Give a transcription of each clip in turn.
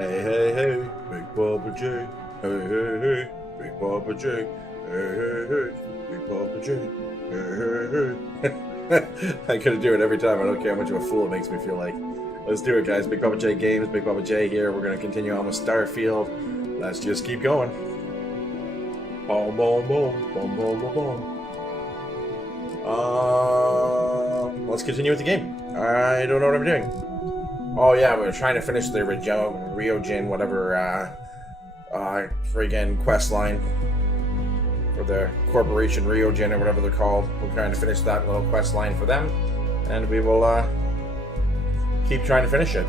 Hey, hey, hey, Big Papa J. Hey, hey, hey, Big Papa J. Hey, hey, hey, Big Papa J. Hey, hey, hey. I gotta do it every time. I don't care how much of a fool it makes me feel like. Let's do it, guys. Big Papa J Games, Big Papa J here. We're gonna continue on with STARFIELD. Let's just keep going. Boom, boom, boom, boom, boom, boom, boom. Let's continue with the game. I don't know what I'm doing. Oh yeah, we're trying to finish the Ryojin, whatever, friggin' quest line for the Corporation Ryojin or whatever they're called. We're trying to finish that little quest line for them, and we will keep trying to finish it.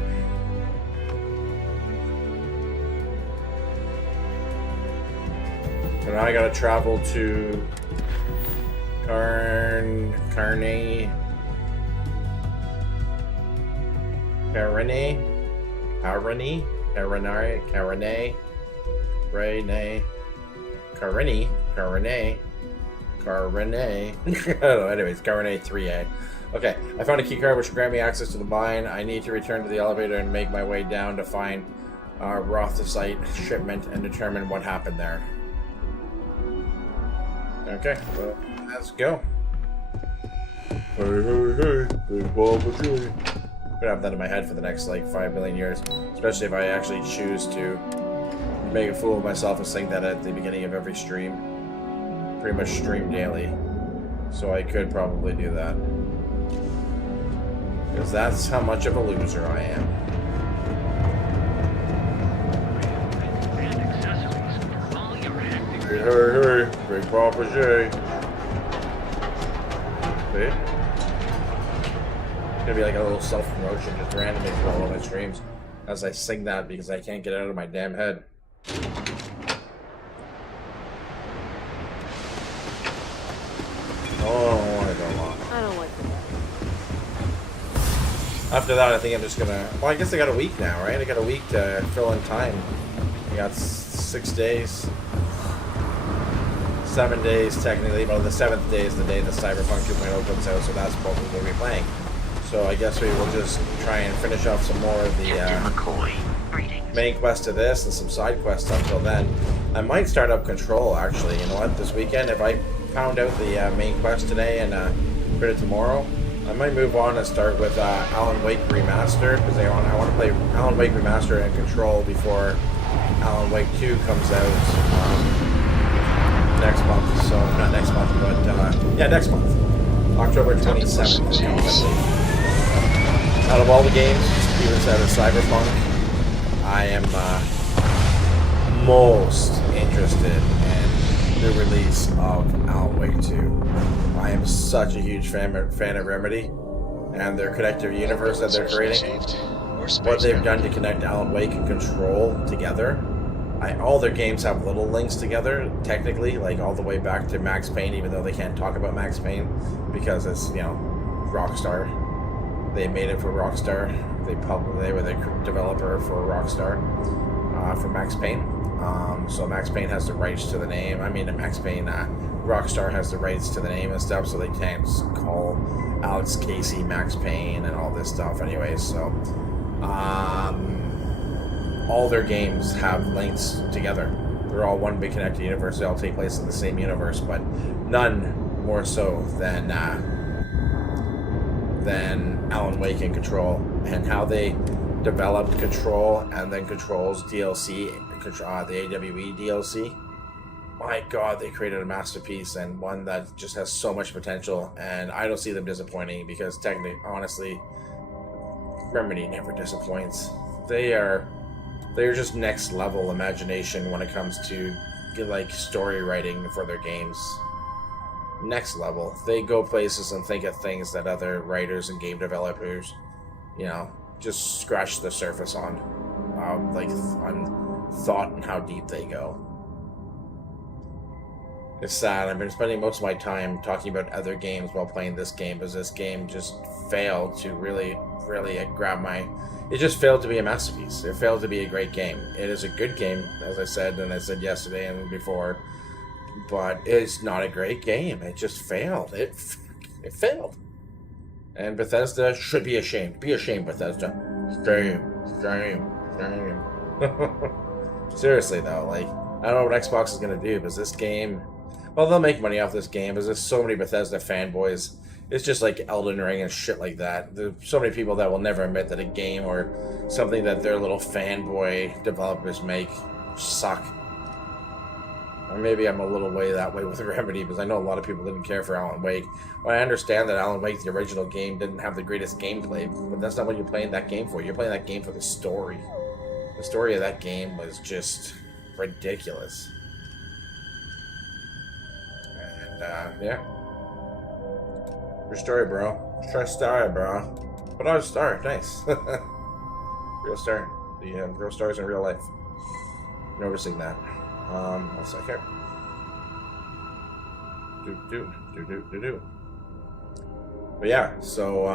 So now I gotta travel to Carne, anyways, Carne 3A. Okay, I found a key card which will grant me access to the mine. I need to return to the elevator and make my way down to find Rothesite shipment and determine what happened there. Okay, well, let's go. Hey, hey, hey, Big Papa J. I'm gonna have that in my head for the next like 5 million years, especially if I actually choose to make a fool of myself and sing that at the beginning of every stream. Pretty much stream daily, so I could probably do that, because that's how much of a loser I am. Hey, hey, hey, Big Papa J. See? It's gonna be like a little self-promotion, just randomly for all of my streams as I sing that because I can't get it out of my damn head. Oh, I don't like that. After that, I think I'm just gonna. Well, I guess I got a week now, right? I got a week to fill in time. I got 6 days. 7 days technically, but the 7th day is the day that Cyberpunk 2.0 comes out, so that's what we'll be playing. So I guess we will just try and finish off some more of the main quest of this and some side quests until then. I might start up Control, actually. You know what? This weekend, if I pound out the main quest today and put it tomorrow, I might move on and start with Alan Wake Remastered, because I want to play Alan Wake Remastered and Control before Alan Wake 2 comes out. Next month, so not next month, but yeah, next month, October 27th. Out of all the games, even out of Cyberpunk, I am most interested in the release of Alan Wake 2. I am such a huge fan of Remedy and their connective universe that they're creating. What they've done to connect Alan Wake and Control together. All their games have little links together, technically, like all the way back to Max Payne, even though they can't talk about Max Payne because it's, you know, Rockstar. They made it for Rockstar. They were the developer for Rockstar for Max Payne. So Max Payne has the rights to the name. I mean, Max Payne, Rockstar has the rights to the name and stuff, so they can't call Alex Casey Max Payne and all this stuff anyways, so... all their games have links together. They're all one big connected universe. They all take place in the same universe, but none more so than Alan Wake and Control, and how they developed Control and then Control's DLC, the AWE DLC. My God, they created a masterpiece and one that just has so much potential, and I don't see them disappointing because technically, honestly, Remedy never disappoints. They're just next level imagination when it comes to like story writing for their games. Next level. They go places and think of things that other writers and game developers, you know, just scratch the surface on. Like on thought and how deep they go. It's sad. I've been spending most of my time talking about other games while playing this game, because this game just failed to really grab my... It just failed to be a masterpiece. It failed to be a great game. It is a good game, as I said, and I said yesterday and before, but it's not a great game. It just failed. It failed. And Bethesda should be ashamed. Be ashamed, Bethesda. Shame. Seriously though, like, I don't know what Xbox is gonna do, because this game, well, they'll make money off this game, because there's so many Bethesda fanboys. It's just like Elden Ring and shit like that. There's so many people that will never admit that a game or something that their little fanboy developers make suck. Or maybe I'm a little way that way with Remedy, because I know a lot of people didn't care for Alan Wake. Well, I understand that Alan Wake, the original game, didn't have the greatest gameplay, but that's not what you're playing that game for. You're playing that game for the story. The story of that game was just ridiculous. And, yeah. True story, bro. True story, bro. But I was a star. Nice. Real star. The real stars in real life. Noticing that. 1 second. Do. But yeah, so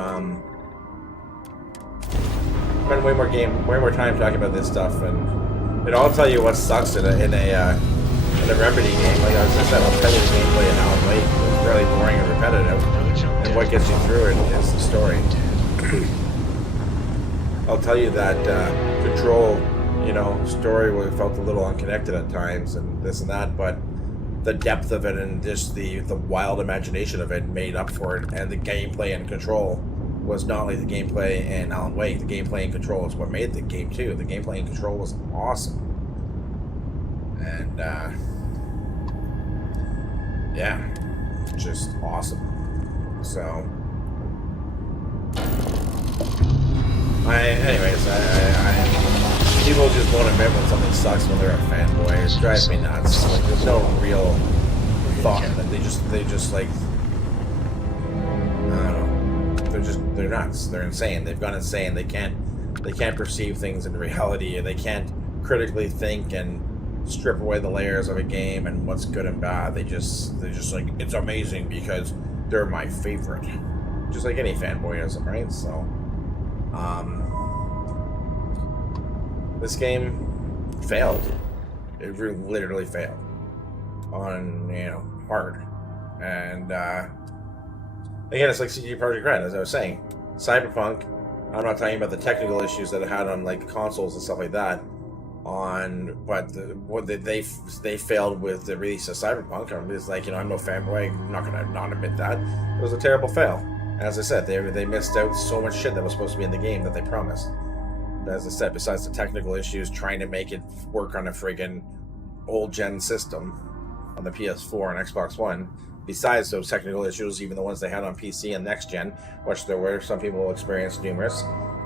spend way more time talking about this stuff, and I'll tell you what sucks in a Remedy game. Like I said, I'll tell you the gameplay in Alan Wake was really boring and repetitive, and what gets you through it is the story. I'll tell you that Control, story felt a little unconnected at times, and this and that, but the depth of it and just the wild imagination of it made up for it, and the gameplay in Control was not only the gameplay in Alan Wake, the gameplay in Control is what made the game too. The gameplay in Control was awesome. And yeah, just awesome. So people just won't admit when something sucks when they're a fanboy. It drives me nuts. Like, there's no real thought in it. They just like, I don't know. They're nuts. They're insane. They've gone insane. They can't perceive things in reality, and they can't critically think and strip away the layers of a game and what's good and bad. They're just like, it's amazing because they're my favorite. Just like any fanboyism, right? So, this game failed. It literally failed on, hard. And again, it's like CD Projekt Red, as I was saying. Cyberpunk, I'm not talking about the technical issues that it had on like consoles and stuff like that. But they failed with the release of Cyberpunk. It's like, I'm no fanboy. I'm not gonna not admit that. It was a terrible fail. As I said, they missed out so much shit that was supposed to be in the game that they promised. As I said, besides the technical issues, trying to make it work on a friggin' old gen system on the PS4 and Xbox One, besides those technical issues, even the ones they had on PC and next gen, which there were some people experienced numerous.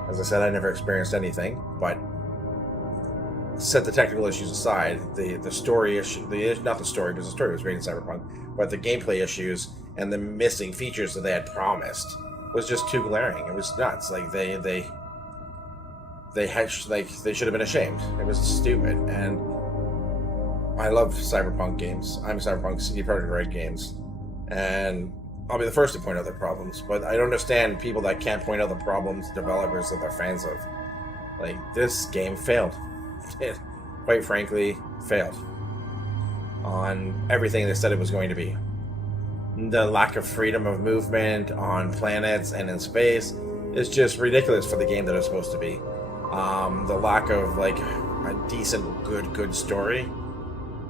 As I said, I never experienced anything, but set the technical issues aside, the story issue, not the story, because the story was great in Cyberpunk, but the gameplay issues and the missing features that they had promised was just too glaring. It was nuts. Like they should have been ashamed. It was stupid. And I love Cyberpunk games. I'm Cyberpunk CD Projekt Red games, and I'll be the first to point out their problems. But I don't understand people that can't point out the problems developers that they're fans of. Like, this game failed. It, quite frankly, failed on everything they said it was going to be. The lack of freedom of movement on planets and in space is just ridiculous for the game that it's supposed to be. The lack of like a decent, good story.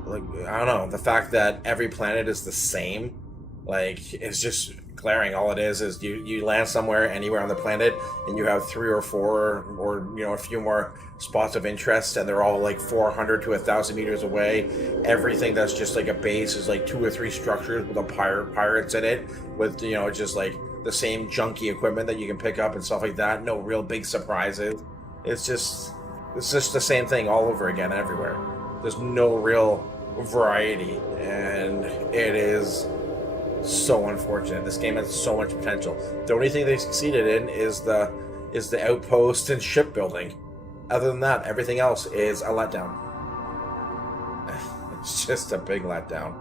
Like, I don't know, the fact that every planet is the same, like, it's just glaring. All it is you land somewhere, anywhere on the planet, and you have 3 or 4 or a few more spots of interest, and they're all like 400 to 1,000 meters away. Everything that's just like a base is like 2 or 3 structures with pirates in it, with just like the same junky equipment that you can pick up and stuff like that. No real big surprises. It's just the same thing all over again everywhere. There's no real variety, and it is so unfortunate. This game has so much potential. The only thing they succeeded in is the outpost and shipbuilding. Other than that, everything else is a letdown. It's just a big letdown.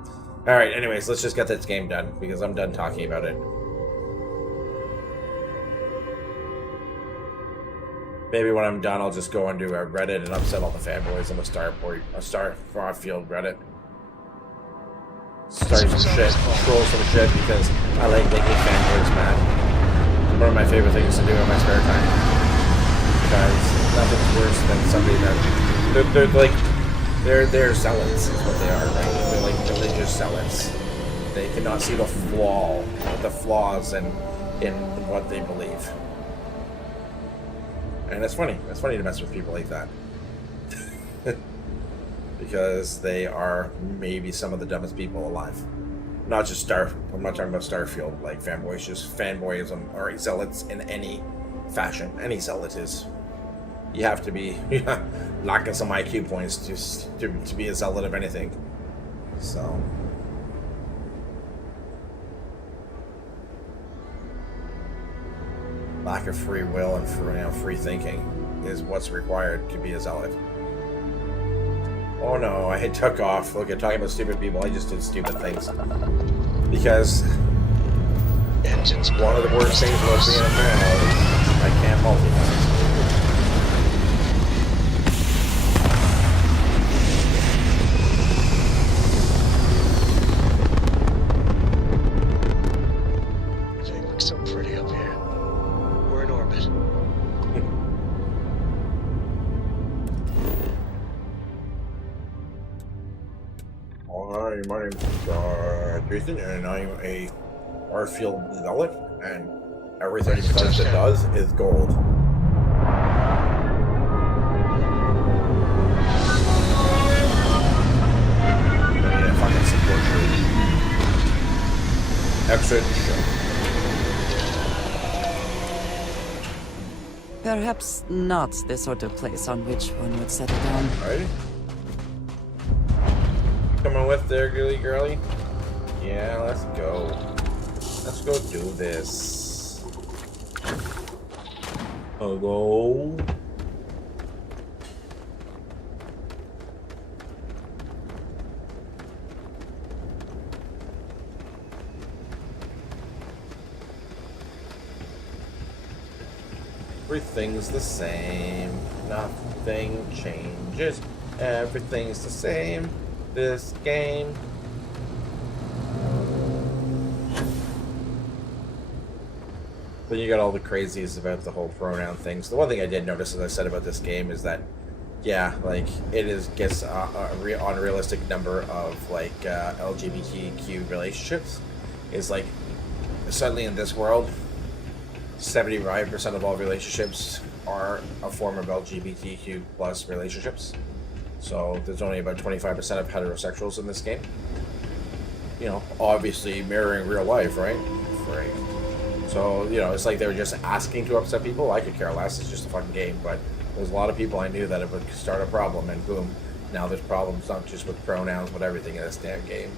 Alright, anyways, let's just get this game done, because I'm done talking about it. Maybe when I'm done, I'll just go into Reddit and upset all the fanboys on the STARFIELD Reddit. Start some shit, troll some shit, because I like making fanboys mad. It's one of my favorite things to do in my spare time. Because nothing's worse than somebody that They're like they're zealots is what they are, right? They're like religious zealots. They cannot see the flaws in what they believe. And it's funny. It's funny to mess with people like that. Because they are maybe some of the dumbest people alive. Not just I'm not talking about Starfield, like fanboys, just fanboyism or zealots in any fashion. Any zealot is. You have to be lacking some IQ points to be a zealot of anything. So. Lack of free will and free thinking is what's required to be a zealot. Oh no, I took off. Look, talking about stupid people, I just did stupid things. Because engines, one of the worst things about being a fan is I can't multitask. Everything looks so pretty up here. We're in orbit. Hi, my name is Jason, and I'm a Starfield zealot, and everything it does is gold. Yeah, fucking support you. Exit show. Perhaps not the sort of place on which one would settle down. Right? Coming with there, girly? Yeah, let's go. Let's go do this. Hello? Everything's the same. Nothing changes. Everything's the same. This game. Then you got all the crazies about the whole pronoun things. The one thing I did notice, as I said about this game, is that, yeah, like it gets unrealistic number of like LGBTQ relationships. Is like suddenly in this world, 75% of all relationships are a form of LGBTQ plus relationships. So there's only about 25% of heterosexuals in this game. You know, obviously mirroring real life, right? Right. So, you know, it's like they were just asking to upset people. I could care less. It's just a fucking game. But there's a lot of people I knew that it would start a problem, and boom, now there's problems not just with pronouns, but everything in this damn game.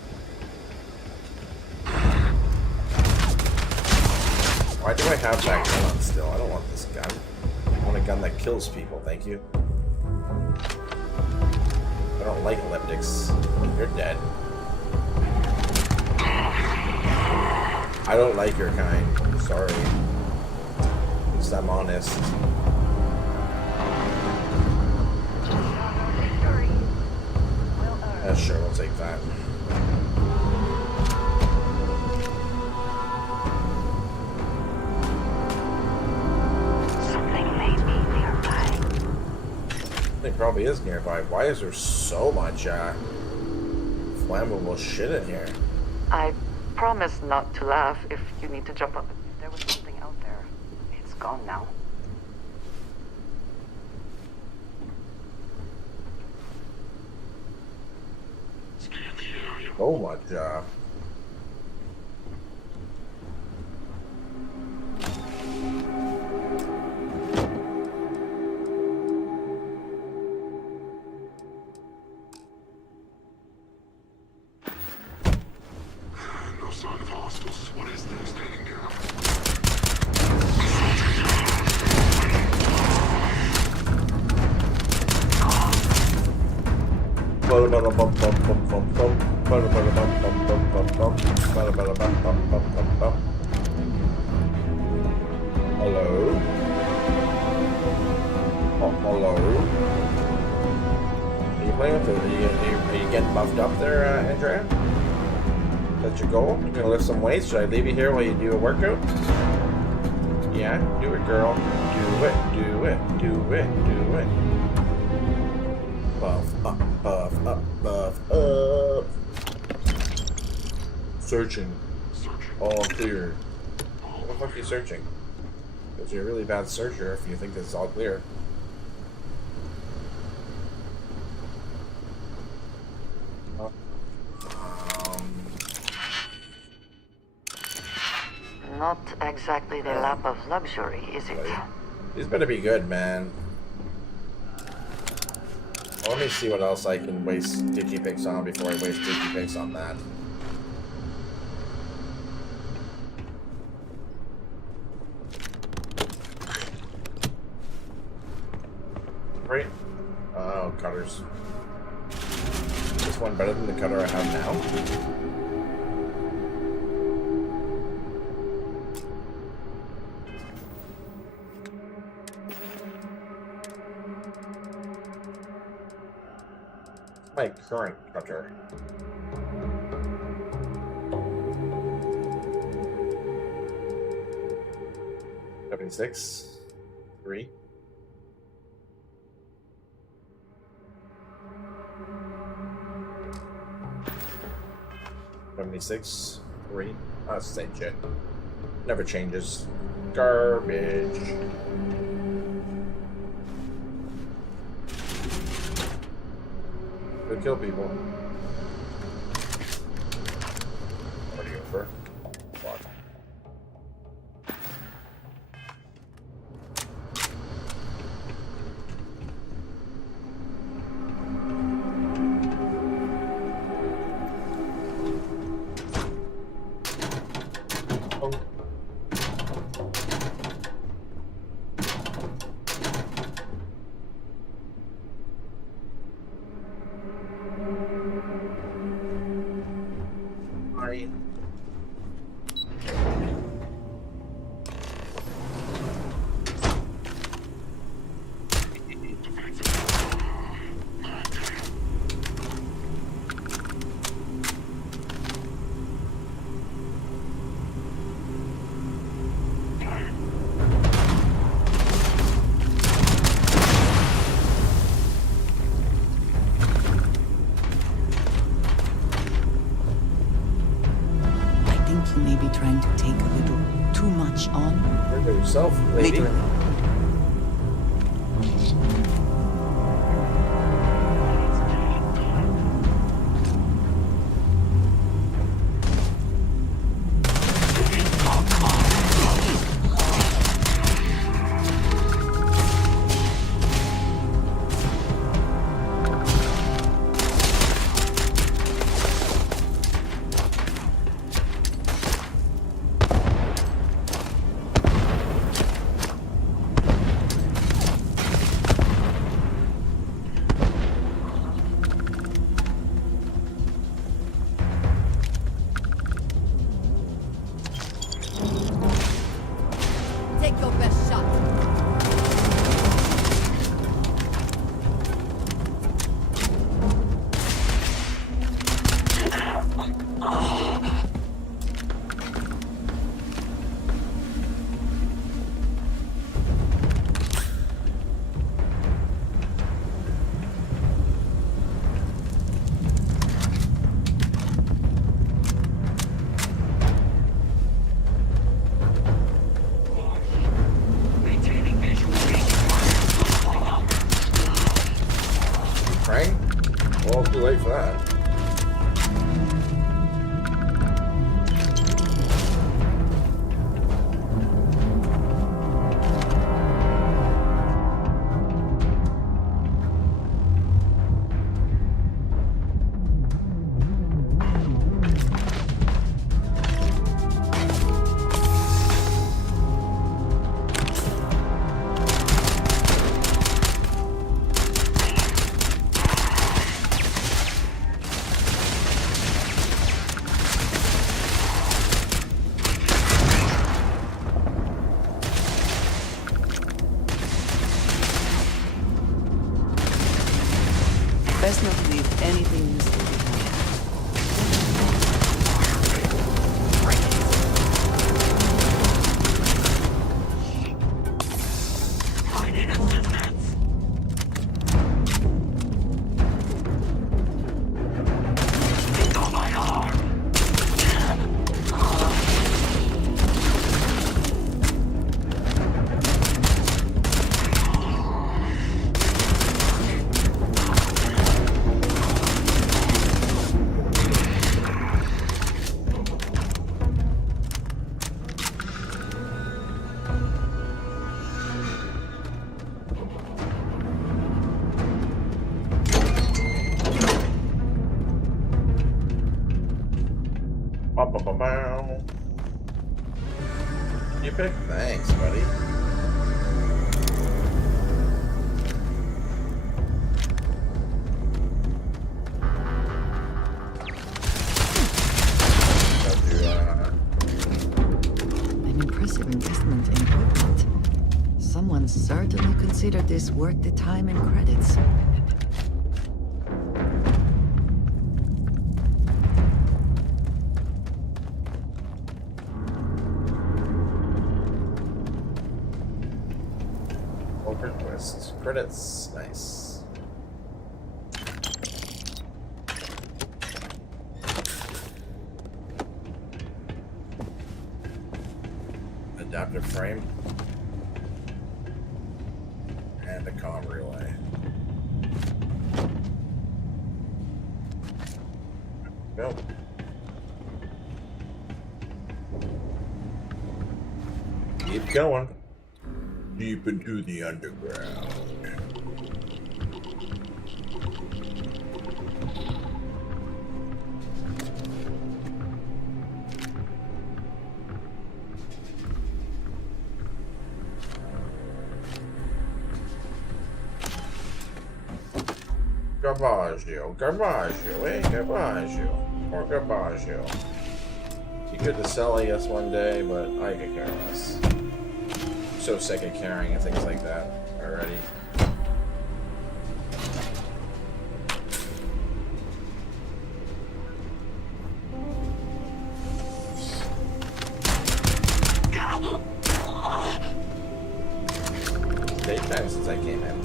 Why do I have that gun on still? I don't want this gun. I want a gun that kills people, thank you. I don't like elliptics. You're dead. I don't like your kind. Sorry. At least I'm honest. Yeah, sure, we'll take that. It probably is nearby. Why is there so much flammable shit in here? I promise not to laugh if you need to jump up. There was something out there. It's gone now. So much Hello? Oh, hello? Are you playing with it? Are you getting buffed up there, Andrea? Is that your goal? You gonna lift some weights? Should I leave you here while you do a workout? Yeah? Do it, girl. Do it, do it, do it, do it. Searching. All clear. What the fuck are you searching? Because you're a really bad searcher if you think this is all clear. Not exactly the lap of luxury, is it? These better be good, man. Let me see what else I can waste DigiPix on before I waste DigiPix on that. Right? Oh, cutters. Is this one better than the cutter I have now? My current cutter. $76, 3. $76, 3. Oh, it's the same shit. Never changes. Garbage. Could kill people. Already over. Fuck. Oh. You may be trying to take a little too much on. Work by yourself, lady. Literally. Take your best shot. Frank? Well, too late for that. Best not to leave anything useful behind. Ba-ba-ba-bow. You pick? Thanks, buddy. An impressive investment in equipment. Someone certainly considered this worth the time and credits. Open twist. Credits. Nice. Adaptive frame. And a comm relay. Go. Keep going. Deep into the underground. Garbaggio, Garbaggio, or Garbaggio. Be good to sell, I guess, one day, but I could care less. I'm so sick of carrying and things like that already. It's daytime since I came in.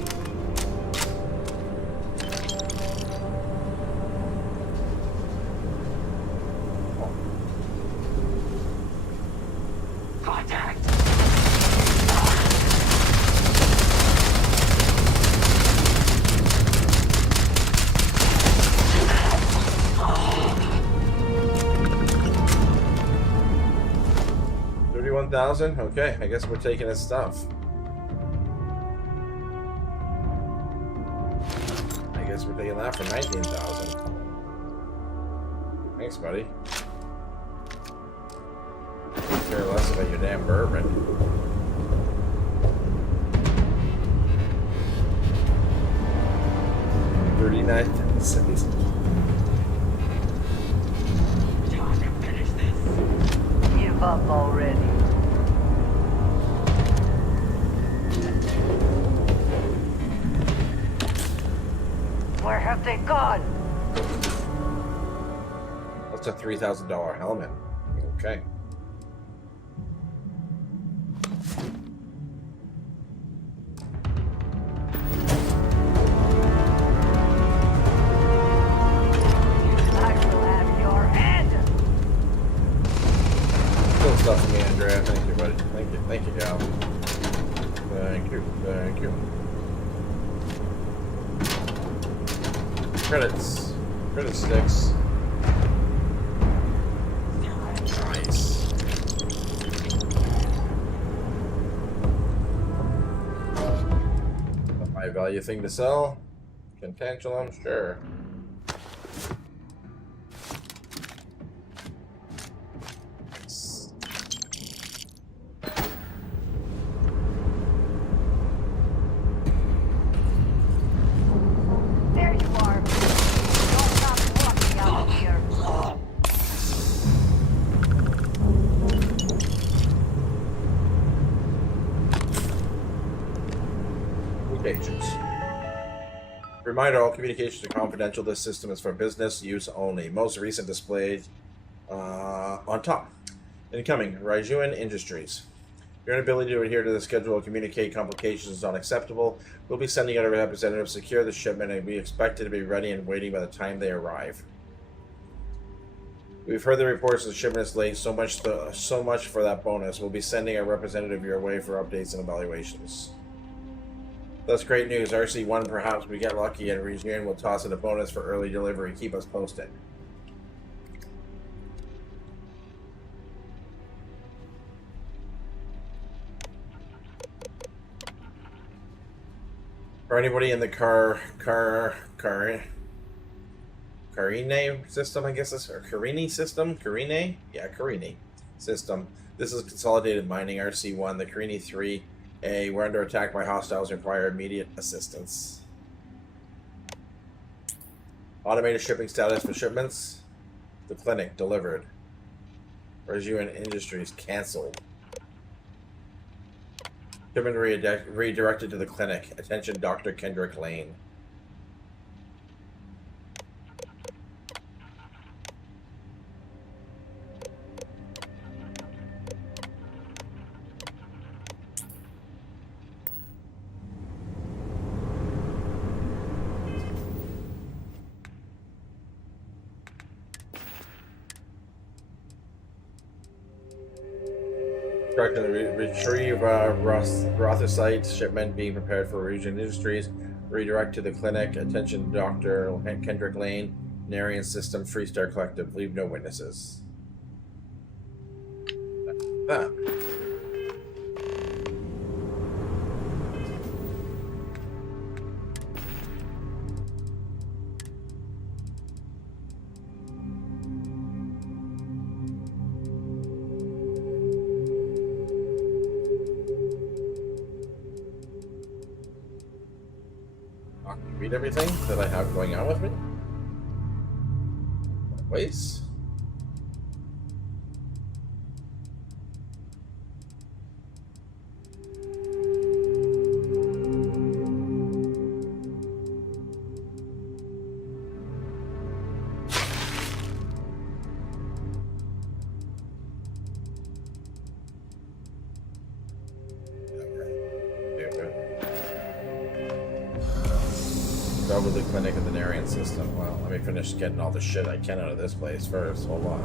Okay, I guess we're taking his stuff. I guess we're taking that for 19,000. Thanks, buddy. Could care less about your damn bourbon. $39.70. Give up already. Where have they gone? That's a $3,000 helmet. Okay. I will have your head. Still stuff for me, Andrea. Thank you, buddy. Thank you, gal. Thank you. Credits sticks. Nice. A high value thing to sell. Contentulum, sure. There you are. Don't stop walking out here. Communications. Reminder, all communications are confidential. This system is for business use only. Most recent displayed on top. Incoming, Ryzen Industries. Your inability to adhere to the schedule or communicate complications is unacceptable. We'll be sending out a representative to secure the shipment and we expect it to be ready and waiting by the time they arrive. We've heard the reports that the shipment is late, so much for that bonus. We'll be sending a representative your way for updates and evaluations. That's great news. RC1, perhaps we get lucky and Ryzen will toss in a bonus for early delivery. Keep us posted. For anybody in the car Carine system, I guess this, or Carine system, Carine, yeah, Carine system. This is consolidated mining RC1. The Carine 3A. We're under attack by hostiles. Require immediate assistance. Automated shipping status for shipments. The clinic delivered. Resume Industries canceled. Shipment redirected to the clinic. Attention, Dr. Kendrick Lane. Retrieve Rothosite shipment being prepared for Region Industries. Redirect to the clinic. Attention, Dr. Kendrick Lane. Narian System, Freestar Collective. Leave no witnesses. That. Read everything that I have going on with me. Ways. Over the clinic of the Narian system. Well, let me finish getting all the shit I can out of this place first. Hold on.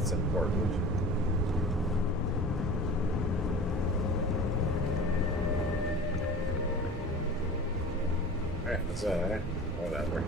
It's important. Alright, that's whatever.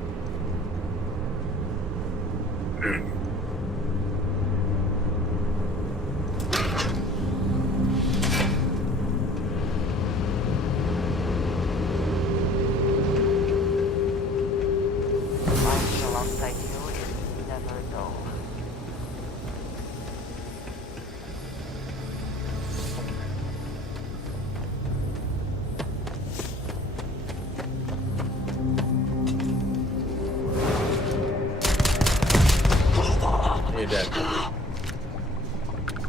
You're dead.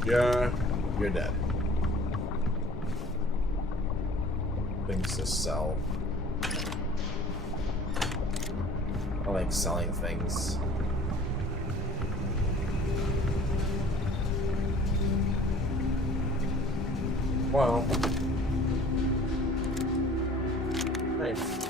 Yeah, you're dead. Things to sell. I like selling things. Well, nice.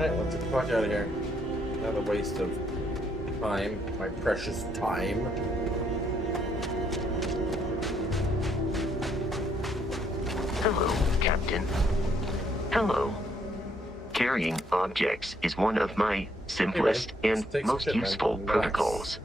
Alright, let's get the fuck out of here. Another waste of time, my precious time. Hello, Captain. Hello. Carrying objects is one of my simplest and most useful protocols.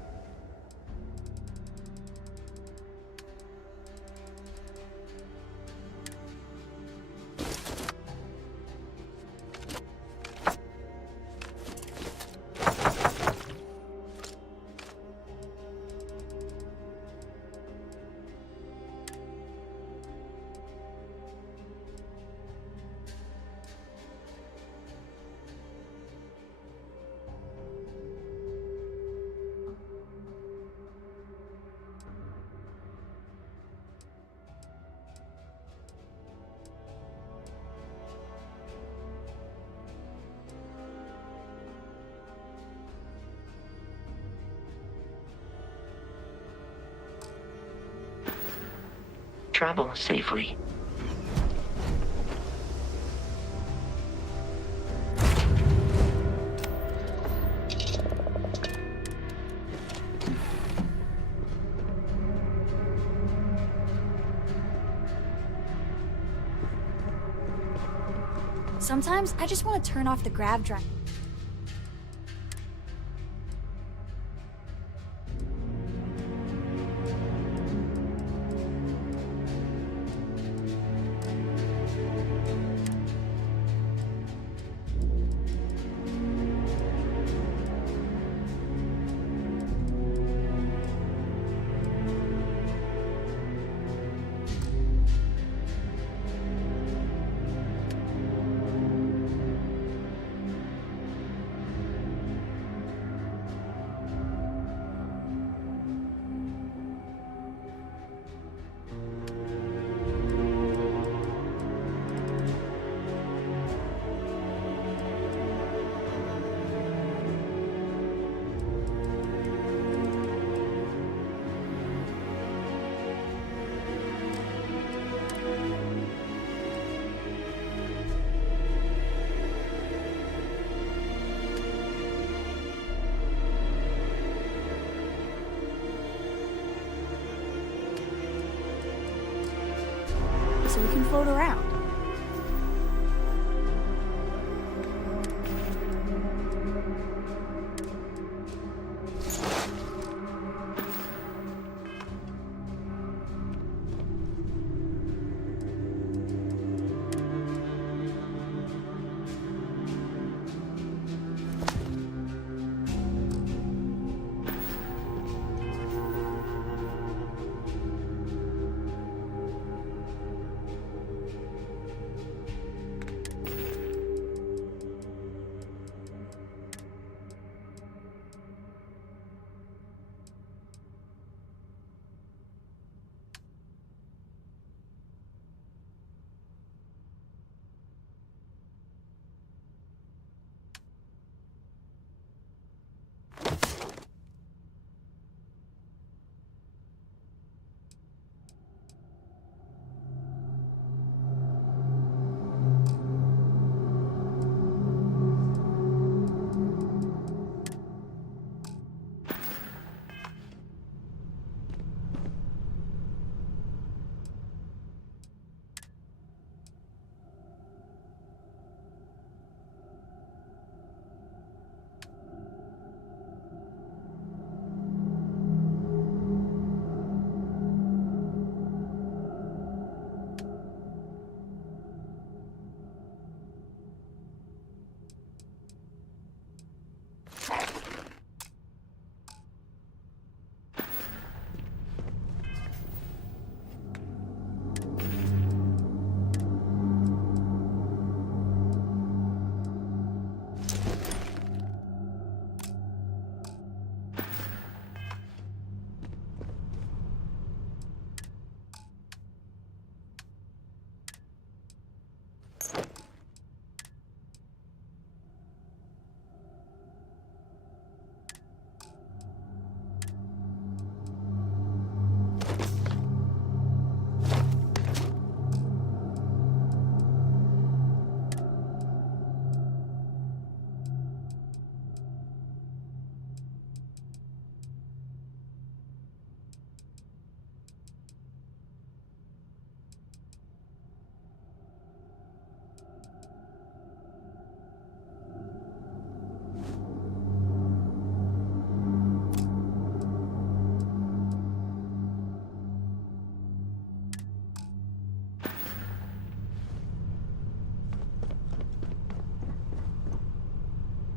Travel safely. Sometimes I just want to turn off the grav drive. So we can float around.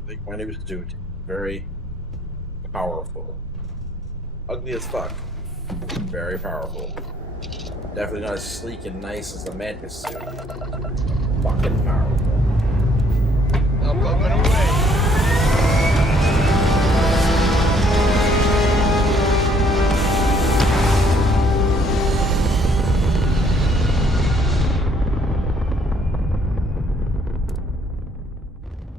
Big my new suit. Very powerful. Ugly as fuck. Very powerful. Definitely not as sleek and nice as the Mantis suit. Fucking powerful. I'm bumping away.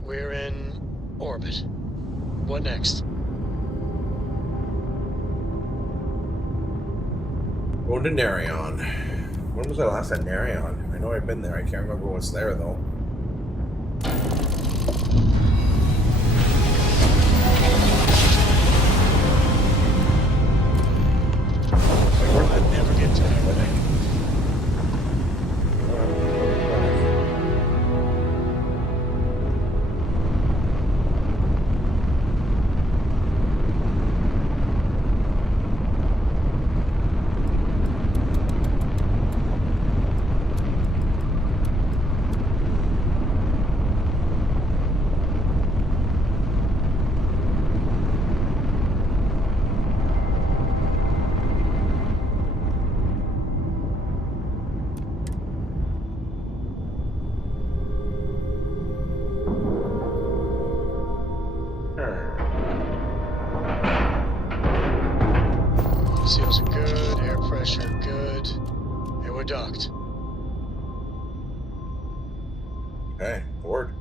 We're in orbit. What next? Going to Narion. When was I last at Narion? I know I've been there. I can't remember what's there though. I never get tired. Seals are good, air pressure good, and we're docked. Okay, board.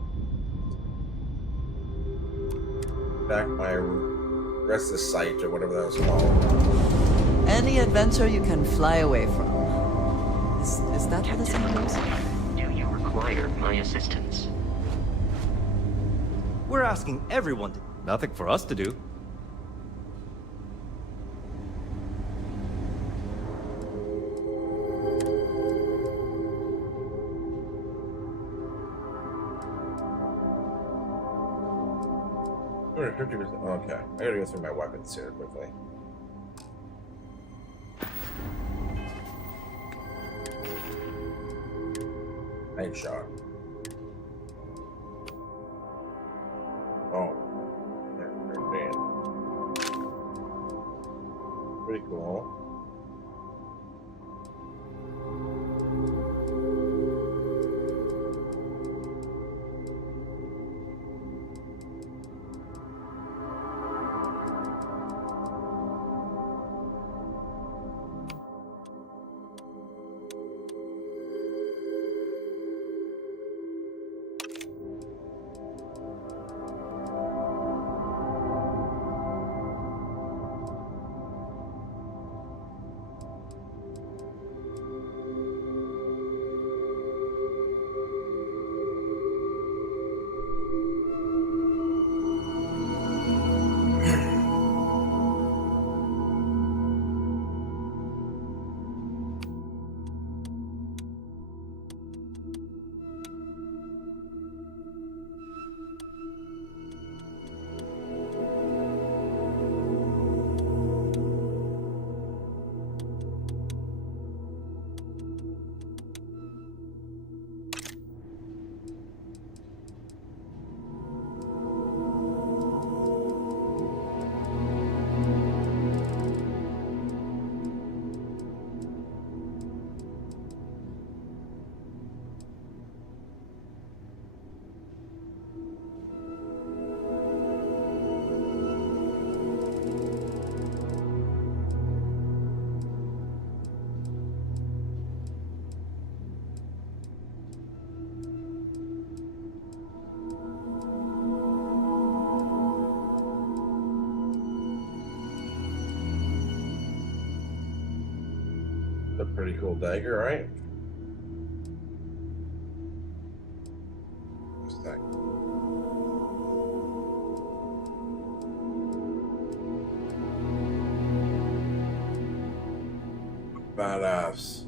Back my rest of the site or whatever that was called. Any adventure you can fly away from. Is that how the saying goes? Do you require my assistance? We're asking everyone to. Nothing for us to do. Okay, I gotta go through my weapons here quickly. Night shot. Oh, pretty cool. A pretty cool dagger, right? This thing. Badass.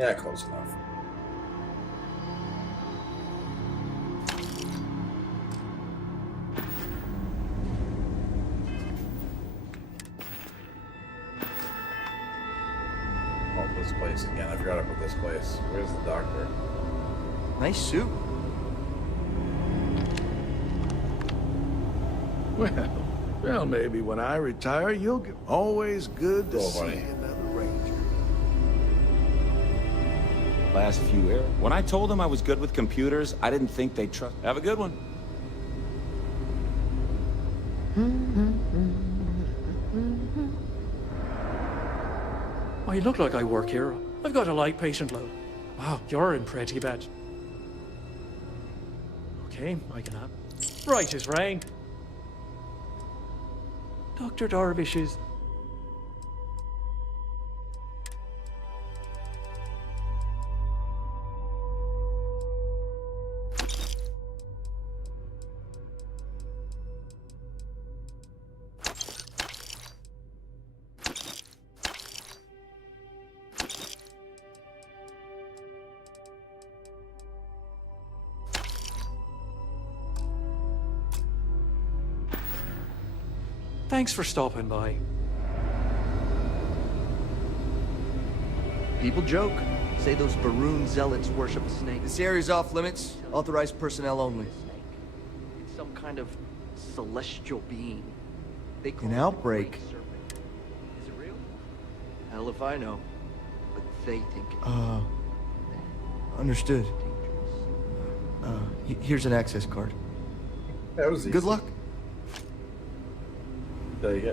Yeah, close enough. Oh, this place again. I forgot about this place. Where's the doctor? Nice suit. Well, maybe when I retire, you'll get always good to Oh, see buddy. another Ranger. Last few years. When I told them I was good with computers, I didn't think they'd trust. Have a good one. I look like I work here. I've got a light patient load. Wow, you're in pretty bad. Okay, I can have. Right as rain. Dr. Darvish is... Thanks for stopping by. People joke. Say those Baroon zealots worship a snake. This area's off limits. Authorized personnel only. It's some kind of celestial being. They call An it the outbreak. Great Serpent. Is it real? Hell if I know. But they think it's Understood. dangerous. Here's an access card. That was easy. Good luck. There you go.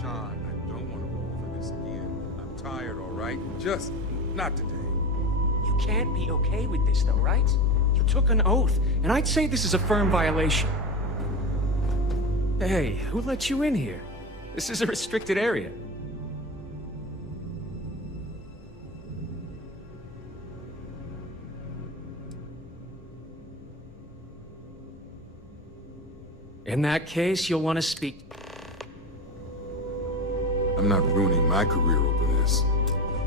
Sean, I don't want to go over this again. I'm tired, all right? Just not today. You can't be okay with this though, right? You took an oath, and I'd say this is a firm violation. Hey, who let you in here? This is a restricted area. In that case, you'll want to speak. I'm not ruining my career over this.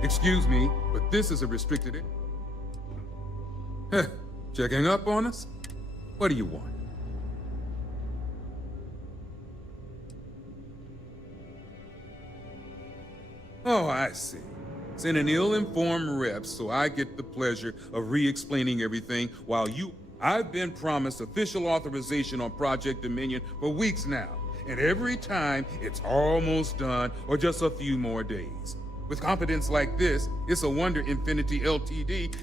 Excuse me, but this is a restricted area. Heh, checking up on us? What do you want? Oh, I see. Send an ill-informed rep so I get the pleasure of re-explaining everything while you... I've been promised official authorization on Project Dominion for weeks now, and every time it's almost done or just a few more days. With competence like this, it's a wonder Infinity Ltd.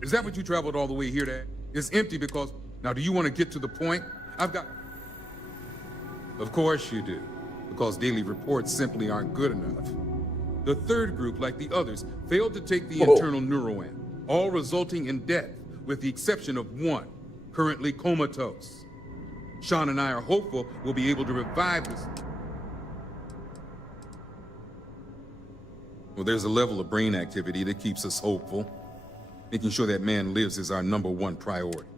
Is that what you traveled all the way here to? It's empty because... Now, do you want to get to the point? I've got... Of course you do, because daily reports simply aren't good enough. The third group, like the others, failed to take the internal neuroan, all resulting in death, with the exception of one, currently comatose. Sean and I are hopeful we'll be able to revive this. Well, there's a level of brain activity that keeps us hopeful. Making sure that man lives is our #1 priority.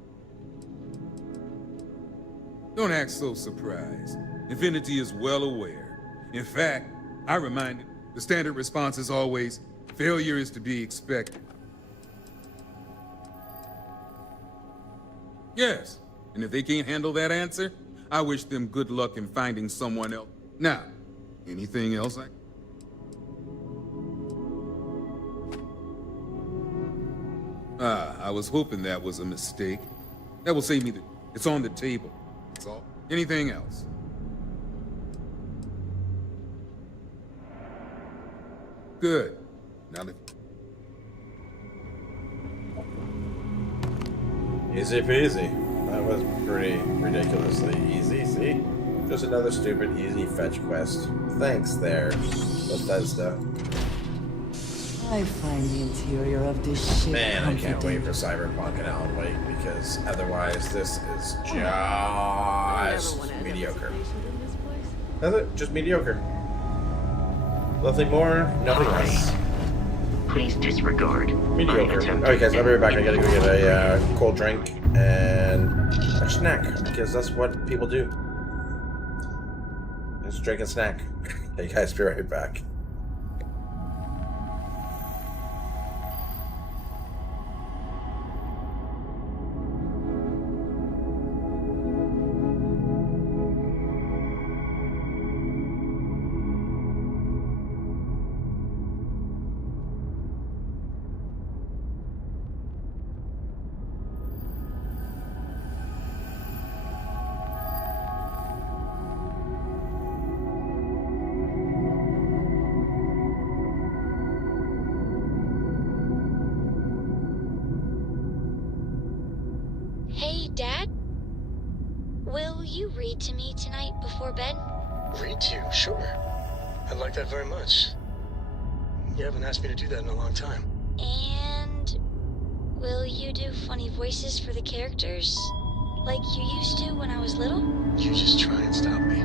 Don't act so surprised. Infinity is well aware. In fact, I reminded, the standard response is always, failure is to be expected. Yes, and if they can't handle that answer, I wish them good luck in finding someone else. Now, anything else I was hoping that was a mistake. That will save me it's on the table. That's all. Anything else? Good. Now that... Easy peasy. That was pretty ridiculously easy, see? Just another stupid easy fetch quest. Thanks there, Bethesda. I find the interior of this ship Man, I can't comforting. wait for Cyberpunk and Alan Wake, because otherwise this is just mediocre. That's it, just mediocre. Nothing more, nothing less. Please disregard. Mediocre. Alright guys, I'll be right back. I gotta go get a cold drink and a snack, because that's what people do. Just drink a snack. Hey guys, be right back. Hey, Dad? Will you read to me tonight before bed? Read to you? Sure. I'd like that very much. You haven't asked me to do that in a long time. And will you do funny voices for the characters? Like you used to when I was little? You just try and stop me.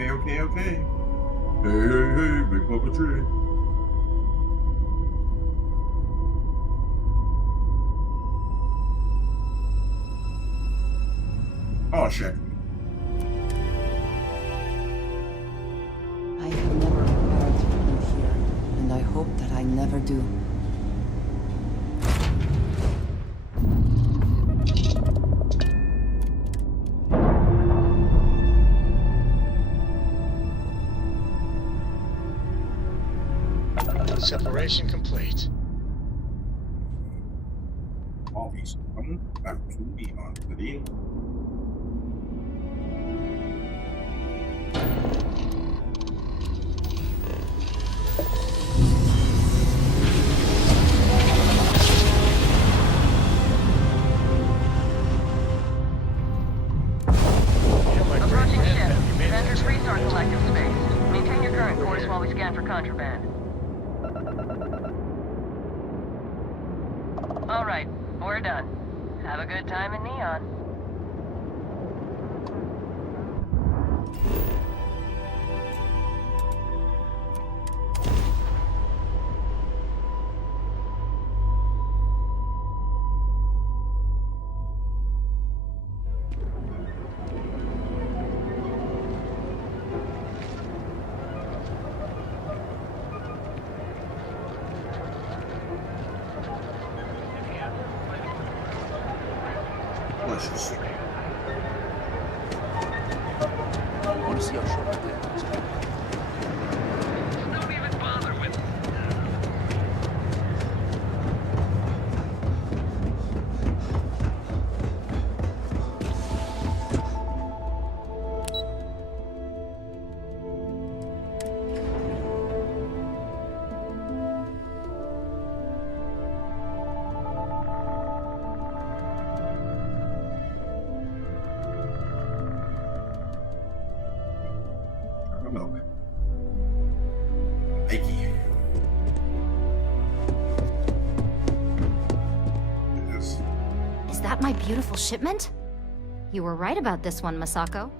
Okay, okay, okay. Hey, hey, hey, big puppetry. Oh, shit. I have never prepared to be here, and I hope that I never do. Separation complete. All these come back to me on the deal. Approaching ship. Vendors restart collective space. Maintain your current course while we scan for contraband. All right, we're done. Have a good time in Neon. Delicious. I want to see how short that is. Don't even bother with it. Milk. Achy. Yes. Is that my beautiful shipment? You were right about this one, Masako.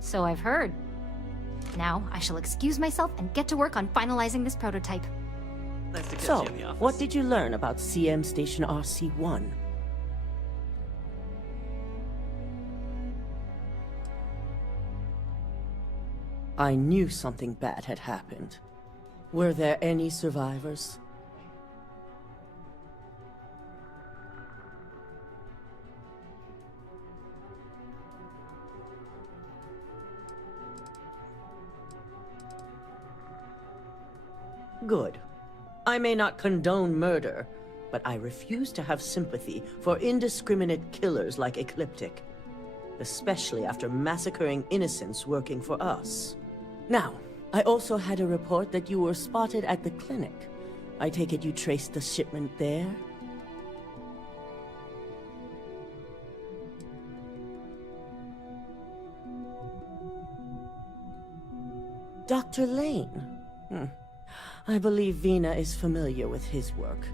So I've heard. Now, I shall excuse myself and get to work on finalizing this prototype. So, what did you learn about CM Station RC1? I knew something bad had happened. Were there any survivors? Good. I may not condone murder, but I refuse to have sympathy for indiscriminate killers like Ecliptic, especially after massacring innocents working for us. Now, I also had a report that you were spotted at the clinic. I take it you traced the shipment there? Dr. Lane? I believe Vina is familiar with his work,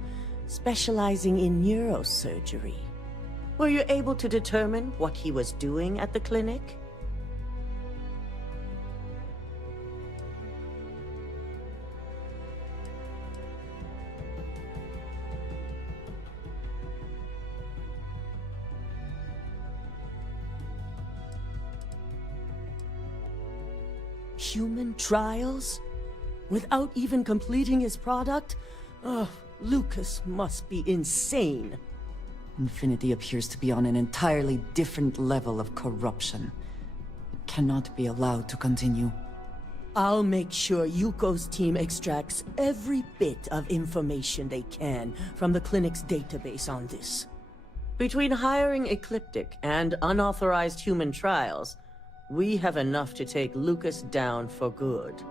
specializing in neurosurgery. Were you able to determine what he was doing at the clinic? Human trials? Without even completing his product? Oh, Lucas must be insane. Infinity appears to be on an entirely different level of corruption. It cannot be allowed to continue. I'll make sure Yuko's team extracts every bit of information they can from the clinic's database on this. Between hiring Ecliptic and unauthorized human trials, we have enough to take Lucas down for good.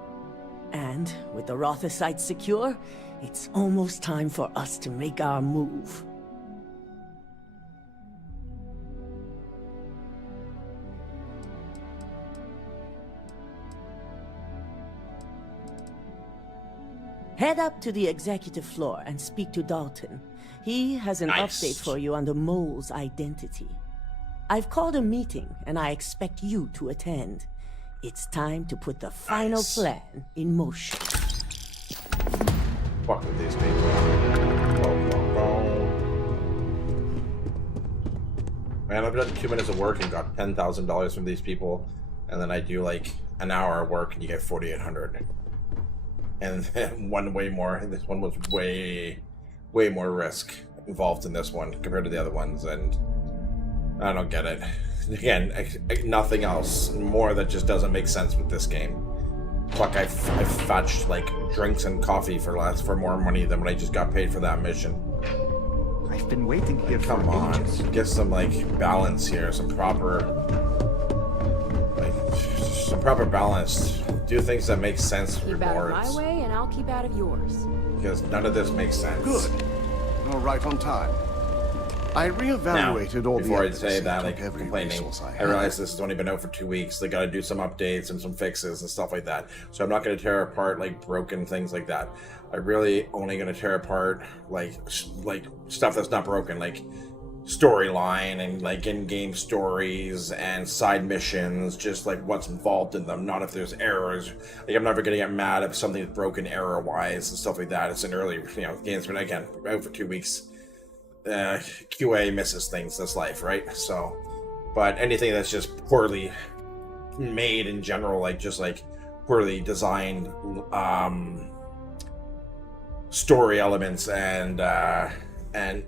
And with the Rothocyte secure, it's almost time for us to make our move. Head up to the executive floor and speak to Dalton. He has an Nice. update for you on the mole's identity. I've called a meeting, and I expect you to attend. It's time to put the final plan in motion. Fuck with these people. Man, I've done 2 minutes of work and got $10,000 from these people, and then I do like an hour of work and you get 4,800. And then one way more. This one was way more risk involved in this one compared to the other ones, and I don't get it. Again, nothing else. More that just doesn't make sense with this game. Fuck, I fetched like drinks and coffee for more money than what I just got paid for that mission. I've been waiting here for Come on, ages. get some like balance here, some proper balance. Do things that make sense. Keep out of Rewards, my way, and I'll keep out of yours. because none of this makes sense. Good. You're right on time. I reevaluated all the before I evidence say and that, took like every complaining, resource I had. realize this has only been out for 2 weeks. They got to do some updates and some fixes and stuff like that. So I'm not going to tear apart like broken things like that. I really only going to tear apart like stuff that's not broken, like storyline and like in-game stories and side missions, just like what's involved in them, not if there's errors. Like I'm never going to get mad if something's broken error-wise and stuff like that. It's an early, games, but again, out for 2 weeks. QA misses things. That's life, right? So, but anything that's just poorly made in general, like just like poorly designed story elements and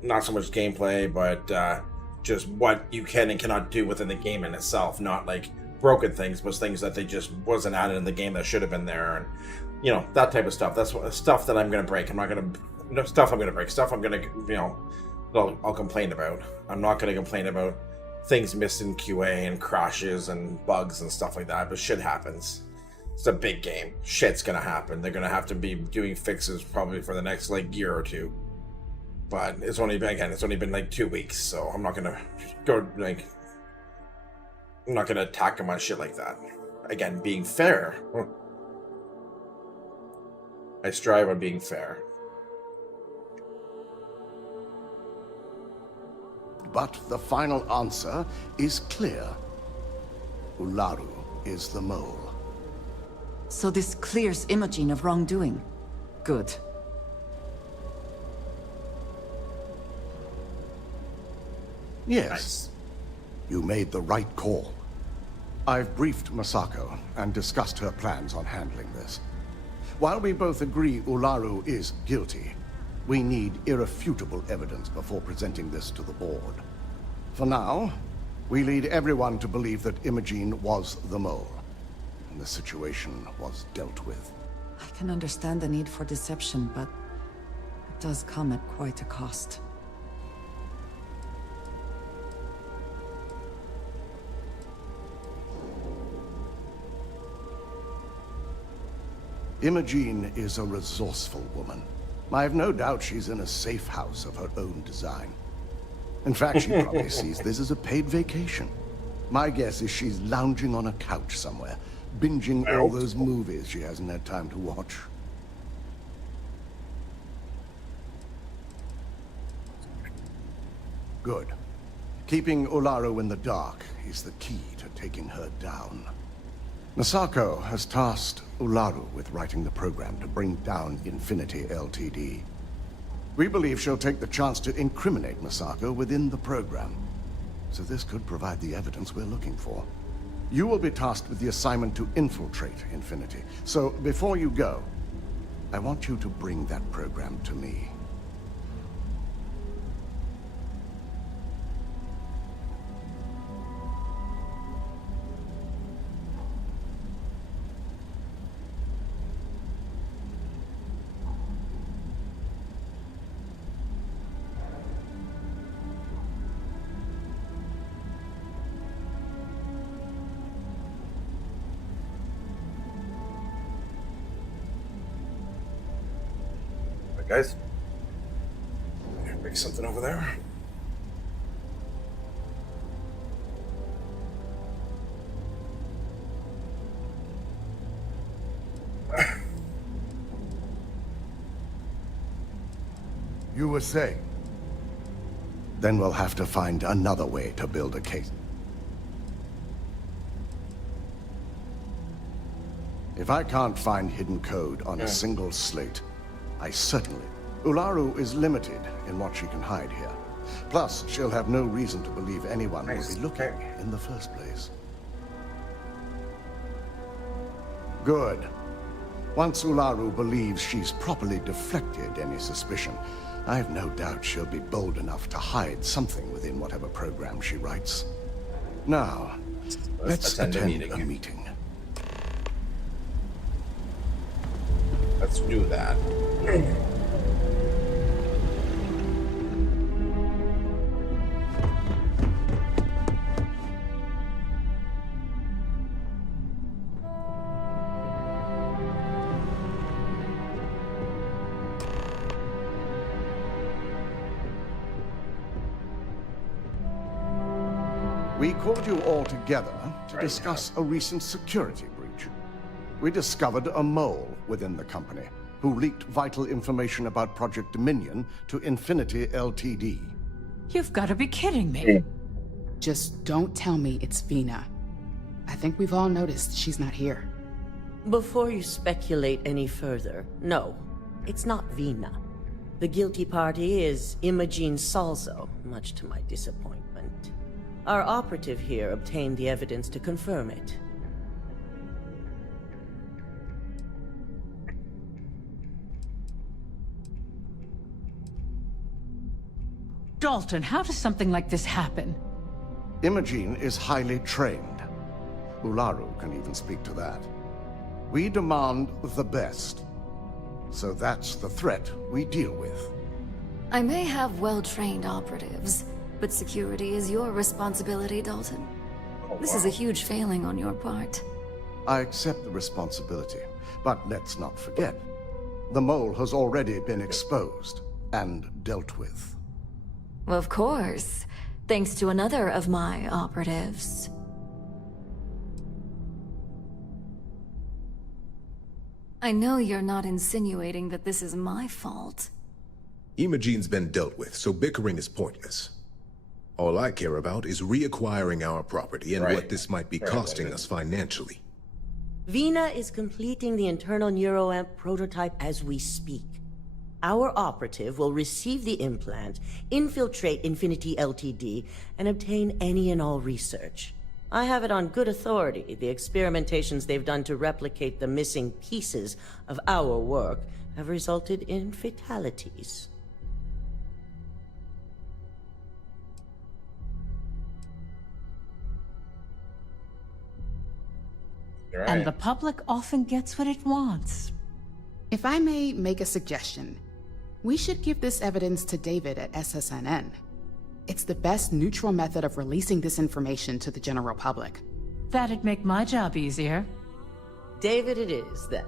not so much gameplay, but just what you can and cannot do within the game in itself, not like broken things, but things that they just wasn't added in the game that should have been there, and that type of stuff. That's stuff that I'm gonna break. I'm not gonna stuff I'm gonna break. Stuff I'm gonna I'll complain about. I'm not going to complain about things missed in QA and crashes and bugs and stuff like that, but shit happens. It's a big game. Shit's going to happen. They're going to have to be doing fixes probably for the next year or two. But it's only been like 2 weeks, so I'm not going to go I'm not going to attack them on shit like that. Again, being fair. I strive on being fair. But the final answer is clear. Ularu is the mole. So this clears Imogen of wrongdoing. Good. Yes. Nice. You made the right call. I've briefed Masako and discussed her plans on handling this. While we both agree Ularu is guilty, we need irrefutable evidence before presenting this to the board. For now, we lead everyone to believe that Imogen was the mole, and the situation was dealt with. I can understand the need for deception, but it does come at quite a cost. Imogen is a resourceful woman. I have no doubt she's in a safe house of her own design. In fact, she probably sees this as a paid vacation. My guess is she's lounging on a couch somewhere, binging all those movies she hasn't had time to watch. Good. Keeping Ularu in the dark is the key to taking her down. Masako has tasked Ularu with writing the program to bring down Infinity Ltd. We believe she'll take the chance to incriminate Masako within the program. So this could provide the evidence we're looking for. You will be tasked with the assignment to infiltrate Infinity. So before you go, I want you to bring that program to me. Guys, make something over there. You were saying? Then we'll have to find another way to build a case. If I can't find hidden code on a single slate, I certainly... Ularu is limited in what she can hide here. Plus, she'll have no reason to believe anyone will be looking in the first place. Good. Once Ularu believes she's properly deflected any suspicion, I have no doubt she'll be bold enough to hide something within whatever program she writes. Now, let's attend a meeting. Let's do that. We called you all together to discuss a recent security breach. We discovered a mole within the company who leaked vital information about Project Dominion to Infinity Ltd. You've got to be kidding me. Just don't tell me it's Vina. I think we've all noticed she's not here. Before you speculate any further, no, it's not Vina. The guilty party is Imogene Salzo, much to my disappointment. Our operative here obtained the evidence to confirm it. Dalton, how does something like this happen? Imogene is highly trained. Ularu can even speak to that. We demand the best. So that's the threat we deal with. I may have well-trained operatives, but security is your responsibility, Dalton. This is a huge failing on your part. I accept the responsibility, but let's not forget, the mole has already been exposed and dealt with. Of course, thanks to another of my operatives. I know you're not insinuating that this is my fault. Imogene's been dealt with, so bickering is pointless. All I care about is reacquiring our property and what this might be costing us financially. Vina is completing the internal NeuroAmp prototype as we speak. Our operative will receive the implant, infiltrate Infinity Ltd, and obtain any and all research. I have it on good authority. The experimentations they've done to replicate the missing pieces of our work have resulted in fatalities. And the public often gets what it wants. If I may make a suggestion, we should give this evidence to David at SSNN. It's the best neutral method of releasing this information to the general public. That'd make my job easier. David it is, then.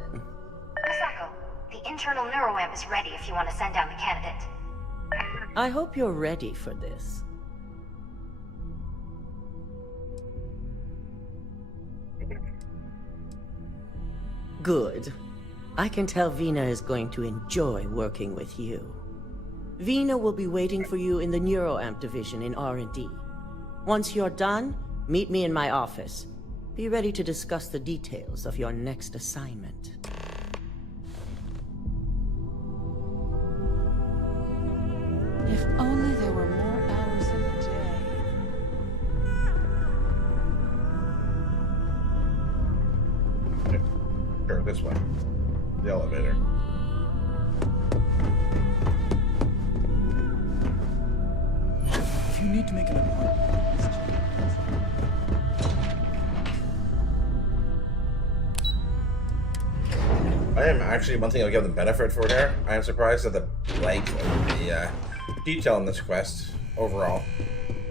Masako, the internal NeuroAmp is ready if you want to send down the candidate. I hope you're ready for this. Good. I can tell Vina is going to enjoy working with you. Vina will be waiting for you in the NeuroAmp division in R&D. Once you're done, meet me in my office. Be ready to discuss the details of your next assignment. If only there were more hours in the day. Sure, this way. The elevator. If you need to make an appointment, I am actually, one thing I'll give them benefit for here, I am surprised at the length of the detail in this quest overall.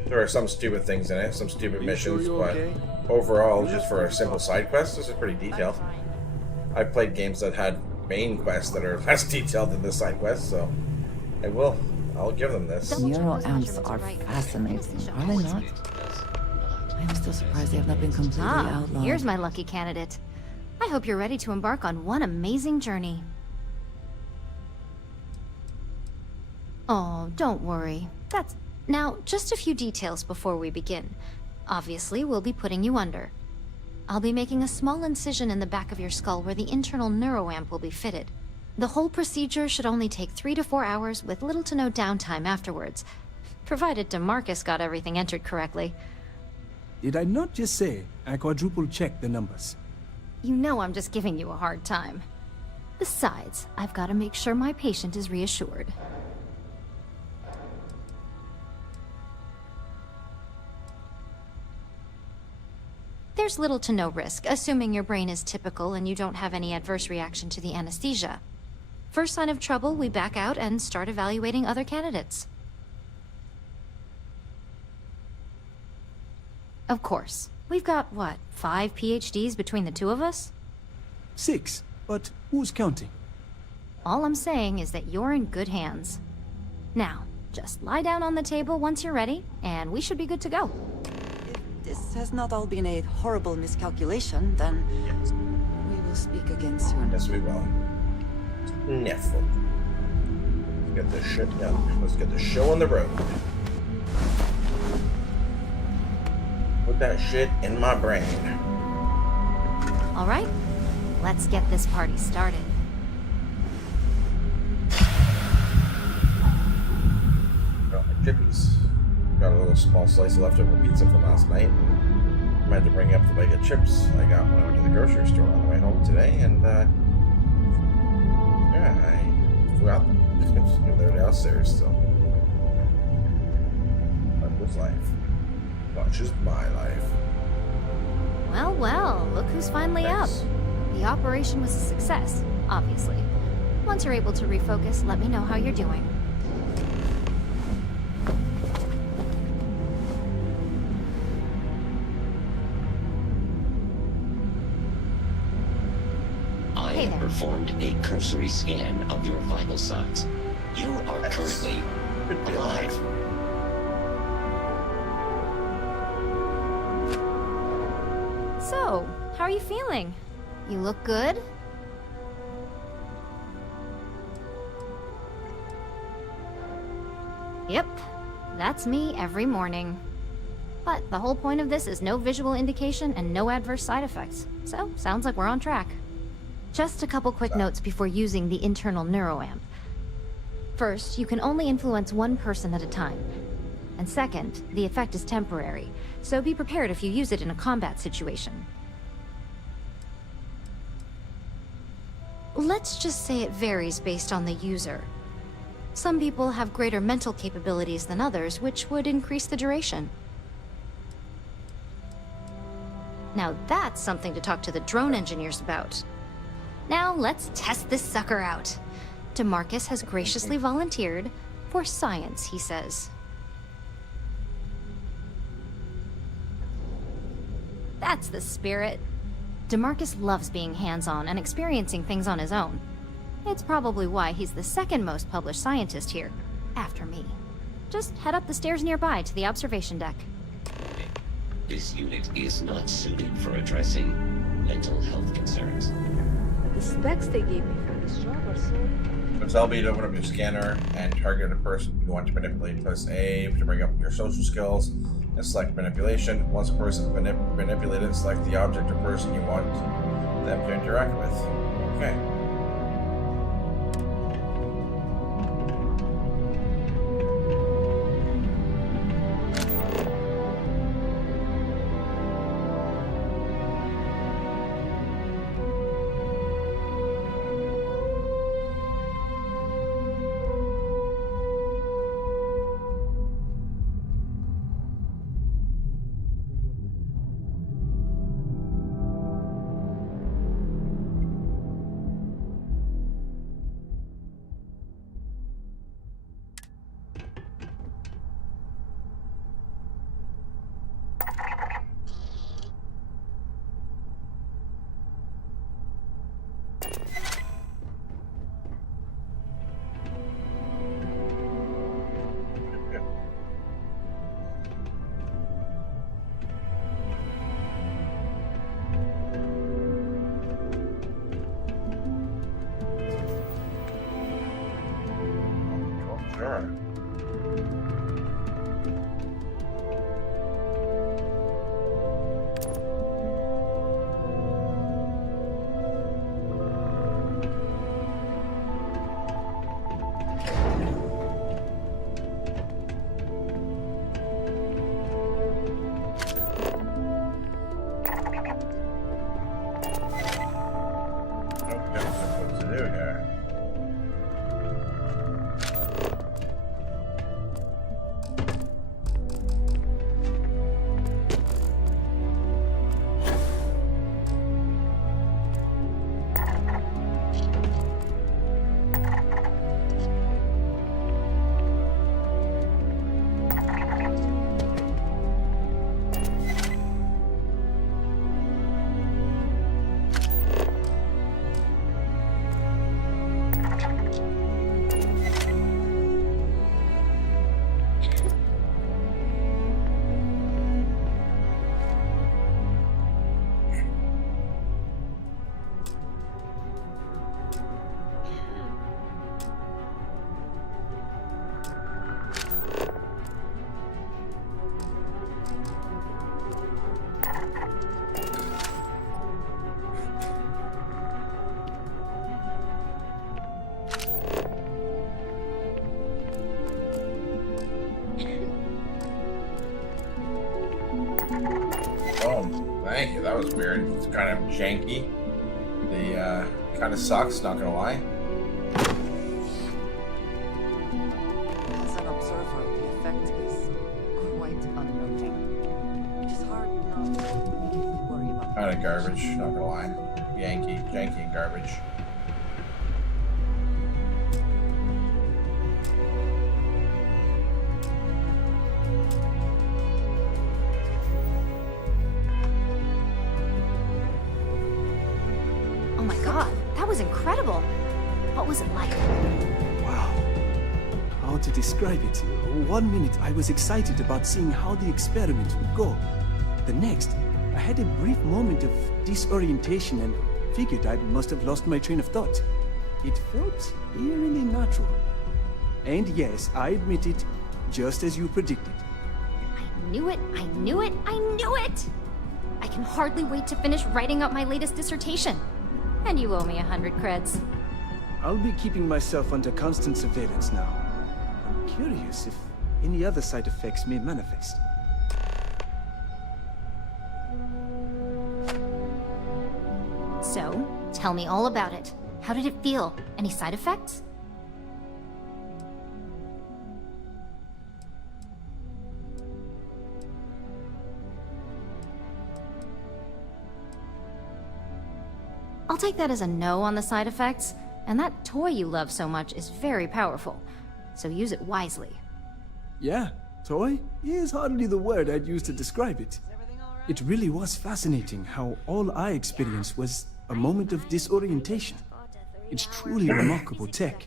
There are some stupid things in it, some stupid missions, but overall, just for a simple side quest, this is pretty detailed. I've played games that had main quests that are less detailed than this side quest, so I'll give them this. NeuroAmps are fascinating, are they not? I'm still surprised they have not been completely outlawed. Here's my lucky candidate. I hope you're ready to embark on one amazing journey. Oh, don't worry. That's... Now, just a few details before we begin. Obviously, we'll be putting you under. I'll be making a small incision in the back of your skull where the internal neuroamp will be fitted. The whole procedure should only take 3 to 4 hours with little to no downtime afterwards, provided DeMarcus got everything entered correctly. Did I not just say I quadruple-checked the numbers? You know I'm just giving you a hard time. Besides, I've got to make sure my patient is reassured. There's little to no risk, assuming your brain is typical and you don't have any adverse reaction to the anesthesia. First sign of trouble, we back out and start evaluating other candidates. Of course. We've got, what, 5 PhDs between the two of us? 6, but who's counting? All I'm saying is that you're in good hands. Now, just lie down on the table once you're ready, and we should be good to go. If this has not all been a horrible miscalculation, then we will speak again soon. Yes, we will. Wonderful. Let's get this shit done. Let's get the show on the road. Put that shit in my brain. All right, let's get this party started. Got my chippies. Got a little small slice of leftover pizza from last night. I meant to bring up the bag of chips I got when I went to the grocery store on the way home today, and yeah, I forgot them. They're downstairs still. That was life. Not just my life. Well, well, look who's finally up. The operation was a success, obviously. Once you're able to refocus, let me know how you're doing. I have performed a cursory scan of your vital signs. You are currently alive. So, how are you feeling? You look good? Yep, that's me every morning. But the whole point of this is no visual indication and no adverse side effects. So, sounds like we're on track. Just a couple quick notes before using the internal neuroamp. First, you can only influence one person at a time. And second, the effect is temporary, so be prepared if you use it in a combat situation. Let's just say it varies based on the user. Some people have greater mental capabilities than others, which would increase the duration. Now that's something to talk to the drone engineers about. Now let's test this sucker out. DeMarcus has graciously volunteered for science, he says. That's the spirit. DeMarcus loves being hands-on and experiencing things on his own. It's probably why he's the second most published scientist here, after me. Just head up the stairs nearby to the observation deck. This unit is not suited for addressing mental health concerns. The specs they gave me for this job are so... So tell me to open up your scanner and target a person you want to manipulate. Press A to bring up your social skills and select manipulation. Once a person is manipulated, select the object or person you want them to interact with. Okay. Sure. What to do here? Thank you, that was weird. It's kind of janky. The kind of sucks, not gonna lie. As an observer, the effect is quite unnerving. It is hard not to immediately worry about. Kind of garbage, not gonna lie. Janky and garbage. Oh my god, that was incredible. What was it like? Wow. How to describe it? 1 minute I was excited about seeing how the experiment would go. The next, I had a brief moment of disorientation and figured I must have lost my train of thought. It felt eerily natural. And yes, I admit it, just as you predicted. I knew it, I knew it, I knew it! I can hardly wait to finish writing up my latest dissertation. And you owe me 100 creds. I'll be keeping myself under constant surveillance now. I'm curious if any other side effects may manifest. So, tell me all about it. How did it feel? Any side effects? I'll take that as a no on the side effects, and that toy you love so much is very powerful, so use it wisely. Yeah, toy is hardly the word I'd use to describe it. It really was fascinating how all I experienced was a moment of disorientation. It's truly remarkable tech.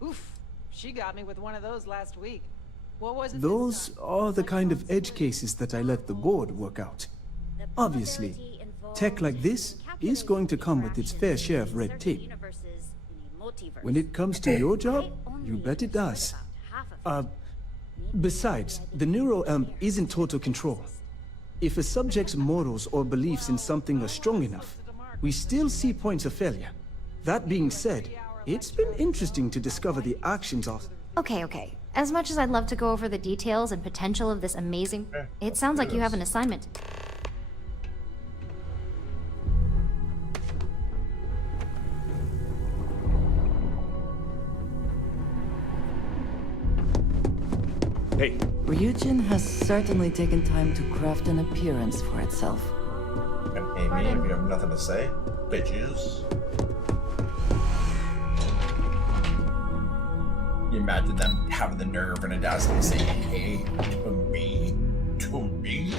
Oof, she got me with one of those last week. What was it? Those are the kind of edge cases that I let the board work out. Obviously, tech like this is going to come with its fair share of red tape. When it comes to your job, you bet it does. Besides, the neural is in total control. If a subject's morals or beliefs in something are strong enough, we still see points of failure. That being said, it's been interesting to discover the actions of... Okay. As much as I'd love to go over the details and potential of this amazing... It sounds like you have an assignment. Hey. Ryujin has certainly taken time to craft an appearance for itself. Hey, me, if you have nothing to say, bitches. You imagine them having the nerve and audacity to say, hey, to me,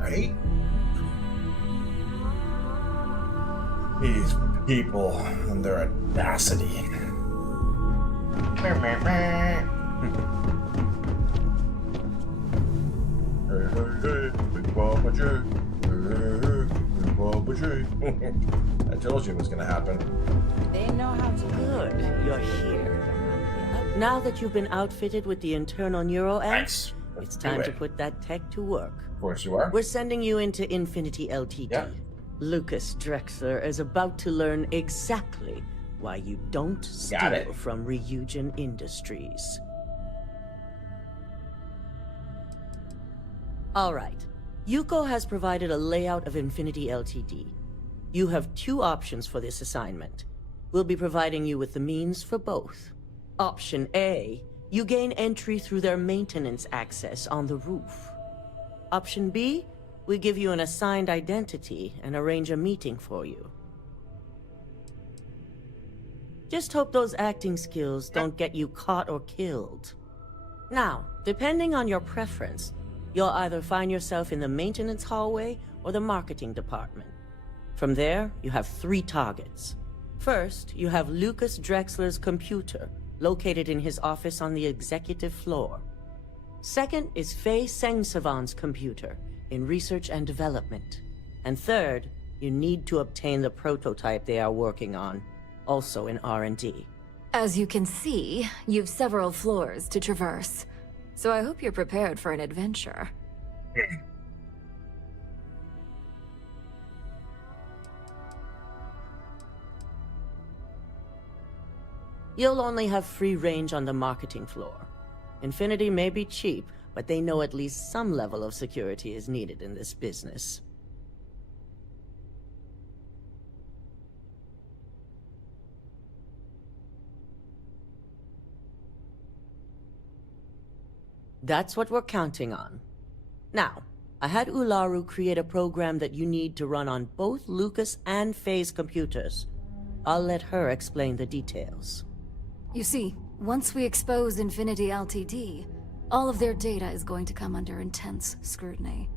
right? These people and their audacity. I told you it was gonna happen. They know how to. Good, you're here. Now that you've been outfitted with the internal neuro amp, it's time to put that tech to work. Of course you are. We're sending you into Infinity LTD. Yeah. Lucas Drexler is about to learn exactly why you don't steal from Ryujin Industries. All right. Yuko has provided a layout of Infinity LTD. You have two options for this assignment. We'll be providing you with the means for both. Option A, you gain entry through their maintenance access on the roof. Option B, we give you an assigned identity and arrange a meeting for you. Just hope those acting skills don't get you caught or killed. Now, depending on your preference, you'll either find yourself in the maintenance hallway or the marketing department. From there, you have 3 targets. First, you have Lucas Drexler's computer, located in his office on the executive floor. Second is Faye Sengsavan's computer, in research and development. And third, you need to obtain the prototype they are working on, also in R&D. As you can see, you've several floors to traverse. So I hope you're prepared for an adventure. You'll only have free range on the marketing floor. Infinity may be cheap, but they know at least some level of security is needed in this business. That's what we're counting on. Now, I had Ularu create a program that you need to run on both Lucas and Faye's computers. I'll let her explain the details. You see, once we expose Infinity Ltd, all of their data is going to come under intense scrutiny.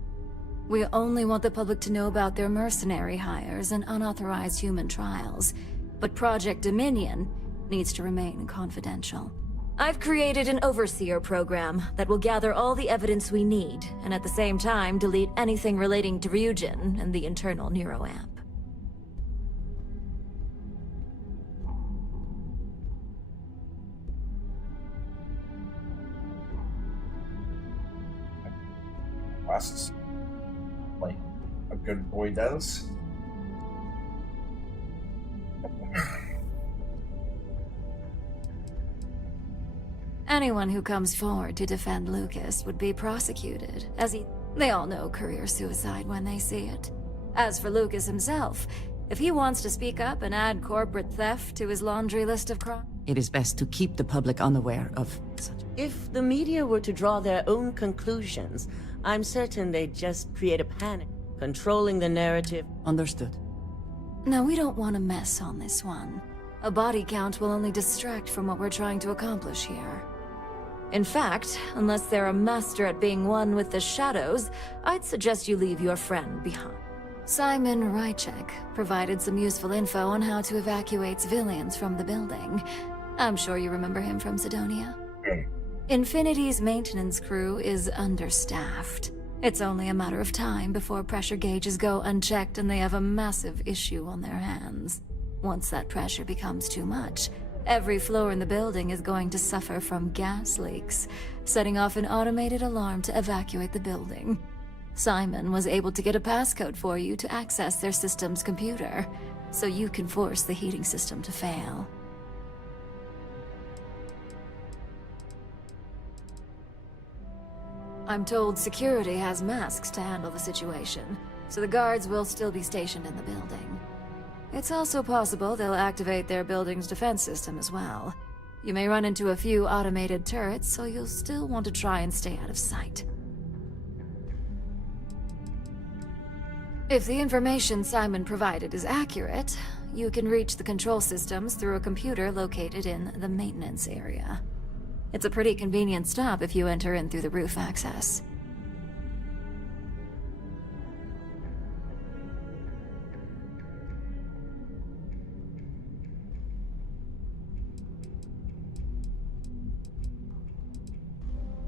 We only want the public to know about their mercenary hires and unauthorized human trials, but Project Dominion needs to remain confidential. I've created an overseer program that will gather all the evidence we need, and at the same time delete anything relating to Ryujin and the internal neuroamp. Glasses, like a good boy does. Anyone who comes forward to defend Lucas would be prosecuted, as they all know career suicide when they see it. As for Lucas himself, if he wants to speak up and add corporate theft to his laundry list of crimes, it is best to keep the public unaware of such. If the media were to draw their own conclusions, I'm certain they'd just create a panic, controlling the narrative. Understood. No, we don't want to mess on this one. A body count will only distract from what we're trying to accomplish here. In fact, unless they're a master at being one with the shadows, I'd suggest you leave your friend behind. Simon Rychek provided some useful info on how to evacuate civilians from the building. I'm sure you remember him from Sidonia. Infinity's maintenance crew is understaffed. It's only a matter of time before pressure gauges go unchecked and they have a massive issue on their hands. Once that pressure becomes too much, every floor in the building is going to suffer from gas leaks, setting off an automated alarm to evacuate the building. Simon was able to get a passcode for you to access their system's computer, so you can force the heating system to fail. I'm told security has masks to handle the situation, so the guards will still be stationed in the building. It's also possible they'll activate their building's defense system as well. You may run into a few automated turrets, so you'll still want to try and stay out of sight. If the information Simon provided is accurate, you can reach the control systems through a computer located in the maintenance area. It's a pretty convenient stop if you enter in through the roof access.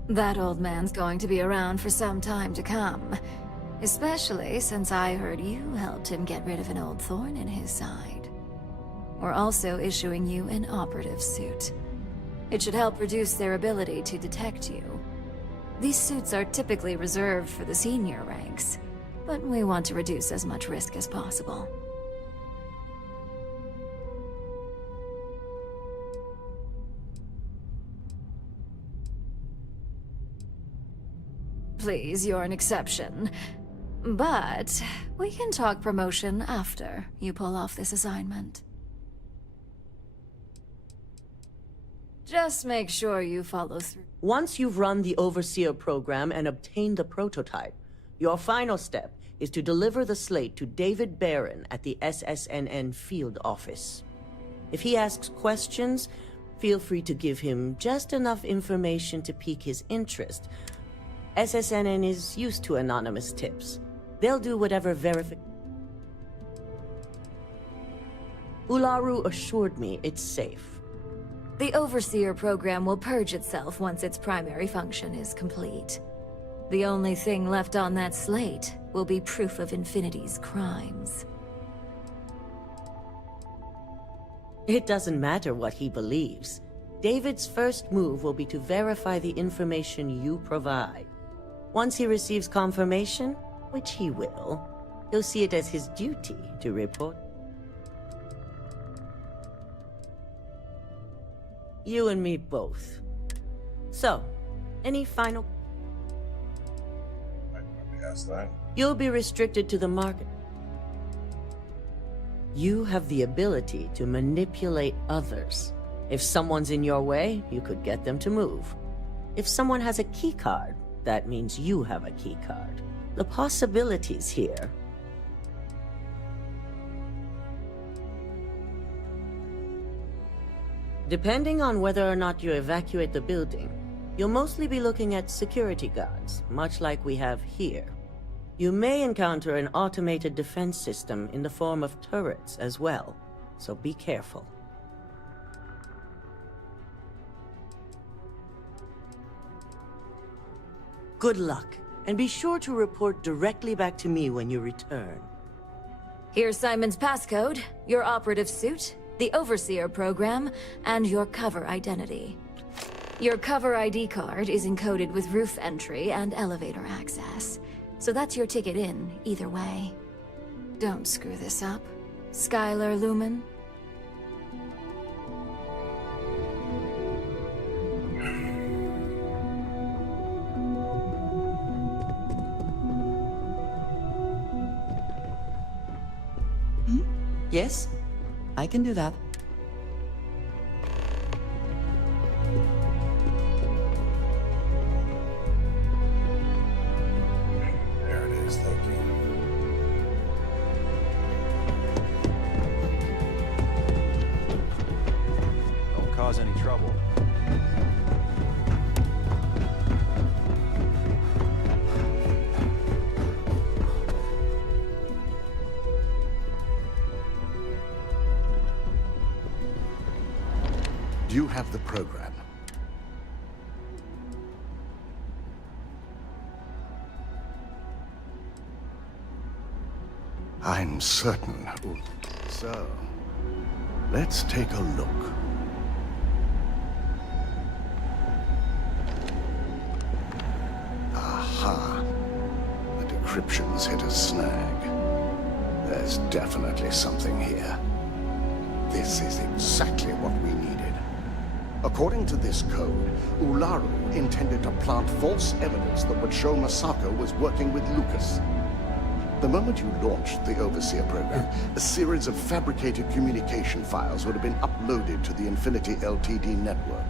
That old man's going to be around for some time to come. Especially since I heard you helped him get rid of an old thorn in his side. we're also issuing you an operative suit. It should help reduce their ability to detect you. These suits are typically reserved for the senior ranks, but we want to reduce as much risk as possible. Please, you're an exception. But we can talk promotion after you pull off this assignment. Just make sure you follow through. Once you've run the Overseer program and obtained the prototype, your final step is to deliver the slate to David Barron at the SSNN field office. If he asks questions, feel free to give him just enough information to pique his interest. SSNN is used to anonymous tips. They'll do whatever verification. Ularu assured me it's safe. The Overseer program will purge itself once its primary function is complete. The only thing left on that slate will be proof of Infinity's crimes. It doesn't matter what he believes. David's first move will be to verify the information you provide. Once he receives confirmation, which he will, he'll see it as his duty to report. You and me both. So, any final... You'll be restricted to the market. You have the ability to manipulate others. If someone's in your way, you could get them to move. If someone has a key card, that means you have a key card. The possibilities here. Depending on whether or not you evacuate the building, you'll mostly be looking at security guards, much like we have here. You may encounter an automated defense system in the form of turrets as well, so be careful. Good luck, and be sure to report directly back to me when you return. Here's Simon's passcode, your operative suit, the Overseer program, and your cover identity. Your cover ID card is encoded with roof entry and elevator access, so that's your ticket in, either way. Don't screw this up, Skylar Lumen. Yes, I can do that. There it is, thank you. Don't cause any trouble. You have the program. I'm certain. So, let's take a look. Aha. The decryption's hit a snag. There's definitely something here. This is exactly what we needed. According to this code, Ularu intended to plant false evidence that would show Masako was working with Lucas. The moment you launched the Overseer program, a series of fabricated communication files would have been uploaded to the Infinity LTD network.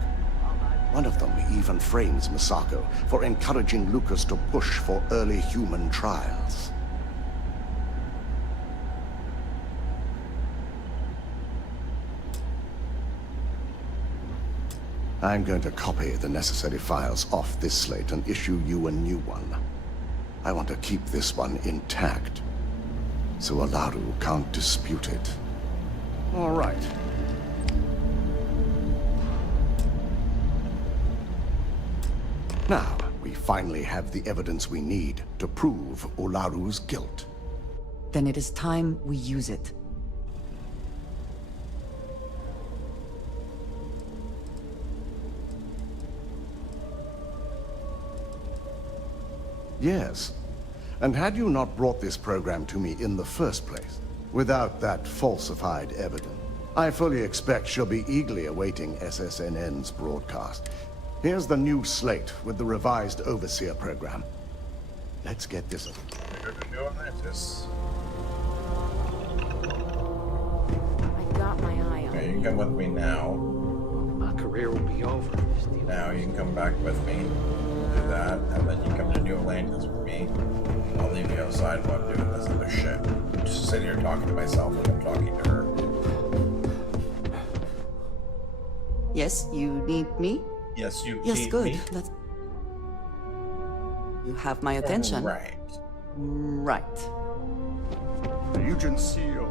One of them even frames Masako for encouraging Lucas to push for early human trials. I'm going to copy the necessary files off this slate and issue you a new one. I want to keep this one intact, so Ularu can't dispute it. All right. Now, we finally have the evidence we need to prove Ularu's guilt. Then it is time we use it. Yes. And had you not brought this program to me in the first place, without that falsified evidence, I fully expect she'll be eagerly awaiting SSNN's broadcast. Here's the new slate with the revised Overseer program. Let's get this over. I got my eye on Okay, you can come with me now. My career will be over. Now you can come back with me. Do that, and then you come to New Atlantis with me. I'll leave you outside while I'm doing this other shit. Just sitting here talking to myself like I'm talking to her. Yes, you need me? Yes, you Yes, need good. me. Let's... You have my attention. Right. Right. Agent CEO.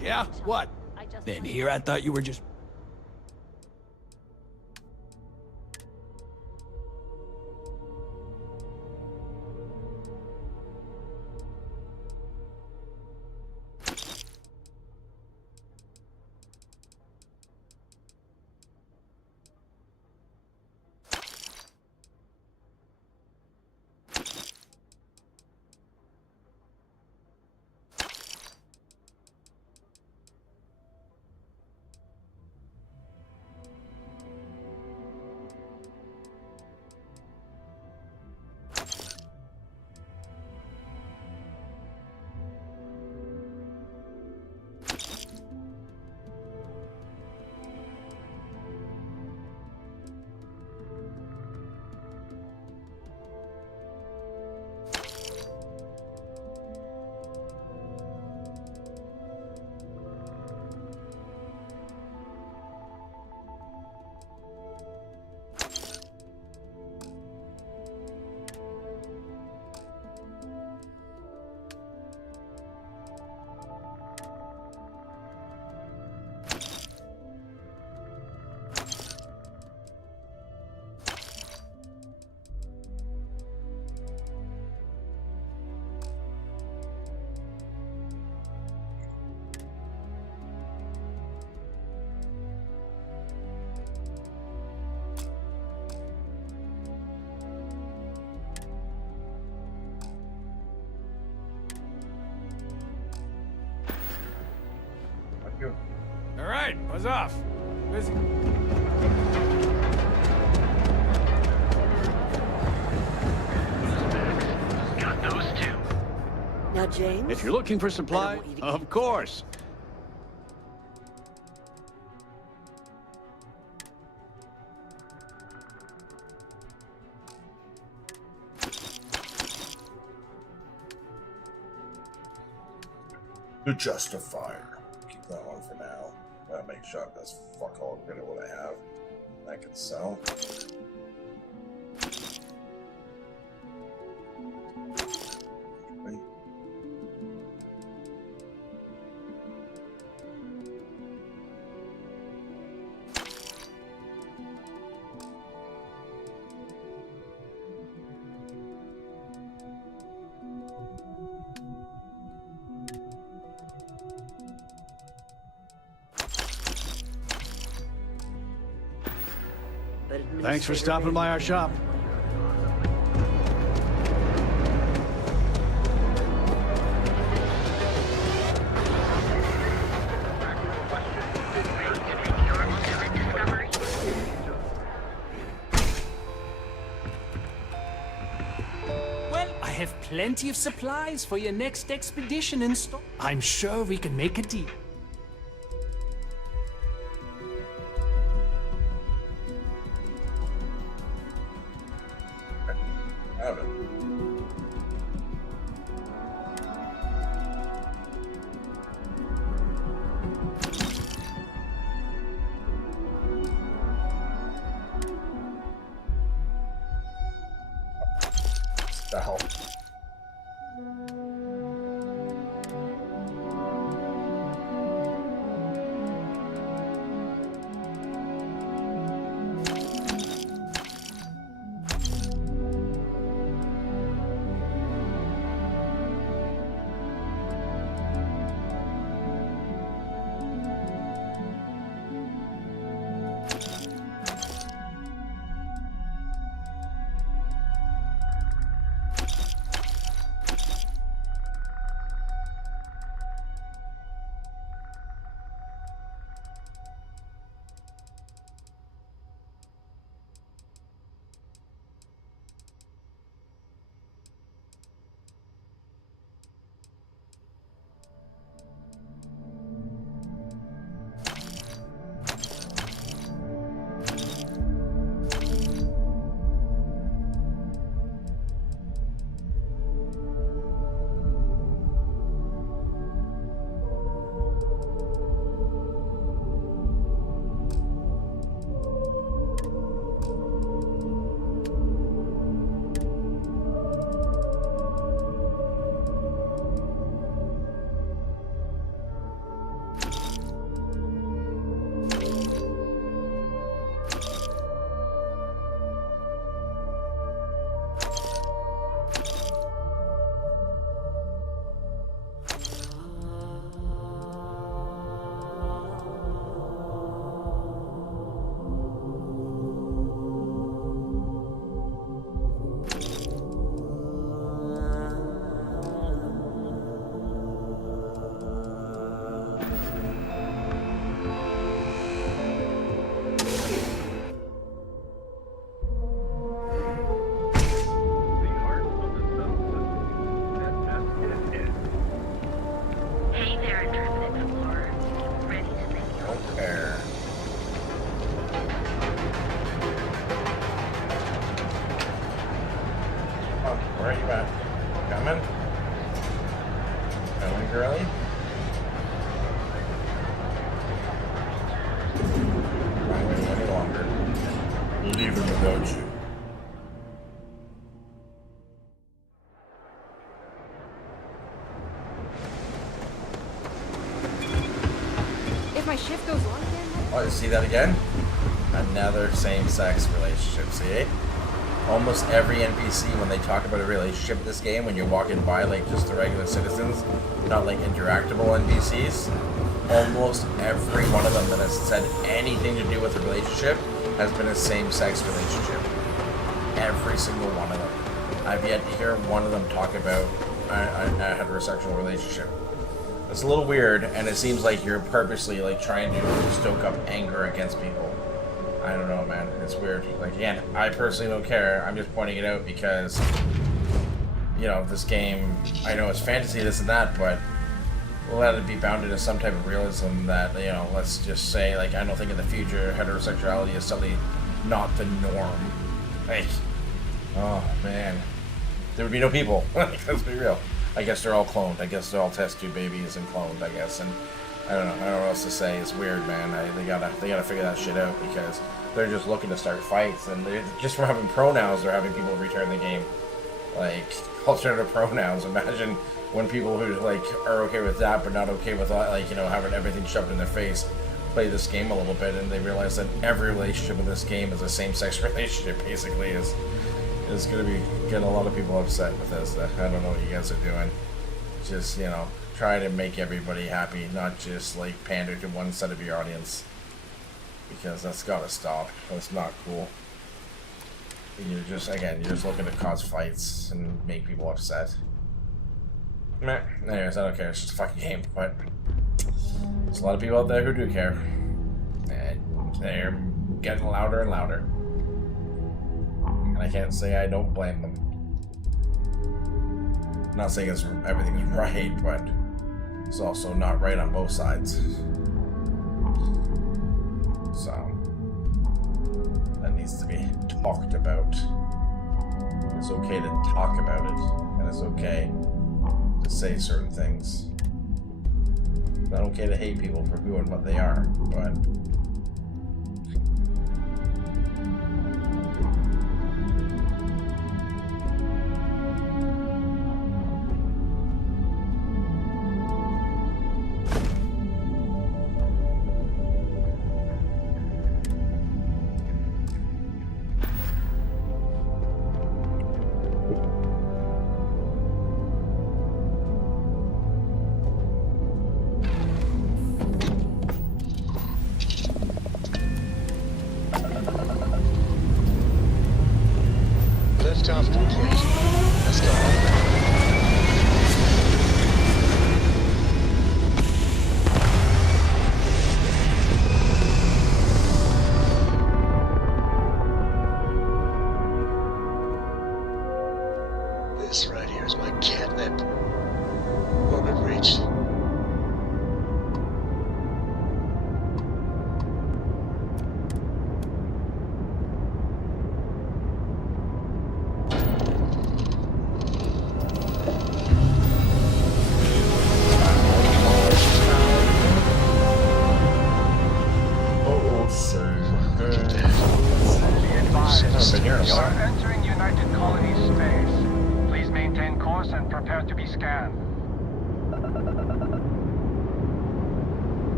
Yeah? What? Then here I thought you were just... All right, buzz off. Busy. Got those two. Now, James? If you're looking for supply, of course. The Justifier. Keep that one for now. Gotta make sure that's fuck all good at what I have. I can sell. Thanks for stopping by our shop. Well, I have plenty of supplies for your next expedition in store. I'm sure we can make a deal. Have it. The hell? Where are you at? Coming? Coming, girly? Not waiting any longer. Leave him without you. If my shift goes on again... Oh, you see that again? Another same-sex relationship, see? Almost every NPC, when they talk about a relationship in this game, when you're walking by, like, just the regular citizens, not, like, interactable NPCs, almost every one of them that has said anything to do with a relationship has been a same-sex relationship. Every single one of them. I've yet to hear one of them talk about a heterosexual relationship. It's a little weird, and it seems like you're purposely, like, trying to stoke up anger against people. I don't know, man. It's weird. Like, again, I personally don't care. I'm just pointing it out because, you know, this game, I know it's fantasy, this and that, but let it be bounded to some type of realism that, you know, let's just say, like, I don't think in the future heterosexuality is suddenly not the norm. Like, oh, man. There would be no people. Let's be real. I guess they're all cloned. I guess they're all test tube babies and cloned, I guess, and I don't know. I don't know what else to say. It's weird, man. They gotta figure that shit out because they're just looking to start fights, and they're just from having pronouns, they're having people return the game. Like alternative pronouns. Imagine when people who like are okay with that but not okay with like, you know, having everything shoved in their face play this game a little bit, and they realize that every relationship in this game is a same-sex relationship. Basically, is gonna be getting a lot of people upset with this. I don't know what you guys are doing. Just, you know, try to make everybody happy, not just like pander to one side of your audience, because that's gotta stop. That's not cool. You're just looking to cause fights and make people upset. Meh. Anyways, I don't care. It's just a fucking game, but there's a lot of people out there who do care, and they're getting louder and louder. And I can't say I don't blame them. I'm not saying everything's right, but it's also not right on both sides. So that needs to be talked about. It's okay to talk about it, and it's okay to say certain things. It's not okay to hate people for who and what they are, but Liftoff complete. Let's go. This right here is my catnip. Orbit reached. You're entering United Colony space. Please maintain course and prepare to be scanned.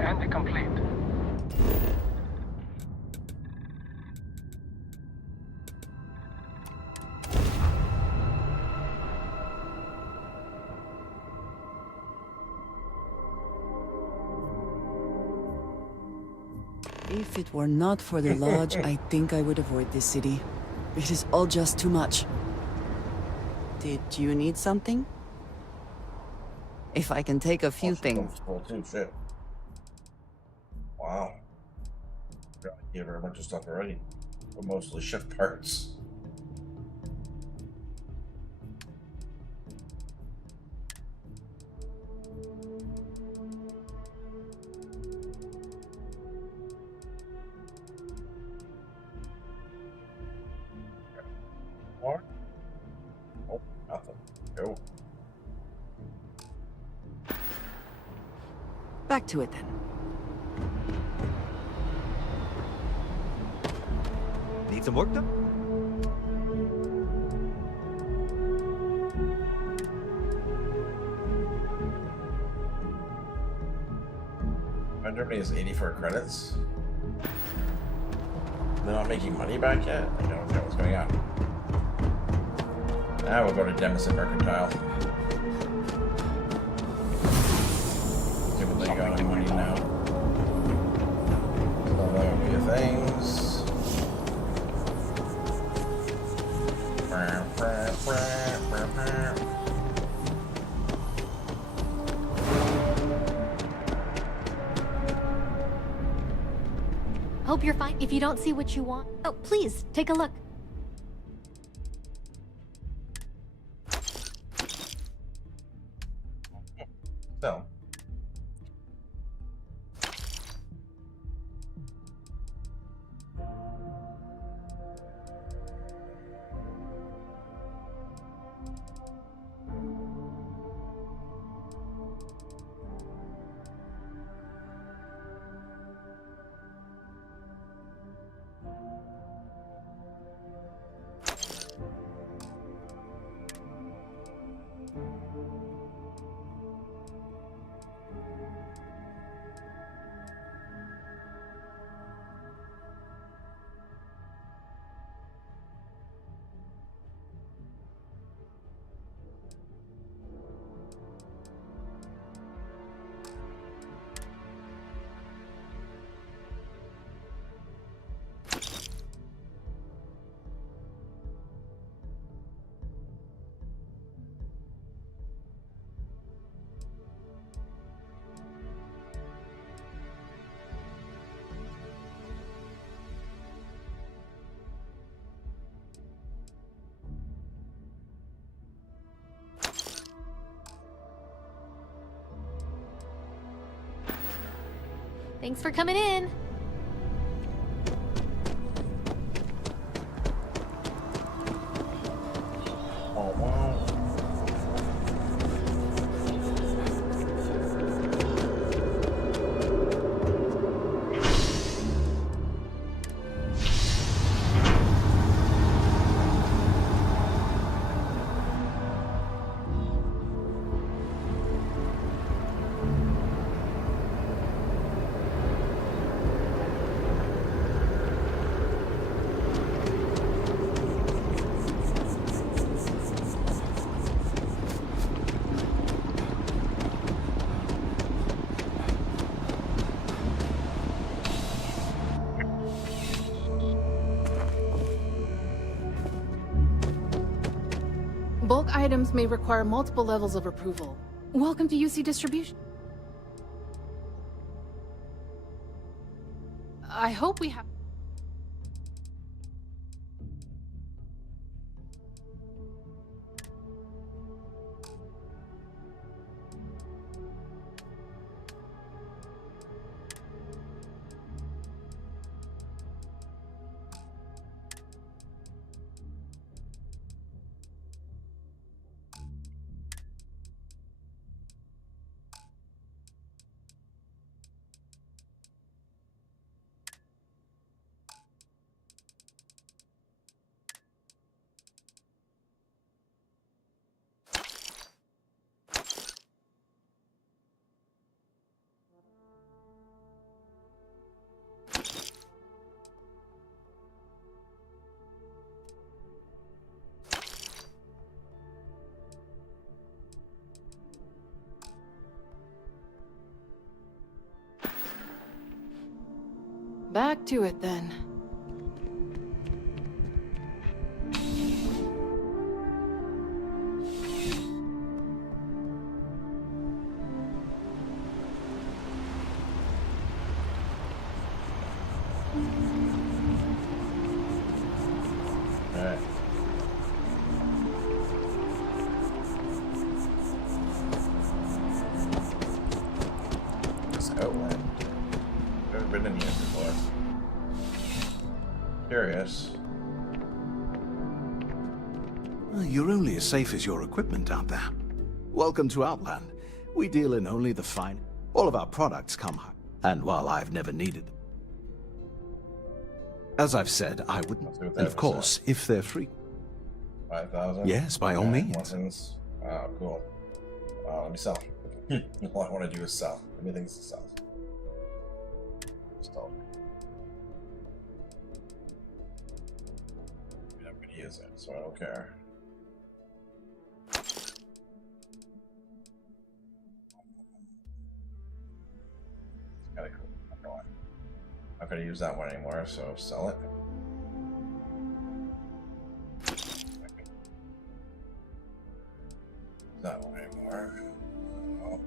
And complete. If it were not for the lodge, I think I would avoid this city. It is all just too much. Did you need something? If I can take a few things. Wow. I gave her a bunch of stuff already, but mostly shift parts. More? Oh, nothing. Go. Back to it then. Need some work done? Germany is 84 credits. They're not making money back yet? I don't know what's going on. Now we'll go to Demison Mercantile. See what they got on money now. So that would be a things. Hope you're fine. If you don't see what you want, oh, please, take a look. So. Thanks for coming in. Oh, wow. Bulk items may require multiple levels of approval. Welcome to UC Distribution. I hope we have... Back to it then. Alright. This outland. Never been in here before. Curious. You're only as safe as your equipment out there. Welcome to Outland. We deal in only the fine. All of our products come high. And while I've never needed them, as I've said, I wouldn't. And of course, if they're free. 5,000? Yes, by all means. Lessons. Oh, cool. Let me sell. All I want to do is sell. Give me things to sell. Stop. I'm not going to use it, so I don't care. It's kind of cool. I'm not going to use that one anymore, so sell it. That one anymore. Oh.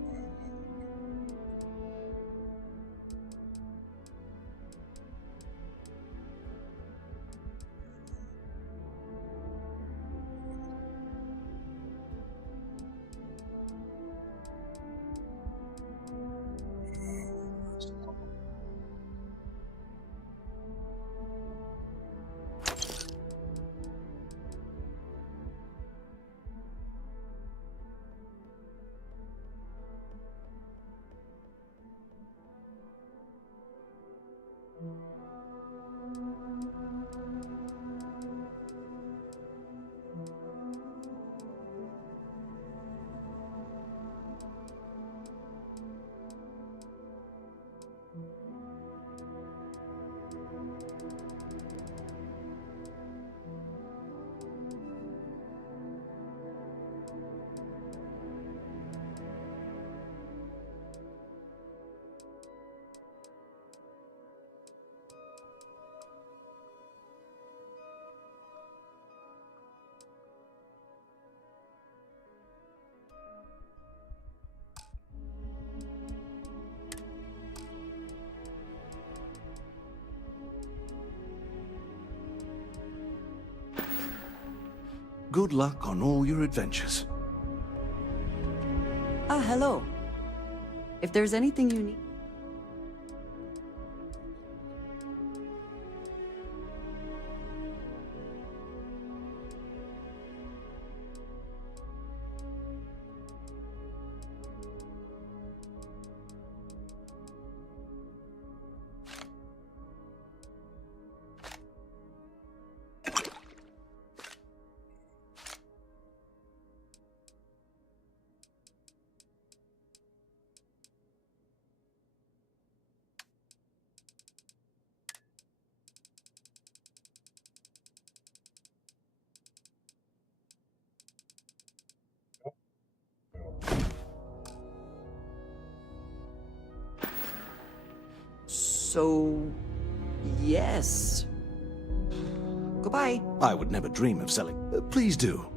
Good luck on all your adventures. Ah, hello. If there's anything you need... So, yes. Goodbye. I would never dream of selling. Please do.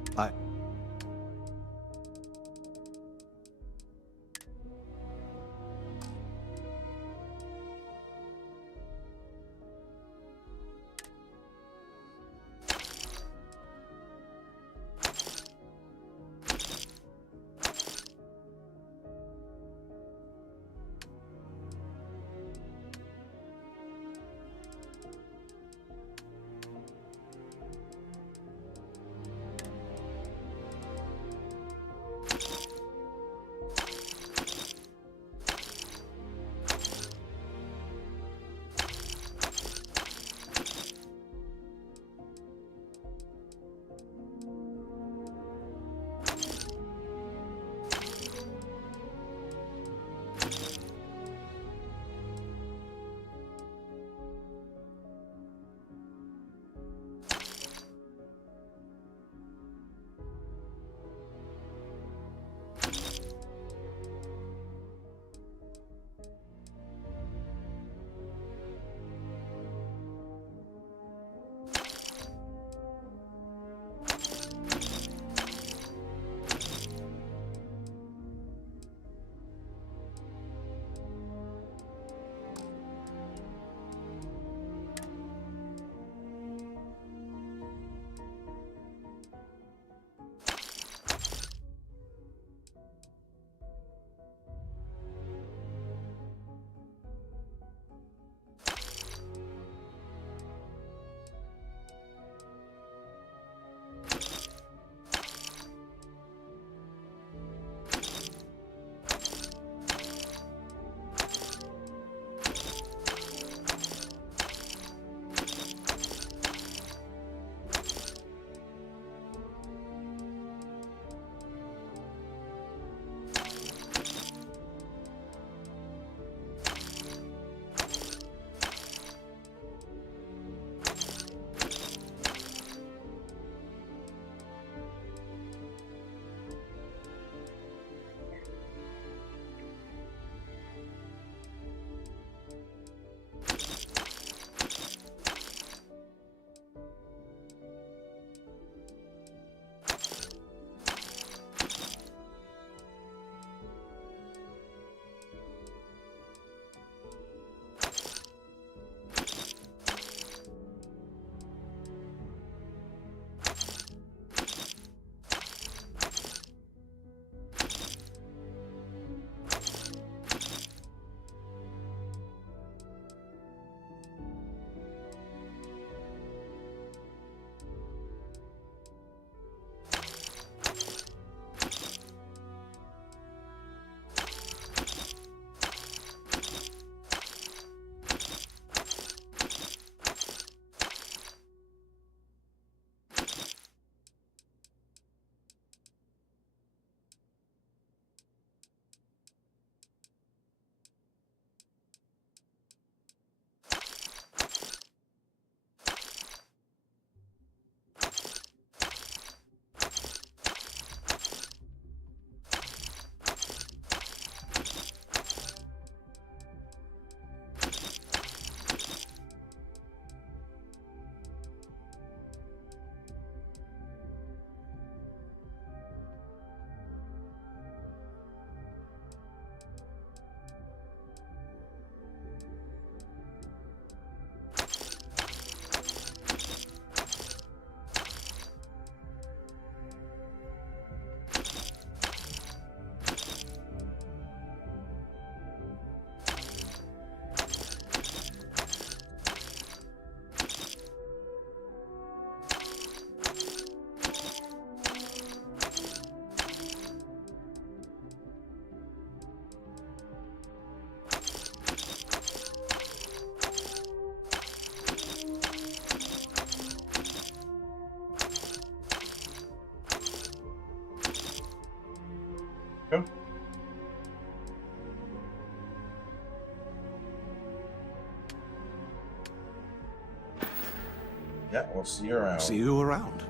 Yeah, we'll see you around. See you around.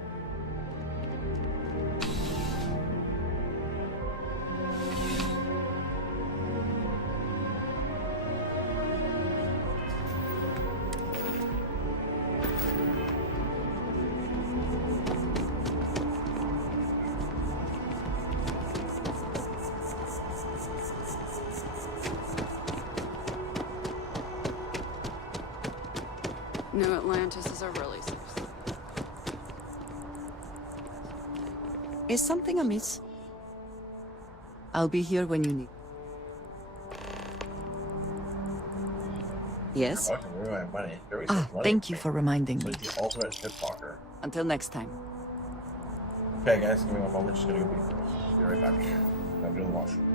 New Atlantis is a really safe city. Is something amiss? I'll be here when you need. Yes? I can ruin my money. Thank you for reminding me. Like the ultimate pickpocket. Until next time. Okay, guys, give me one moment. Just gonna be right back. Gotta do the washroom.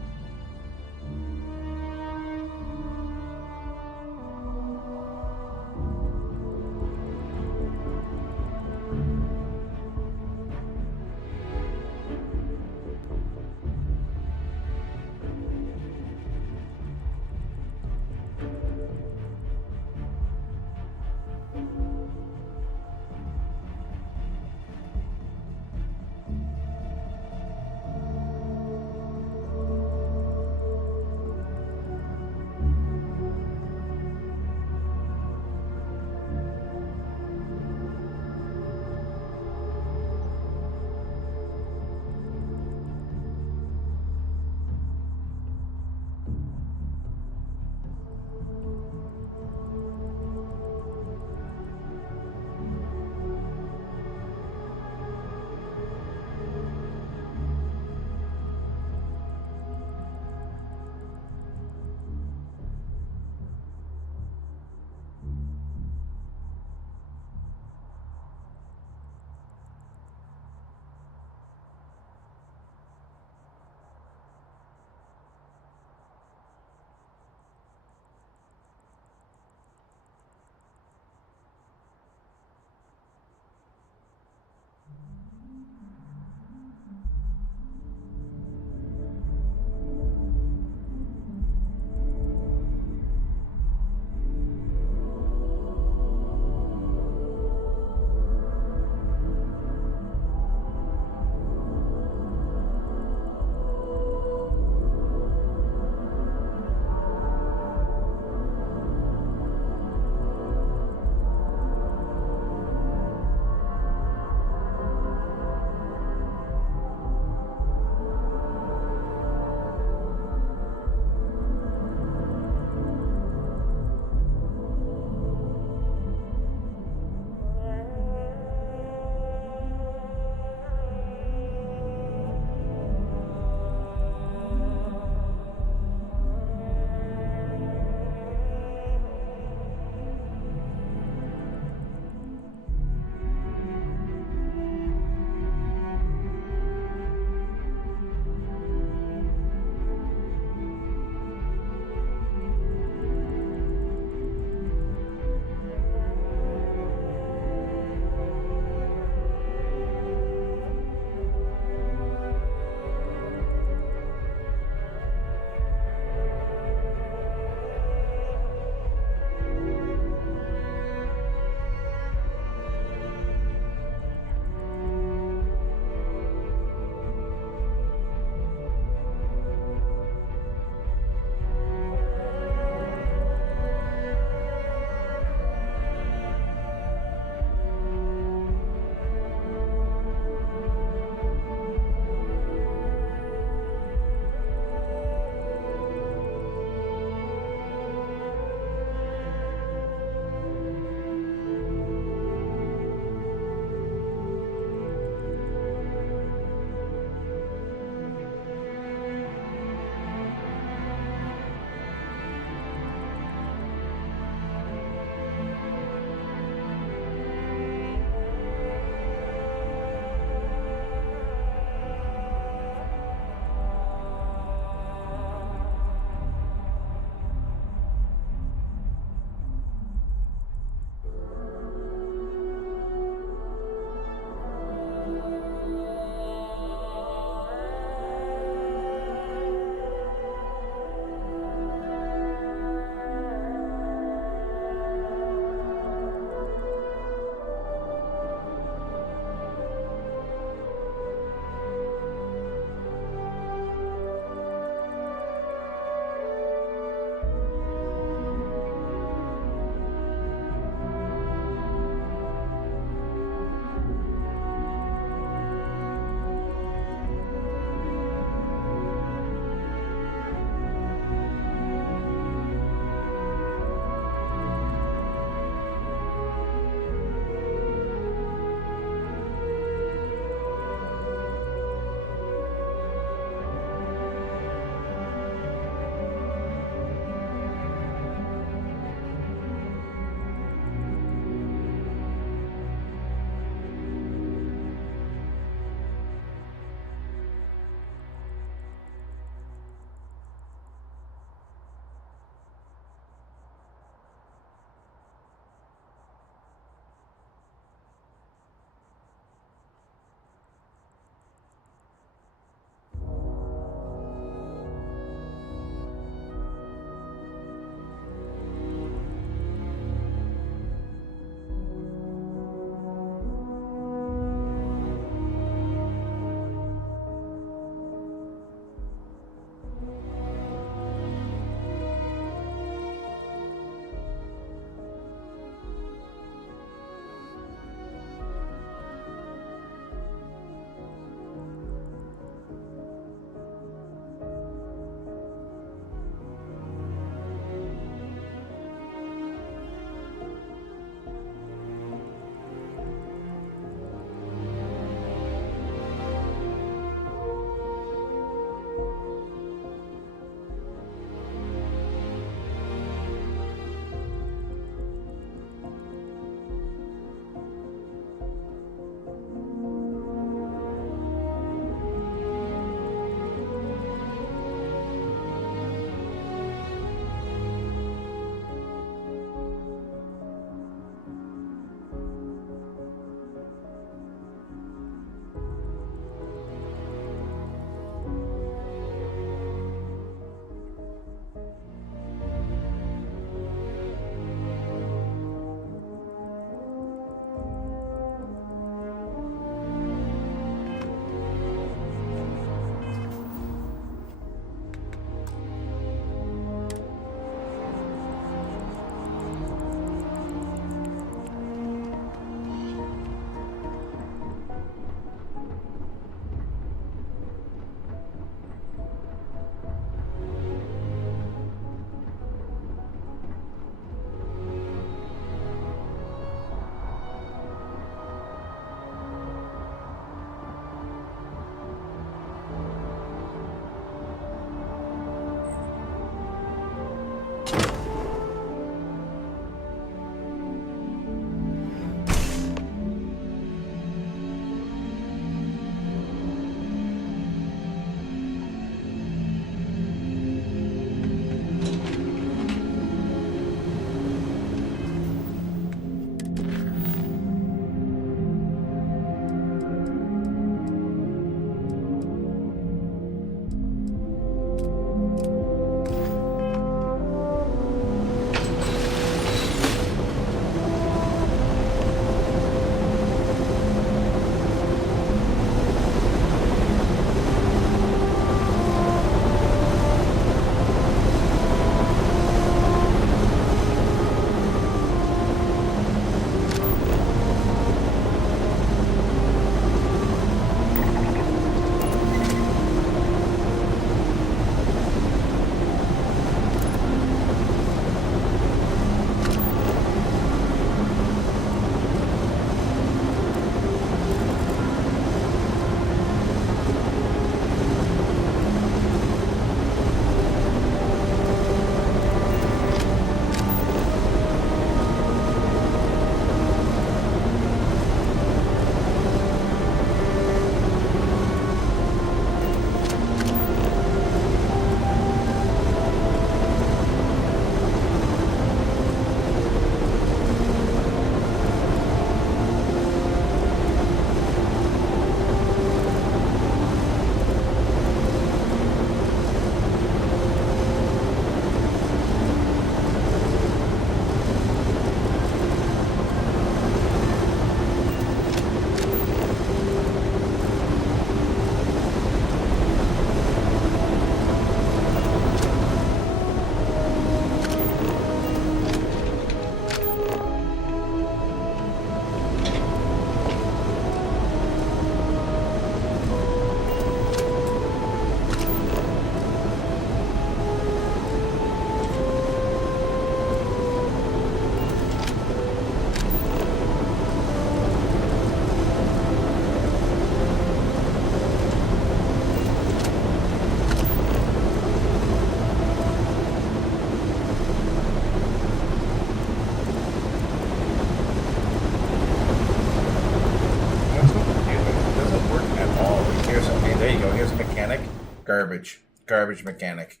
Garbage mechanic.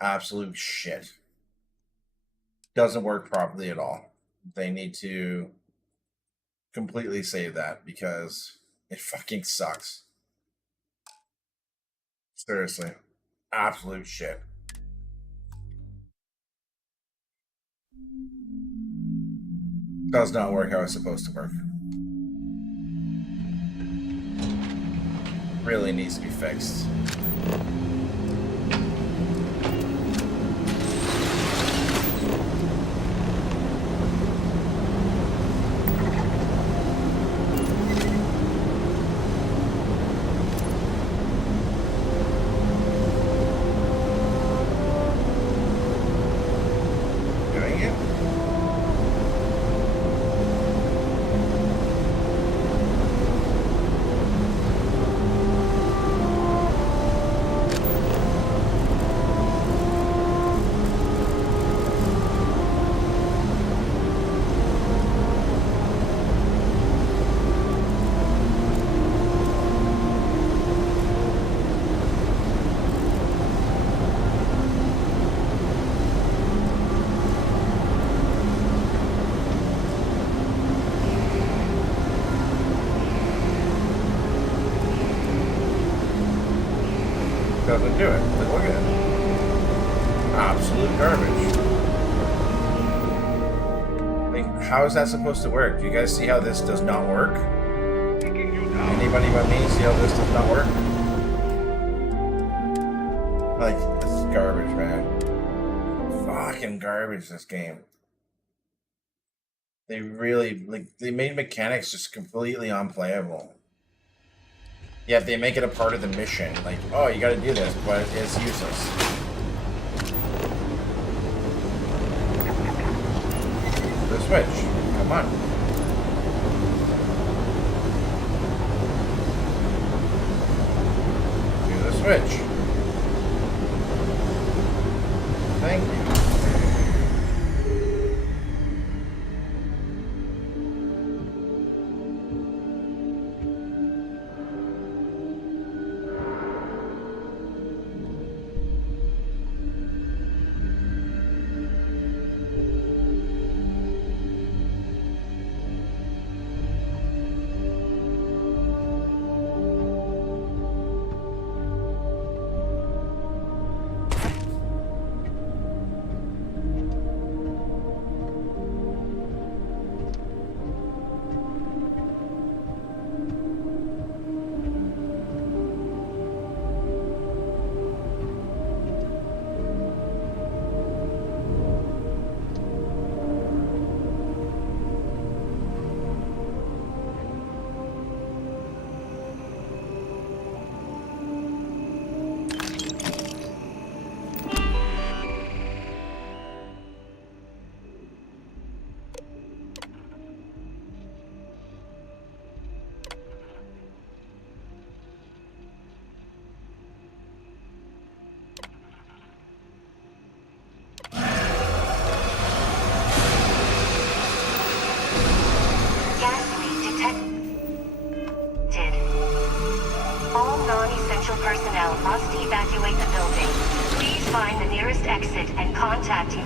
Absolute shit. Doesn't work properly at all. They need to completely save that because it fucking sucks. Seriously. Absolute shit. Does not work how it's supposed to work. Really needs to be fixed. Doesn't do it. Look at it. Absolute garbage. Like, how is that supposed to work? Do you guys see how this does not work? Anybody but me see how this does not work? Like, this is garbage, man. Fucking garbage, this game. They really, like, they made mechanics just completely unplayable. Yet they make it a part of the mission. Like, oh, you gotta do this, but it's useless. The switch. Come on. Do the switch. Thank you.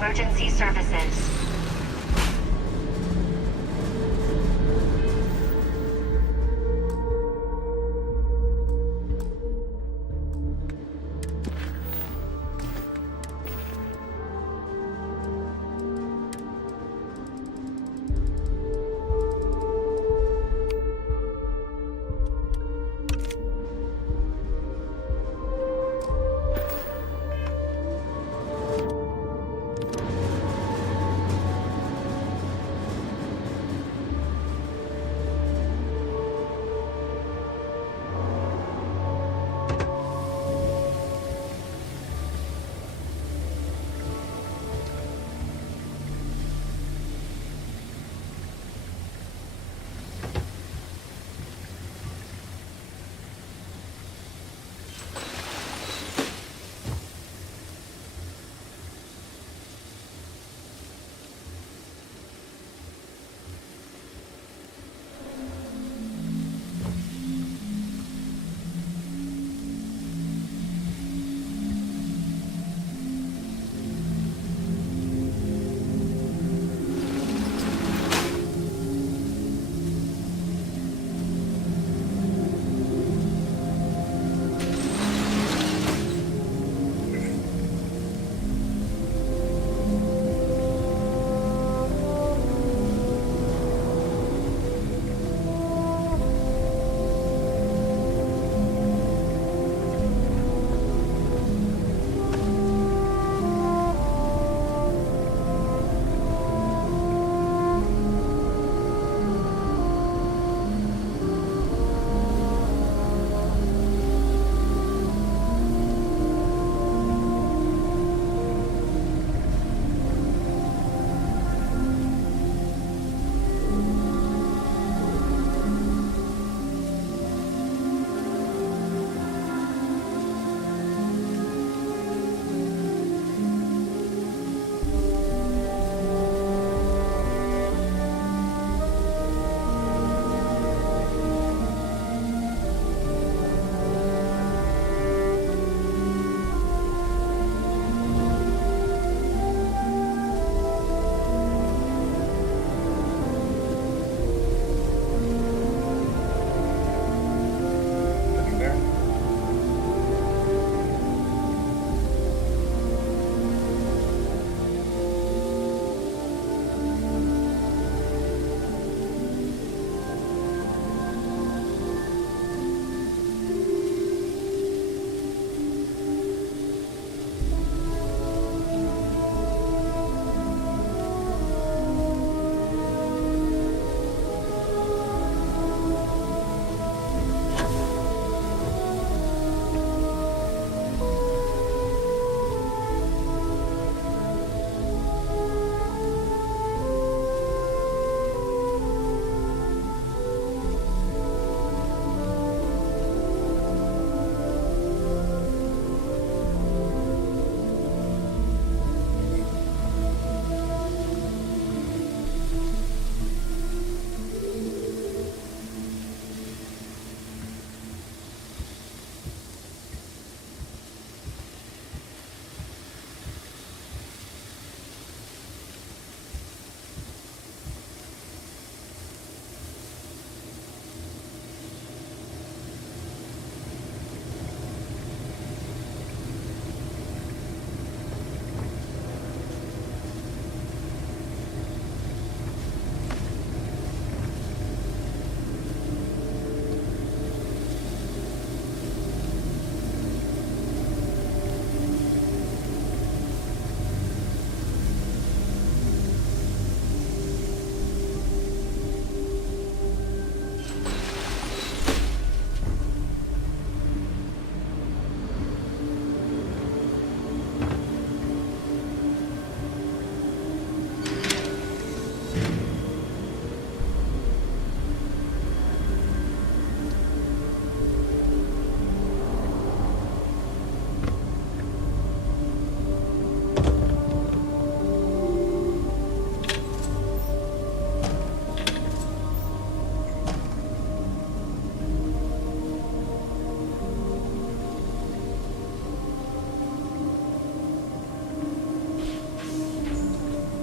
Emergency services.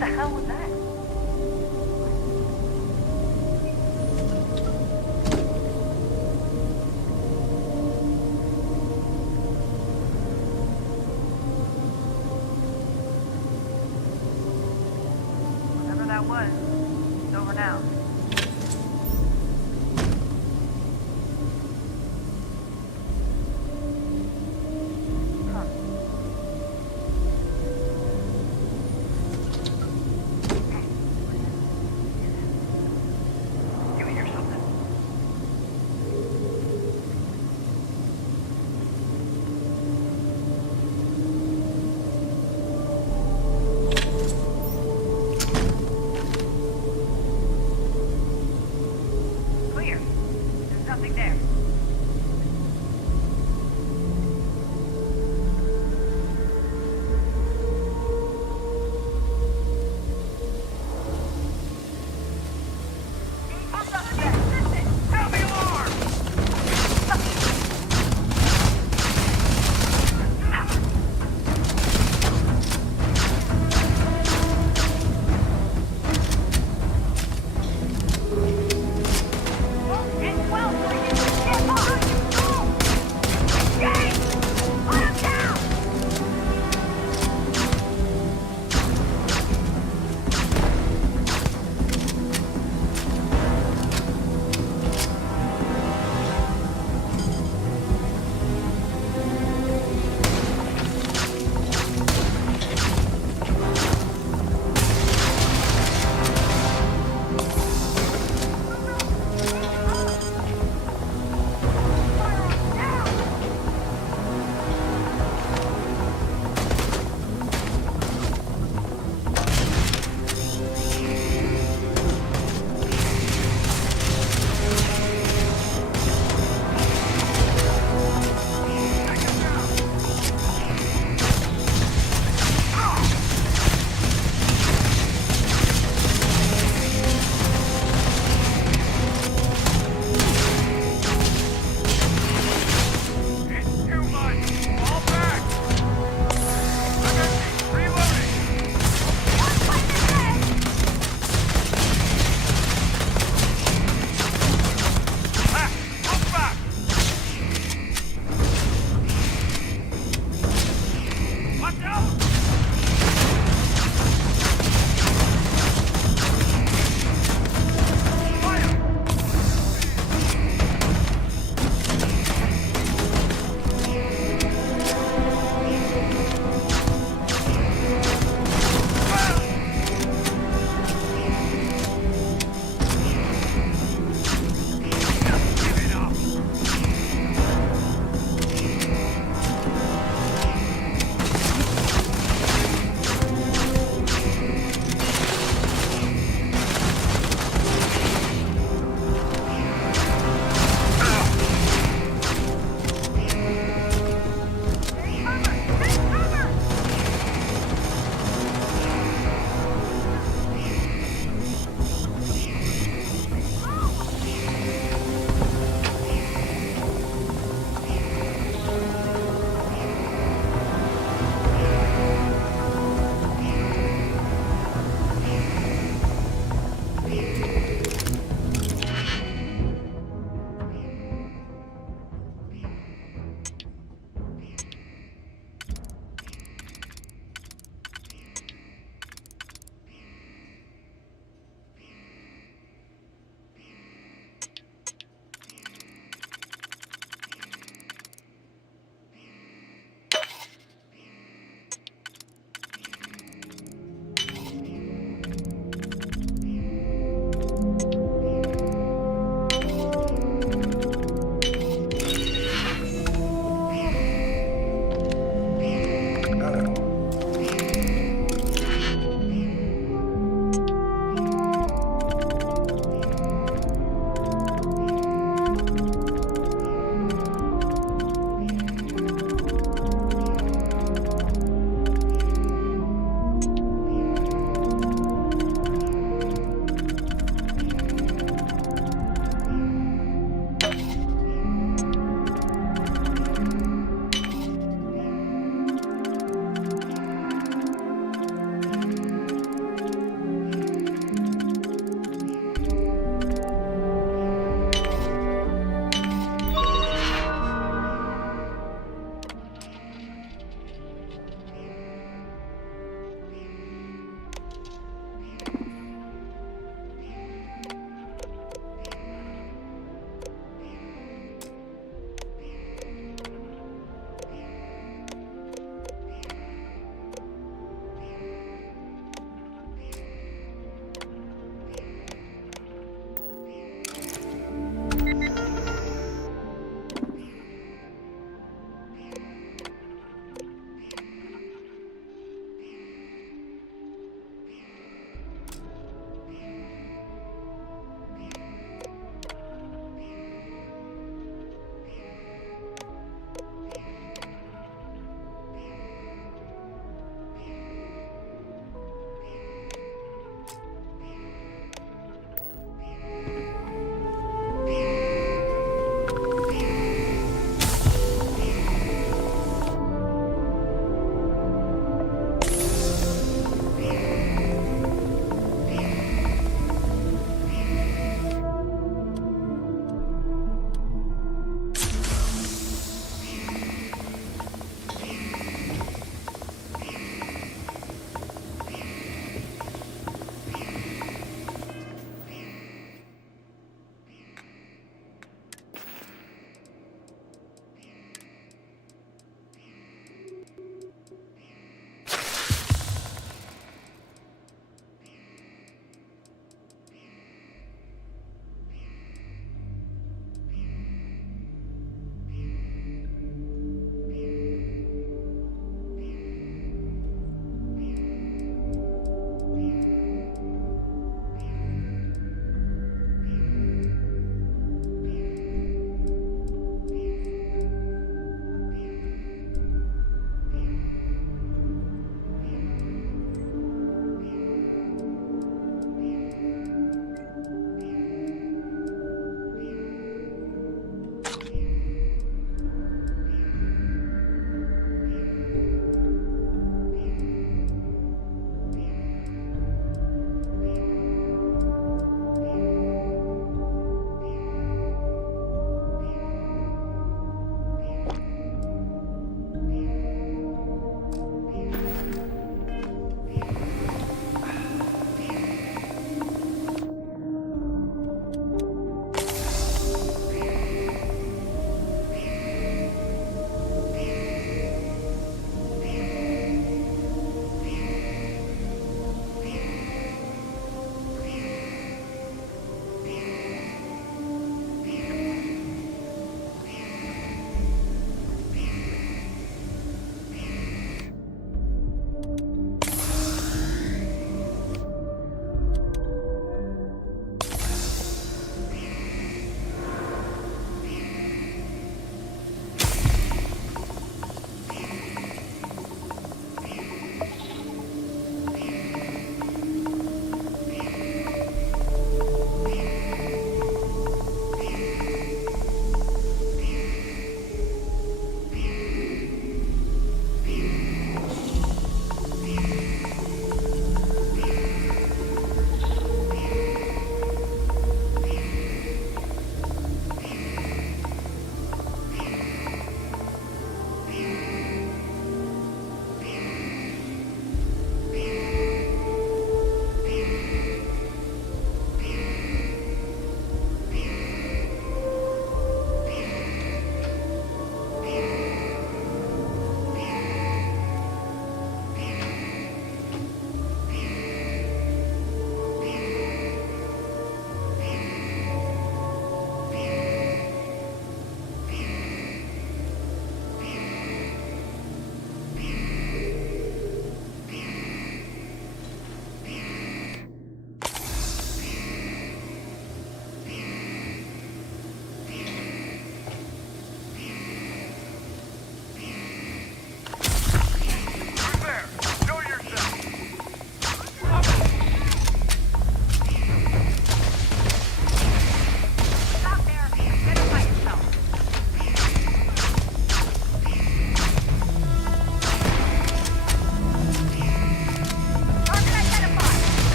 the hell was that? Whatever that was, it's over now.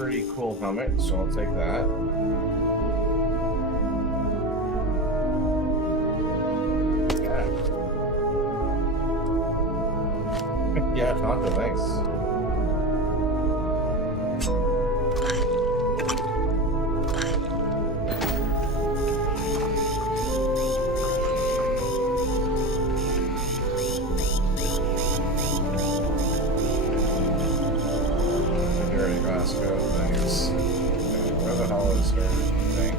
pretty cool helmet, so I'll take that. Yeah. Yeah, Tonto, thanks. Where the hell is her thing?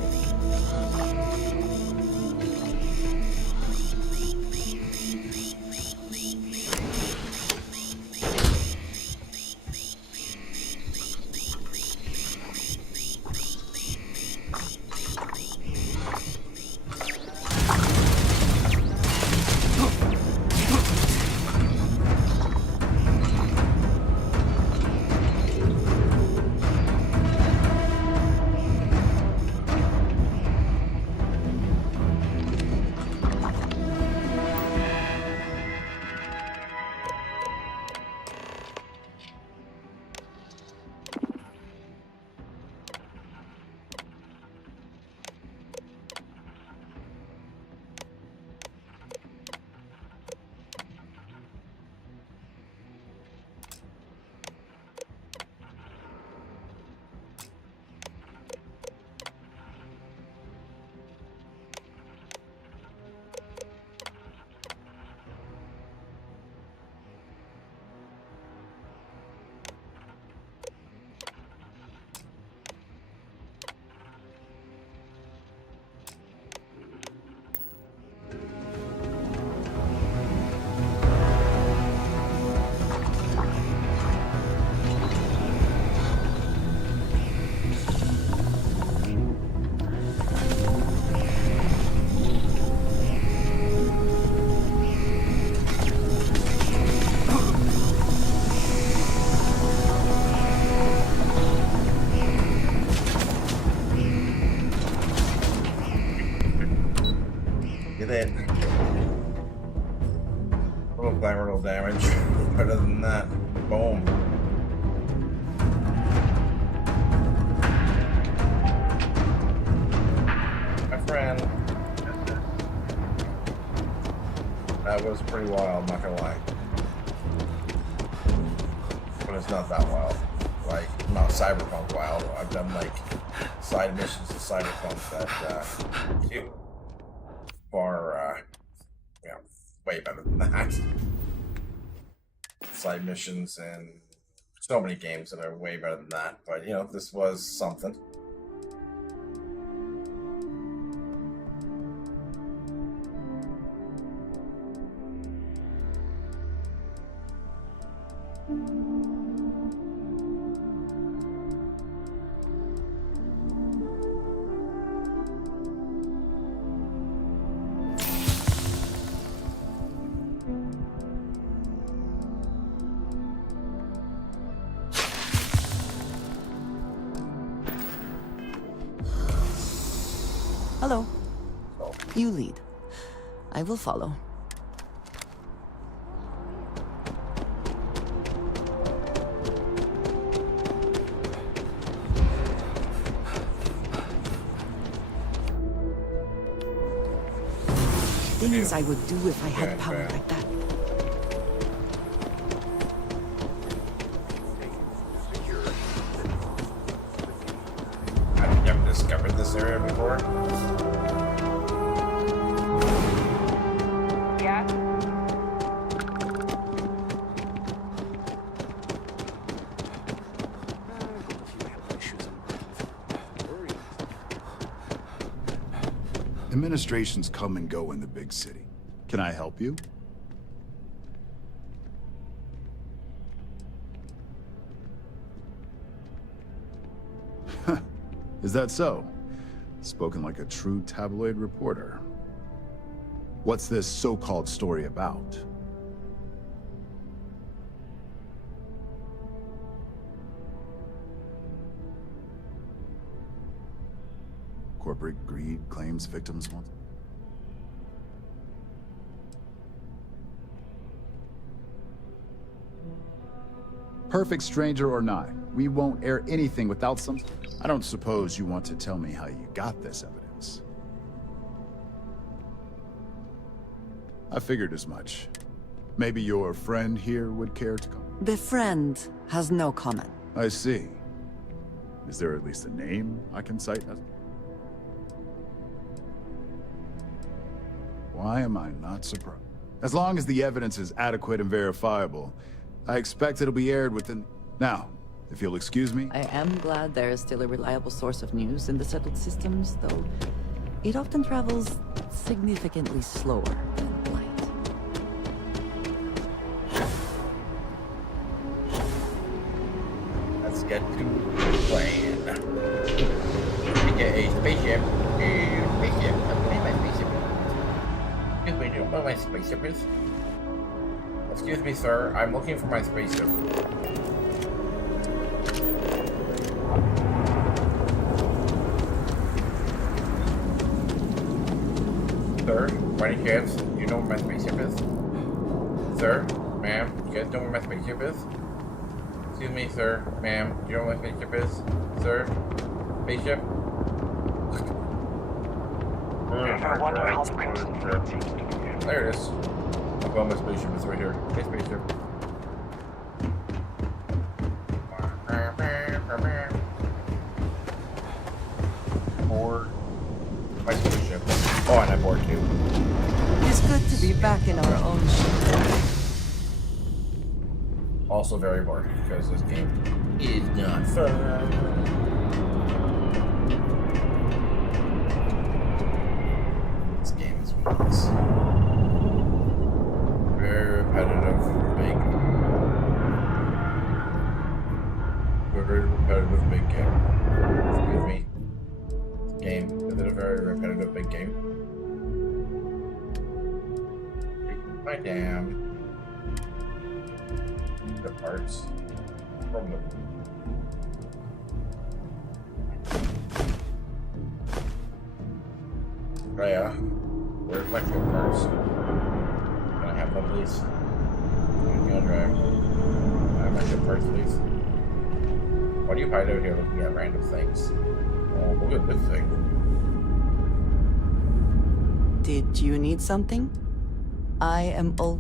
Little glamour, little damage. Better than that. Boom. My friend. That was pretty wild, not gonna lie. But it's not that wild. Like, not cyberpunk wild. I've done like side missions of cyberpunk that far way better than that. Side missions and so many games that are way better than that, but you know, this was something. Hello. You lead. I will follow. Things I would do if I had power like that. I've never discovered this area before. Yeah? Administrations come and go in the big city. Can I help you? Is that so? Spoken like a true tabloid reporter. What's this so-called story about? Corporate greed claims victims want. Perfect stranger or not, We won't air anything without some... I don't suppose you want to tell me how you got this evidence. I figured as much. Maybe your friend here would care to come. The friend has no comment. I see. Is there at least a name I can cite as... Why am I not surprised? As long as the evidence is adequate and verifiable, I expect it'll be aired within... Now, if you'll excuse me... I am glad there is still a reliable source of news in the settled systems, though it often travels significantly slower than light. Let's get to the plane. We get a spaceship. Spaceship. Where my spaceship? Excuse me, do you know where my spaceship is? Excuse me, sir. I'm looking for my spaceship. Sir, by any chance, do you know where my spaceship is? Sir, ma'am, you guys know where my spaceship is? Excuse me, sir, ma'am, do you know where my spaceship is? Sir? Spaceship? There it is. I'll go, my spaceship is right here. Hey, spaceship. Board. My spaceship. Oh, and I'm bored too. It's good to be back in our own ship. Also very bored because this game is not fun. This game is weakness. Very repetitive, big. Very repetitive, big game. Excuse me. This game is it a very repetitive, big game? My damn. The parts from the Rhea, where's my ship parts? Can I have them, please? Can I have my ship parts, please? Why do you hide out here looking at random things? Oh, look at this thing. Did you need something? I am all...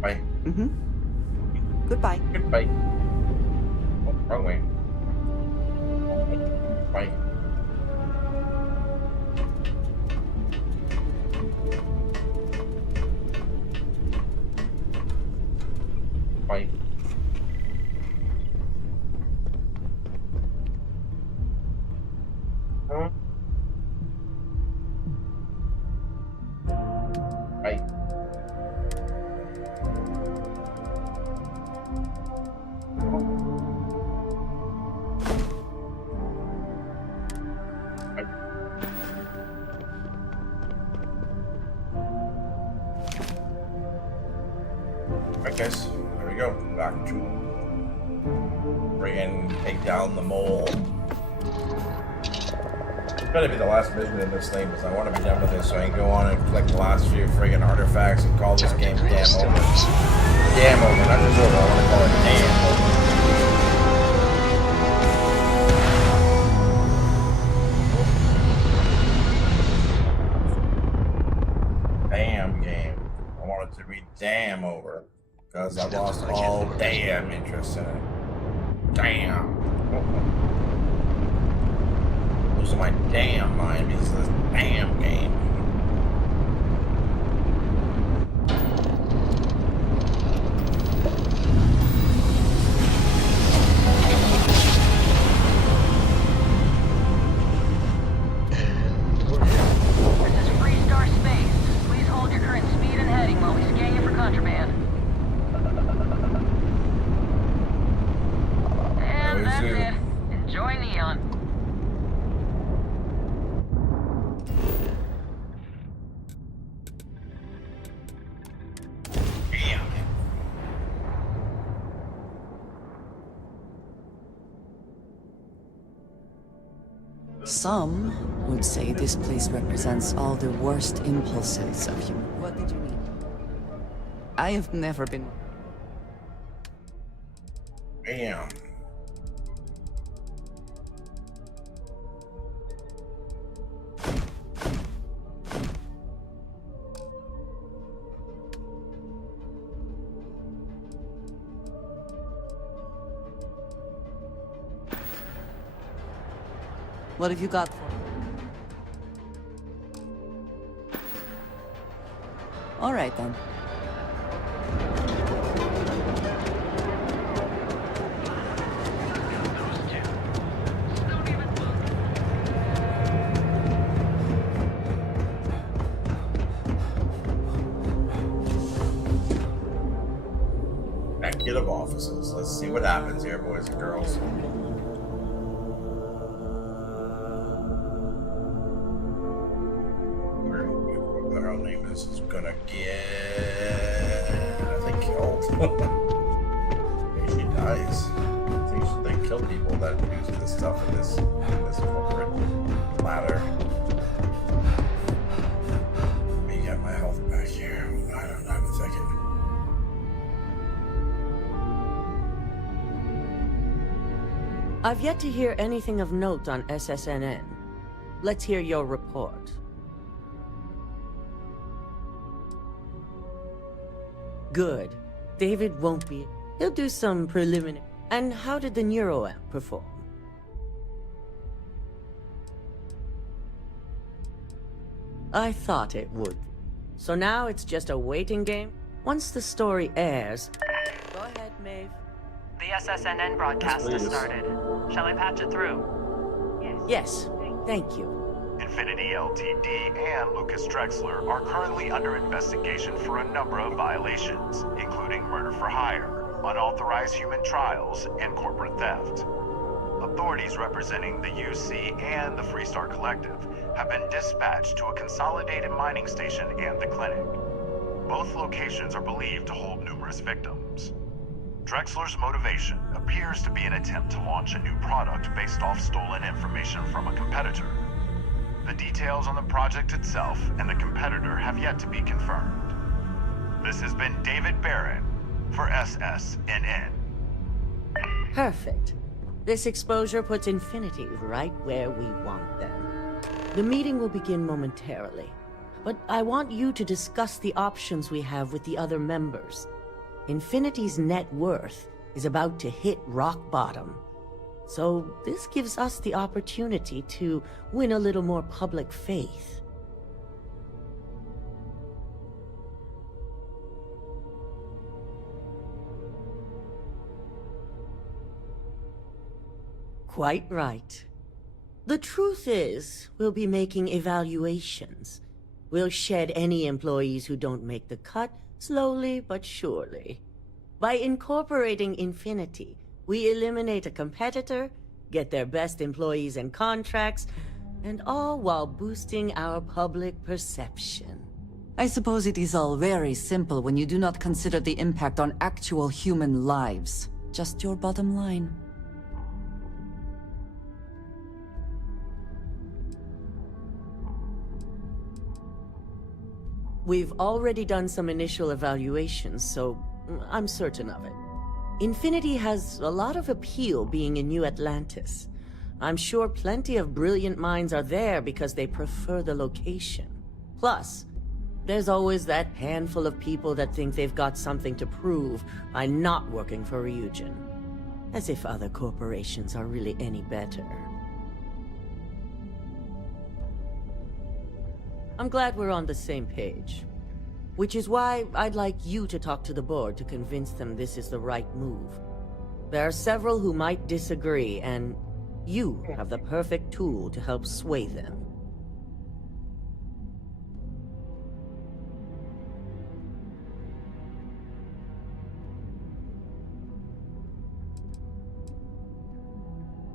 Bye. Goodbye. Goodbye. Oh, wrong way. Bye. Bye. Huh? Bye. Alright guys, here we go. Back to bring and take down the mole. It's gonna be the last mission in this thing because I want to be done with this so I can go on and collect the last few friggin' artifacts and call this game damn over. Damn over, not just over, I want to call it damn over. Damn game. I want it to be damn over. Because I lost all damn interest in it. Damn. Losing my damn mind because of this damn game. This is Freestar Space. Please hold your current speed and heading while we scan you for contraband. And that's it. Enjoy Neon. Some would say this place represents all the worst impulses of human. What did you mean? I have never been. Damn. What have you got for me? All right, then. Executive offices. Let's see what happens here, boys and girls. Our name is gonna get, I think, killed. Maybe she dies. I think they kill people that use this stuff in this corporate ladder. Let me get my health back here. I don't know, I'm thinking. I've yet to hear anything of note on SSNN. Let's hear your report. Good. David won't be. He'll do some preliminary. And how did the NeuroAmp perform? I thought it would. So now it's just a waiting game? Once the story airs... Go ahead, Maeve. The SSNN broadcast has started. Shall I patch it through? Yes, thank you. Infinity Ltd. and Lucas Drexler are currently under investigation for a number of violations, including murder for hire, unauthorized human trials, and corporate theft. Authorities representing the UC and the Freestar Collective have been dispatched to a consolidated mining station and the clinic. Both locations are believed to hold numerous victims. Drexler's motivation appears to be an attempt to launch a new product based off stolen information from a competitor. The details on the project itself and the competitor have yet to be confirmed. This has been David Barron for SSNN. Perfect. This exposure puts Infinity right where we want them. The meeting will begin momentarily, but I want you to discuss the options we have with the other members. Infinity's net worth is about to hit rock bottom. So this gives us the opportunity to win a little more public faith. Quite right. The truth is, we'll be making evaluations. We'll shed any employees who don't make the cut, slowly but surely. By incorporating Infinity, we eliminate a competitor, get their best employees and contracts, and all while boosting our public perception. I suppose it is all very simple when you do not consider the impact on actual human lives. Just your bottom line. We've already done some initial evaluations, so I'm certain of it. Infinity has a lot of appeal being in New Atlantis. I'm sure plenty of brilliant minds are there because they prefer the location. Plus, there's always that handful of people that think they've got something to prove by not working for Ryujin. As if other corporations are really any better. I'm glad we're on the same page. Which is why I'd like you to talk to the board to convince them this is the right move. There are several who might disagree, and you have the perfect tool to help sway them.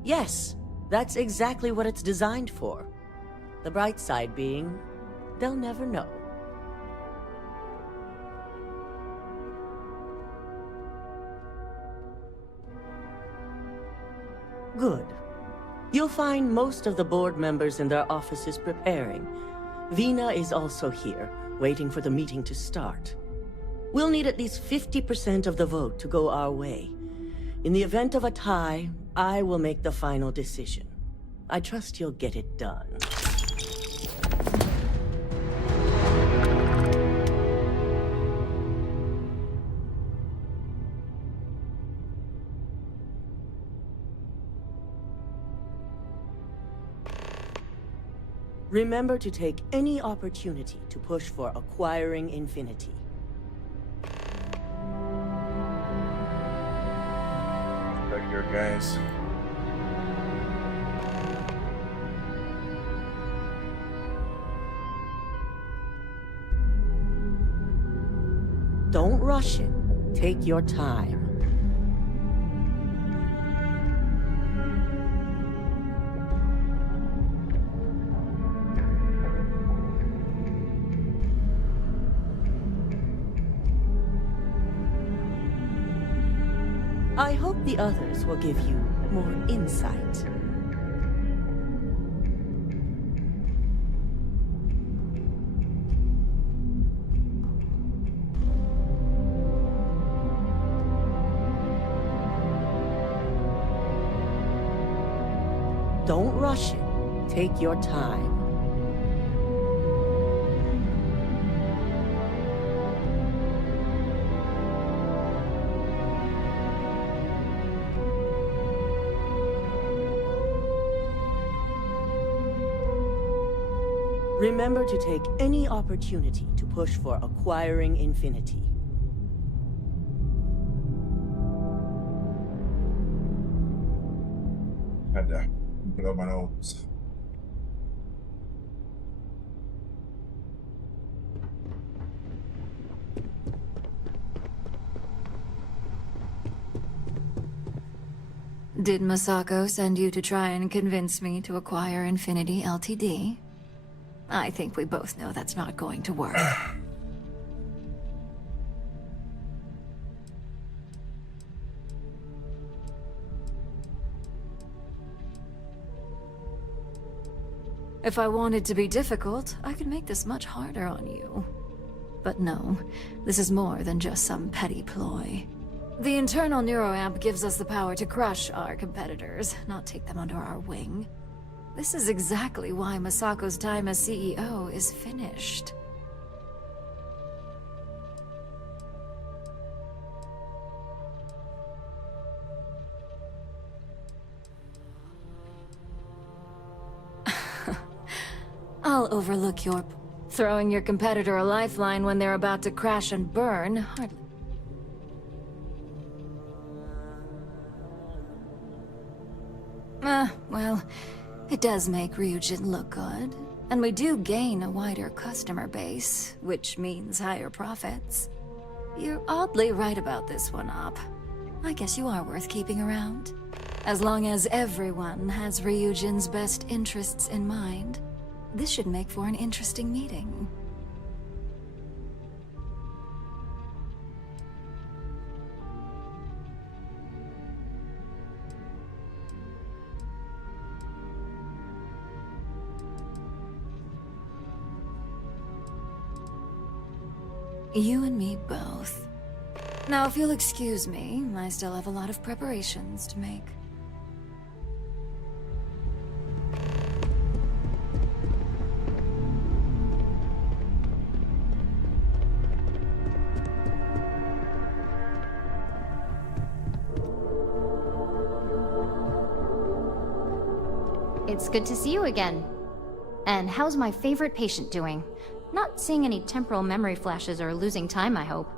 Yes, that's exactly what it's designed for. The bright side being, they'll never know. Good. You'll find most of the board members in their offices preparing. Vina is also here, waiting for the meeting to start. We'll need at least 50% of the vote to go our way. In the event of a tie, I will make the final decision. I trust you'll get it done. Remember to take any opportunity to push for acquiring infinity. Back here, guys. Don't rush it. Take your time. I hope the others will give you more insight. Don't rush it. Take your time. Remember to take any opportunity to push for acquiring infinity. Had to blow my nose. Did Masako send you to try and convince me to acquire Infinity Ltd? I think we both know that's not going to work. If I wanted to be difficult, I could make this much harder on you. But no, this is more than just some petty ploy. The internal neuroamp gives us the power to crush our competitors, not take them under our wing. This is exactly why Masako's time as CEO is finished. I'll overlook your throwing your competitor a lifeline when they're about to crash and burn. Hardly. Well, it does make Ryujin look good, and we do gain a wider customer base, which means higher profits. You're oddly right about this one, Op. I guess you are worth keeping around. As long as everyone has Ryujin's best interests in mind, this should make for an interesting meeting. You and me both. Now, if you'll excuse me, I still have a lot of preparations to make. It's good to see you again. And how's my favorite patient doing? Not seeing any temporal memory flashes or losing time, I hope.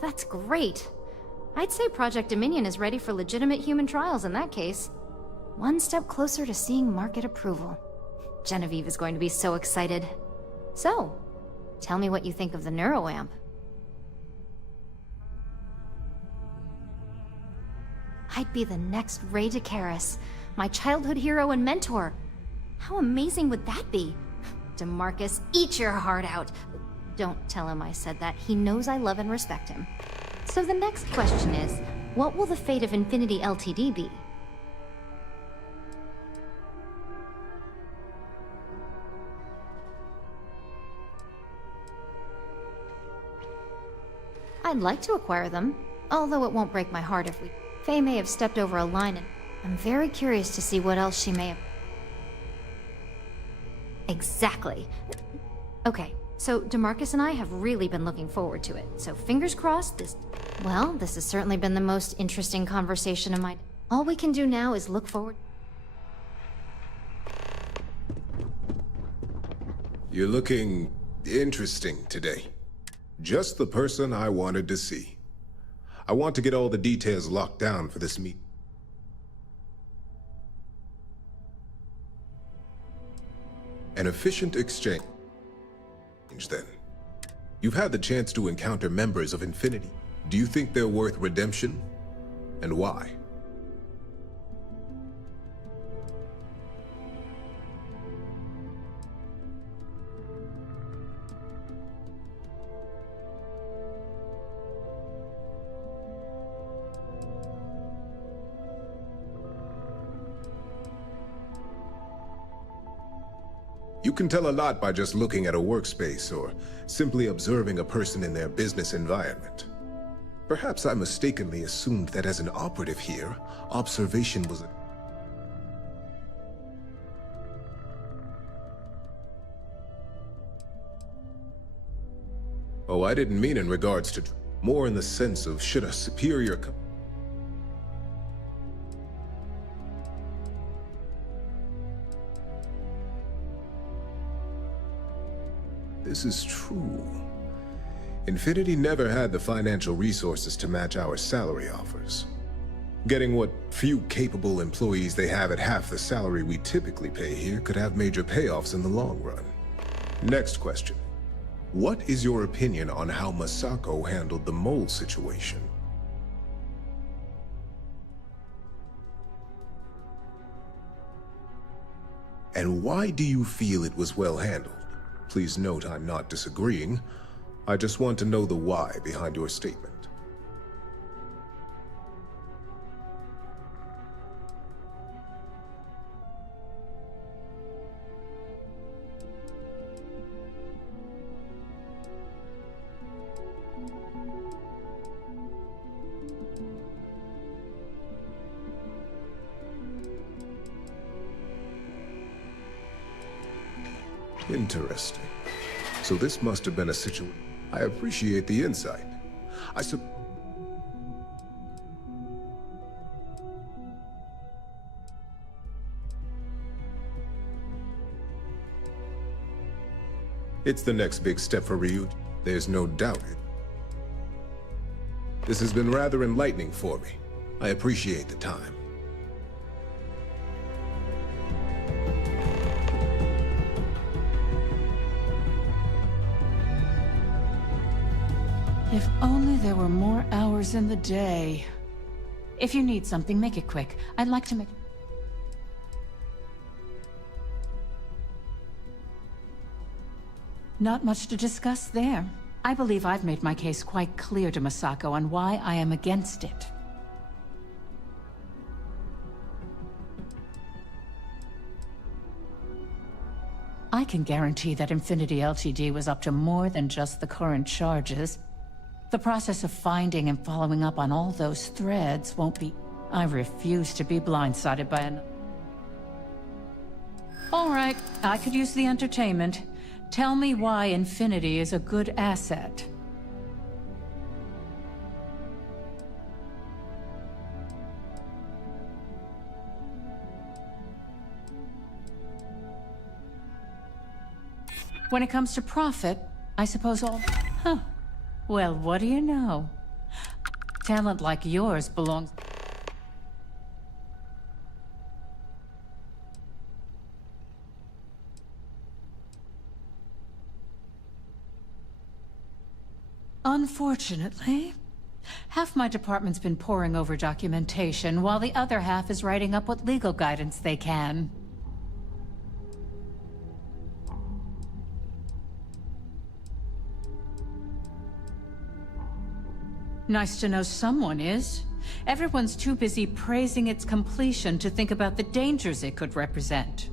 That's great. I'd say Project Dominion is ready for legitimate human trials in that case. One step closer to seeing market approval. Genevieve is going to be so excited. So, tell me what you think of the NeuroAmp. I'd be the next Ray DeCaris, my childhood hero and mentor. How amazing would that be? DeMarcus, eat your heart out. Don't tell him I said that. He knows I love and respect him. So the next question is, what will the fate of Infinity Ltd be? I'd like to acquire them, although it won't break my heart if we... Faye may have stepped over a line, and I'm very curious to see what else she may have... Exactly. Okay, so DeMarcus and I have really been looking forward to it, so fingers crossed this... Well, this has certainly been the most interesting conversation of my... All we can do now is look forward... You're looking interesting today. Just the person I wanted to see. I want to get all the details locked down for this meeting. An efficient exchange, then. You've had the chance to encounter members of Infinity. Do you think they're worth redemption? And why? You can tell a lot by just looking at a workspace or simply observing a person in their business environment. Perhaps I mistakenly assumed that as an operative here, observation was a... Oh, I didn't mean in regards to... More in the sense of should a superior... This is true. Infinity never had the financial resources to match our salary offers. Getting what few capable employees they have at half the salary we typically pay here could have major payoffs in the long run. Next question. What is your opinion on how Masako handled the mole situation? And why do you feel it was well handled? Please note I'm not disagreeing. I just want to know the why behind your statement. Interesting. So this must have been a situation. I appreciate the insight. It's the next big step for Ryu. There's no doubt it. This has been rather enlightening for me. I appreciate the time. If only there were more hours in the day. If you need something, make it quick. I'd like to make... Not much to discuss there. I believe I've made my case quite clear to Masako on why I am against it. I can guarantee that Infinity Ltd was up to more than just the current charges. The process of finding and following up on all those threads won't be... I refuse to be blindsided by an... All right, I could use the entertainment. Tell me why Infinity is a good asset. When it comes to profit, I suppose all... Huh. Well, what do you know? Talent like yours belongs... Unfortunately, half my department's been poring over documentation, while the other half is writing up what legal guidance they can. Nice to know someone is. Everyone's too busy praising its completion to think about the dangers it could represent.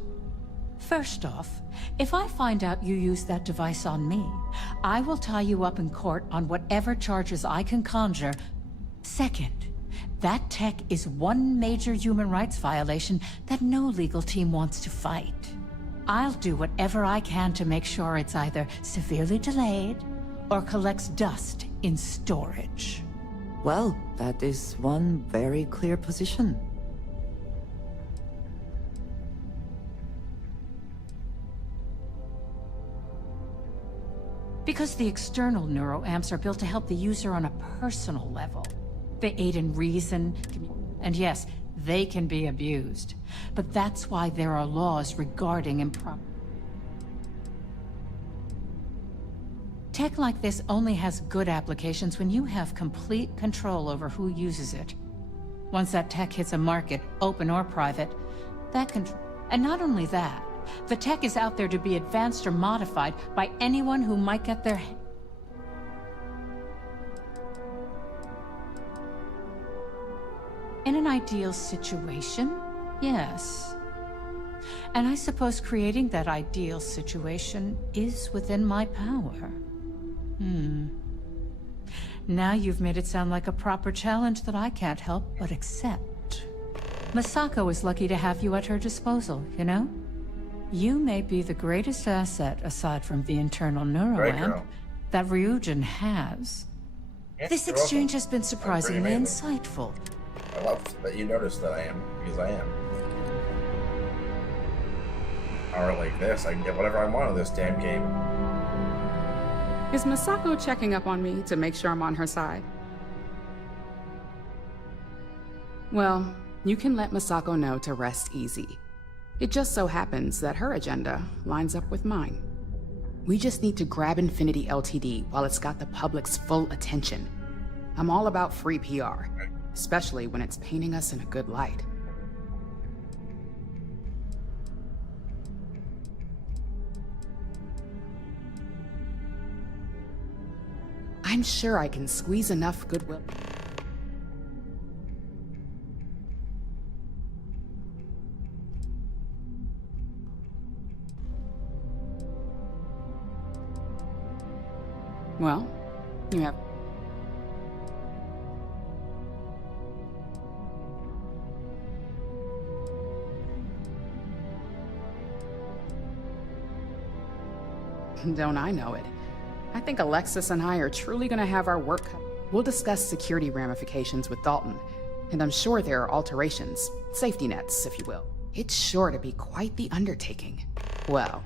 First off, if I find out you used that device on me, I will tie you up in court on whatever charges I can conjure. Second, that tech is one major human rights violation that no legal team wants to fight. I'll do whatever I can to make sure it's either severely delayed or collects dust in storage. Well, that is one very clear position. Because the external neuroamps are built to help the user on a personal level. They aid in reason, and yes, they can be abused. But that's why there are laws regarding improper. Tech like this only has good applications when you have complete control over who uses it. Once that tech hits a market, open or private, that can... And not only that, the tech is out there to be advanced or modified by anyone who might get their... In an ideal situation, yes. And I suppose creating that ideal situation is within my power. Now you've made it sound like a proper challenge that I can't help but accept. Masako is lucky to have you at her disposal, you know? You may be the greatest asset, aside from the internal neuroamp, that Ryujin has. Yeah, This you're exchange welcome. has been surprisingly amazing. insightful. I love that you noticed that I am, because I am. Or like this, I can get whatever I want in this damn game. Is Masako checking up on me to make sure I'm on her side? Well, you can let Masako know to rest easy. It just so happens that her agenda lines up with mine. We just need to grab Infinity Ltd. while it's got the public's full attention. I'm all about free PR, especially when it's painting us in a good light. I'm sure I can squeeze enough goodwill. Well, you have... Don't I know it? I think Alexis and I are truly gonna have our work cut. We'll discuss security ramifications with Dalton, and I'm sure there are alterations, safety nets, if you will. It's sure to be quite the undertaking. Well,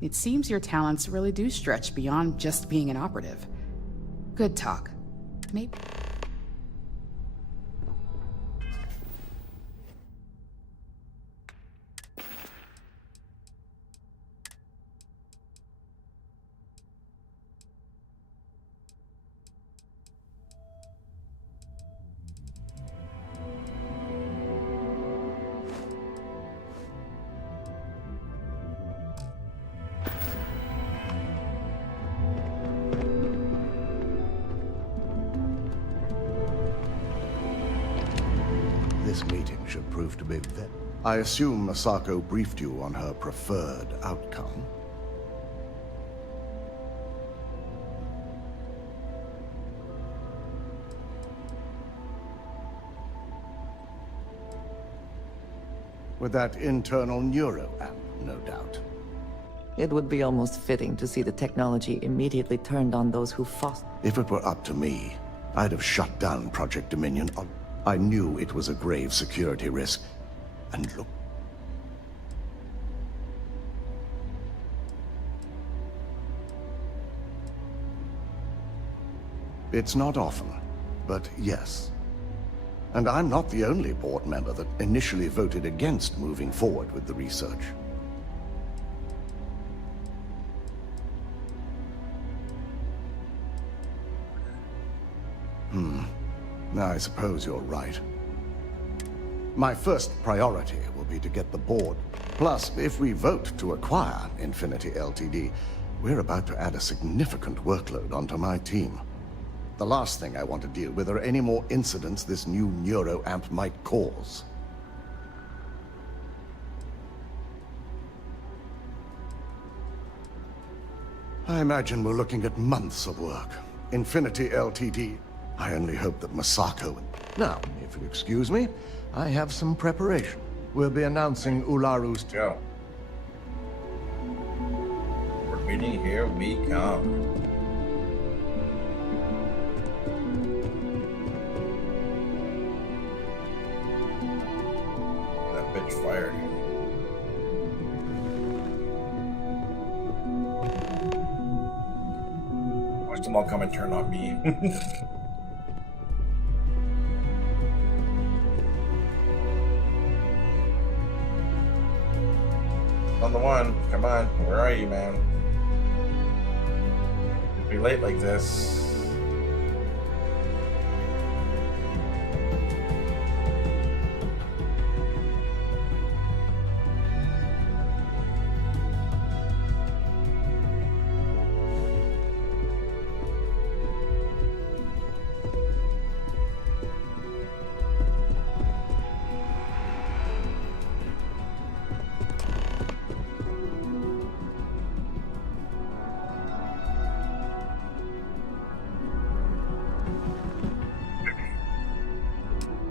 it seems your talents really do stretch beyond just being an operative. Good talk. Maybe... This meeting should prove to be I assume Masako briefed you on her preferred outcome. With that internal neuroamp, no doubt. It would be almost fitting to see the technology immediately turned on those who foster. If it were up to me, I'd have shut down Project Dominion. I knew it was a grave security risk. And look. It's not often, but yes. And I'm not the only board member that initially voted against moving forward with the research. I suppose you're right. My first priority will be to get the board. Plus, if we vote to acquire Infinity Ltd., we're about to add a significant workload onto my team. The last thing I want to deal with are any more incidents this new neuroamp might cause. I imagine we're looking at months of work. Infinity Ltd. I only hope that Masako... Now, if you'll excuse me, I have some preparation. We'll be announcing Ularu's... Go. Repeating, here we come. That bitch fired. Watch them all come and turn on me. On the one, come on, where are you, man? It'd be late like this.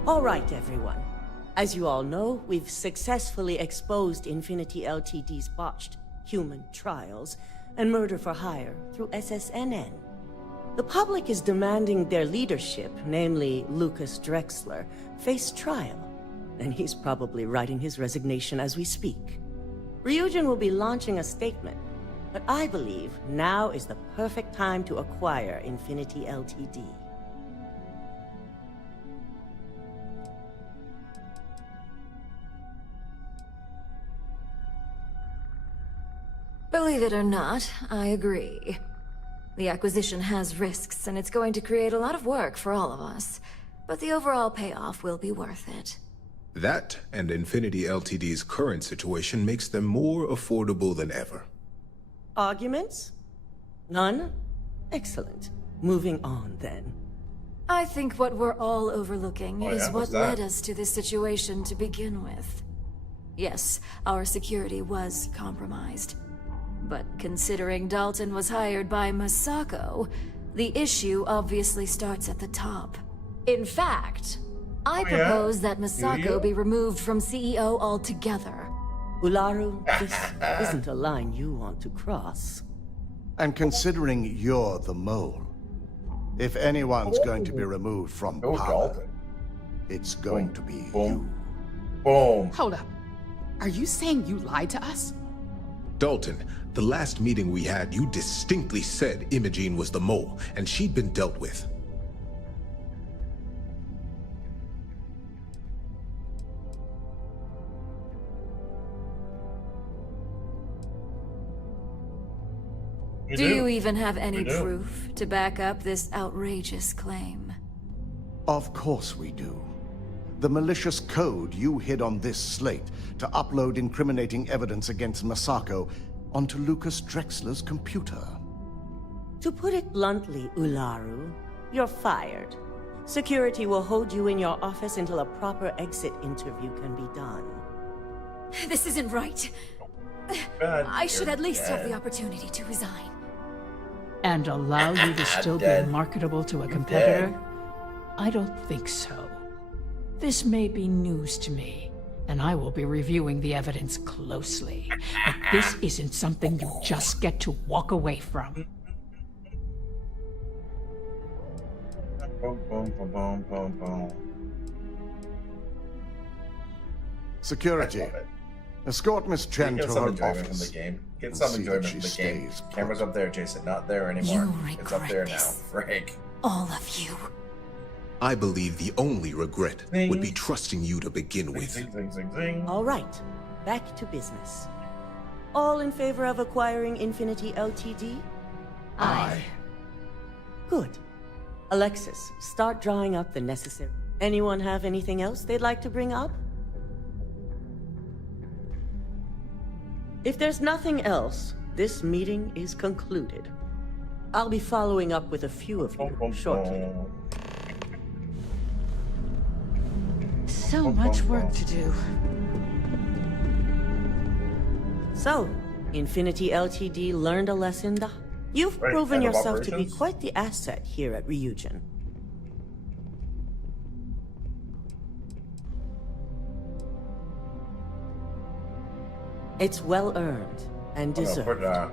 All right, everyone. As you all know, we've successfully exposed Infinity Ltd's botched human trials and murder for hire through SSNN. The public is demanding their leadership, namely Lucas Drexler, face trial, and he's probably writing his resignation as we speak. Ryujin will be launching a statement, but I believe now is the perfect time to acquire Infinity Ltd. Believe it or not, I agree. The acquisition has risks, and it's going to create a lot of work for all of us. But the overall payoff will be worth it. That and Infinity Ltd's current situation makes them more affordable than ever. Arguments? None? Excellent. Moving on, then. I think what we're all overlooking is what what's that? led us to this situation to begin with. Yes, our security was compromised. But considering Dalton was hired by Masako, the issue obviously starts at the top. In fact, I propose that Masako be removed from CEO altogether. Ularu, this isn't a line you want to cross. And considering you're the mole, if anyone's going to be removed from power, it's going to be you. Boom. Hold up. Are you saying you lied to us? Dalton, the last meeting we had, you distinctly said Imogene was the mole, and she'd been dealt with. Do you even have any proof to back up this outrageous claim? Of course we do. The malicious code you hid on this slate to upload incriminating evidence against Masako onto Lucas Drexler's computer. To put it bluntly, Ularu, you're fired. Security will hold you in your office until a proper exit interview can be done. This isn't right. I should at least have the opportunity to resign. And allow you to still be marketable to a competitor? I don't think so. This may be news to me, and I will be reviewing the evidence closely. But this isn't something you just get to walk away from. Boom, boom, boom, boom, boom, boom. Security. Escort Miss Chen Get to some her enjoyment office. from the game. Get and some see enjoyment that from she the game. stays put. Camera's up there, Jason. Not there anymore. You It's up there now. this. Frank. All of you. I believe the only regret would be trusting you to begin with. Zing, zing, zing, zing. All right, back to business. All in favor of acquiring Infinity Ltd? Aye. Good. Alexis, start drawing up the necessary... Anyone have anything else they'd like to bring up? If there's nothing else, this meeting is concluded. I'll be following up with a few of you shortly. So much work to do. So, Infinity Ltd learned a lesson You've Right, proven head of yourself to be operations? quite the asset here at Ryujin. It's well earned and I'm gonna deserved. put,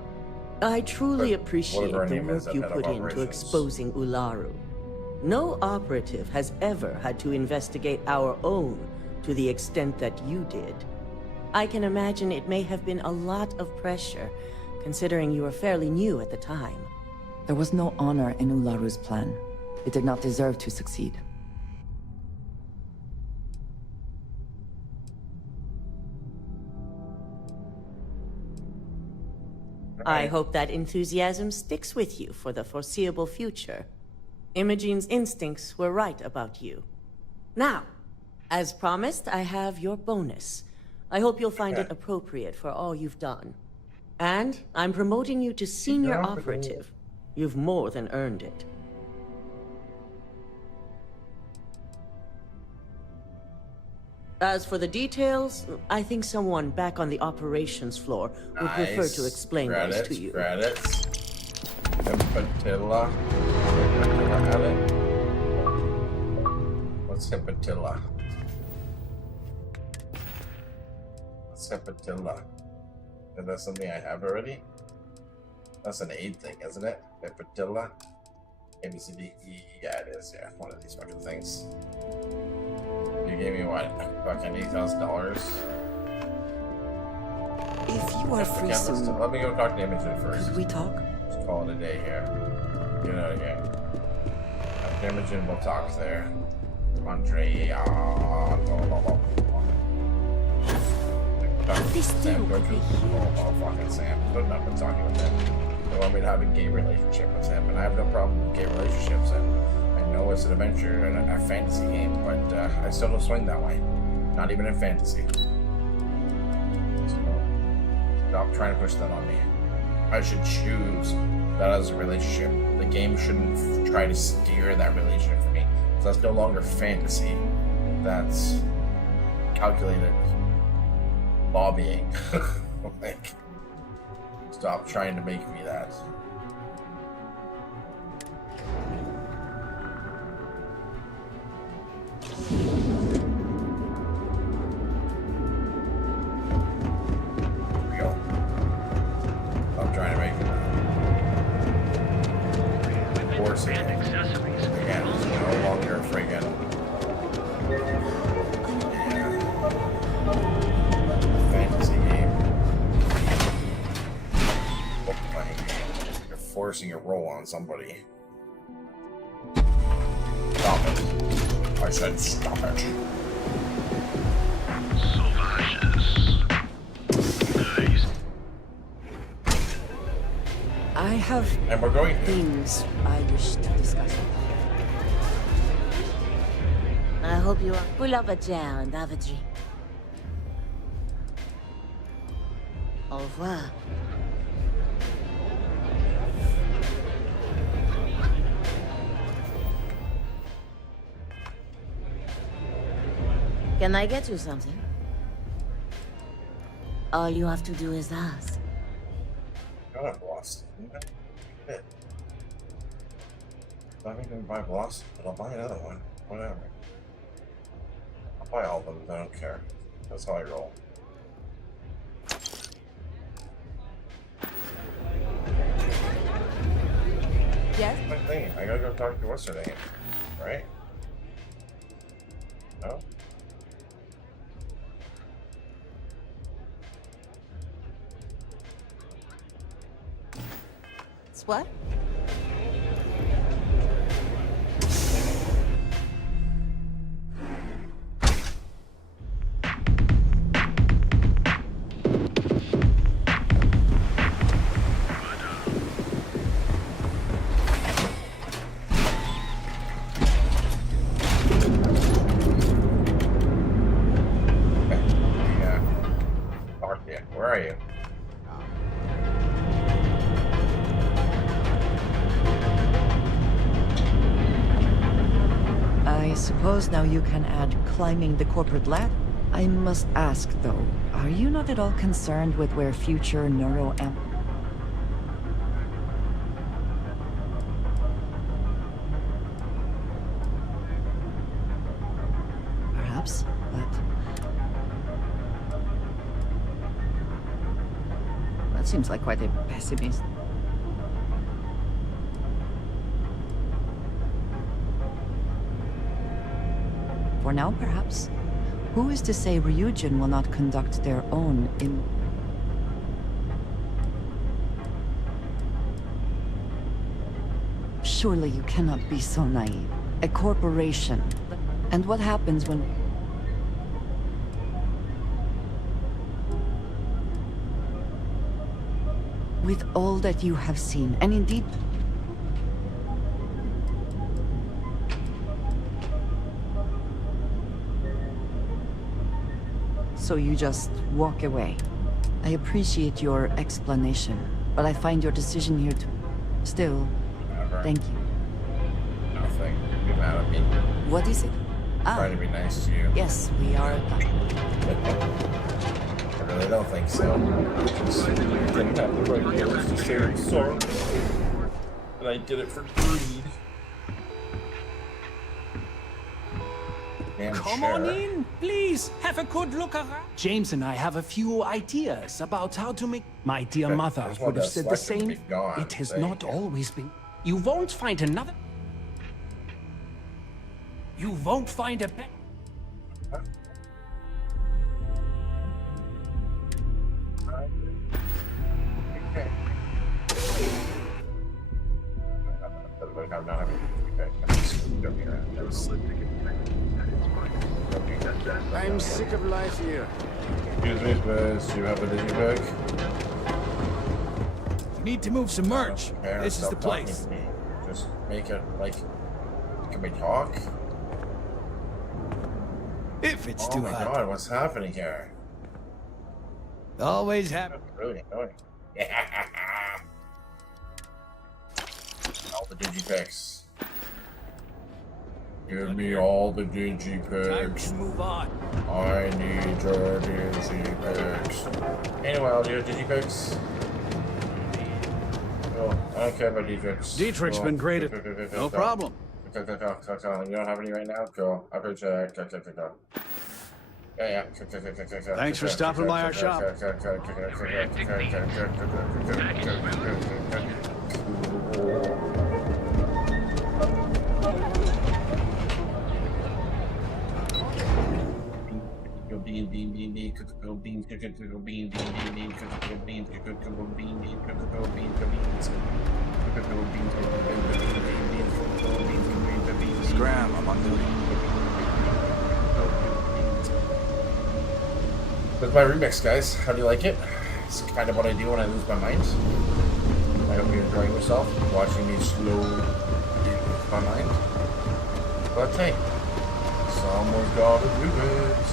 I truly put appreciate whatever her the name is work at you head of put into operations. exposing Ularu. No operative has ever had to investigate our own to the extent that you did. I can imagine it may have been a lot of pressure, considering you were fairly new at the time. There was no honor in Ularu's plan. It did not deserve to succeed. I hope that enthusiasm sticks with you for the foreseeable future. Imogene's instincts were right about you. Now, as promised, I have your bonus. I hope you'll find it appropriate for all you've done. And I'm promoting you to senior operative. You've more than earned it. As for the details, I think someone back on the operations floor would prefer to explain those to you. Credits. Hippatilla. Hippatilla had it. What's Hippatilla? What's Hippatilla? Is that something I have already? That's an aid thing, isn't it? Hippatilla? ABCD? Yeah, it is. Yeah, one of these fucking things. You gave me what? Fucking $8,000. If you are free soon, let me go talk to Imogen first. could we talk? Just call it a day here. Get out of here. After Imogen, we'll talk there. Andre, Sam, go to fucking Sam. Putting up and talking with him. They want me to have a gay relationship with him, and I have no problem with gay relationships. And I know it's an adventure and a fantasy game, but I still don't swing that way. Not even in fantasy. So, stop trying to push that on me. I should choose that as a relationship. The game shouldn't try to steer that relationship for me. So that's no longer fantasy. That's calculated lobbying. Like, stop trying to make me that. Forcing a roll on somebody. Stop it. I said stop it. Nice. I have and we're going things I wish to discuss. I hope you are full of a gel and have a drink. Au revoir. Can I get you something? All you have to do is ask. God, I've lost. Shit. I'm not even buy Blossom, but I'll buy another one. Whatever. I'll buy all of them, I don't care. That's how I roll. Yes? My thing. I gotta go talk to what's her name. Right? No? What? Where are you? I suppose now you can add climbing the corporate ladder. I must ask, though, are you not at all concerned with where future neuroamp... perhaps, but... That seems like quite a pessimist. For now, perhaps. Who is to say Ryujin will not conduct their own in... Surely you cannot be so naive. A corporation. And what happens when... With all that you have seen, and indeed... So you just walk away. I appreciate your explanation, but I find your decision here to... Still, thank you. Nothing. You're mad at me. What is it? Trying to be nice to you. Yes, we are done. I really don't think so. Just didn't have the right words to say I'm sorry. And I did it for greed. Damn Come sure. on in, please. Have a good look around. James and I have a few ideas about how to make... My dear Okay, mother just want would have that said the selection to same. be gone, It has thank not always been. You won't find another... You won't find a... I'm sick of life here. Excuse me, Spurs. You have a digibug? Need to move some merch. This is the place. Just make it like... Can we talk? If it's Oh too my hot. god, what's happening here? Always happy. Really annoying. All the digipics. Give me all the Time digipics. to move on. I need your digipics. Anyway, all your digipics. Oh, I don't care about digipics. Dietrich's been great at... No problem. You don't have any right now? Cool. I'll go check. Yeah. Thanks for stopping by our shop. Scram, I'm on duty. That's my remix, guys. How do you like it? It's kind of what I do when I lose my mind. I hope you're enjoying yourself, watching me slow lose my mind. But hey, someone's gotta do it.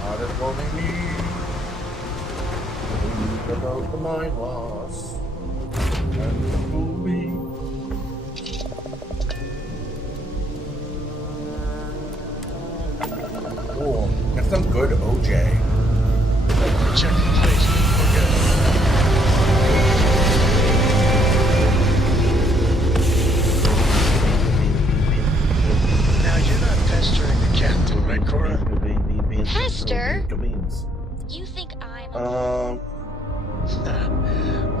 Not involving me. Who's about the mind loss? And the movie. Cool. That's some good OJ. Check the place. We're good. Now you're not pestering the captain, right, Cora? Pester? You think I'm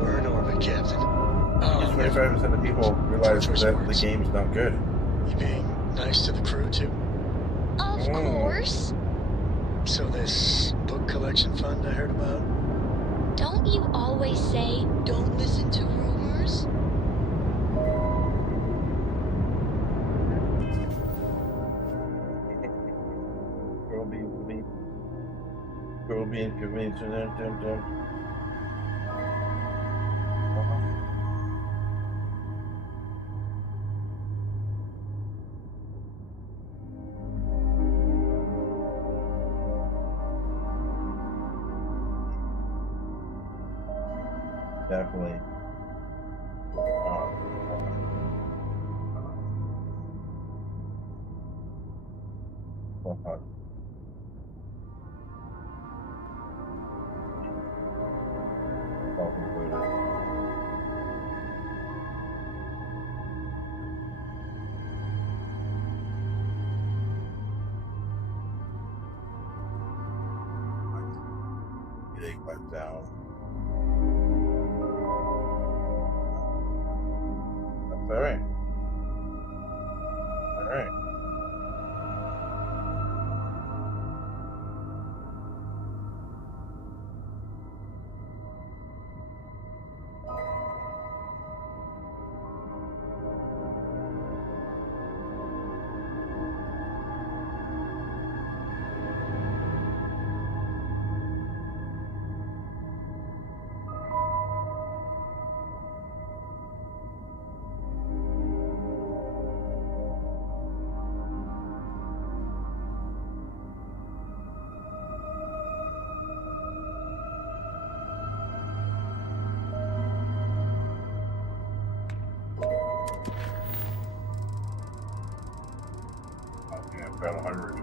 We're in orbit, Captain. Oh, 25% of people realize that the game's not good. You being nice to the crew, too? Of course. So this book collection fund I heard about? Don't you always say, don't listen to rumors? Girl being convinced. Definitely. let down. That's alright. Alright. Okay, about 100.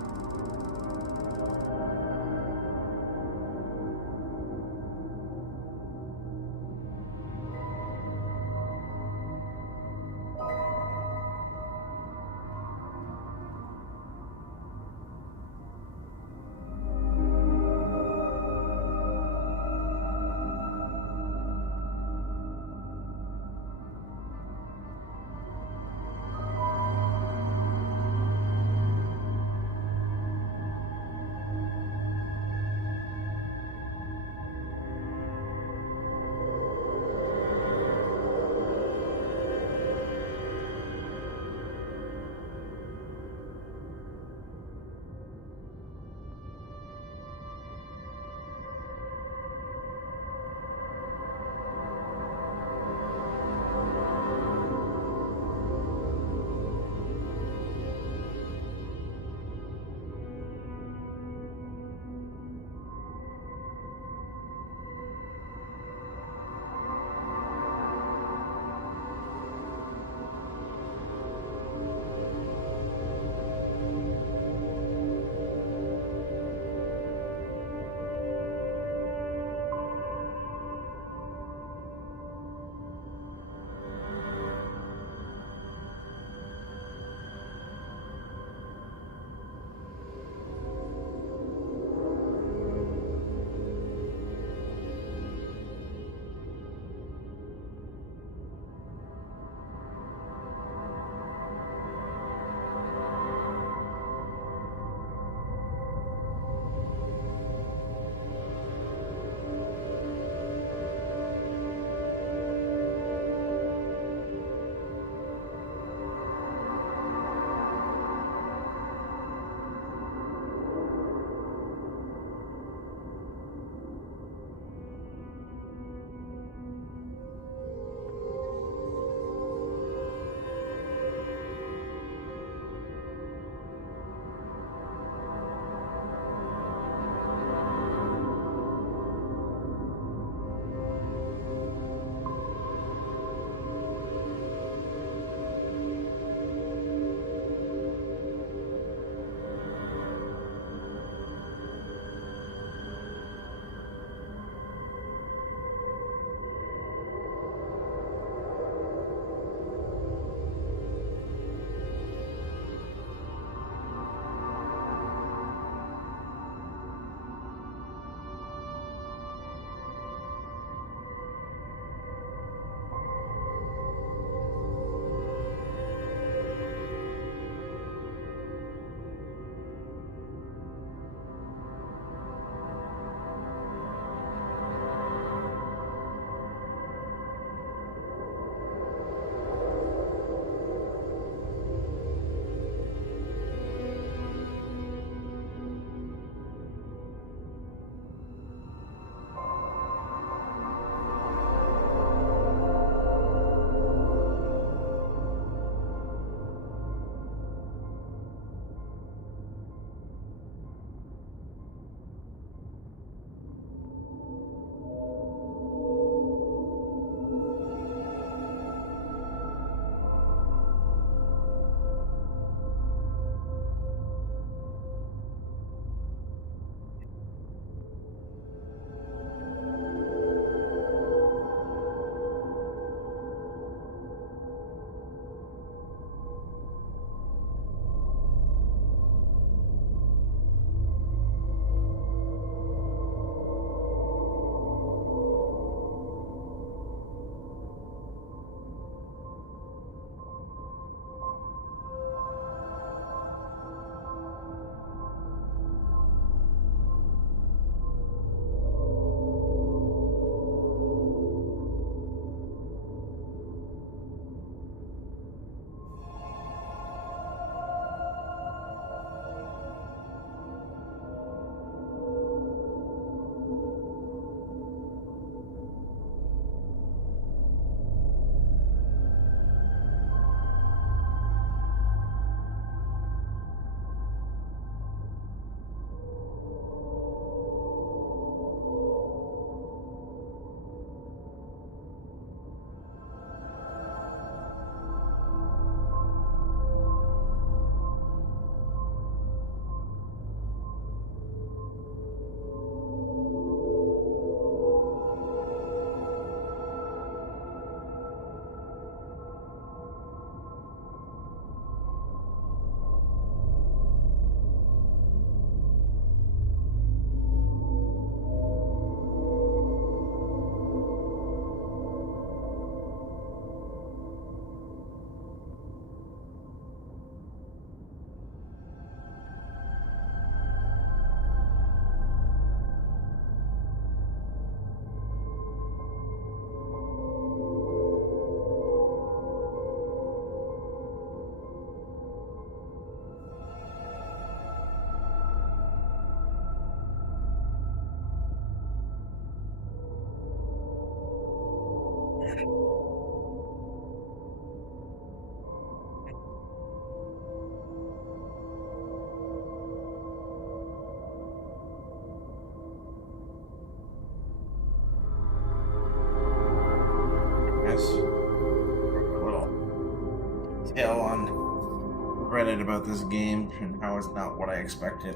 disappointed about this game and how it's not what I expected.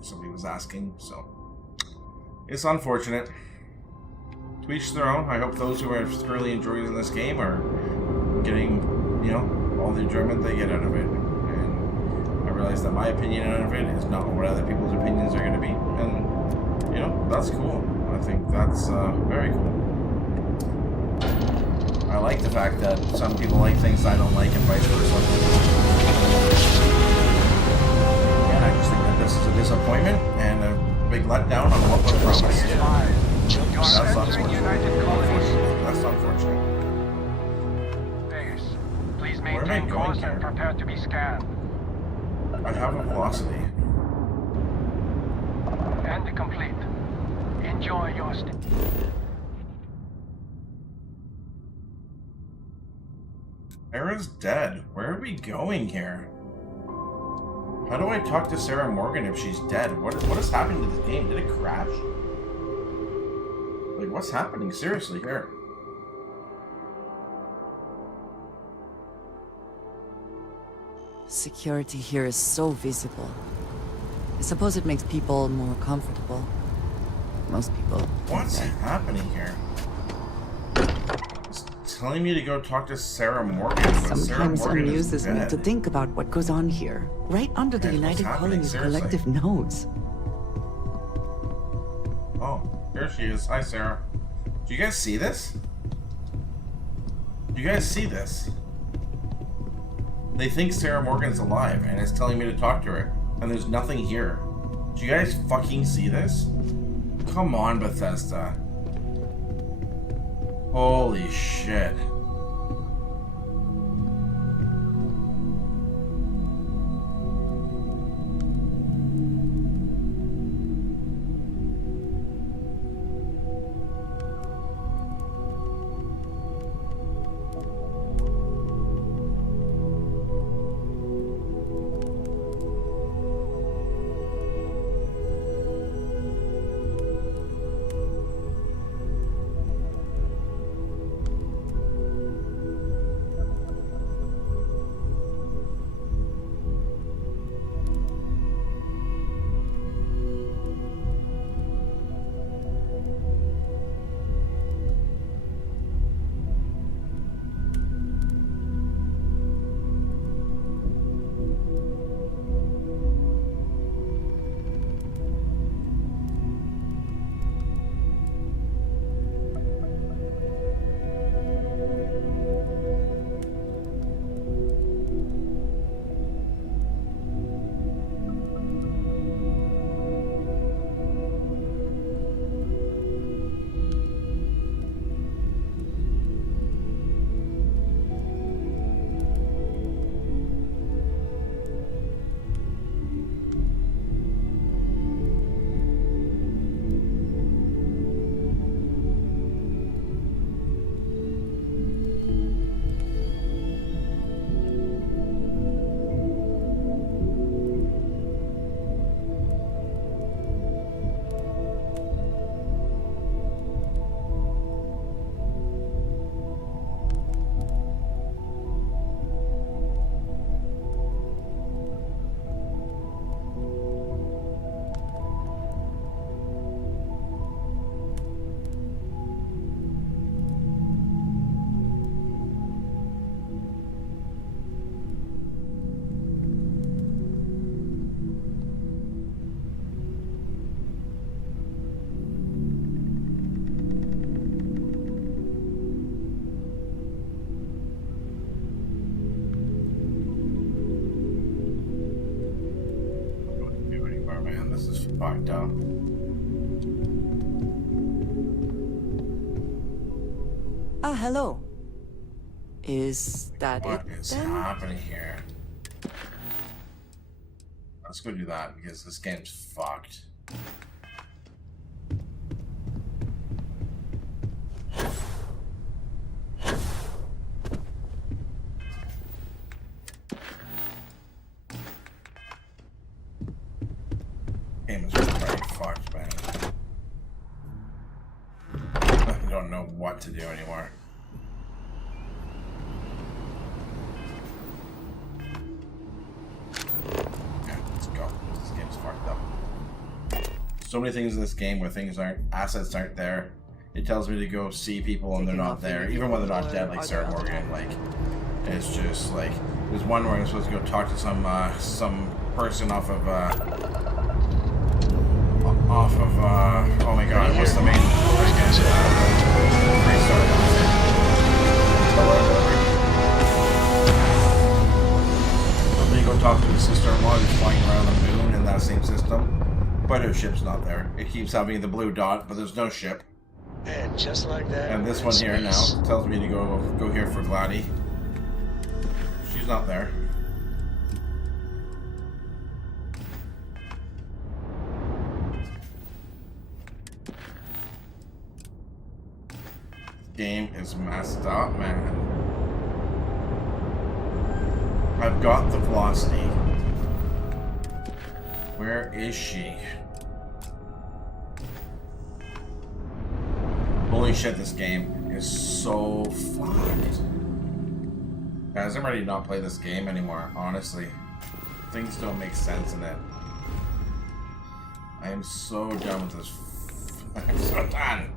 Somebody was asking, so it's unfortunate. To each their own. I hope those who are thoroughly enjoying this game are getting, you know, all the enjoyment they get out of it. And I realize that my opinion out of it is not what other people's opinions are going to be, and you know, that's cool. I think that's very cool. I like the fact that some people like things I don't like and vice versa. And I just think that this is a disappointment and a big letdown on what was promised. That's unfortunate. That's unfortunate. Base, please maintain course and prepare to be scanned. I have a velocity. And complete. Enjoy your stay. Sarah's dead. Where are we going here? How do I talk to Sarah Morgan if she's dead? What is happening to this game? Did it crash? Like, what's happening? Seriously, here. Security here is so visible. I suppose it makes people more comfortable. Most people. What's happening here? Telling me to go talk to Sarah Morgan. Sometimes amuses me to think about what goes on here, right under the United Colonies collective nose. Oh, here she is. Hi, Sarah. Do you guys see this? Do you guys see this? They think Sarah Morgan's alive, and it's telling me to talk to her, and there's nothing here. Do you guys fucking see this? Come on, Bethesda. Holy shit. Fucked up. Ah, hello. Is that What it is then? happening here? Let's go do that because this game's fucked. Game is pretty fucked, man. I don't know what to do anymore. so many things in this game where assets aren't there. It tells me to go see people and they're not there, even when they're not dead, like Sarah Morgan. Like, it's just like, there's one where I'm supposed to go talk to some person off of oh my god, what's the main I'm gonna go talk to his sister-in-law who's flying around the moon in that same system, but her ship's not there. It keeps having the blue dot, but there's no ship. And just like that. And this one here now tells me to go here for Gladdy. She's not there. Game is messed up, man. I've got the velocity. Where is she? Holy shit, this game is so fucked. Guys, I'm ready to not play this game anymore, honestly. Things don't make sense in it. I am so done with this. I'm so done.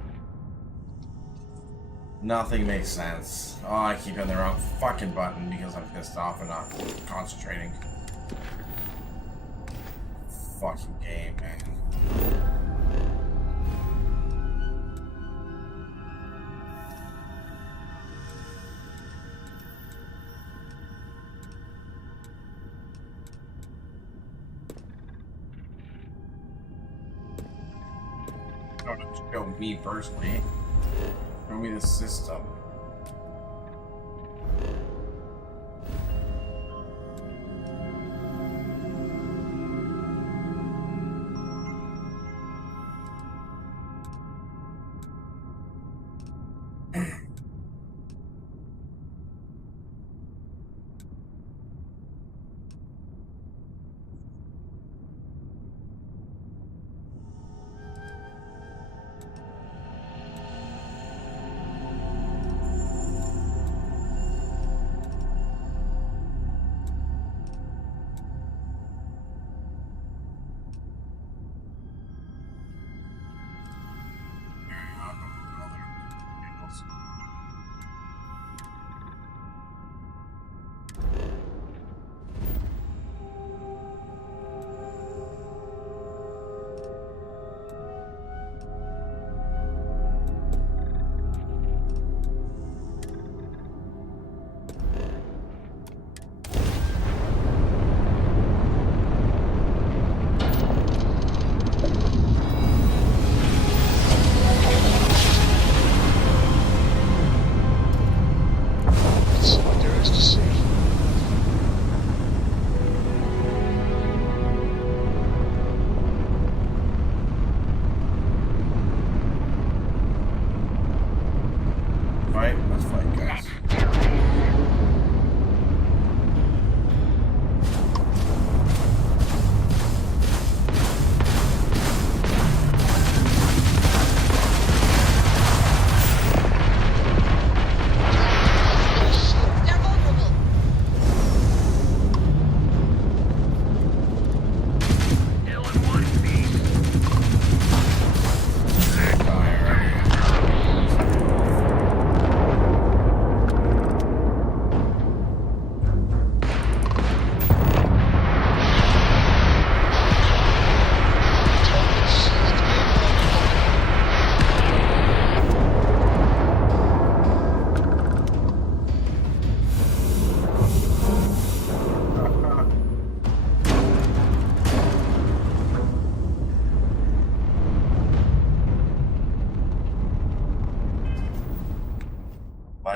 Nothing makes sense. Oh, I keep hitting the wrong fucking button because I'm pissed off and not concentrating. Fucking game, man. Don't show me personally. Show me the system.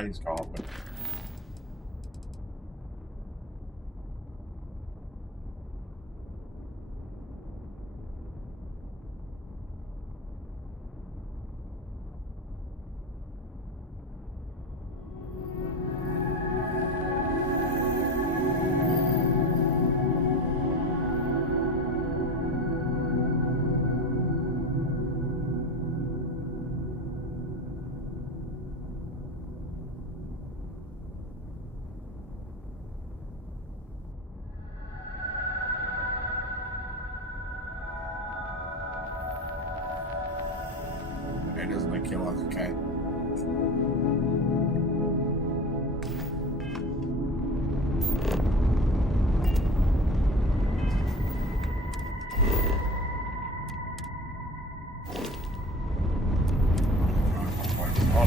He's calling me. it isn't a kill, okay. Oh,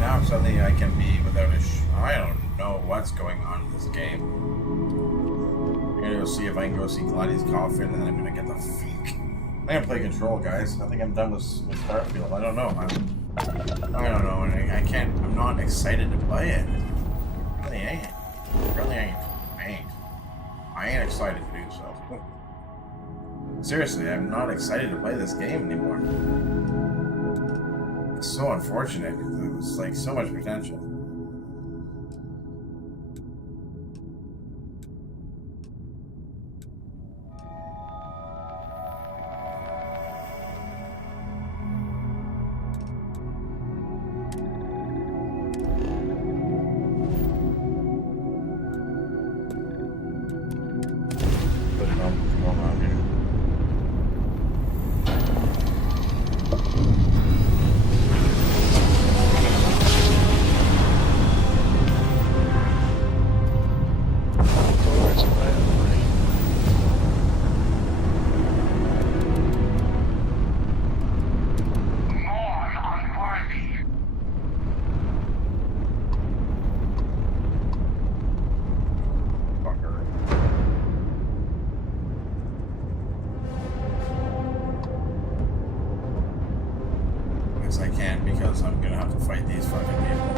now suddenly I can be without a I don't know what's going on in this game. I'm gonna go see if I can go see Gladys Coffin, and then I'm gonna get the fuck. I'm gonna play Control, guys. I think I'm done with Starfield. I don't know. I don't know, and I can't. I'm not excited to play it. Really ain't. I ain't excited to do so. Seriously, I'm not excited to play this game anymore. It's so unfortunate. It was like so much potential. I can't because I'm gonna have to fight these fucking people.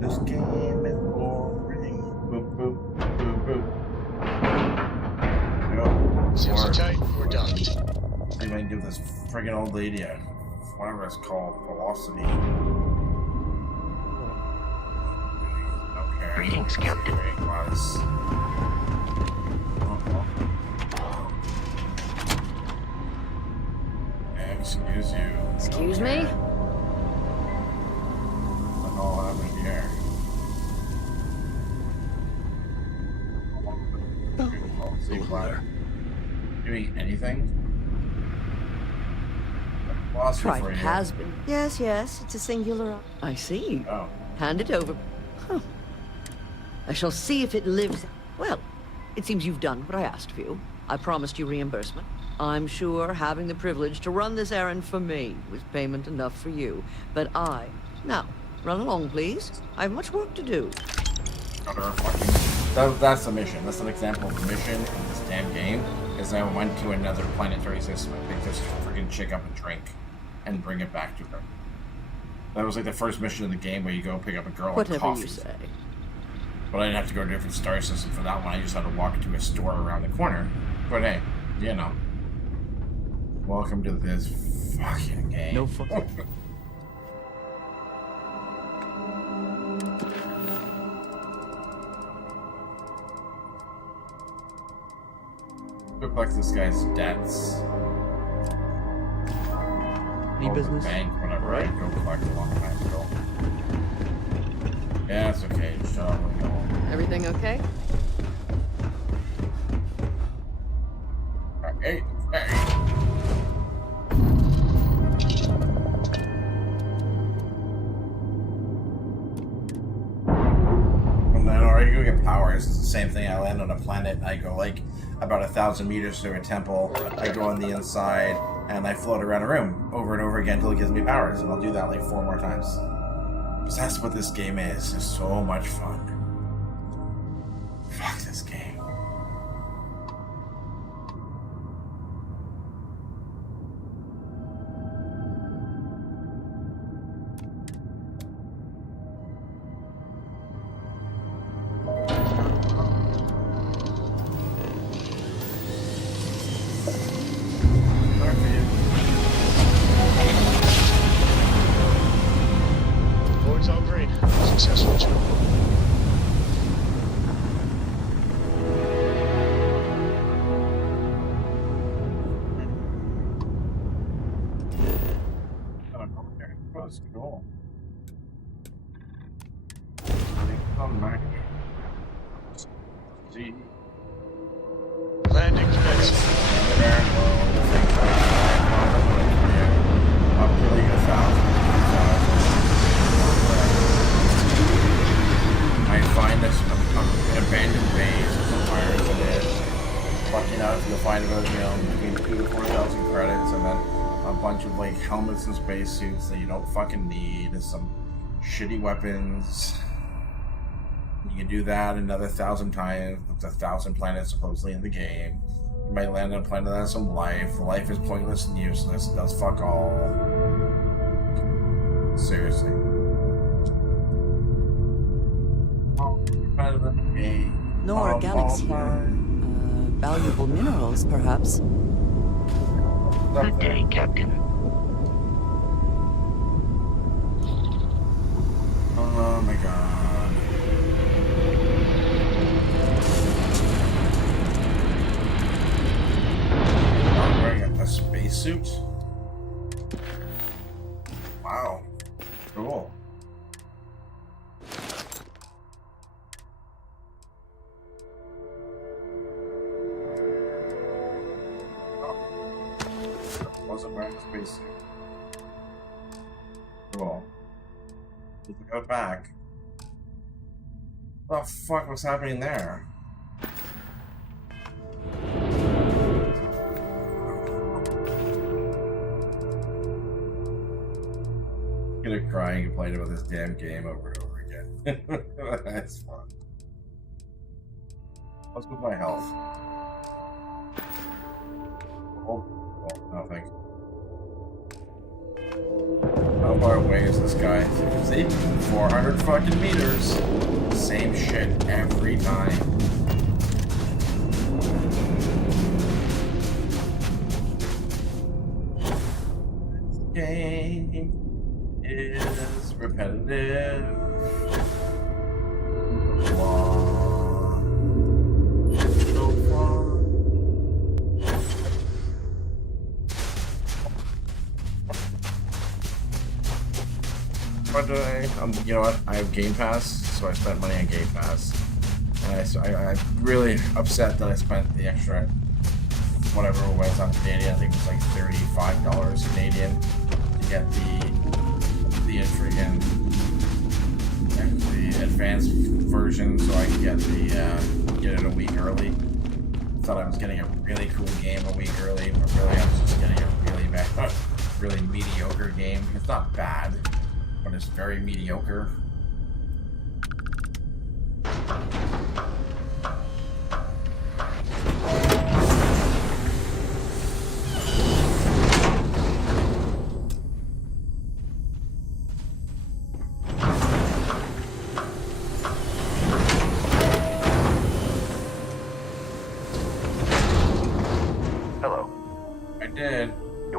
This game is boring. Boop, boop, boop, boop. Yo, seems tight. We're done. See if I can give this friggin' old lady a whatever it's called, velocity. Okay. Greetings, Captain. Excuse you. Excuse me? What all happened here? See what? You eat anything? Private has been. Yes, yes, it's a singular. I see. Oh. Hand it over. Huh. I shall see if it lives. Well, it seems you've done what I asked of you. I promised you reimbursement. I'm sure having the privilege to run this errand for me was payment enough for you. But now, run along, please. I have much work to do. That's a mission. That's an example of a mission in this damn game. Is I went to another planetary system and picked this freaking chick up and drink, and bring it back to her. That was like the first mission in the game where you go pick up a girl and coffee. You say. But I didn't have to go to a different star system for that one. I just had to walk to a store around the corner, But hey, you know. Welcome to this fucking game. No fuck. Look like this guy's debts. Any business? Bank whenever I go collect a long time ago. Yeah, it's okay. Just shut up and go. Everything okay? Hey, hey. And then already go get power. It's the same thing. I land on a planet. I go like about 1,000 meters to a temple. I go on the inside and I float around a room over and over again until it gives me powers. And I'll do that like 4 more times. Because that's what this game is. It's so much fun. Fuck this game. Board's all green. Successful job. Let's go. Landing commencing. I find this an abandoned base with some fires in it. Lucky enough, you'll find about, you know, between 2,000 to 4,000 credits, and then a bunch of like helmets and spacesuits that you don't fucking need, and some shitty weapons. You can do that another 1,000 times with 1,000 planets supposedly in the game. You might land on a planet that has some life. The life is pointless and useless. It does fuck all. Seriously. No organics here. Valuable minerals, perhaps. Good day, Captain. Oh my god. I'm wearing a spacesuit? Wow. Cool. Wasn't wearing a spacesuit. Cool. Need to go back. What the fuck was happening there? I'm gonna cry and complain about this damn game over and over again. That's fun. What's with my health? Oh, no thanks. How far away is this guy? See? 400 fucking meters. Same shit every time. This game is repetitive. You know what? I have Game Pass, so I spent money on Game Pass. And I'm really upset that I spent the extra, whatever it was on Canadian. I think it was like $35 Canadian to get the advanced version, so I could get it a week early. Thought I was getting a really cool game a week early, but really I was just getting a really mediocre game. It's not bad, but it's very mediocre.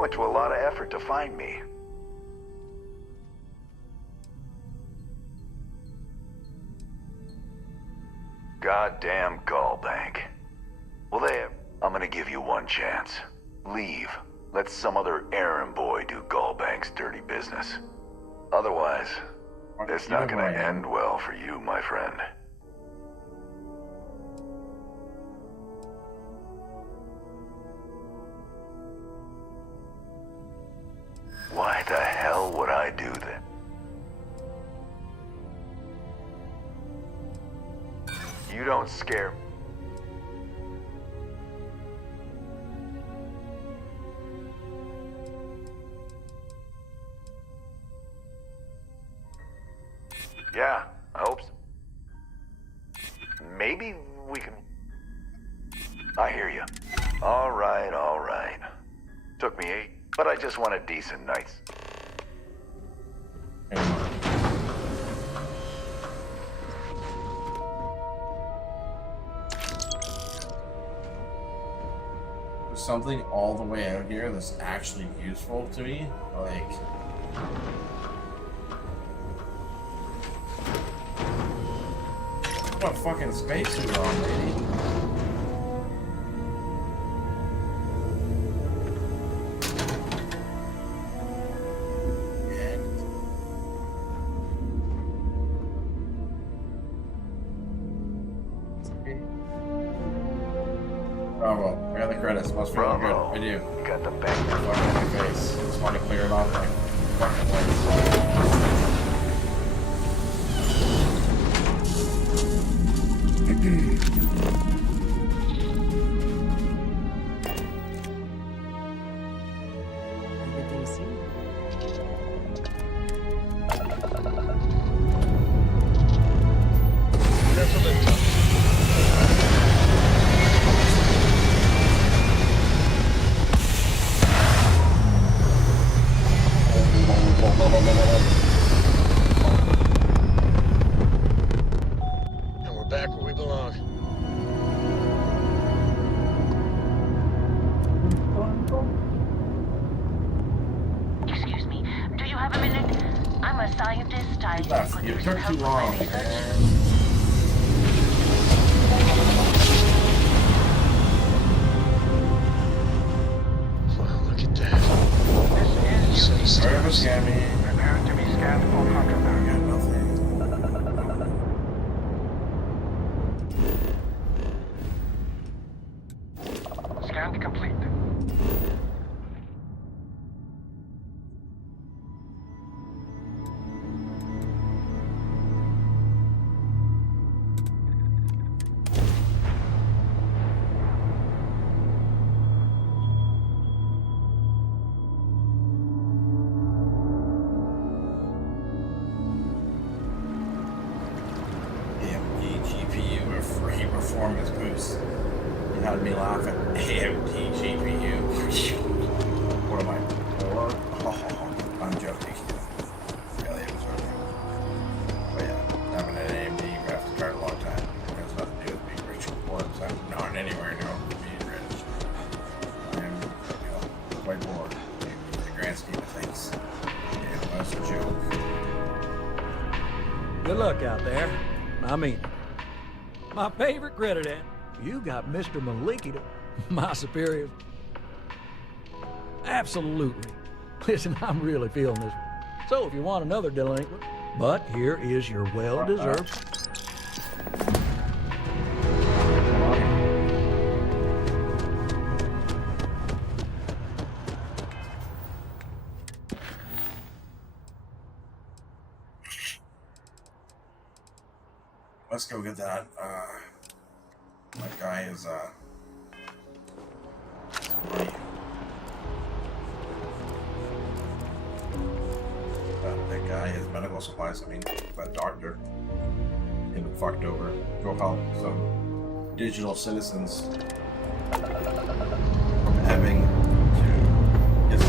went to a lot of effort to find me. Goddamn Gallbank. Well, there, I'm gonna give you one chance. Leave. Let some other errand boy do Gallbank's dirty business. Otherwise, it's not gonna end well for you, my friend. Why the hell would I do that? You don't scare me. Yeah, I hope so. Maybe we can... I hear you. All right, all right. Took me 8, but I just want a decent night's... There's something all the way out here that's actually useful to me, like... What fucking space are you on, lady? Bravo. We got the credits. Must be all good. We do. You got the bank. Fucking in my face. Just want to clear it off like fucking lights. Everything's here. And we're back where we belong. Excuse me, do you have a minute? I'm a scientist. You took too long. Look at that. This is Sorry for scamming. Prepare to be scanned for contraband. I got nothing. Scan complete. AMD GPU, a free performance boost. You had me laughing. AMD GPU. What am I? 4? Oh, I'm joking. Really, it was joking. But yeah, I haven't had an AMD graphics card in a long time. It has nothing to do with being rich, of course. I'm not anywhere near being rich. I'm, quite bored in the grand scheme of things. Yeah, that's a joke. Good luck out there. I mean, my favorite credit at you got Mr. Maliki to my superiors. Absolutely. Listen, I'm really feeling this. So if you want another delinquent, but here is your well-deserved. Let's go get that. That guy is that guy has medical supplies. I mean, that doctor getting fucked over. Go help some digital citizens from having to get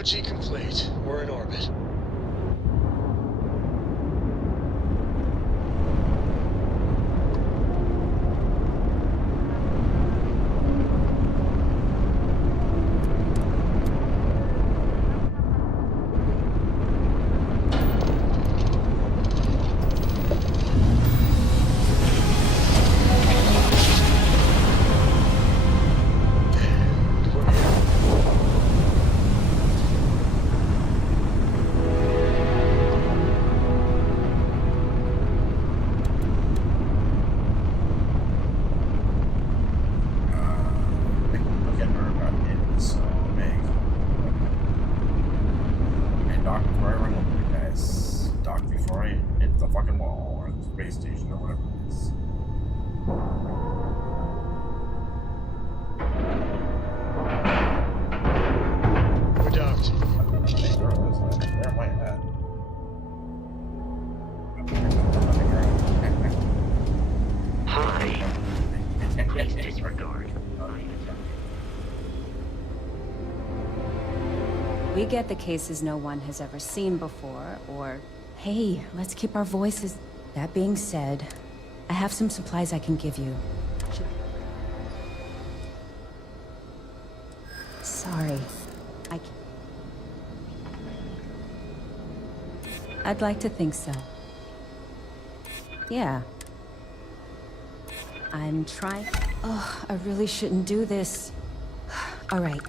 Apogee complete. We're in orbit. We get the cases no one has ever seen before, or, hey, let's keep our voices. That being said, I have some supplies I can give you. Sorry. I'd like to think so. Yeah. I'm trying. Oh, I really shouldn't do this. All right.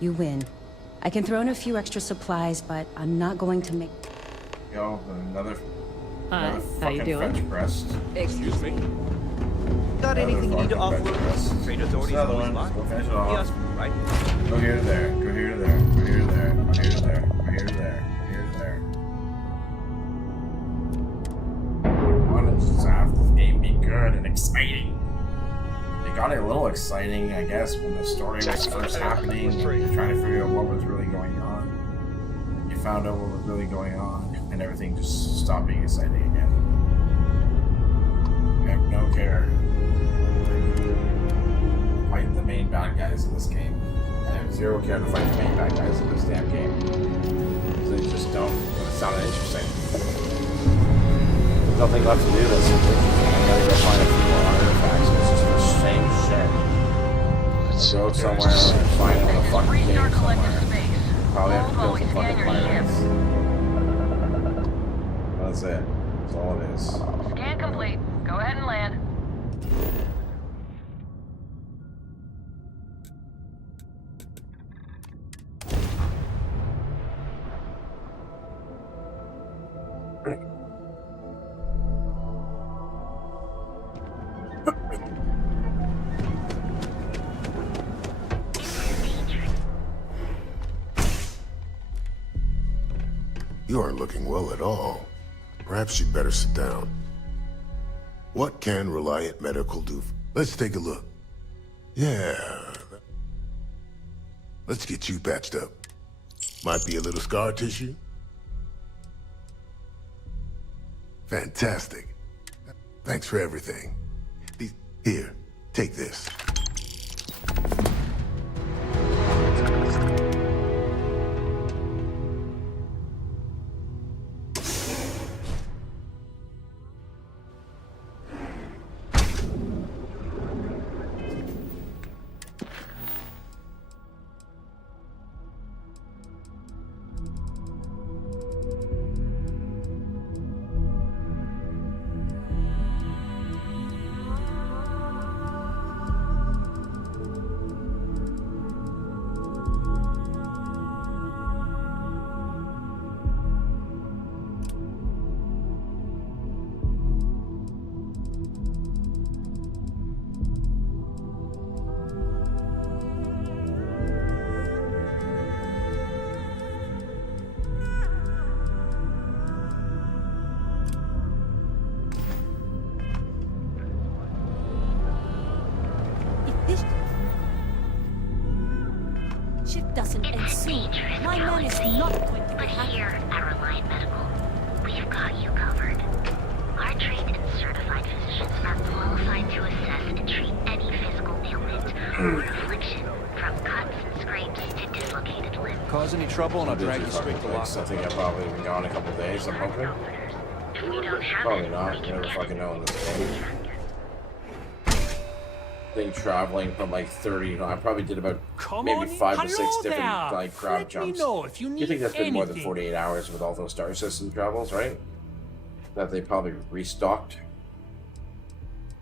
You win. I can throw in a few extra supplies, but I'm not going to make... Yo, another Hi, how you fucking doing? French press. Excuse me? Got anything you need to offload? Trade authorities always lie. Go finish it off. Yes, right. Go here to there. Go here to there. Go here to there. Go here to there. Go here to there. Go here to there. I want to just have this game be good and exciting. It got a little exciting, I guess, when the story was first happening. And you're trying to figure out what was really going on. You found out what was really going on, and everything just stopped being exciting again. I have no care. Fight the main bad guys in this game. I have zero care to fight the main bad guys in this damn game. They just don't sound interesting. There's nothing left to do this. I gotta go find a few more artifacts. It's just the same shit. Let's go somewhere and find another fucking game somewhere. Probably have to kill some fucking planets. That's it. That's all it is. Scan complete. Go ahead and land. You aren't looking well at all. Perhaps you'd better sit down. What can Reliant Medical do? Let's take a look. Yeah. Let's get you patched up. Might be a little scar tissue. Fantastic. Thanks for everything. Here, take this. trouble and I'll drag you straight to lock. I think I've probably been gone a couple days, I'm hoping. Probably not, you never fucking know in this game. I think traveling from like 30, I probably did about maybe 5 to 6 different like crowd jumps. You think that's been more than 48 hours with all those star system travels, right? That they probably restocked.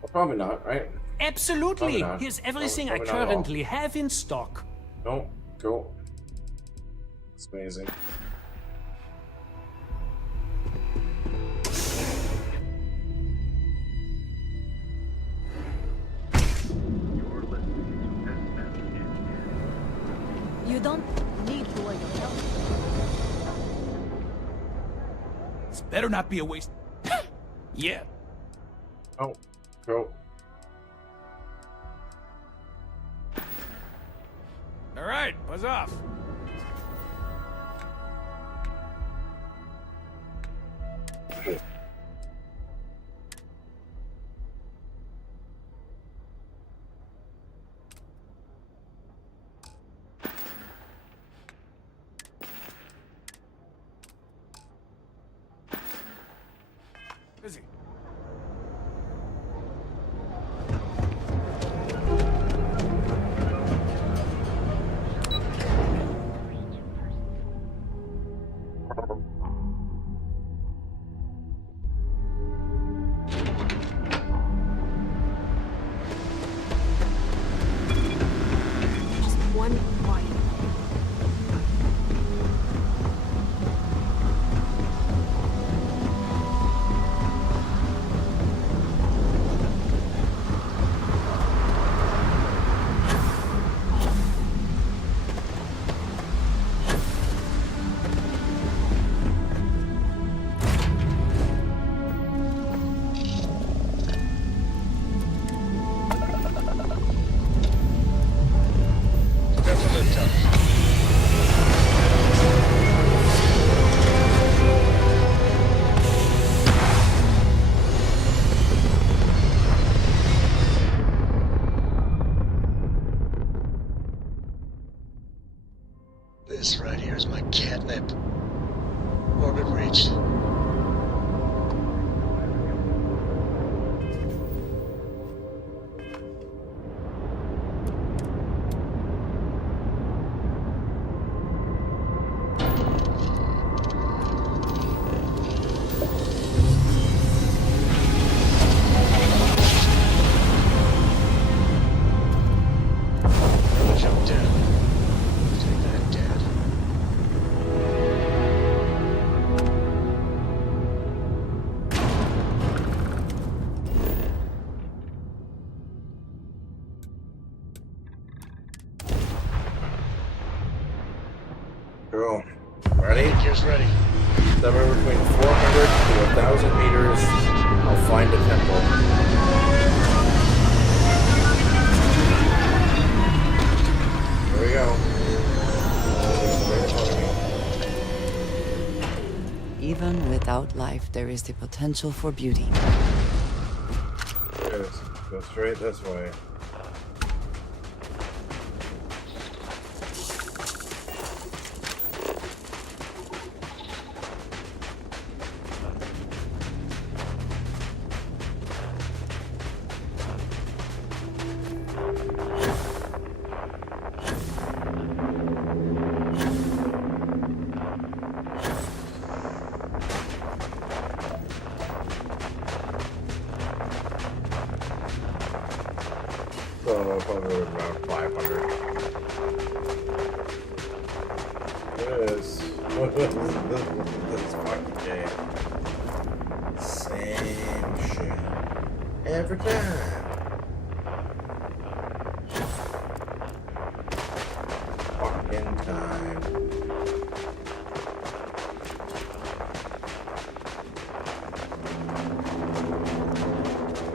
Well, probably not, right? Absolutely. Here's everything I currently have in stock. No, cool. It's amazing. You don't need to wait. This better not be a waste. Yeah. Oh, cool. All right, buzz off. Busy. Just one quiet. This right here is my catnip. Orbit reached. Jump down. Take that, Dad. Cool. Ready? Gear's ready. Somewhere between 400 to 1,000 meters, I'll find a temple. Here we go. Even without life, there is the potential for beauty. Yes. Go straight this way. So probably around 500. This fucking game. Same shit. Every time. Fucking time.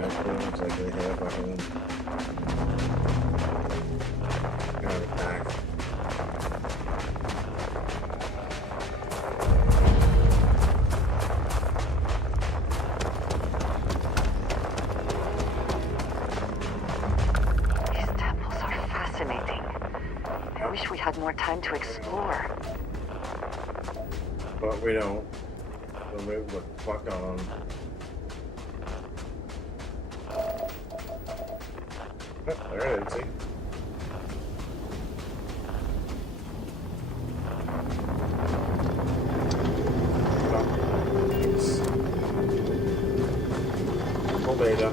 Actually, looks like they have fucking attack. These temples are fascinating. I wish we had more time to explore. But we don't. So move the fuck on. Oh, there it is, see? Full beta.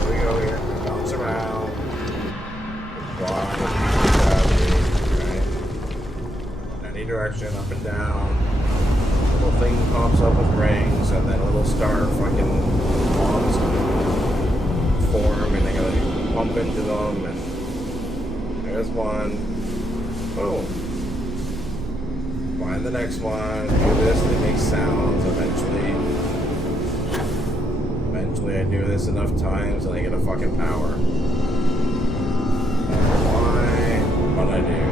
Here we go here. Bounce around. Block. Right? Any direction, up and down. Little thing pops up with rings, and then a little star fucking bombs form, and they gotta pump into them, and there's one. Boom. Find the next one, do this, and it makes sounds. Eventually I do this enough times and I get a fucking power. Why? But I do.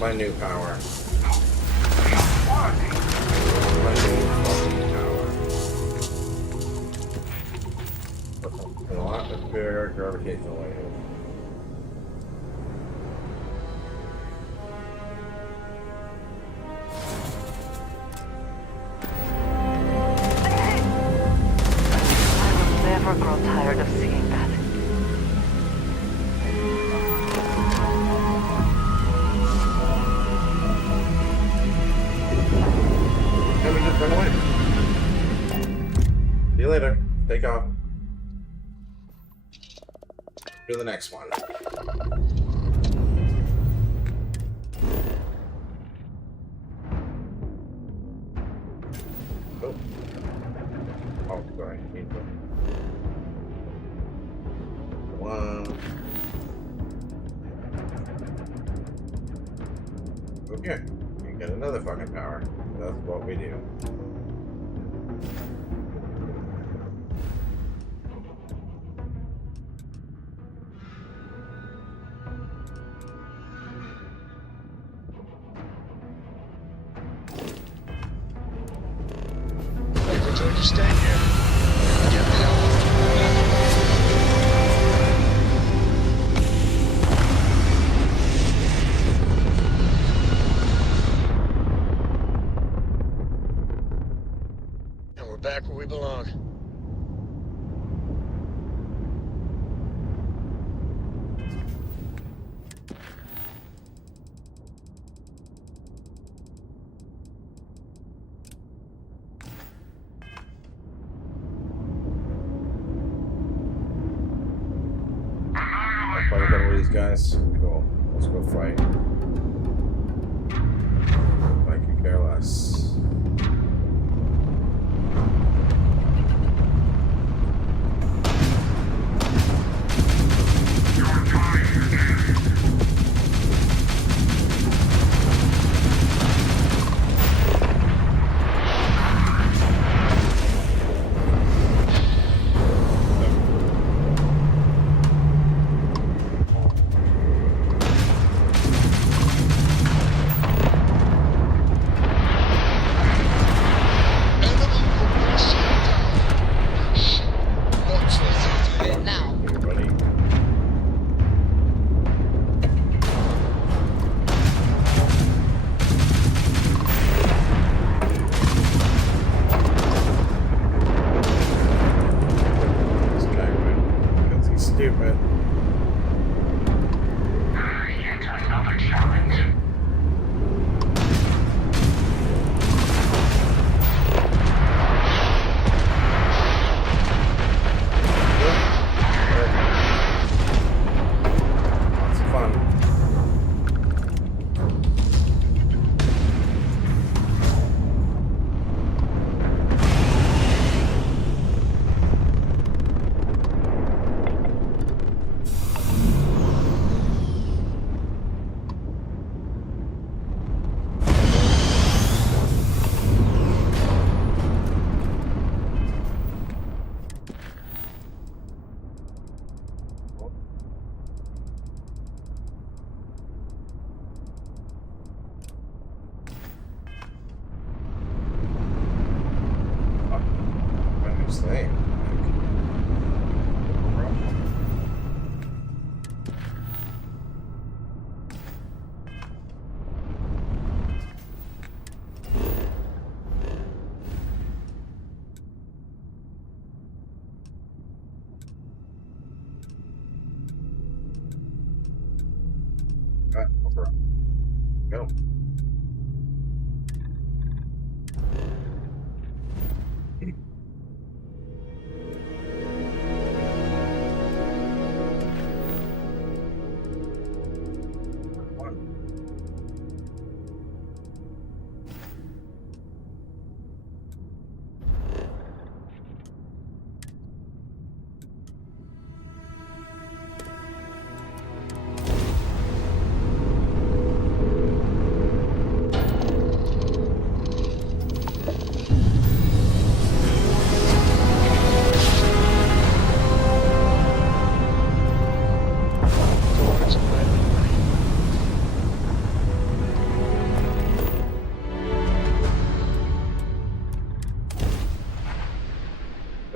My new power. My new fucking power. A lot of pure gravitational wave. I will never grow tired of seeing that. Run away. See you later. Take off. Do the next one. Oh. Oh, sorry. Need to. One. Okay. You get another fucking power. That's what we do. I told you stay here. Get the hell and we're back where we belong. Fight a couple of these guys. Cool. Let's go fight. I could care less.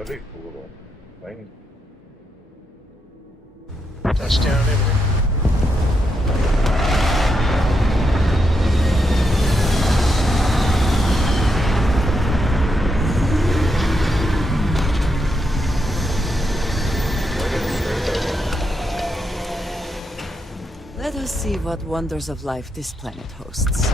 That'd be cool. Thing. Touchdown, Italy. Let us see what wonders of life this planet hosts.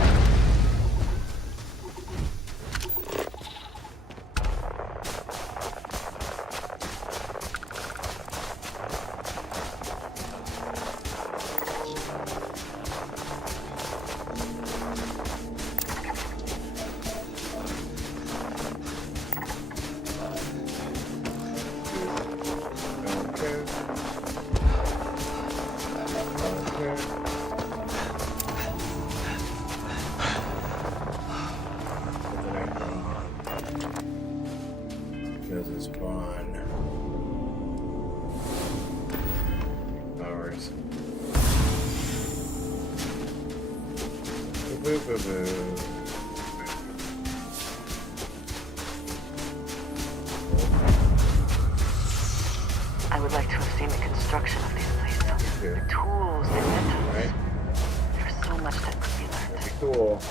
Because it's fun. Hours. Boo boo boo. I would like to have seen the construction of these places. The tools, the metals. Right. There's so much that could be learned. That'd be cool.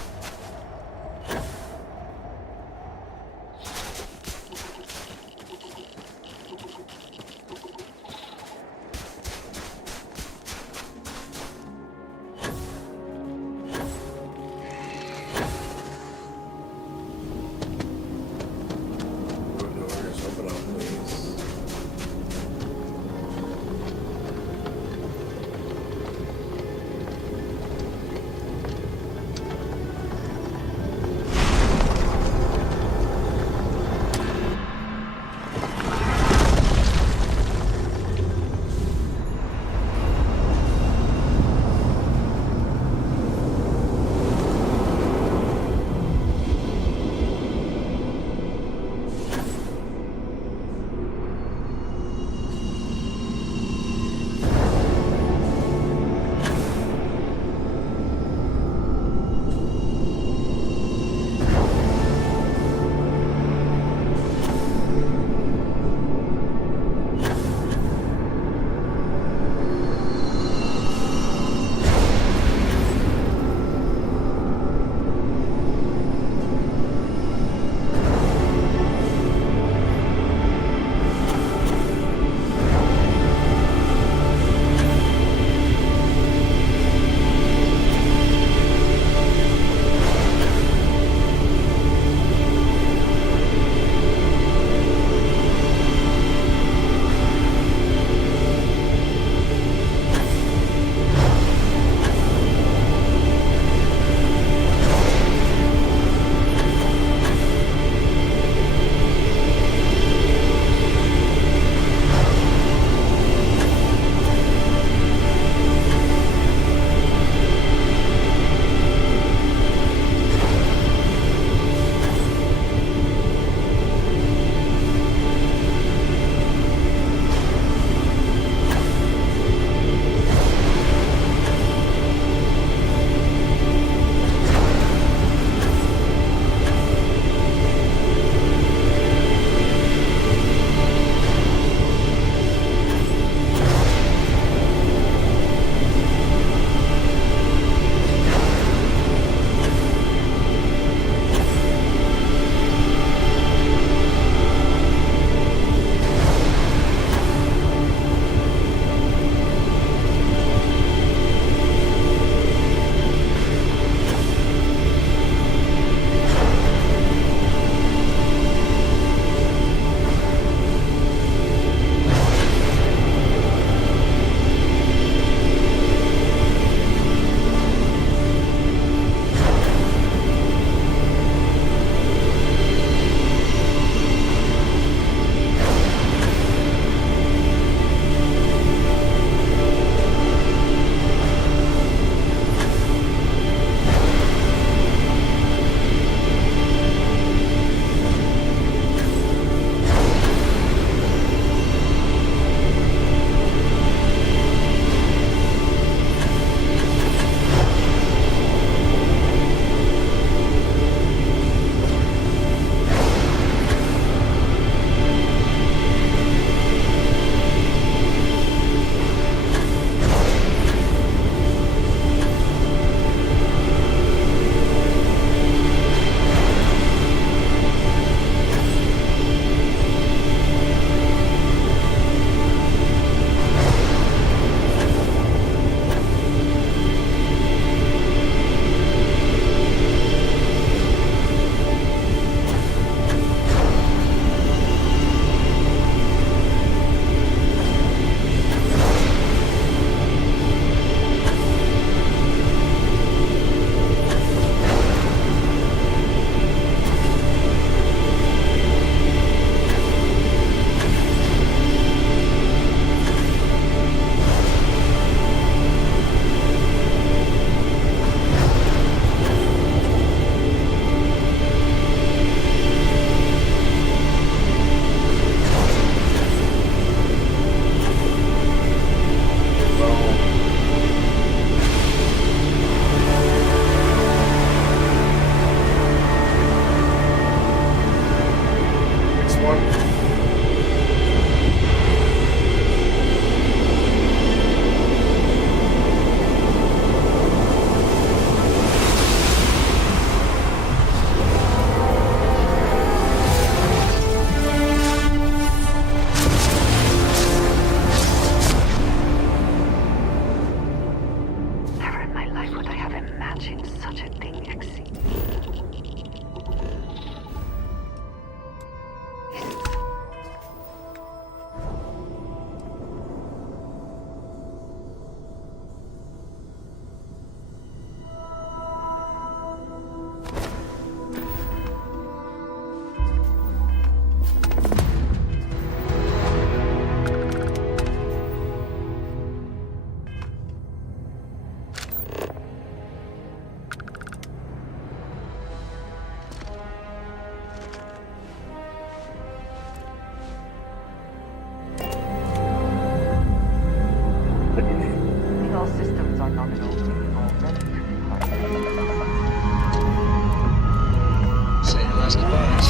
last goodbyes.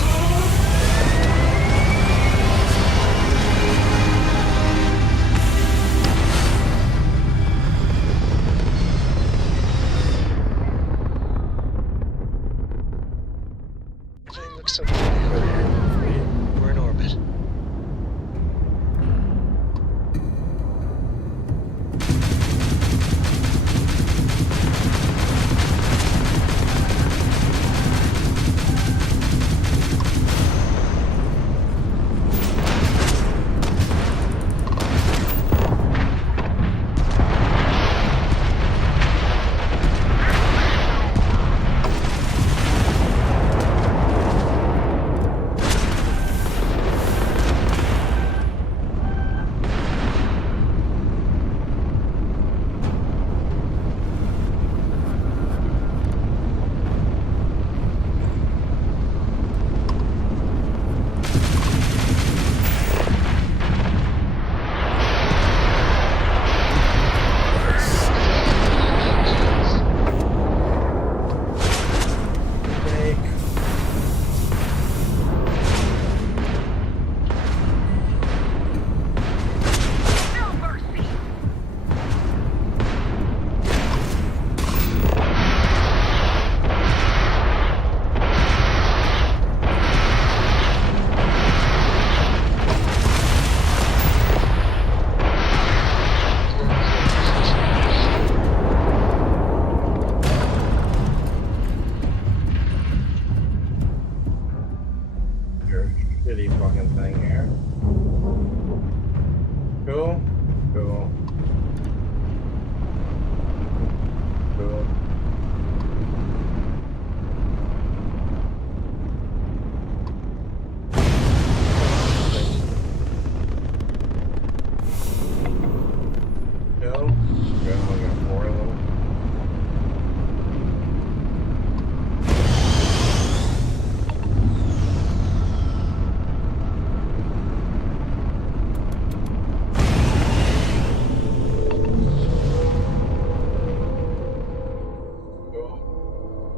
Everything looks so pretty. We're in orbit. Shitty fucking thing here. Cool. Cool. Cool. Go. Go. I got more of them.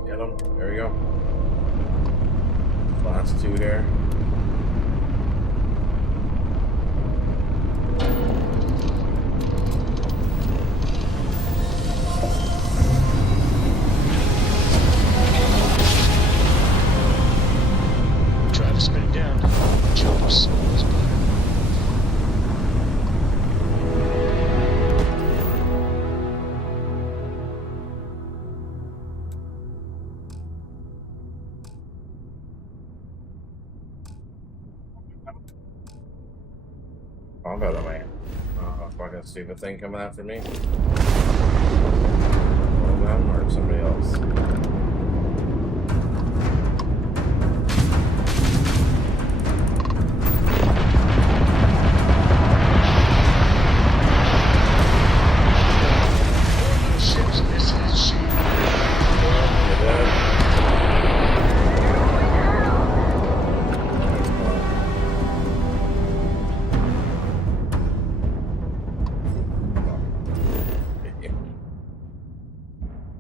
Get them. There we go. Last two here. Try to spin it down. Jump slow as butter. I'll go that way. Fucking stupid thing coming after me. Well done, or somebody else. Ships, this is she.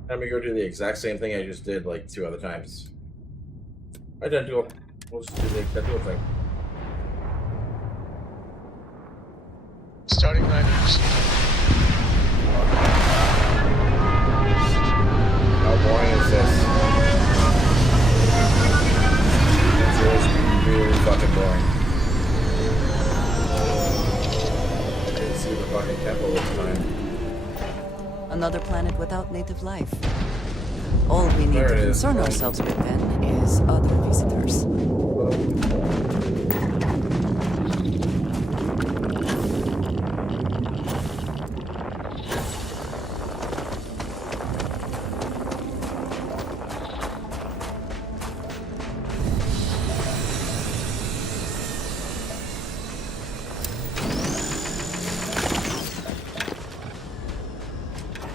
Let me go do the exact same thing I just did like 2 other times. Identical. We'll just do the identical thing. Starting line received. How boring is this? It's really fucking boring. I didn't see the fucking temple this time. Another planet without native life. All we need There to it is. concern ourselves with then is other visitors.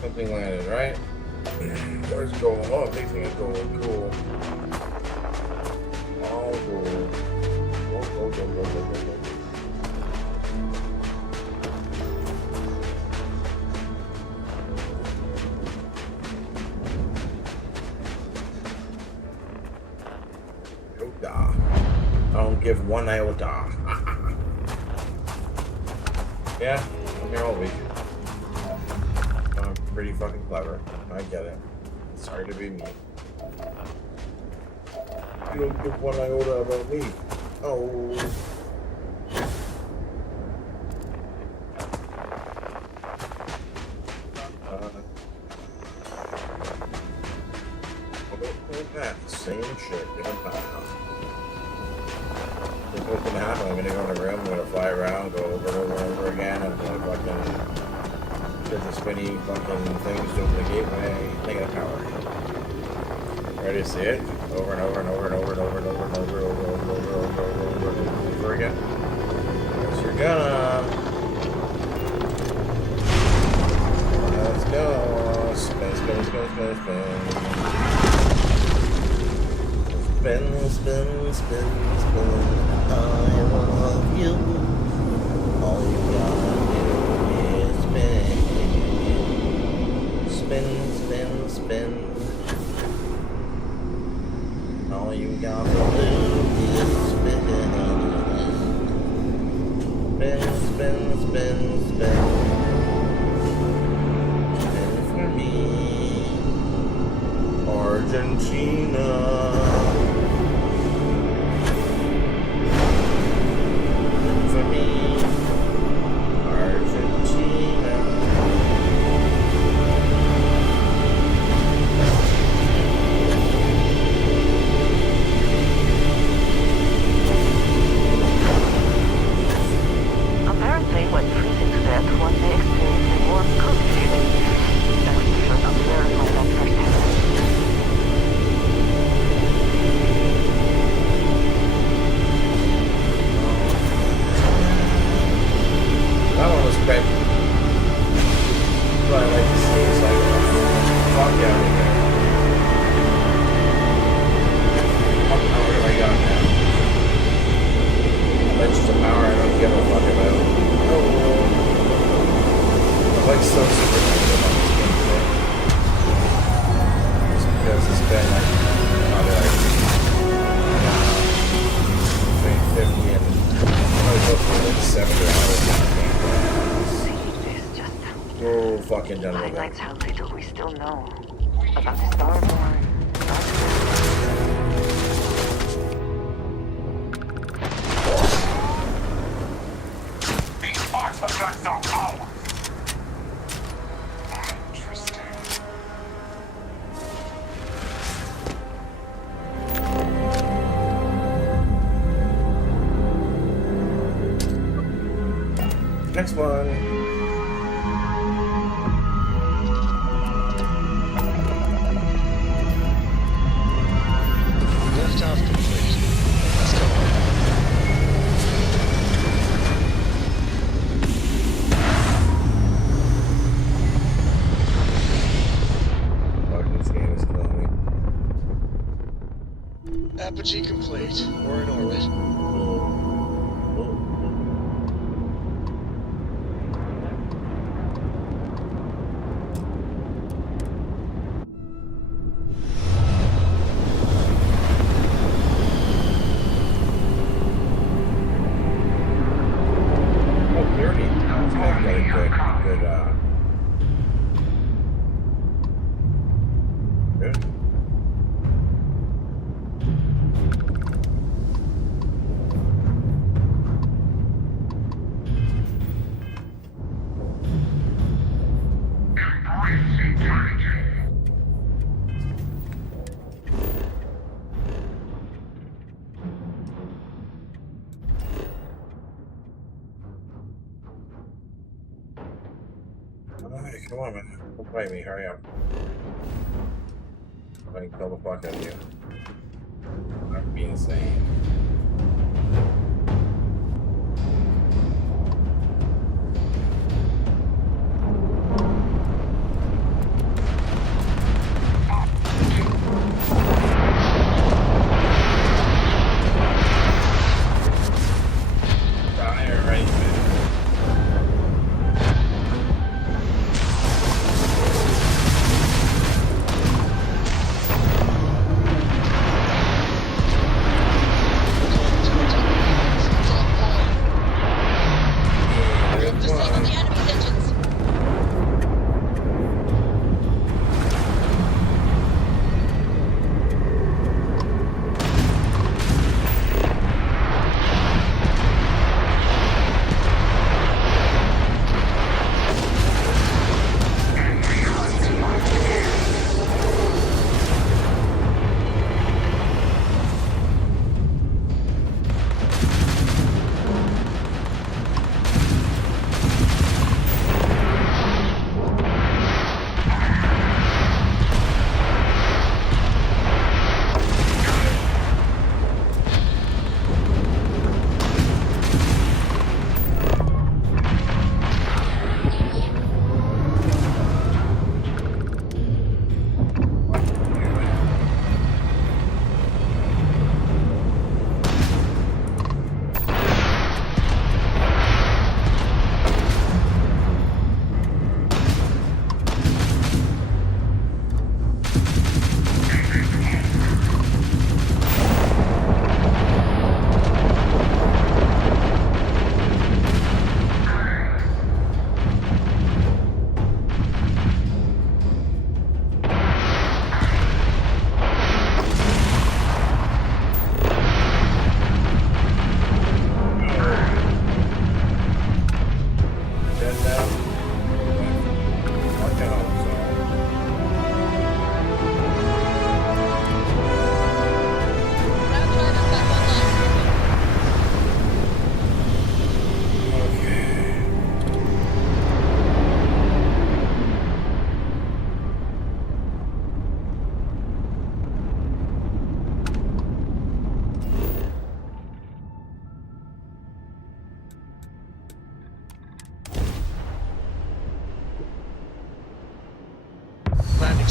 Something landed, right? Where's gold? Oh, big thing of gold. Cool. All gold. Gold. Nope. I don't give one iota. Yeah, I'm here all week. I'm pretty fucking clever. I get it. Sorry to be me. You don't give one iota about me. Oh. Same shit, different pile. This is what's gonna happen. I'm gonna go in a room, I'm gonna fly around, go over and over and over again, I'm gonna fucking get the spinny fucking things to open the gateway, negative power. Ready to see it? Over and over and over and over and over and over and over and over and over and over and over again. Yes, you're gonna. Let's go. Spin, spin, spin, spin, spin. Spin, spin, spin, spin. I love you. All you gotta do is spin. Spin, spin, spin. All you gotta do is spin. Spin, spin, spin, spin. Spin for me. Argentina. Highlights how little we still know about the Starborn. These artifacts are ours. Interesting. Next one. Apogee complete. We're in orbit. Come on, man. Don't fight me. Hurry up. I'm gonna kill the fuck out of you. I'm being insane.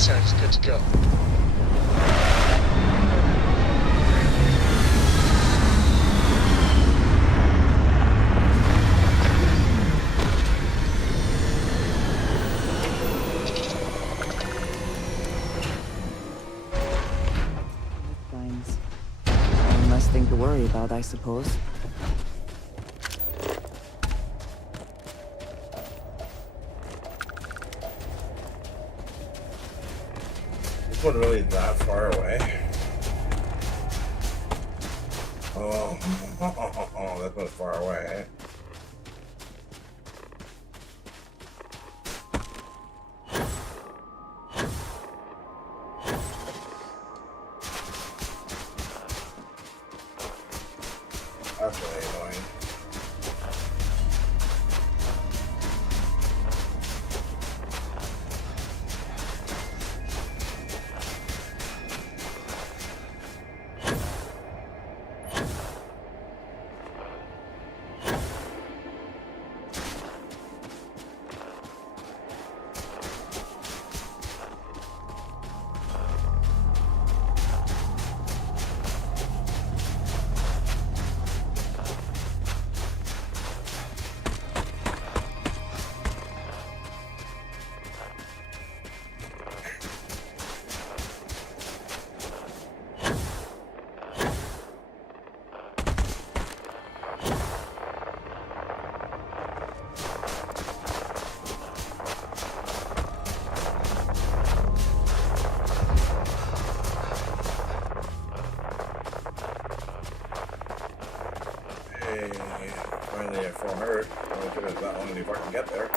Sounds good to go. Lines. One less thing to worry about, I suppose. This one really that far away. Oh, that one's far away. That's really annoying. Finally at 400. Only took us that long to fucking get there.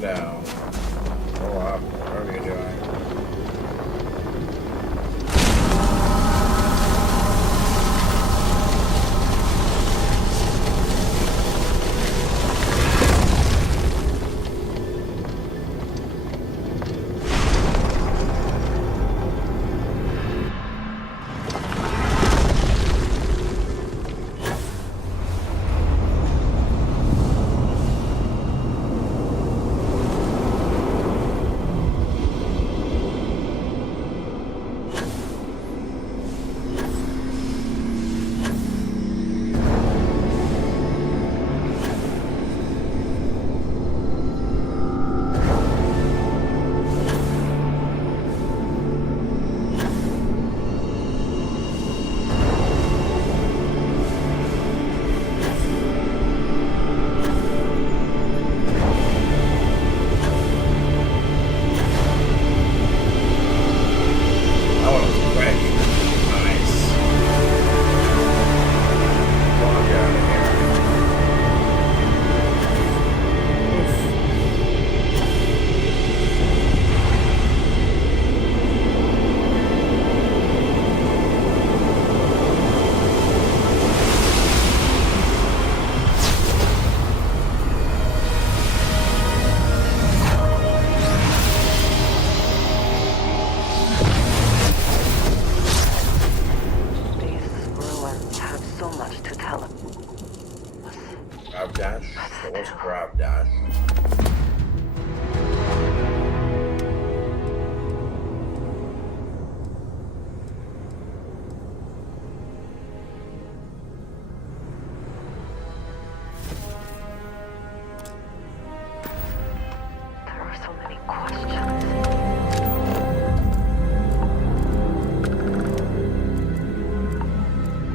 Down. Go up. Whatever you're doing. Grab dash. So what's grab dash? There are so many questions.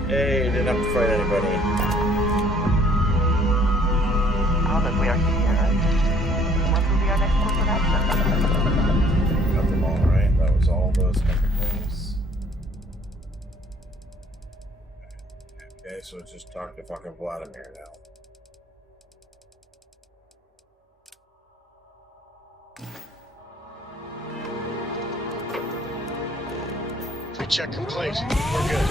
Hey, didn't have to fight anybody. Now that we are here, what will be our next course of action? Got them all, right? That was all those kind of things. Okay, so let's just talk to fucking Vladimir now. Pre-check complete. We're good.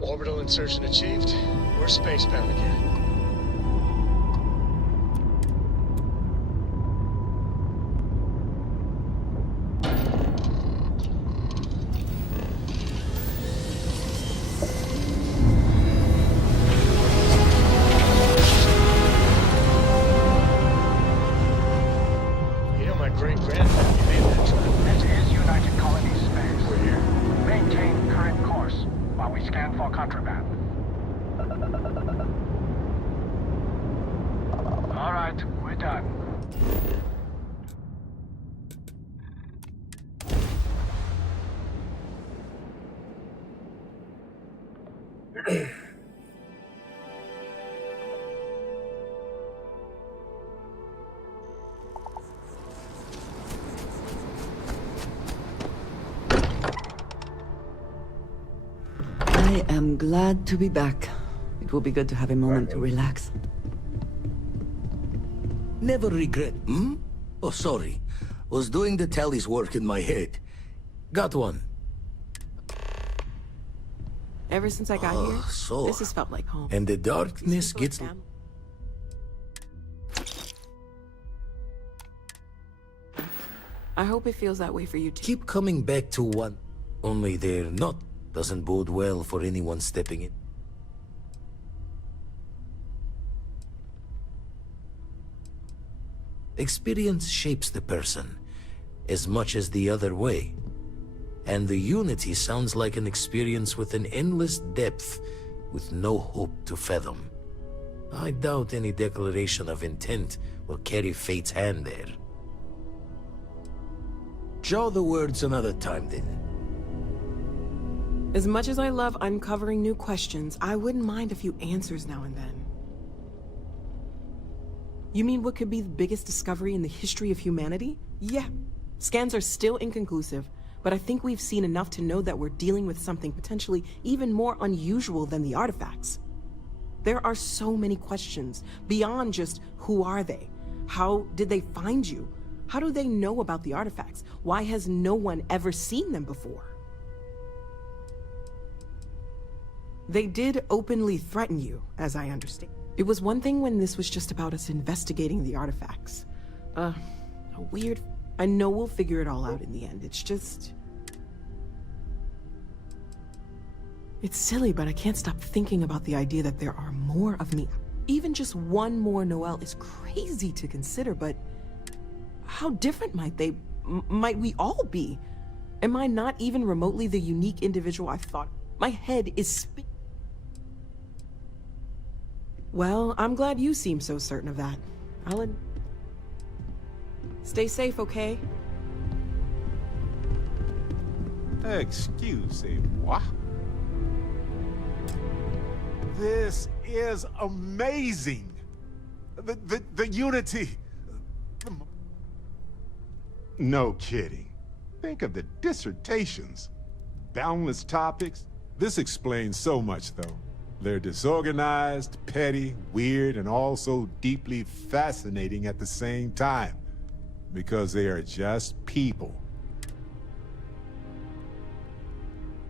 Orbital insertion achieved. We're spacebound again. You know my great-grandfather made that trip. This is United Colonies space. We're here. Maintain current course while we scan for contraband. All right, we're done. I am glad to be back. It will be good to have a moment to relax. Never regret, hmm? Oh, sorry. Was doing the tallies work in my head. Got one. Ever since I got here, so. this has felt like home. And the darkness gets... I hope it feels that way for you too. Keep coming back to one. Only they're not. Doesn't bode well for anyone stepping in. Experience shapes the person, as much as the other way. And the Unity sounds like an experience with an endless depth, with no hope to fathom. I doubt any declaration of intent will carry fate's hand there. Draw the words another time, then. As much as I love uncovering new questions, I wouldn't mind a few answers now and then. You mean what could be the biggest discovery in the history of humanity? Yeah. Scans are still inconclusive, but I think we've seen enough to know that we're dealing with something potentially even more unusual than the artifacts. There are so many questions, beyond just who are they? How did they find you? How do they know about the artifacts? Why has no one ever seen them before? They did openly threaten you, as I understand. It was one thing when this was just about us investigating the artifacts. A weird... I know we'll figure it all out in the end. It's just... It's silly, but I can't stop thinking about the idea that there are more of me. Even just one more Noelle is crazy to consider, but... How different might we all be? Am I not even remotely the unique individual I thought? My head is spinning. Well, I'm glad you seem so certain of that. Alan, stay safe, okay? Excusez-moi. This is amazing. The Unity. No kidding. Think of the dissertations. Boundless topics. This explains so much, though. They're disorganized, petty, weird, and also deeply fascinating at the same time. Because they are just people.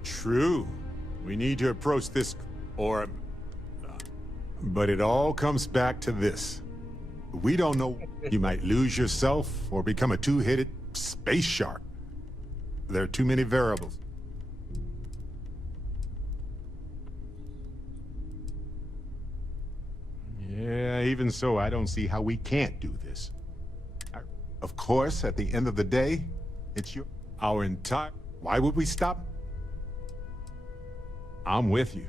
True. We need to approach this, but it all comes back to this. We don't know. You might lose yourself or become a two-headed space shark. There are too many variables. Yeah, even so, I don't see how we can't do this. Of course, at the end of the day, it's our entire... Why would we stop? I'm with you.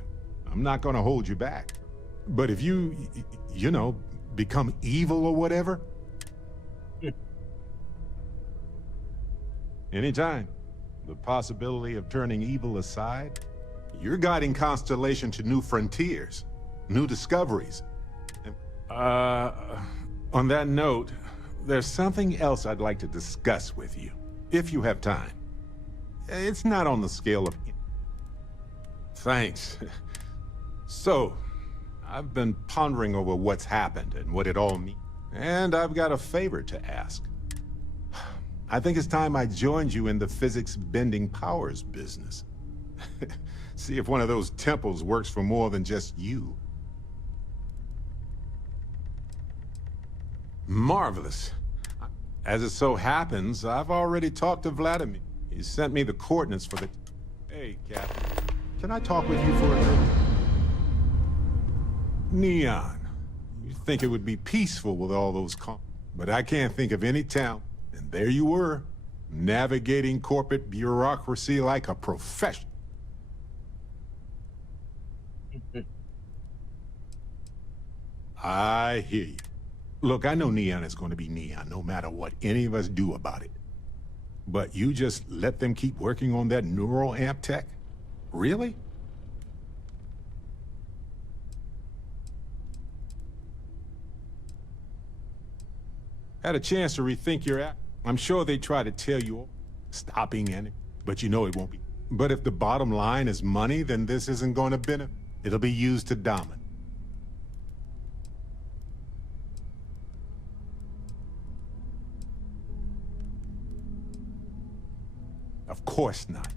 I'm not gonna hold you back. But if you know, become evil or whatever... Anytime. The possibility of turning evil aside, you're guiding Constellation to new frontiers, new discoveries. On that note, there's something else I'd like to discuss with you, if you have time. It's not on the scale of... Thanks. So, I've been pondering over what's happened and what it all means. And I've got a favor to ask. I think it's time I joined you in the physics-bending powers business. See if one of those temples works for more than just you. Marvelous. As it so happens, I've already talked to Vladimir. He sent me the coordinates for the... Hey, Captain. Can I talk with you for a minute? Neon. You think it would be peaceful with all those but I can't think of any town. And there you were, navigating corporate bureaucracy like a professional. I hear you. Look, I know Neon is going to be Neon, no matter what any of us do about it. But you just let them keep working on that neural amp tech? Really? Had a chance to rethink your act. I'm sure they try to tell you stopping it, but you know it won't be. But if the bottom line is money, then this isn't going to benefit. It'll be used to dominate. Of course not.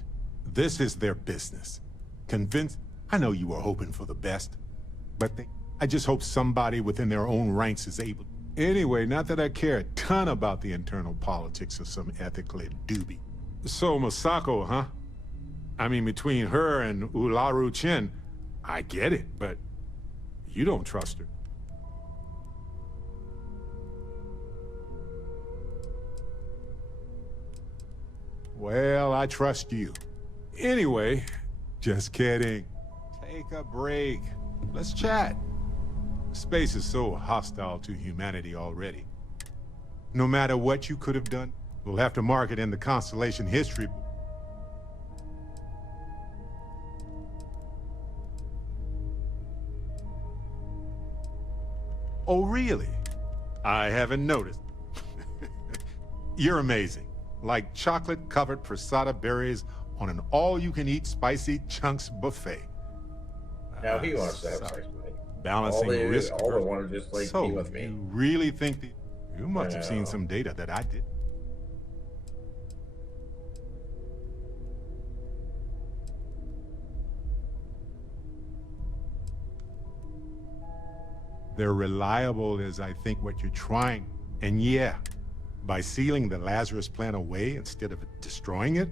This is their business. Convinced? I know you were hoping for the best, but I just hope somebody within their own ranks is able. Anyway, not that I care a ton about the internal politics of some ethically doobie. So Masako, huh? I mean, between her and Ularu Chen, I get it, but you don't trust her. Well, I trust you. Anyway, just kidding. Take a break. Let's chat. Space is so hostile to humanity already. No matter what you could have done, we'll have to mark it in the Constellation history book. Oh, really? I haven't noticed. You're amazing. Like chocolate-covered prasada berries on an all-you-can-eat spicy chunks buffet. Now he wants to have sex with me. Balancing risk. All they want to just like be with me. You really think that you must have seen some data that I did? They're reliable as I think what you're trying. And yeah, by sealing the Lazarus plant away instead of destroying it,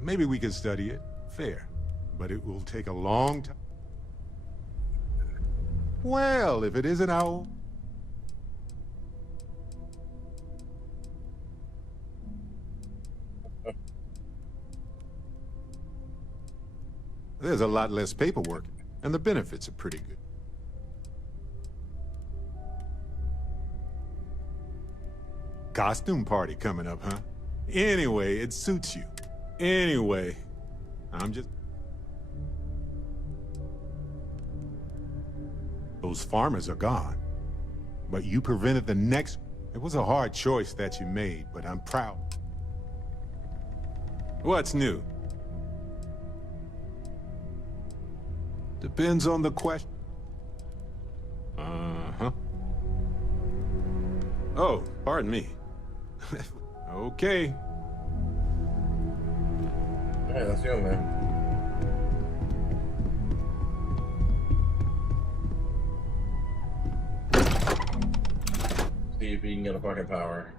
maybe we could study it. Fair. But it will take a long time. Well, if it isn't our... There's a lot less paperwork, and the benefits are pretty good. Costume party coming up, huh? Anyway, it suits you. Anyway, I'm just... Those farmers are gone. But you prevented the next... It was a hard choice that you made, but I'm proud. What's new? Depends on the question. Uh-huh. Oh, pardon me. Okay. Alright, let's go, man. see if you can get a fucking power.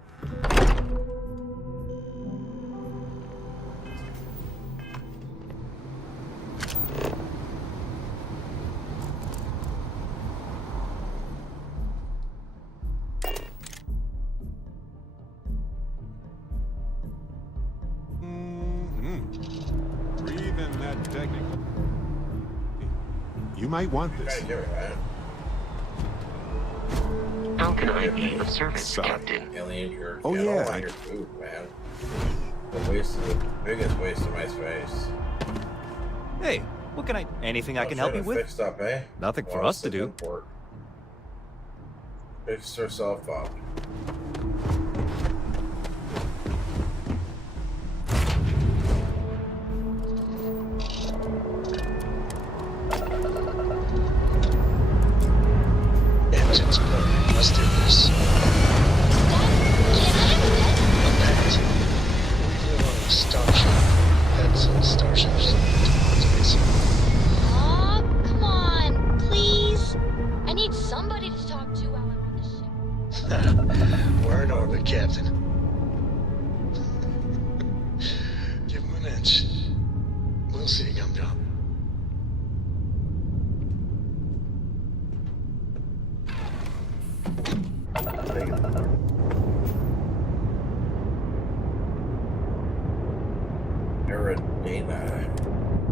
Breathe in that technical. You might want this. How can I be of service, Captain? Alien, Oh, yeah. On your food, man. The biggest waste of my space. Hey, what can I... Anything I can help you with? Fixed up, eh? Nothing for us to do. Fixed herself up. Engines burning. Let's do this. Starship. That's starships. Aw, come on, please. I need somebody to talk to while I'm on the ship. We're in orbit, Captain. Give him an inch. We'll see, Gumdrop.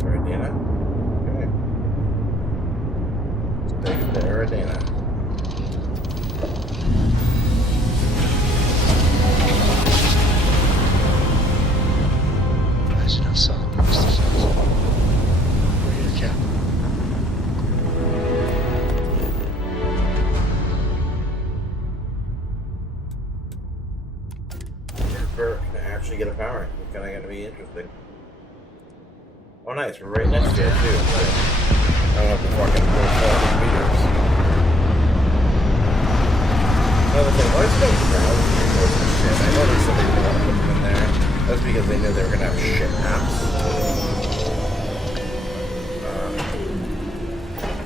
Aridana. Okay. Let's take it to Aridana. Imagine how solid must have felt. We're here, Captain. We're gonna actually get a power. It's kind of going to be interesting. Oh, nice. We're right next to it, too. I don't have to fucking go 400 meters. Another thing, why is there ground vehicles and shit? I know they said they didn't want to put them in there. That's because they knew they were going to have shit maps.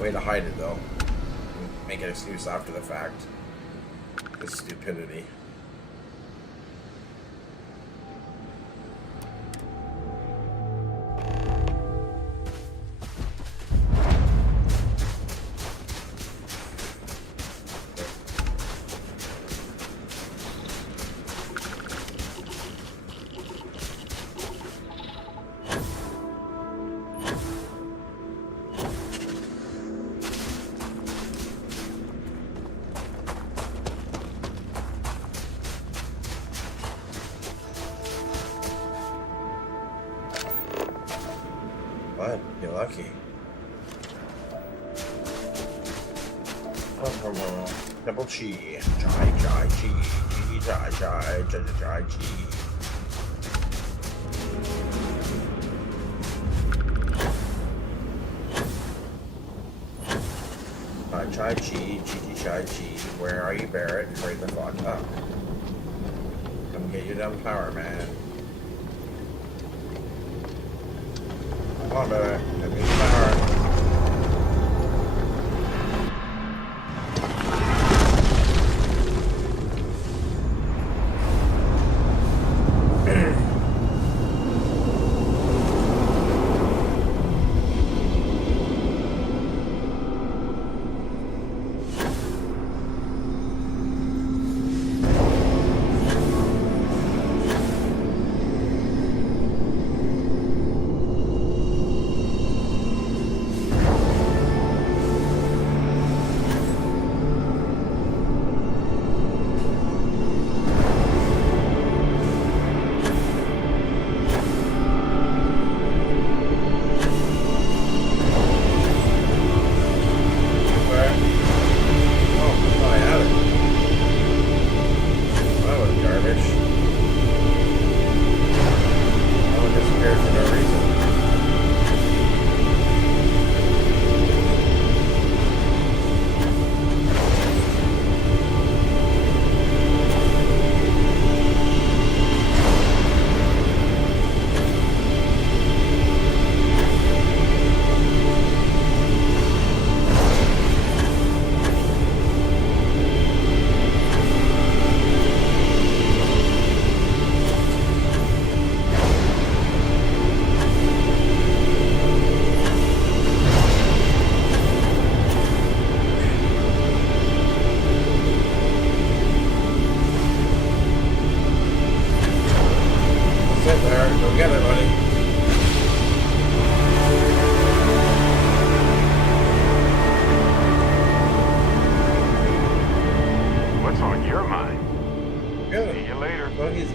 Way to hide it, though. Make an excuse after the fact. This stupidity. But you're lucky. Double chi, chai, chi, chi, chai, chai, chai, chi. Chai, chi, chai, chi. Where are you, Barrett? Hurry the fuck up. Come get your dumb power, man. Come on, Barrett. Get me power.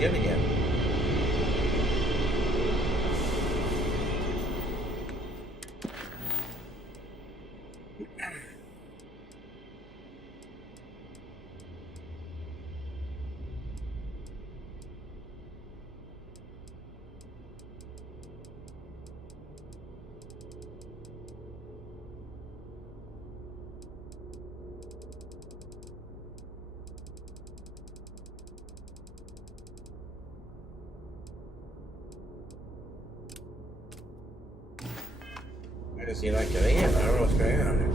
skin again. Is he not getting it? I don't know what's going on here.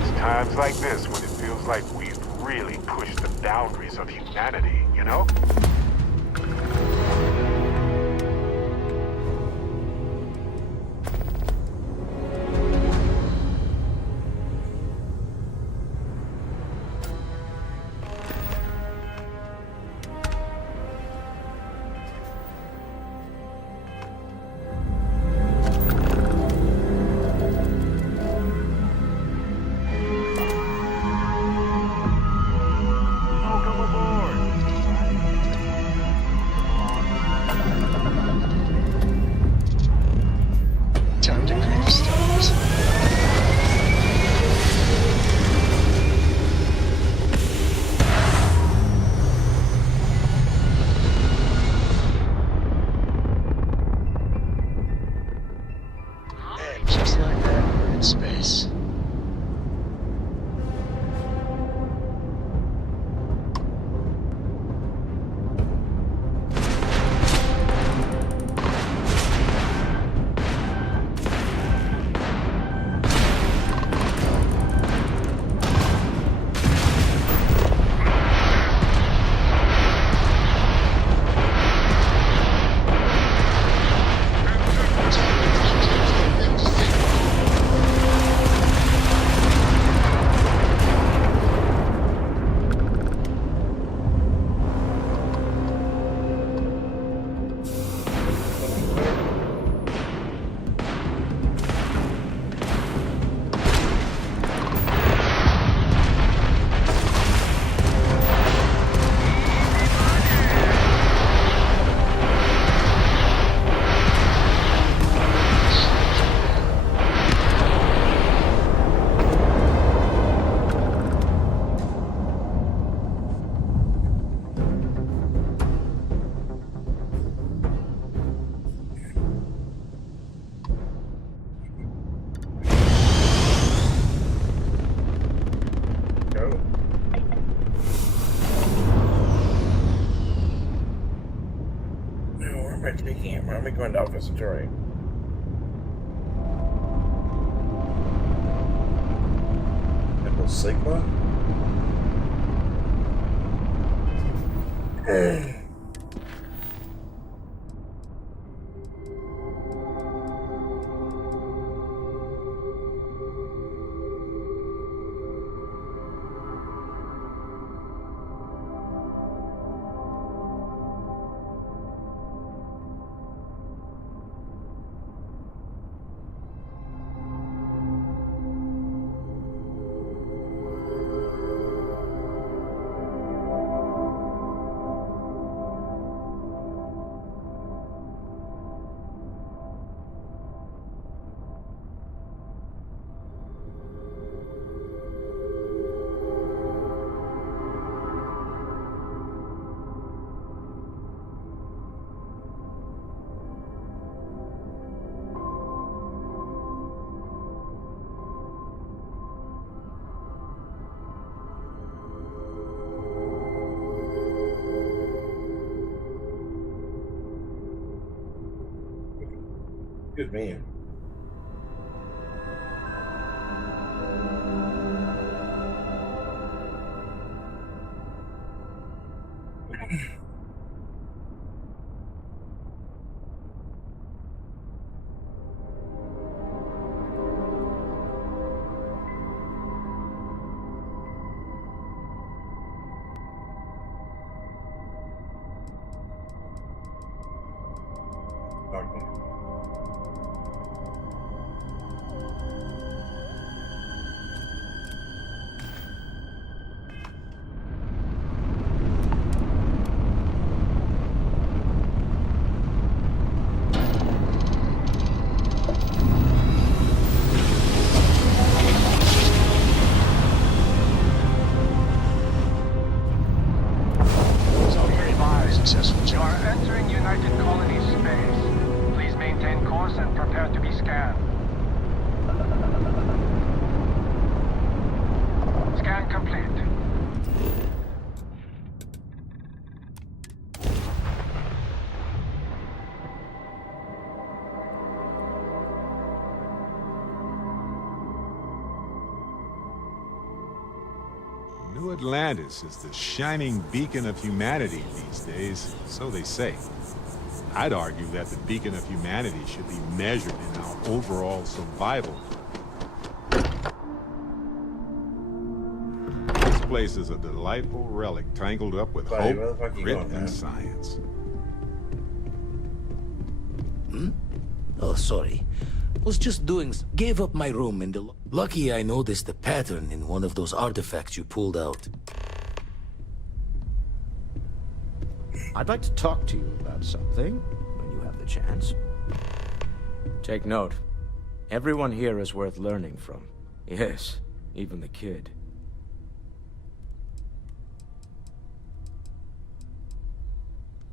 It's times like this when it feels like we've really pushed the boundaries of humanity, you know? Time to creep stars. And just like that, we're in space. Where am I taking him? Where am I going to Alpha Centauri? Triple Sigma? Excuse me. Okay. You are entering United Colonies space. Please maintain course and prepare to be scanned. Scan complete. New Atlantis is the shining beacon of humanity these days, so they say. I'd argue that the beacon of humanity should be measured in our overall survival. This place is a delightful relic tangled up with Buddy, where the hope, fuck you grit, going, man? and science. Oh, sorry. Was just doing... Gave up my room in the... Lucky I noticed a pattern in one of those artifacts you pulled out. I'd like to talk to you about something when you have the chance. Take note. Everyone here is worth learning from. Yes, even the kid.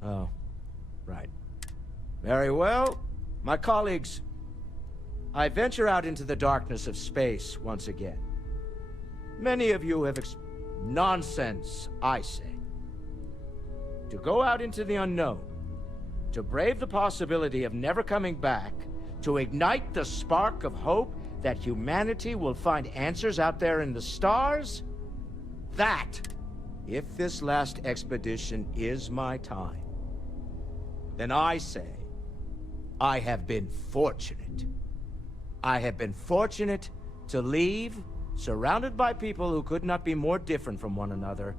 Oh, right. Very well. My colleagues, I venture out into the darkness of space once again. Many of you have nonsense, I say. To go out into the unknown, to brave the possibility of never coming back, to ignite the spark of hope that humanity will find answers out there in the stars, that, if this last expedition is my time, then I say, I have been fortunate. I have been fortunate to leave, surrounded by people who could not be more different from one another,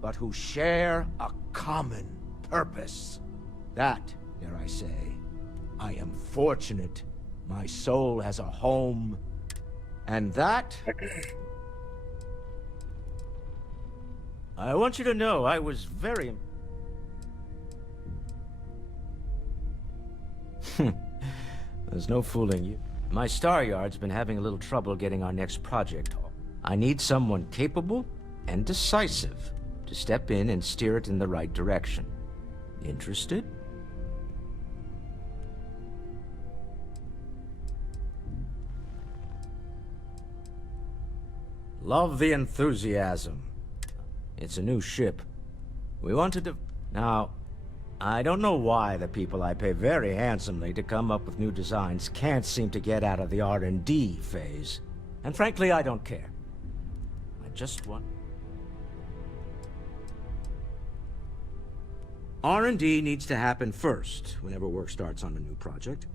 but who share a common purpose. That, dare I say, I am fortunate my soul has a home, and that... I want you to know I was very... There's no fooling you. My Star Yard's been having a little trouble getting our next project. I need someone capable and decisive to step in and steer it in the right direction. Interested? Love the enthusiasm. It's a new ship. We wanted to... Now, I don't know why the people I pay very handsomely to come up with new designs can't seem to get out of the R&D phase. And frankly, I don't care. I just want... R&D needs to happen first whenever work starts on a new project.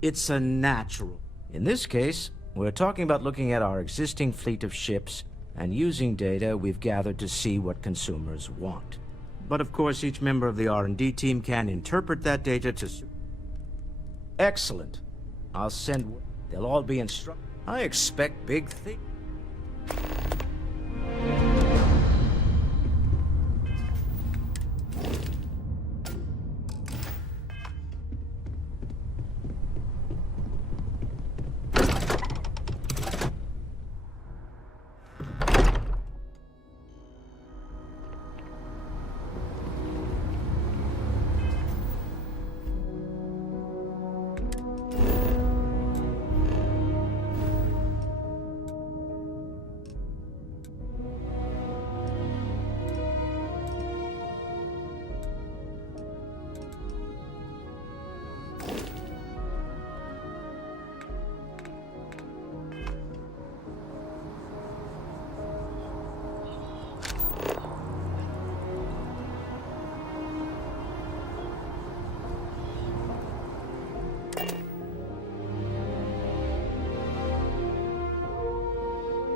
It's a natural. In this case, we're talking about looking at our existing fleet of ships and using data we've gathered to see what consumers want. But of course, each member of the R&D team can interpret that data to... Excellent. I'll send... They'll all be instructed. I expect big things.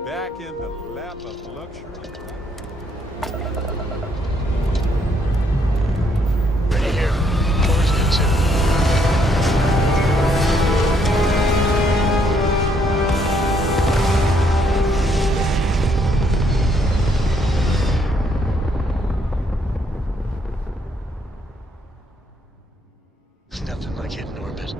Back in the lap of luxury. Ready here. Course consent. get in orbit.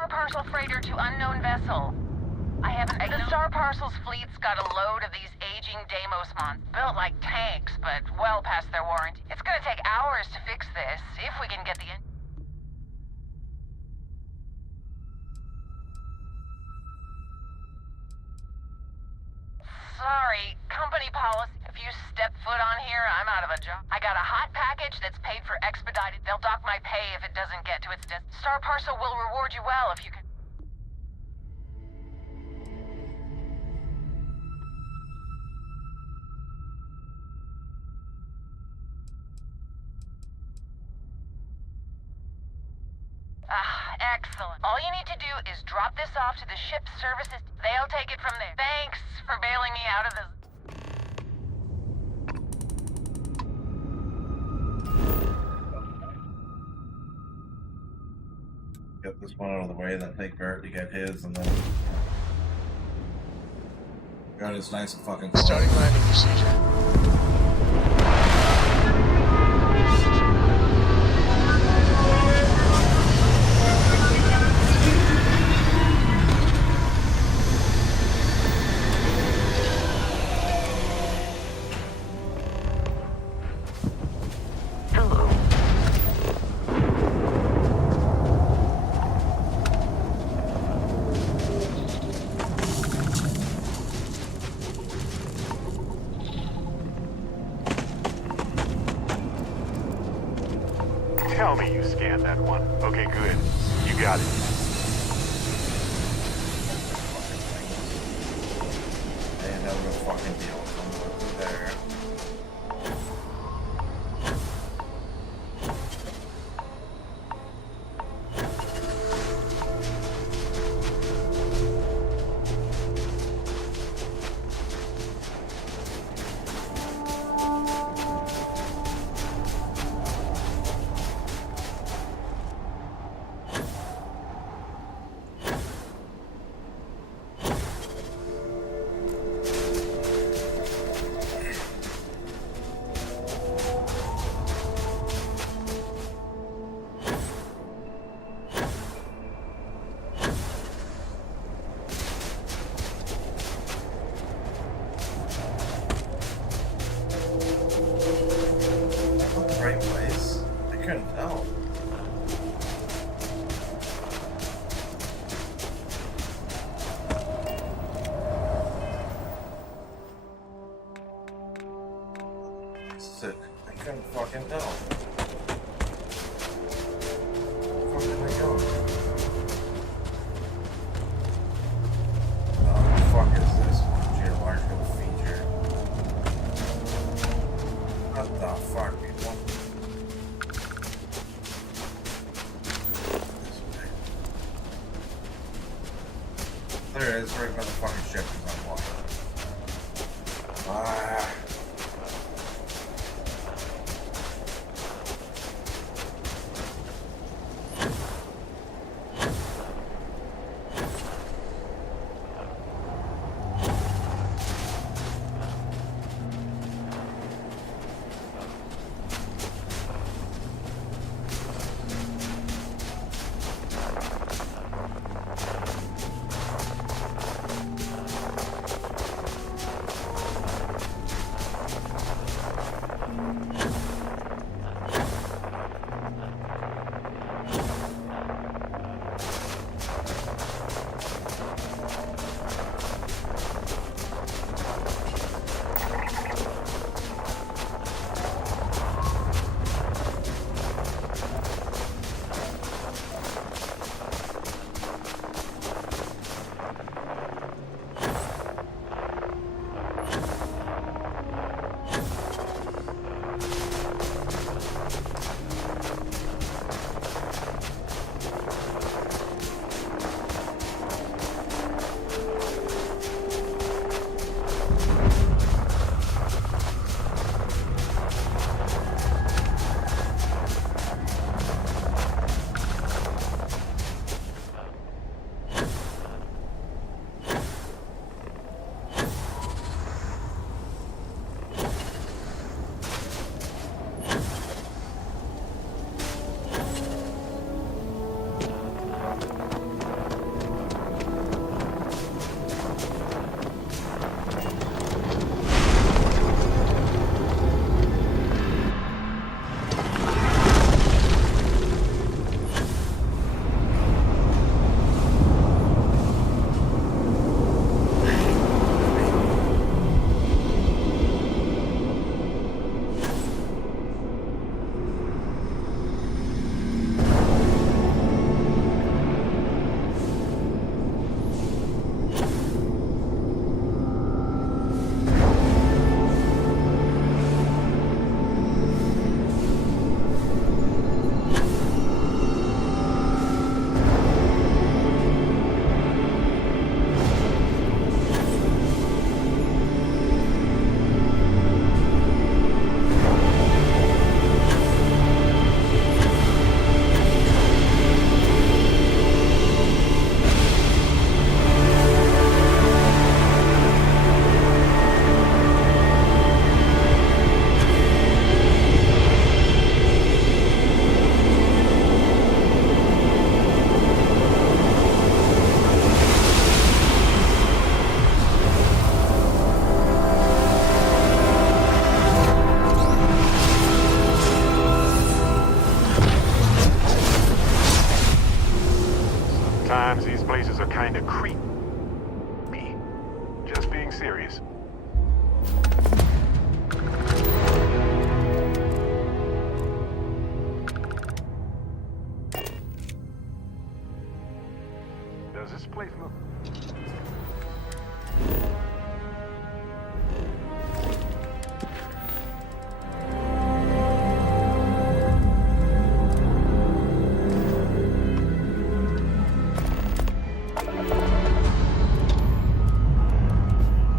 Star Parcel freighter to unknown vessel. I haven't. The Star Parcel's fleet's got a load of these aging Deimos monsters, built like tanks, but well past their warranty. It's gonna take hours to fix this, if we can get the. Sorry, company policy. If you step foot on here, I'm out of a job. I got a hot package that's paid for expedited. They'll dock my pay if it doesn't get to its destination. Star Parcel will reward you well if you can. Excellent. All you need to do is drop this off to the ship's services. They'll take it from there. Thanks for bailing me out of this. Get this one out of the way, then take Bert to get his, and then got his nice and fucking close. Starting landing procedure. Tell me you scanned that one. Okay, good. You got it. They ain't never gonna fucking deal with them there. I couldn't fucking tell. Where the fuck did I go? Oh, what the fuck is this? Geological feature. What the fuck, people? There it is, right where the fucking ship is on water. Ah. places are kinda creepy. Just being serious. Does this place look...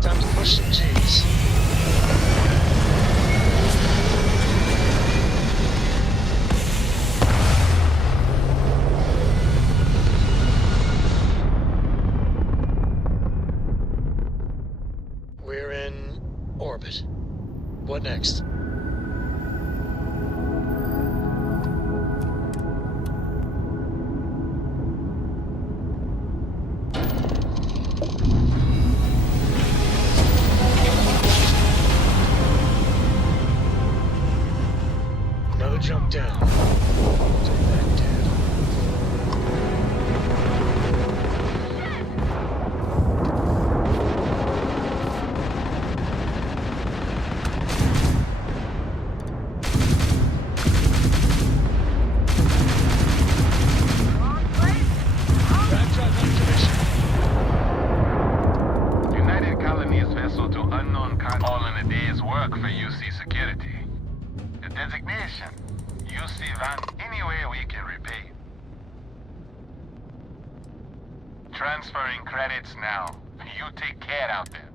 Time to push some G's. We're in orbit. What next? Another jump down. Take that, Dad. United Colonies vessel to unknown con, all in a day's work for UC security. The designation, UC Van, any way we can repay. Transferring credits now. You take care out there.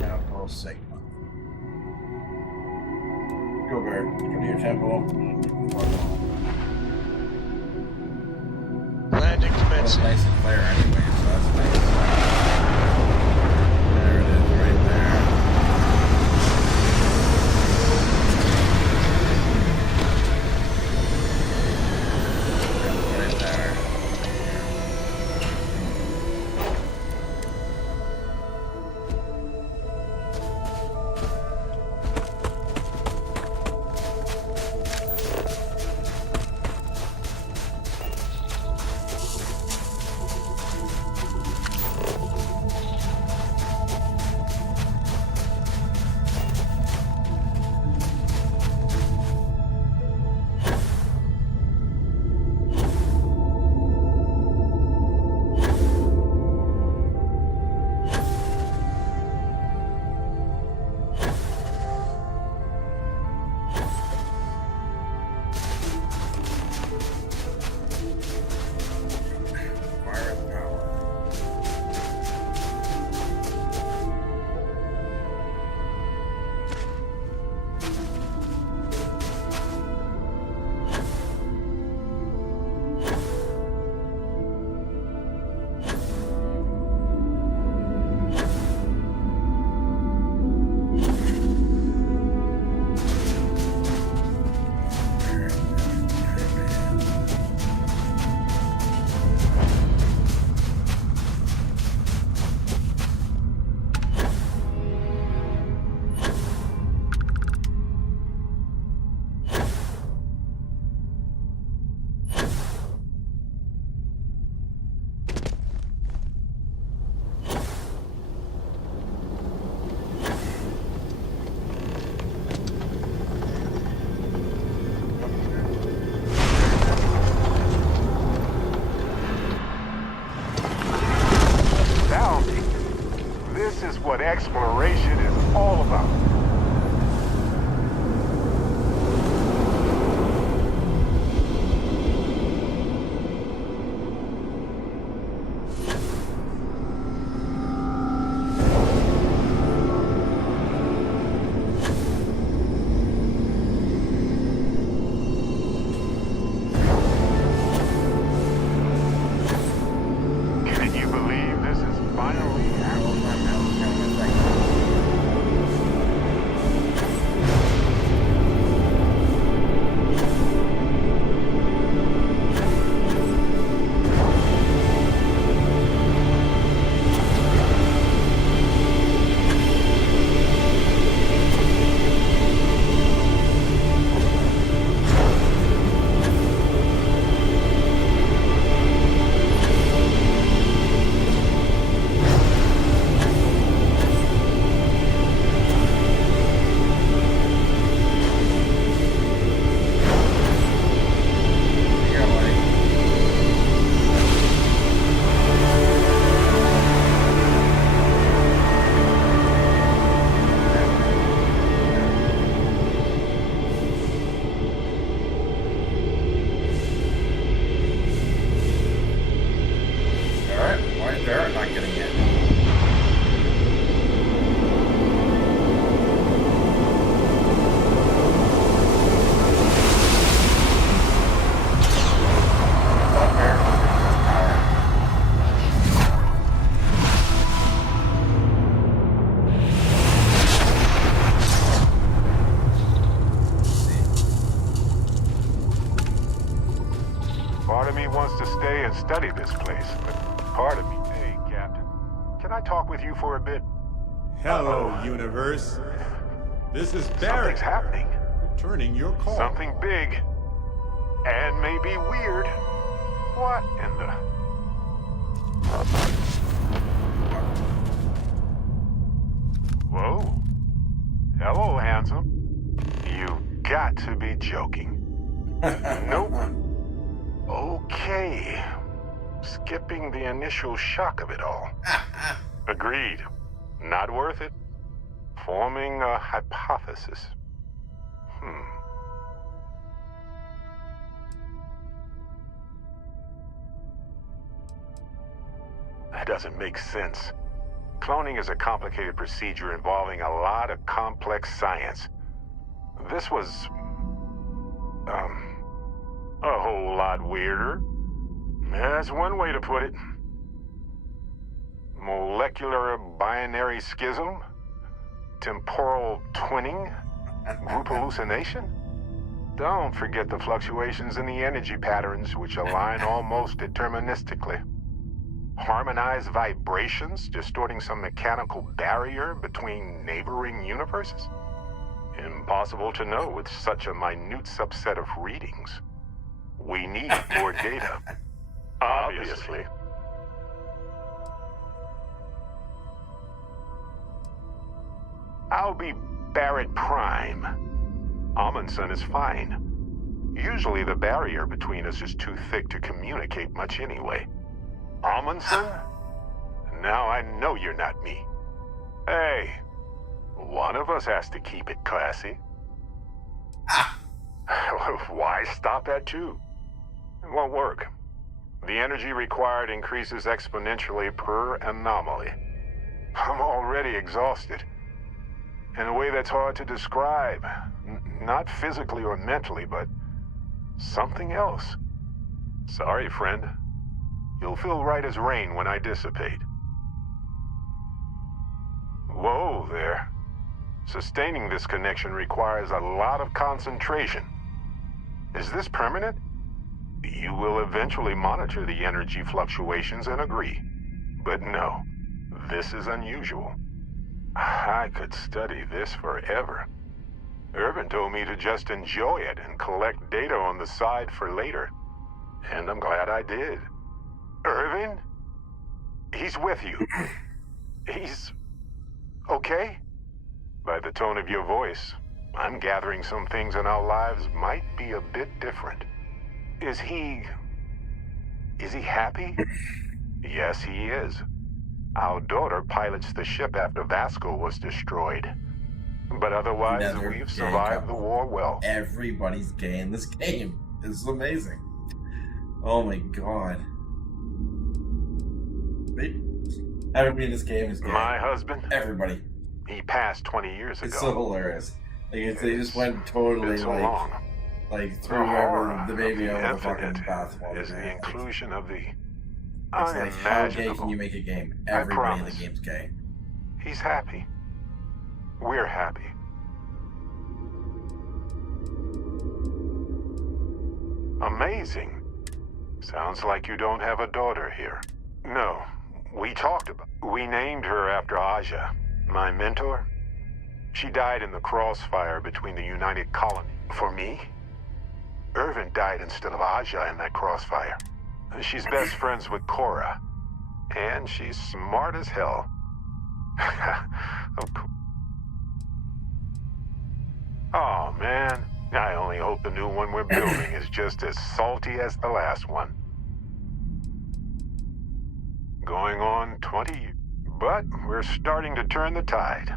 Capital Sigma. Go, Bird. Go to your temple. Landing It's commencing. nice and clear anyway, so that's nice. There it is, right there. Right there. This is what exploration is all about. Can you Part of me wants to stay and study this place, but part of me... Hey, Captain. Can I talk with you for a bit? Hello, universe. This is Barry. Something's happening. Returning your call. Something big. And maybe weird. What in the... Whoa. Hello, handsome. You got to be joking. Nope. Okay. Skipping the initial shock of it all. Agreed. Not worth it. Forming a hypothesis. That doesn't make sense. Cloning is a complicated procedure involving a lot of complex science. This was... a whole lot weirder. That's one way to put it. Molecular binary schism? Temporal twinning? Group hallucination? Don't forget the fluctuations in the energy patterns, which align almost deterministically. Harmonized vibrations, distorting some mechanical barrier between neighboring universes? Impossible to know with such a minute subset of readings. We need more data. Obviously. I'll be Barrett Prime. Amundsen is fine. Usually the barrier between us is too thick to communicate much anyway. Amundsen? Now I know you're not me. Hey, one of us has to keep it classy. Why stop at two? It won't work. The energy required increases exponentially per anomaly. I'm already exhausted. In a way that's hard to describe. Not physically or mentally, but something else. Sorry, friend. You'll feel right as rain when I dissipate. Whoa there. Sustaining this connection requires a lot of concentration. Is this permanent? You will eventually monitor the energy fluctuations and agree. But no, this is unusual. I could study this forever. Irvin told me to just enjoy it and collect data on the side for later. And I'm glad I did. Irvin? He's with you. He's... okay? By the tone of your voice, I'm gathering some things in our lives might be a bit different. Is he happy? Yes, he is. Our daughter pilots the ship after Vasco was destroyed. But otherwise, we've survived the war well. Everybody's gay in this game. This is amazing. Oh my god. Everybody in this game is gay. My husband? Everybody. He passed 20 years ago. It's so hilarious. Like, they just went totally like threw the baby over the fucking bathwater. Is the inclusion of the it's like, how gay can you make a game? Everybody in the game's gay. He's happy. We're happy. Amazing. Sounds like you don't have a daughter here. No, we talked about... We named her after Aja, my mentor. She died in the crossfire between the United Colonies. For me, Irvin died instead of Aja in that crossfire. She's best friends with Cora. And she's smart as hell. Of course. Oh, man. I only hope the new one we're building is just as salty as the last one. Going on 20 years. But we're starting to turn the tide.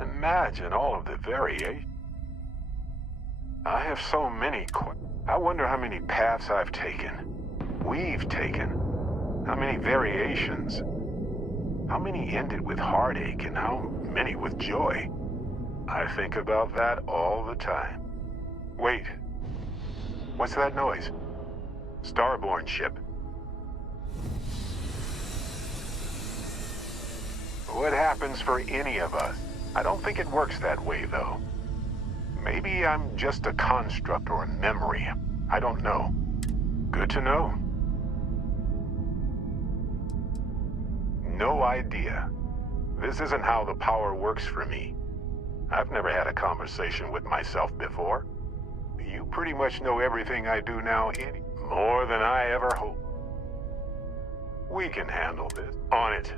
Imagine all of the variation. I have so many I wonder how many paths I've taken. We've taken. How many variations. How many ended with heartache and how many with joy. I think about that all the time. Wait. What's that noise? Starborn ship. What happens for any of us? I don't think it works that way, though. Maybe I'm just a construct or a memory. I don't know. Good to know. No idea. This isn't how the power works for me. I've never had a conversation with myself before. You pretty much know everything I do now, more than I ever hoped. We can handle this. On it.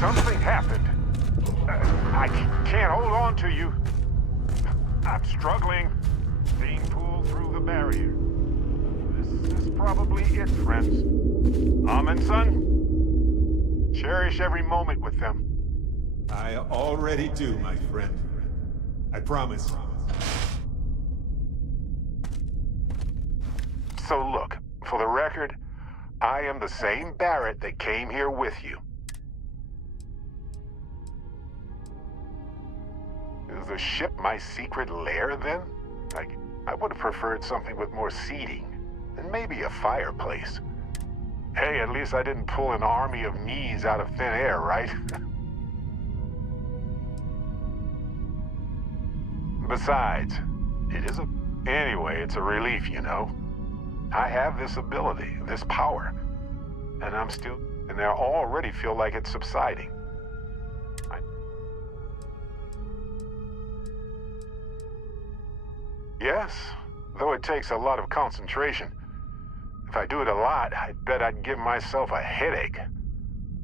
Something happened. I can't hold on to you. I'm struggling, being pulled through the barrier. This is probably it, friends. Son, cherish every moment with them. I already do, my friend. I promise. So look, for the record, I am the same Barrett that came here with you. Is the ship my secret lair, then? I would have preferred something with more seating, and maybe a fireplace. Hey, at least I didn't pull an army of knees out of thin air, right? Besides, Anyway, it's a relief, you know. I have this ability, this power, and I already feel like it's subsiding. Yes, though it takes a lot of concentration. If I do it a lot, I bet I'd give myself a headache.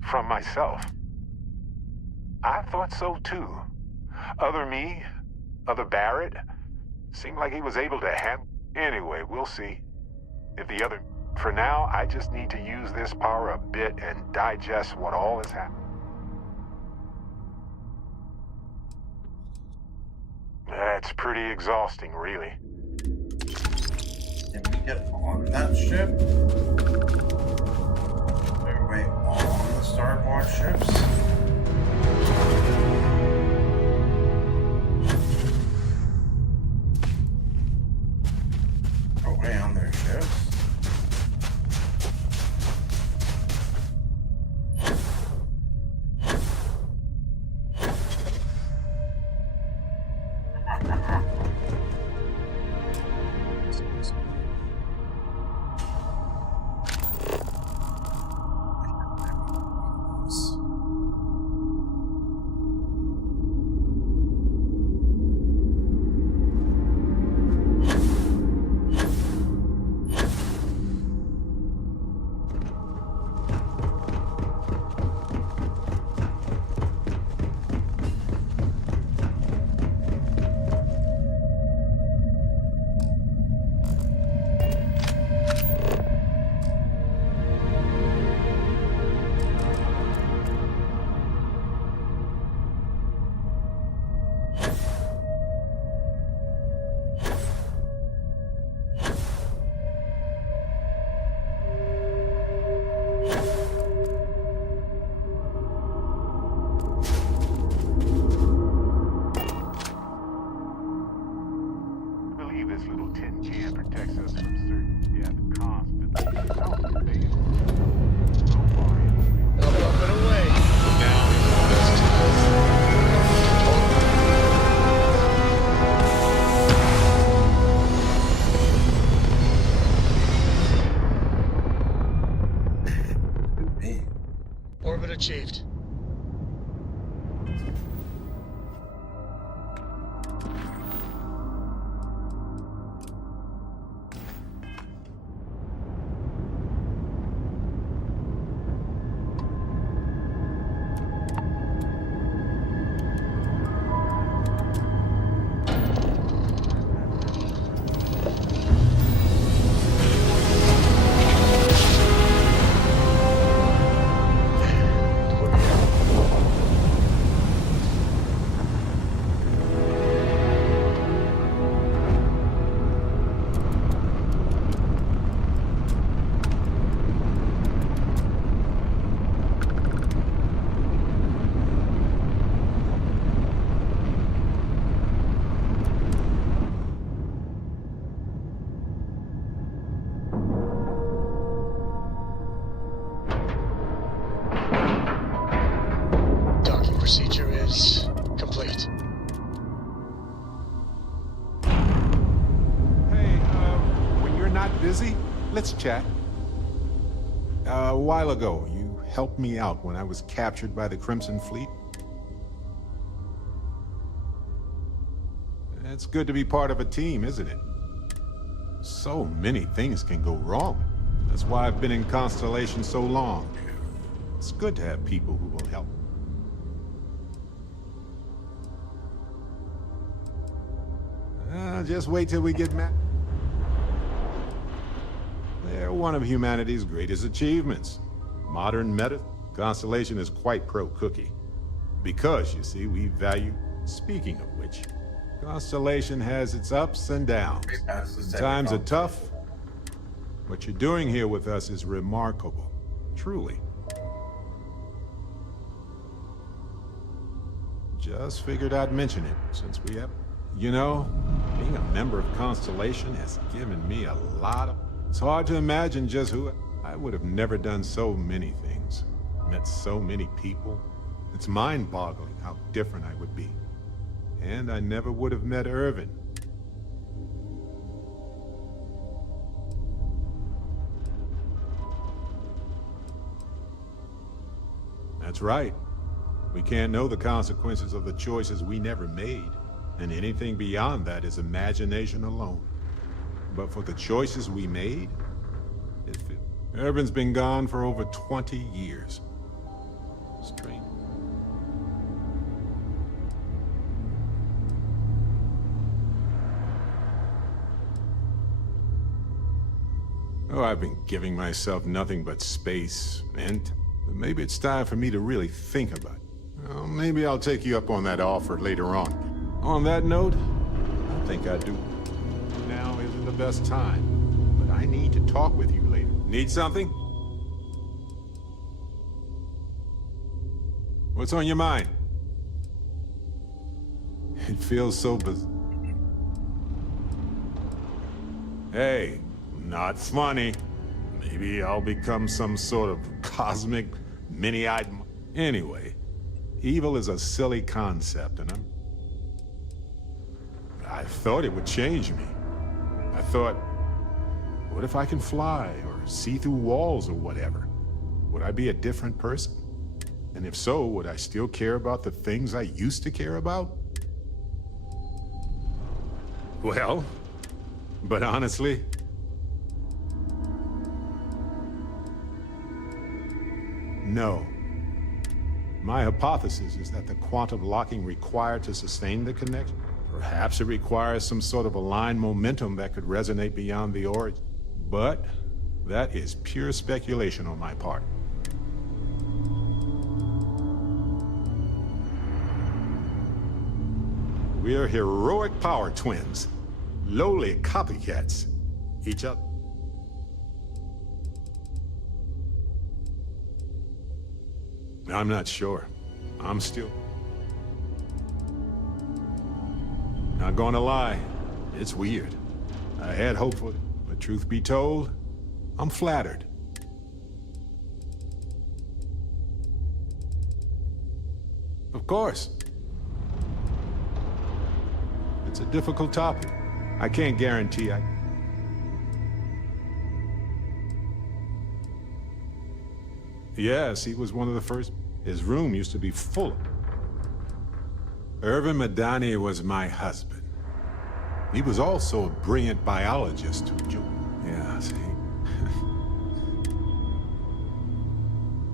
From myself. I thought so too. Other Barrett, seemed like he was able to handle. Anyway, we'll see. For now, I just need to use this power a bit and digest what all has happened. That's pretty exhausting, really. Can we get on that ship? Everybody on the starboard ships? Are we on their ships? Orbit achieved. procedure is complete. Hey, when you're not busy, let's chat. A while ago, you helped me out when I was captured by the Crimson Fleet. It's good to be part of a team, isn't it? So many things can go wrong. That's why I've been in Constellation so long. It's good to have people who will help. Just wait till we get mad. They're one of humanity's greatest achievements. Modern meta. Constellation is quite pro-cookie. Because, you see, we value... Speaking of which, Constellation has its ups and downs. Times are tough. What you're doing here with us is remarkable. Truly. Just figured I'd mention it, since we have... You know, being a member of Constellation has given me a lot of... It's hard to imagine just who... I would have never done so many things. Met so many people. It's mind-boggling how different I would be. And I never would have met Irvin. That's right. We can't know the consequences of the choices we never made. And anything beyond that is imagination alone. But for the choices we made, Irvin's been gone for over 20 years. Strange. Oh, I've been giving myself nothing but space, and maybe it's time for me to really think about it. Well, maybe I'll take you up on that offer later on. On that note, I think I do. Now isn't the best time, but I need to talk with you later. Need something? What's on your mind? It feels so bizarre. Hey. Not funny. Maybe I'll become some sort of cosmic, mini-eyed... Anyway, evil is a silly concept, and I thought it would change me. I thought, what if I can fly, or see through walls, or whatever? Would I be a different person? And if so, would I still care about the things I used to care about? Well, but honestly... No. My hypothesis is that the quantum locking required to sustain the connection, perhaps it requires some sort of aligned momentum that could resonate beyond the origin. But that is pure speculation on my part. We are heroic power twins, lowly copycats. Each other. I'm not sure. I'm still... Not gonna lie, it's weird. I had hope for it, but truth be told, I'm flattered. Of course. It's a difficult topic. I can't guarantee I... Yes, he was one of the first. His room used to be full. Irvin Madani was my husband. He was also a brilliant biologist who joined. Yeah, see.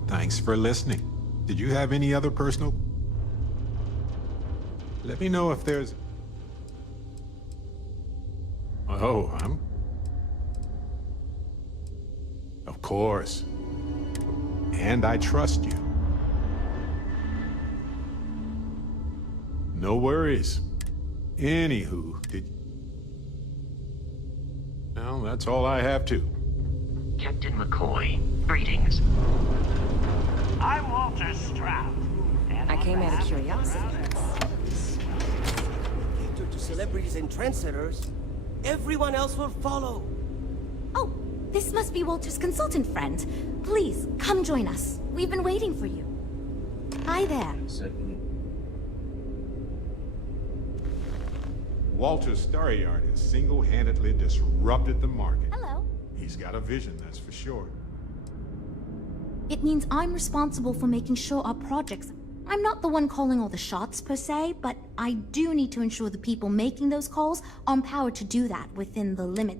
Thanks for listening. Did you have any other personal... Let me know if there's... Oh, I'm... Of course. And I trust you. No worries. Anywho, Well, that's all I have to. Captain McCoy, greetings. I'm Walter Stroud. I came out of curiosity. To celebrities and trendsetters, everyone else will follow. Oh, this must be Walter's consultant friend. Please, come join us. We've been waiting for you. Hi there. Walter's Starry Yard has single-handedly disrupted the market. Hello. He's got a vision, that's for sure. It means I'm responsible for making sure our projects... I'm not the one calling all the shots, per se, but I do need to ensure the people making those calls are empowered to do that within the limit.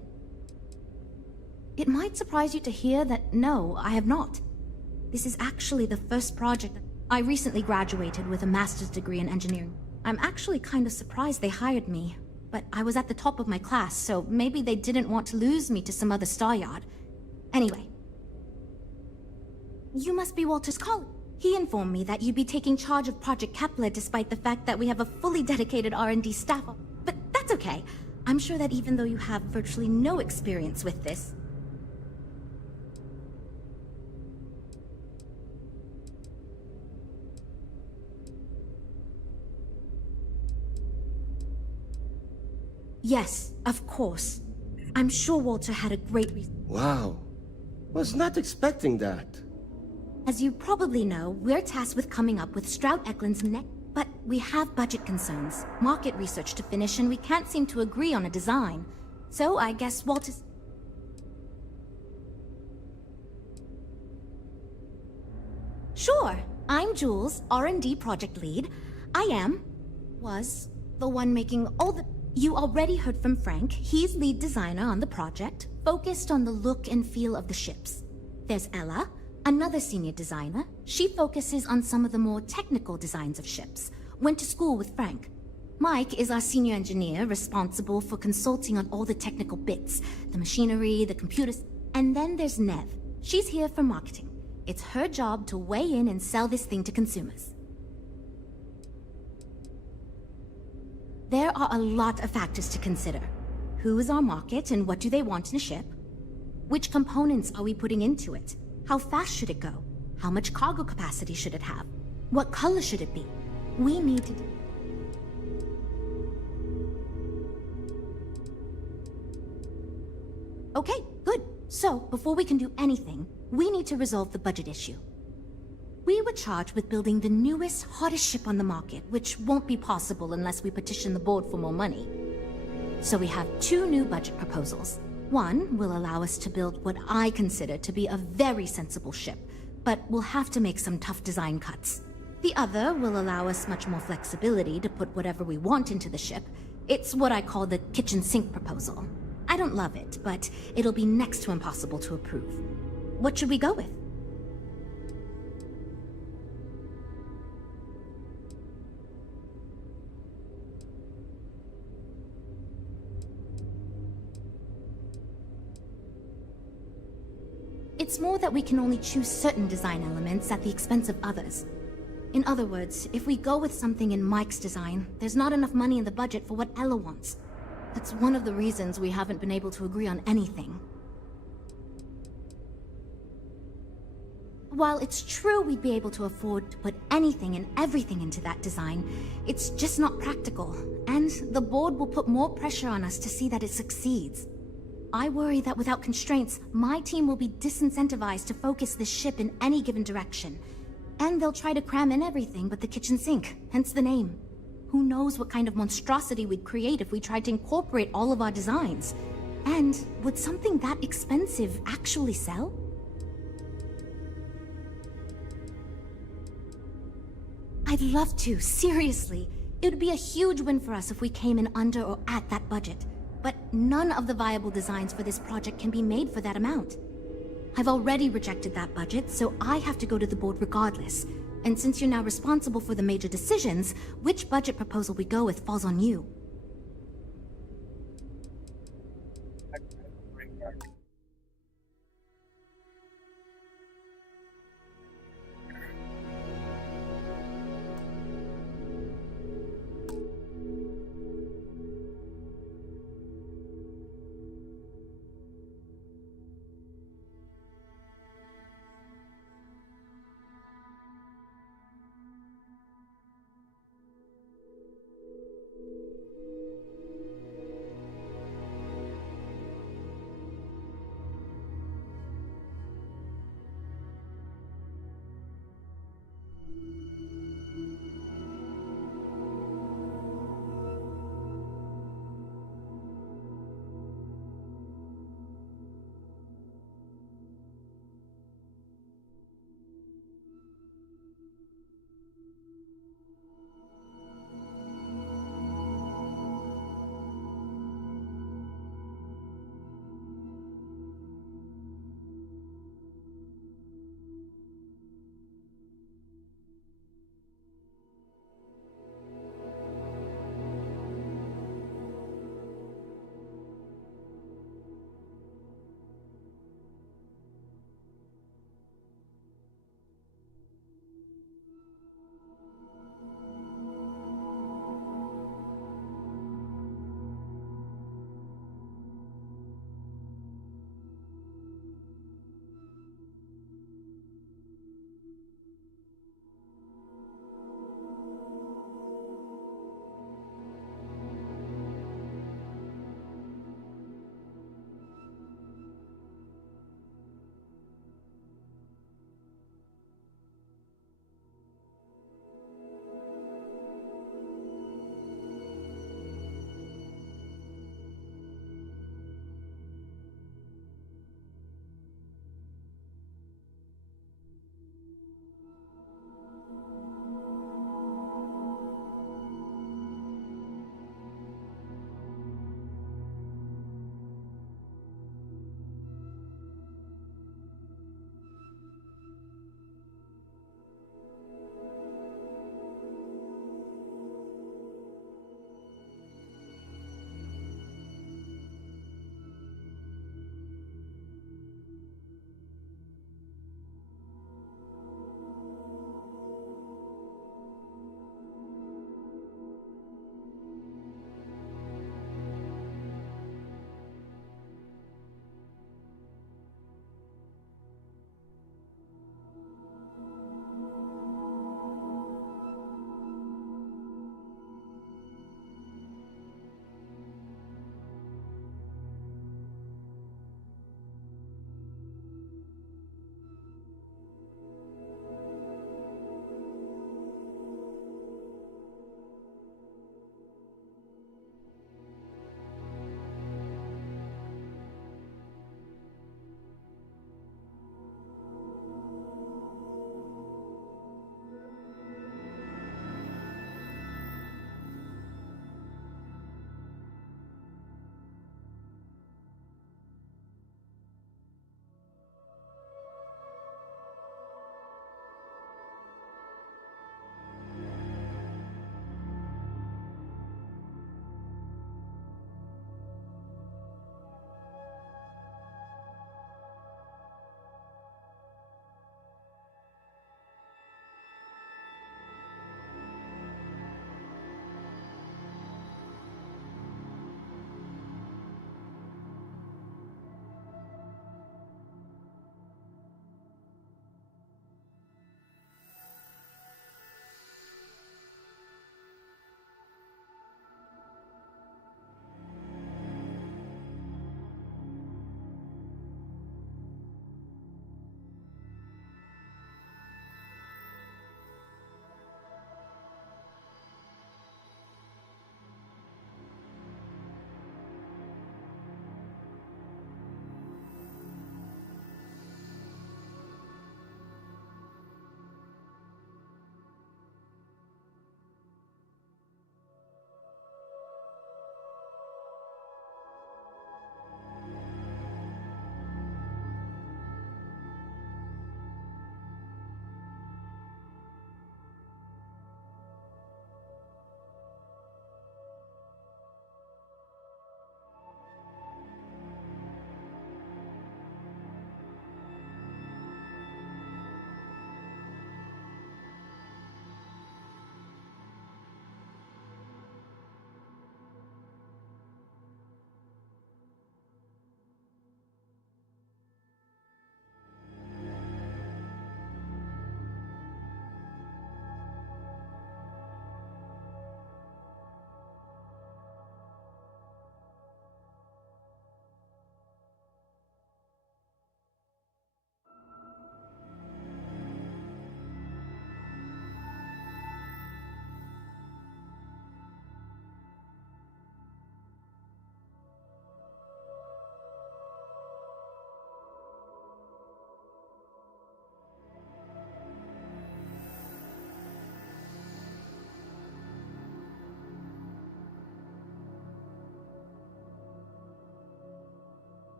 It might surprise you to hear that, no, I have not. This is actually the first project. I recently graduated with a master's degree in engineering. I'm actually kind of surprised they hired me, but I was at the top of my class, so maybe they didn't want to lose me to some other star yard. Anyway. You must be Walter's colleague. He informed me that you'd be taking charge of Project Kepler despite the fact that we have a fully dedicated R&D staff. But that's okay. I'm sure that even though you have virtually no experience with this... Yes, of course. I'm sure Walter had a great reason. Wow. Was not expecting that. As you probably know, we're tasked with coming up with Stroud-Eklund's next... But we have budget concerns, market research to finish, and we can't seem to agree on a design. So I guess Walter's... Sure. I'm Jules, R&D project lead. was the one making all the... You already heard from Frank. He's lead designer on the project, focused on the look and feel of the ships. There's Ella, another senior designer. She focuses on some of the more technical designs of ships. Went to school with Frank. Mike is our senior engineer, responsible for consulting on all the technical bits, the machinery, the computers. And then there's Nev. She's here for marketing. It's her job to weigh in and sell this thing to consumers. There are a lot of factors to consider. Who is our market and what do they want in a ship? Which components are we putting into it? How fast should it go? How much cargo capacity should it have? What color should it be? We need to... Okay, good. So, before we can do anything, we need to resolve the budget issue. We were charged with building the newest, hottest ship on the market, which won't be possible unless we petition the board for more money. So we have two new budget proposals. One will allow us to build what I consider to be a very sensible ship, but we'll have to make some tough design cuts. The other will allow us much more flexibility to put whatever we want into the ship. It's what I call the kitchen sink proposal. I don't love it, but it'll be next to impossible to approve. What should we go with? It's more that we can only choose certain design elements at the expense of others. In other words, if we go with something in Mike's design, there's not enough money in the budget for what Ella wants. That's one of the reasons we haven't been able to agree on anything. While it's true we'd be able to afford to put anything and everything into that design, it's just not practical, and the board will put more pressure on us to see that it succeeds. I worry that without constraints, my team will be disincentivized to focus this ship in any given direction. And they'll try to cram in everything but the kitchen sink, hence the name. Who knows what kind of monstrosity we'd create if we tried to incorporate all of our designs? And would something that expensive actually sell? I'd love to, seriously. It would be a huge win for us if we came in under or at that budget. But none of the viable designs for this project can be made for that amount. I've already rejected that budget, so I have to go to the board regardless. And since you're now responsible for the major decisions, which budget proposal we go with falls on you.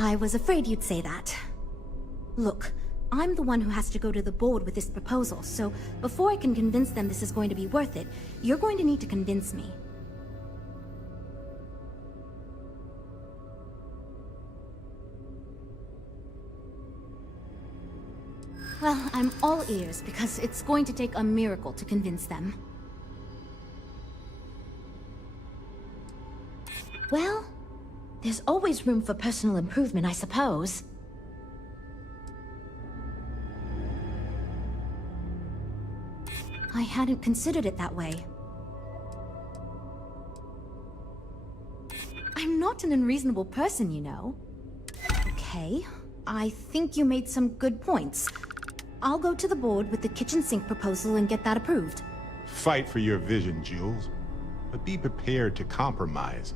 I was afraid you'd say that. Look, I'm the one who has to go to the board with this proposal, so before I can convince them this is going to be worth it, you're going to need to convince me. Well, I'm all ears because it's going to take a miracle to convince them. Well, there's always room for personal improvement, I suppose. I hadn't considered it that way. I'm not an unreasonable person, you know. Okay, I think you made some good points. I'll go to the board with the kitchen sink proposal and get that approved. Fight for your vision, Jules. But be prepared to compromise.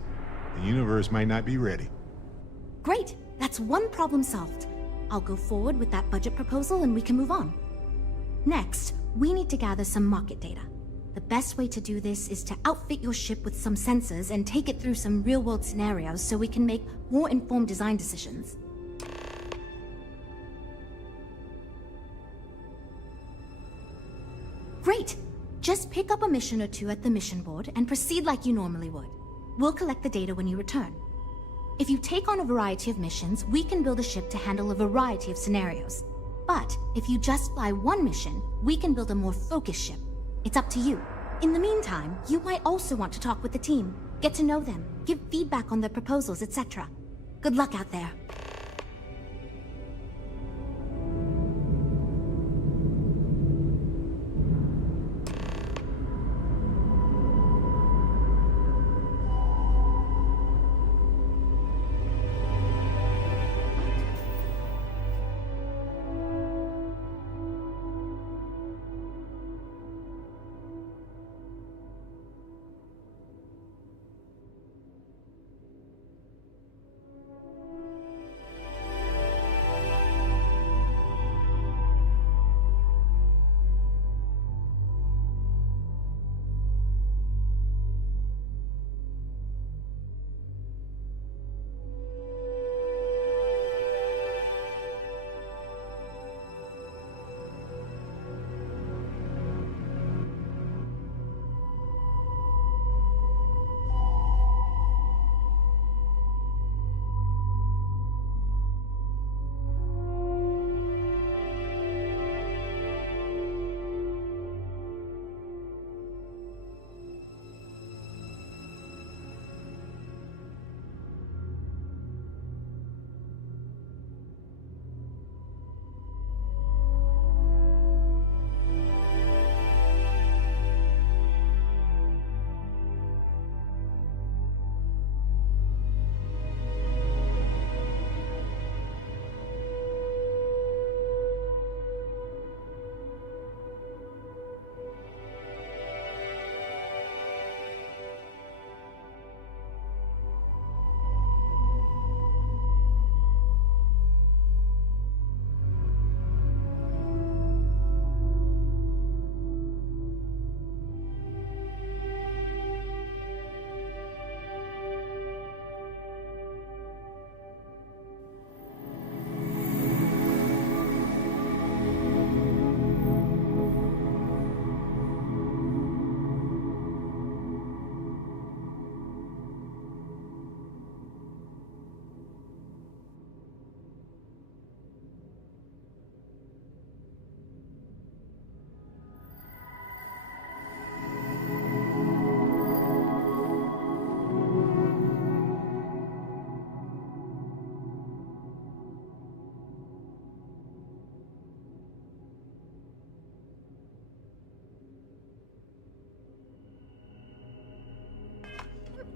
The universe might not be ready. Great, that's one problem solved. I'll go forward with that budget proposal and we can move on. Next, we need to gather some market data. The best way to do this is to outfit your ship with some sensors and take it through some real-world scenarios so we can make more informed design decisions. Great! Just pick up a mission or two at the mission board and proceed like you normally would. We'll collect the data when you return. If you take on a variety of missions, we can build a ship to handle a variety of scenarios. But if you just fly one mission, we can build a more focused ship. It's up to you. In the meantime, you might also want to talk with the team, get to know them, give feedback on their proposals, etc. Good luck out there.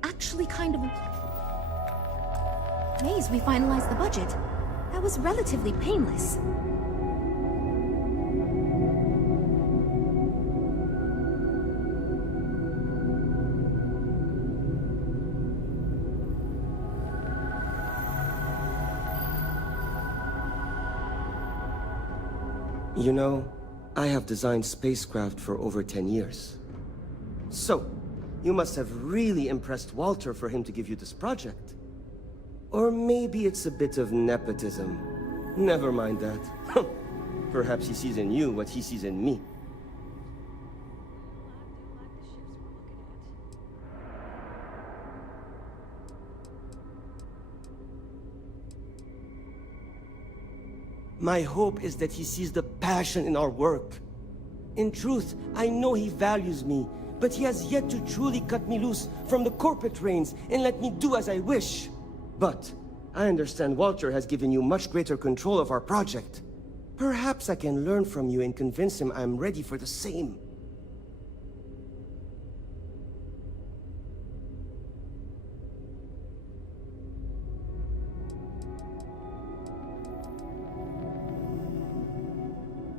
Actually kind of amazed we finalized the budget. That was relatively painless. You know, I have designed spacecraft for over 10 years. So, you must have really impressed Walter for him to give you this project. Or maybe it's a bit of nepotism. Never mind that. Perhaps he sees in you what he sees in me. My hope is that he sees the passion in our work. In truth, I know he values me, but he has yet to truly cut me loose from the corporate reins and let me do as I wish. But I understand Walter has given you much greater control of our project. Perhaps I can learn from you and convince him I'm ready for the same.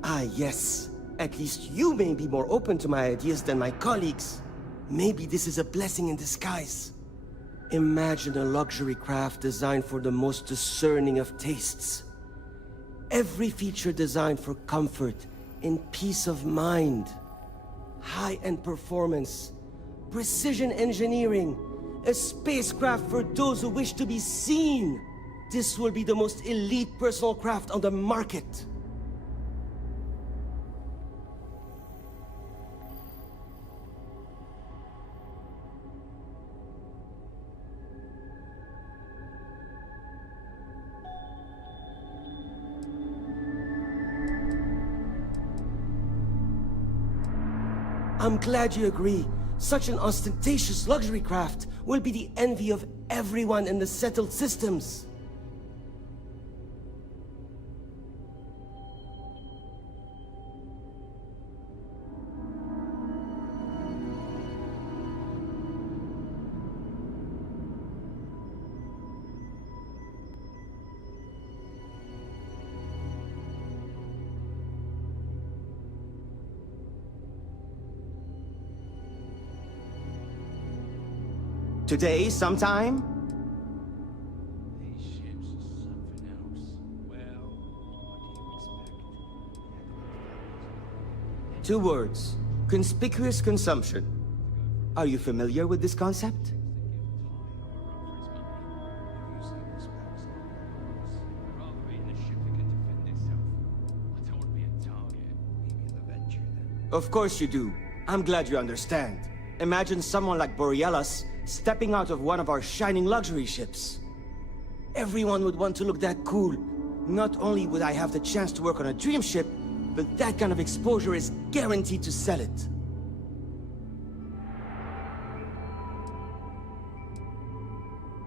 Ah, yes. At least you may be more open to my ideas than my colleagues. Maybe this is a blessing in disguise. Imagine a luxury craft designed for the most discerning of tastes. Every feature designed for comfort and peace of mind. High-end performance, precision engineering, a spacecraft for those who wish to be seen. This will be the most elite personal craft on the market. I'm glad you agree. Such an ostentatious luxury craft will be the envy of everyone in the settled systems. Today, sometime? These ships are something else. Well, what do you expect? 2 words. Conspicuous consumption. Are you familiar with this concept? Of course you do. I'm glad you understand. Imagine someone like Borealis stepping out of one of our shining luxury ships. Everyone would want to look that cool. Not only would I have the chance to work on a dream ship, but that kind of exposure is guaranteed to sell it.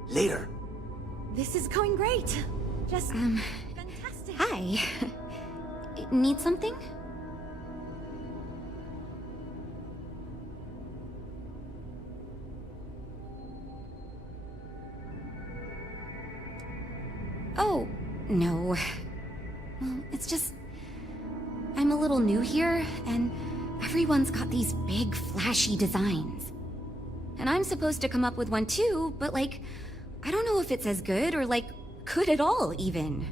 Later. This is going great. Just, fantastic. Hi. Need something? Oh, no. Well, it's just... I'm a little new here, and everyone's got these big, flashy designs. And I'm supposed to come up with one too, but like, I don't know if it's as good or like, good at all, even.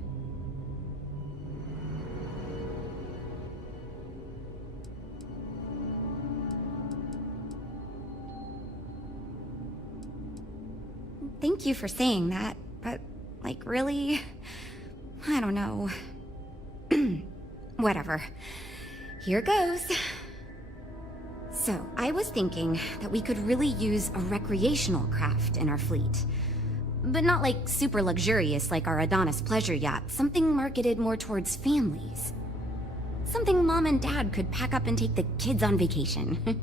Thank you for saying that, but... like, really? I don't know. Whatever. Here goes. So, I was thinking that we could really use a recreational craft in our fleet. But not like super luxurious like our Adonis pleasure yacht. Something marketed more towards families. Something Mom and Dad could pack up and take the kids on vacation.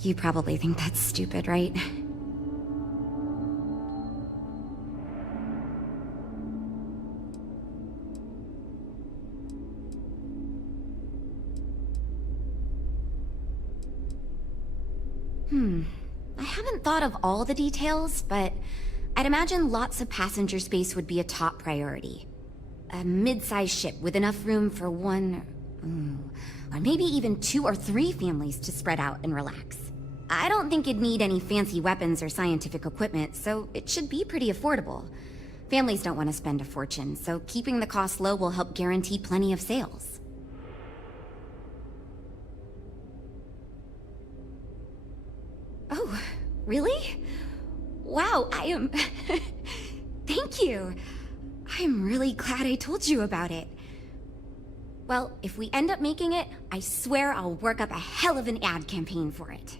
You probably think that's stupid, right? I haven't thought of all the details, but I'd imagine lots of passenger space would be a top priority. A mid-sized ship with enough room for one, or maybe even 2 or 3 families to spread out and relax. I don't think it'd need any fancy weapons or scientific equipment, so it should be pretty affordable. Families don't want to spend a fortune, so keeping the cost low will help guarantee plenty of sales. Oh, really? Wow, I am Thank you. I'm really glad I told you about it. Well, if we end up making it, I swear I'll work up a hell of an ad campaign for it.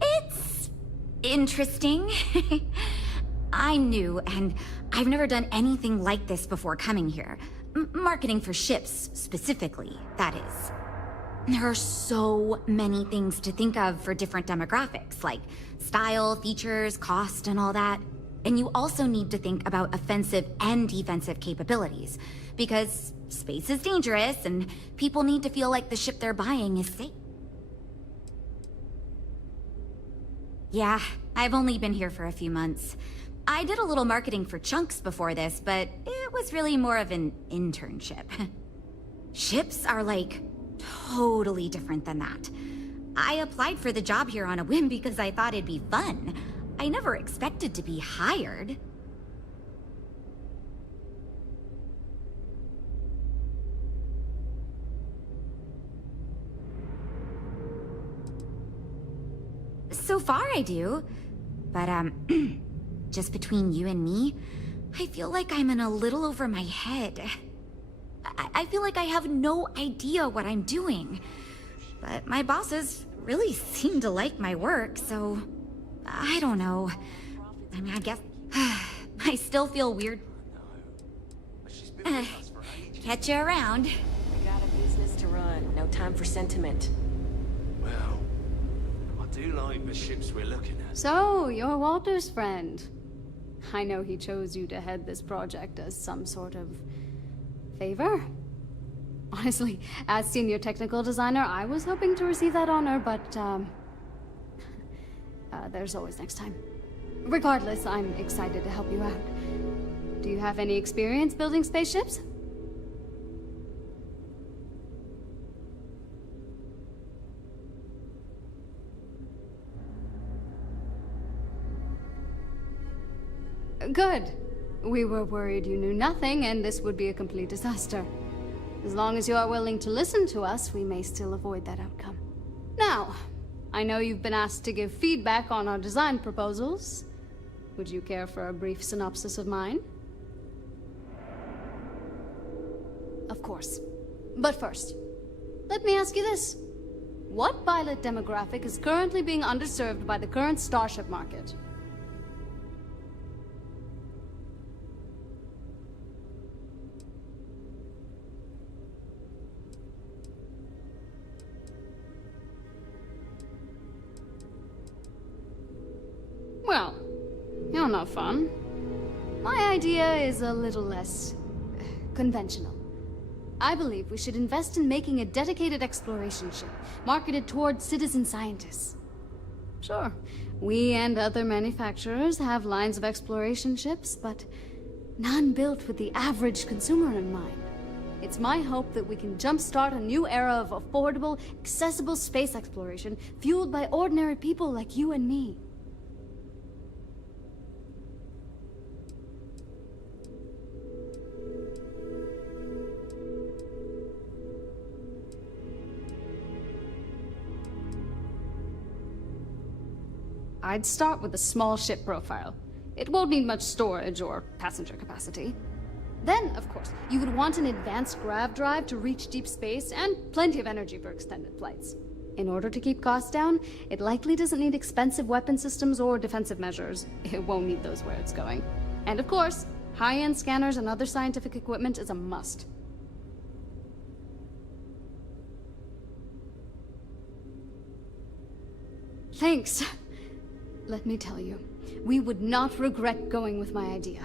It's interesting. I'm new, and I've never done anything like this before coming here. Marketing for ships, specifically, that is. There are so many things to think of for different demographics, like style, features, cost, and all that. And you also need to think about offensive and defensive capabilities, because space is dangerous, and people need to feel like the ship they're buying is safe. Yeah, I've only been here for a few months. I did a little marketing for Chunks before this, but it was really more of an internship. Ships are like totally different than that. I applied for the job here on a whim because I thought it'd be fun. I never expected to be hired. So far I do, but just between you and me, I feel like I'm in a little over my head. I feel like I have no idea what I'm doing. But my bosses really seem to like my work, so I don't know. I mean, I guess I still feel weird. Catch you around. I got a business to run. No time for sentiment. Well, I do like the ships we're looking at. So, you're Walter's friend. I know he chose you to head this project as some sort of favor. Honestly, as senior technical designer, I was hoping to receive that honor, but there's always next time. Regardless, I'm excited to help you out. Do you have any experience building spaceships? Good. We were worried you knew nothing, and this would be a complete disaster. As long as you are willing to listen to us, we may still avoid that outcome. Now, I know you've been asked to give feedback on our design proposals. Would you care for a brief synopsis of mine? Of course. But first, let me ask you this. What pilot demographic is currently being underserved by the current starship market? Well, you're not fun. My idea is a little less conventional. I believe we should invest in making a dedicated exploration ship, marketed towards citizen scientists. Sure, we and other manufacturers have lines of exploration ships, but none built with the average consumer in mind. It's my hope that we can jumpstart a new era of affordable, accessible space exploration, fueled by ordinary people like you and me. I'd start with a small ship profile. It won't need much storage or passenger capacity. Then, of course, you would want an advanced grav drive to reach deep space and plenty of energy for extended flights. In order to keep costs down, it likely doesn't need expensive weapon systems or defensive measures. It won't need those where it's going. And of course, high-end scanners and other scientific equipment is a must. Thanks. Let me tell you, we would not regret going with my idea.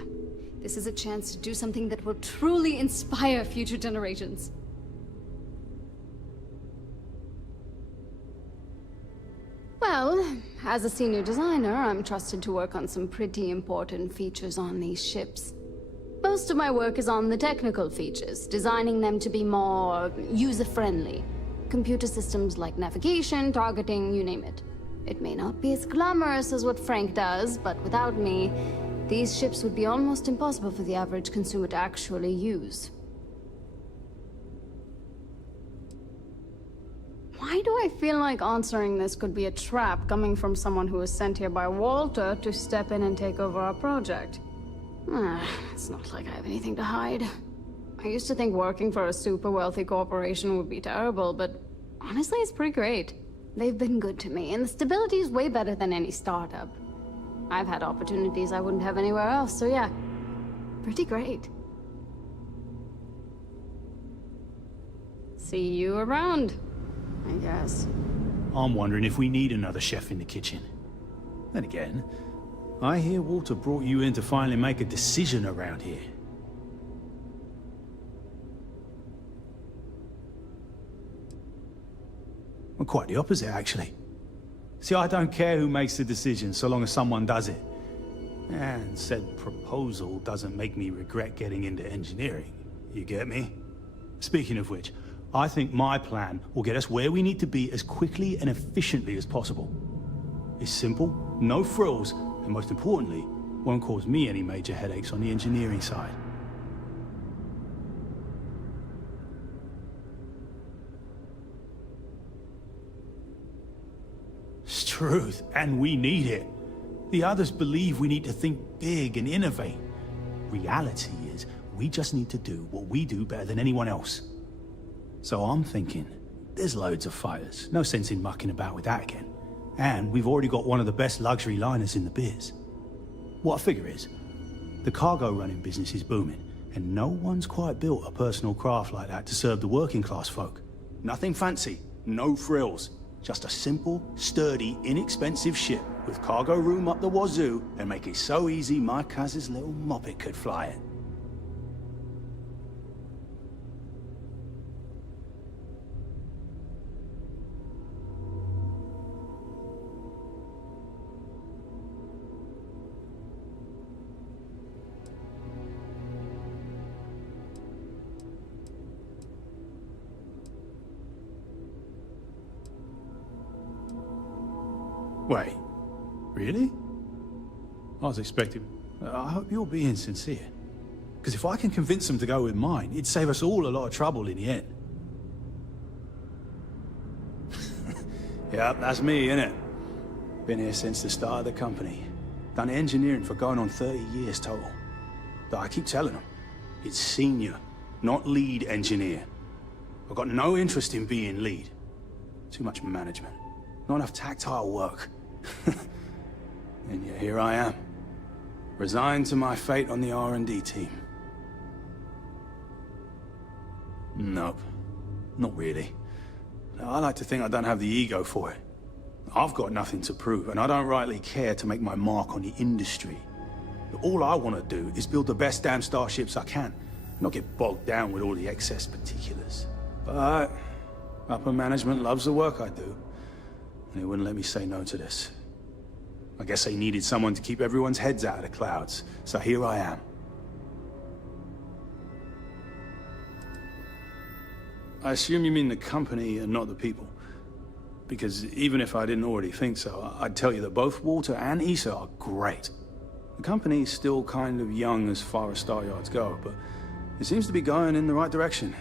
This is a chance to do something that will truly inspire future generations. Well, as a senior designer, I'm trusted to work on some pretty important features on these ships. Most of my work is on the technical features, designing them to be more user-friendly. Computer systems like navigation, targeting, you name it. It may not be as glamorous as what Frank does, but without me, these ships would be almost impossible for the average consumer to actually use. Why Why do I feel like answering this could be a trap coming from someone who was sent here by Walter to step in and take over our project? It's not like I have anything to hide. I used to think working for a super wealthy corporation would be terrible, but honestly, it's pretty great. They've been good to me, and the stability is way better than any startup. I've had opportunities I wouldn't have anywhere else, so yeah, pretty great. See you around, I guess. I'm wondering if we need another chef in the kitchen. Then again, I hear Walter brought you in to finally make a decision around here. Well, quite the opposite, actually. See, I don't care who makes the decision, so long as someone does it. And said proposal doesn't make me regret getting into engineering. You get me? Speaking of which, I think my plan will get us where we need to be as quickly and efficiently as possible. It's simple, no frills, and most importantly, won't cause me any major headaches on the engineering side. It's truth, and we need it. The others believe we need to think big and innovate. Reality is, we just need to do what we do better than anyone else. So I'm thinking, there's loads of fighters. No sense in mucking about with that again. And we've already got one of the best luxury liners in the biz. What I figure is, the cargo running business is booming, and no one's quite built a personal craft like that to serve the working class folk. Nothing fancy, no frills. Just a simple, sturdy, inexpensive ship with cargo room up the wazoo and make it so easy my cousin's little moppet could fly it. Wait, really? I was expecting... I hope you're being sincere. Because if I can convince them to go with mine, it'd save us all a lot of trouble in the end. Yep, that's me, innit? Been here since the start of the company. Done engineering for going on 30 years total. But I keep telling them, it's senior, not lead engineer. I've got no interest in being lead. Too much management. Not enough tactile work. And yet here I am, resigned to my fate on the R&D team. Nope, not really. I like to think I don't have the ego for it. I've got nothing to prove, and I don't rightly care to make my mark on the industry. But all I want to do is build the best damn starships I can, not get bogged down with all the excess particulars. But upper management loves the work I do. They wouldn't let me say no to this. I guess they needed someone to keep everyone's heads out of the clouds, so here I am. I assume you mean the company and not the people. Because even if I didn't already think so, I'd tell you that both Walter and Issa are great. The company's still kind of young as far as Star Yards go, but it seems to be going in the right direction,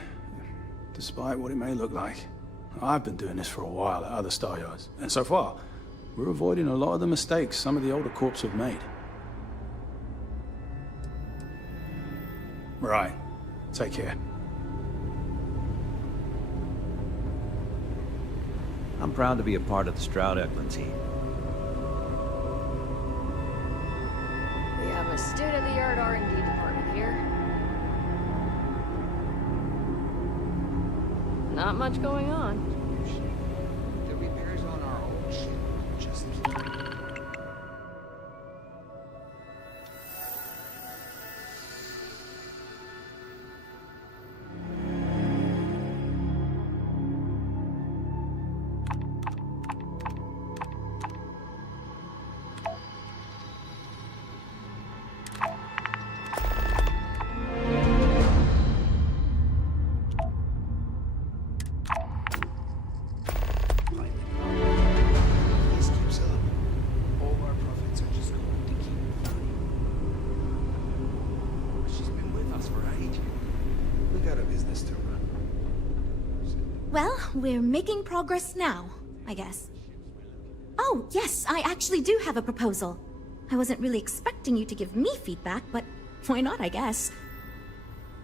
despite what it may look like. I've been doing this for a while at other Star Yards, and so far, we're avoiding a lot of the mistakes some of the older corps have made. Right. Take care. I'm proud to be a part of the Stroud-Eklund team. We have a state-of-the-art R&D department here. Not much going on. The repairs on our old ship just... Well, we're making progress now, I guess. Oh, yes, I actually do have a proposal. I wasn't really expecting you to give me feedback, but why not, I guess.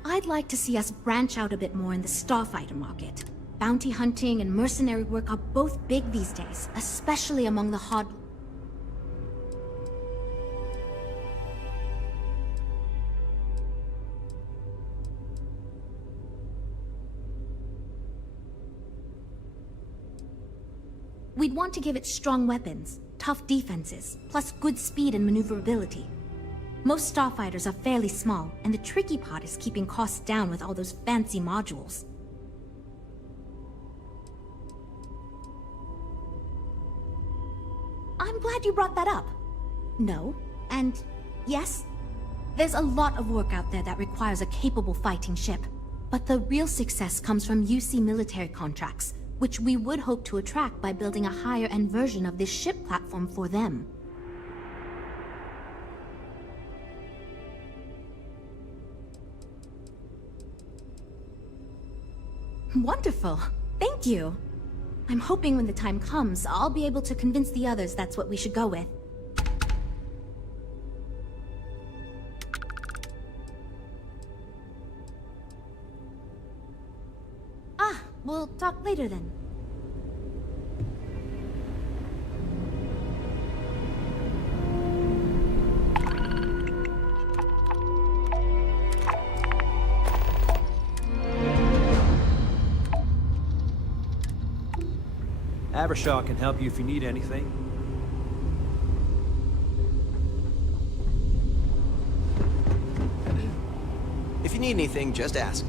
I'd like to see us branch out a bit more in the starfighter market. Bounty hunting and mercenary work are both big these days, especially among the hard... We'd want to give it strong weapons, tough defenses, plus good speed and maneuverability. Most starfighters are fairly small, and the tricky part is keeping costs down with all those fancy modules. I'm glad you brought that up. No, and yes, there's a lot of work out there that requires a capable fighting ship. But the real success comes from UC military contracts, which we would hope to attract by building a higher-end version of this ship platform for them. Wonderful. Thank you. I'm hoping when the time comes, I'll be able to convince the others that's what we should go with. We'll talk later then. Avershaw can help you if you need anything. If you need anything, just ask.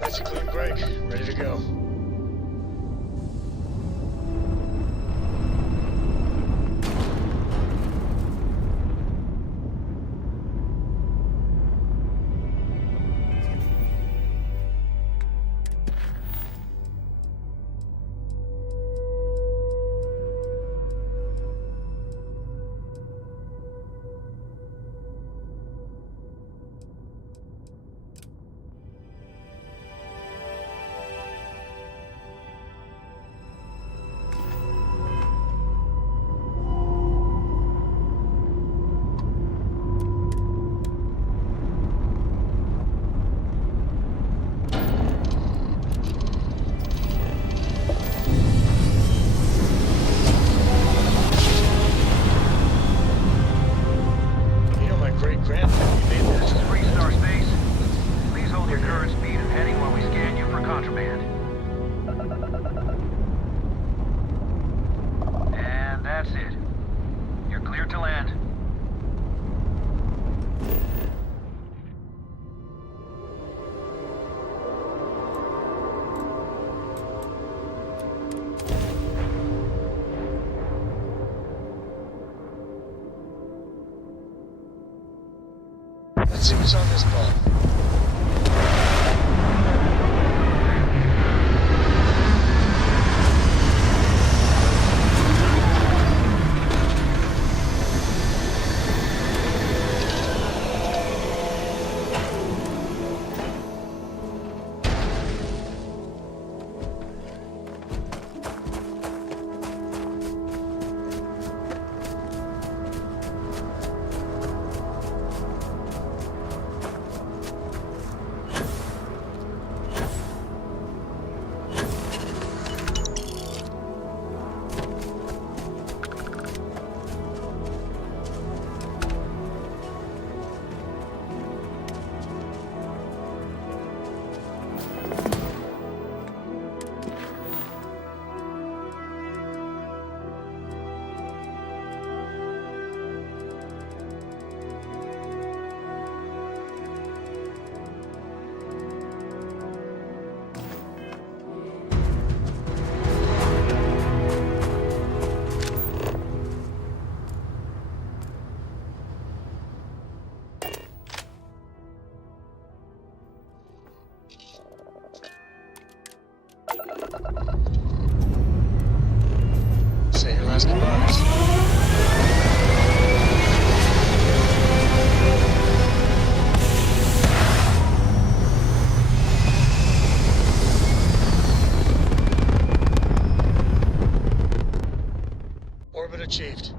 That's a clean break. Ready to go. Let's see what's on this ball. last commands. Orbit achieved.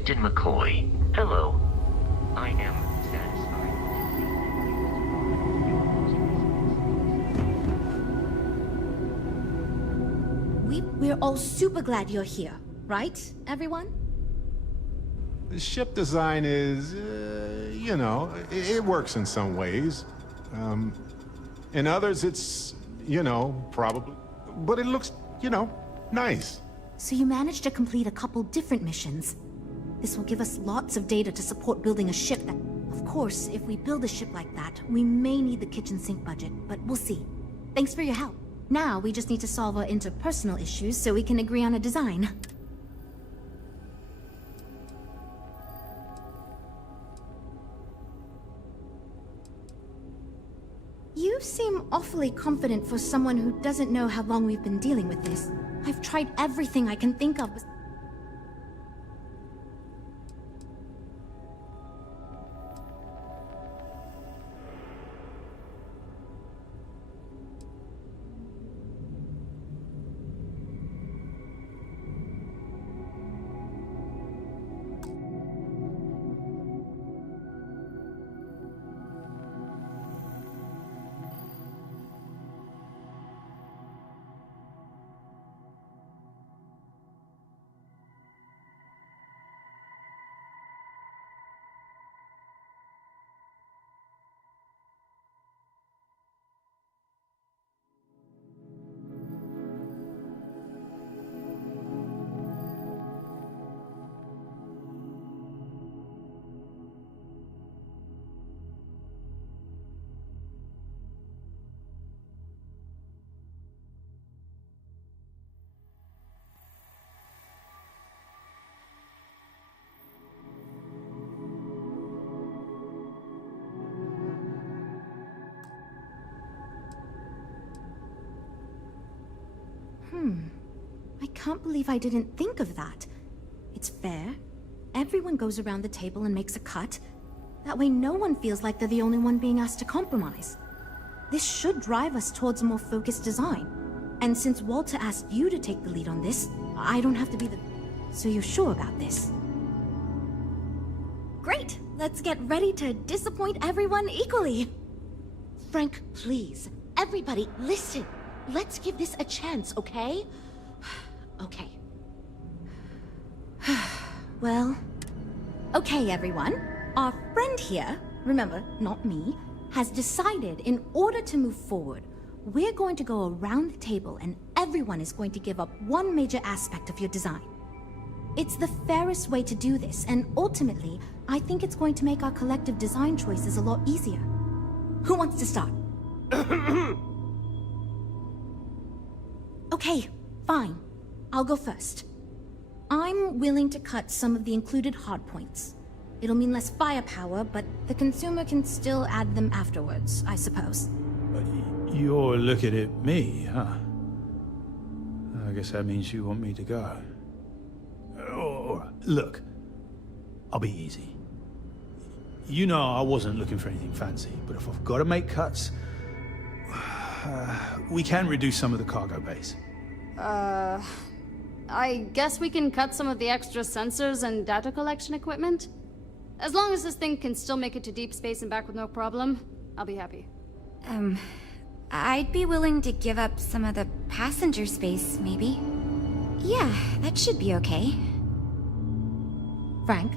Captain McCoy. Hello. I am satisfied. We're all super glad you're here, right, everyone? The ship design is, you know, it works in some ways. In others, it's, you know, probably. But it looks, you know, nice. So you managed to complete a couple different missions. This will give us lots of data to support building a ship that... Of course, if we build a ship like that, we may need the kitchen sink budget, but we'll see. Thanks for your help. Now, we just need to solve our interpersonal issues so we can agree on a design. You seem awfully confident for someone who doesn't know how long we've been dealing with this. I've tried everything I can think of. I can't believe I didn't think of that. It's fair. Everyone goes around the table and makes a cut. That way no one feels like they're the only one being asked to compromise. This should drive us towards a more focused design. And since Walter asked you to take the lead on this, I don't have to be the... So you're sure about this? Great! Let's get ready to disappoint everyone equally. Frank, please. Everybody, listen. Let's give this a chance, okay? Okay. Well... Okay, everyone. Our friend here, remember, not me, has decided in order to move forward, we're going to go around the table and everyone is going to give up one major aspect of your design. It's the fairest way to do this, and ultimately, I think it's going to make our collective design choices a lot easier. Who wants to start? Okay, fine. I'll go first. I'm willing to cut some of the included hardpoints. It'll mean less firepower, but the consumer can still add them afterwards, I suppose. You're looking at me, huh? I guess that means you want me to go. All right, look. I'll be easy. You know I wasn't looking for anything fancy, but if I've got to make cuts, we can reduce some of the cargo bays. I guess we can cut some of the extra sensors and data collection equipment? As long as this thing can still make it to deep space and back with no problem, I'll be happy. I'd be willing to give up some of the passenger space, maybe. Yeah, that should be okay. Frank?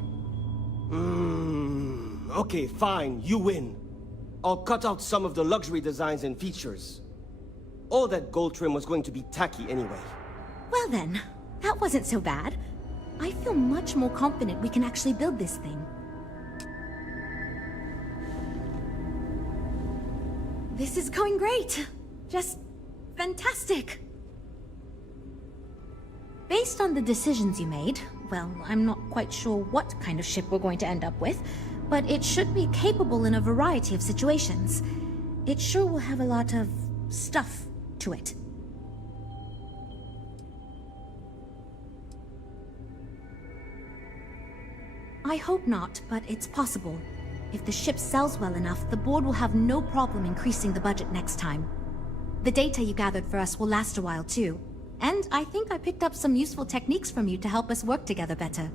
Okay, fine, you win. I'll cut out some of the luxury designs and features. All that gold trim was going to be tacky anyway. Well then, that wasn't so bad. I feel much more confident we can actually build this thing. This is going great. Just fantastic. Based on the decisions you made, well, I'm not quite sure what kind of ship we're going to end up with, but it should be capable in a variety of situations. It sure will have a lot of stuff to it. I hope not, but it's possible. If the ship sells well enough, the board will have no problem increasing the budget next time. The data you gathered for us will last a while too. And I think I picked up some useful techniques from you to help us work together better.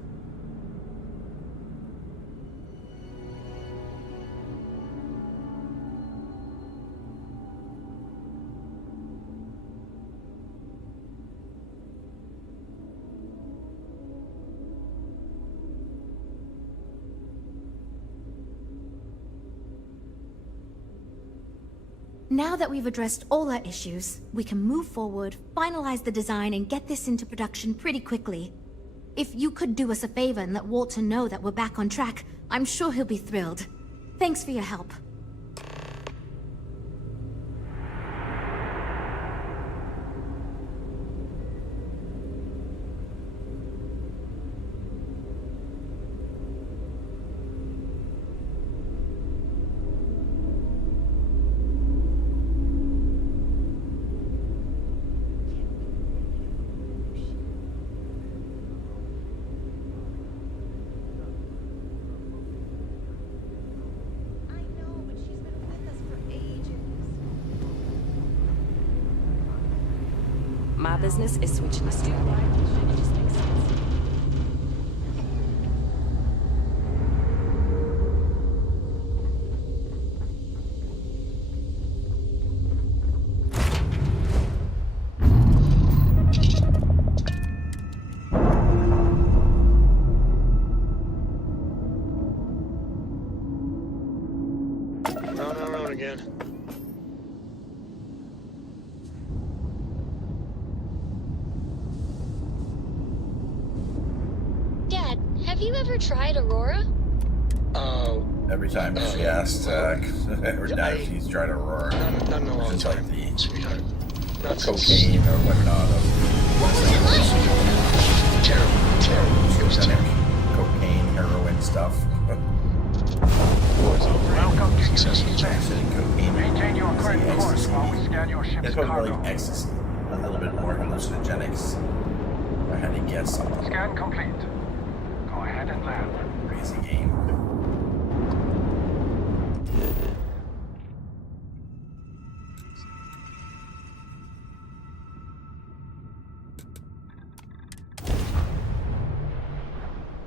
Now that we've addressed all our issues, we can move forward, finalize the design, and get this into production pretty quickly. If you could do us a favor and let Walter know that we're back on track, I'm sure he'll be thrilled. Thanks for your help. My business is switching to streaming. It just makes sense. Round again. Dad, have you ever tried Aurora? Every time she asks, every night she's trying to roar. Not in a long It's time, like the sweetheart. Not cocaine or whatnot. Terrible. It was terrible. Cocaine, heroin stuff. Welcome to Successful. Cocaine. Maintain your current course while we scan your ship's It's probably cargo. like ecstasy. A little bit more hallucinogenics. I had to guess something. Scan complete. Go ahead and land. Crazy game.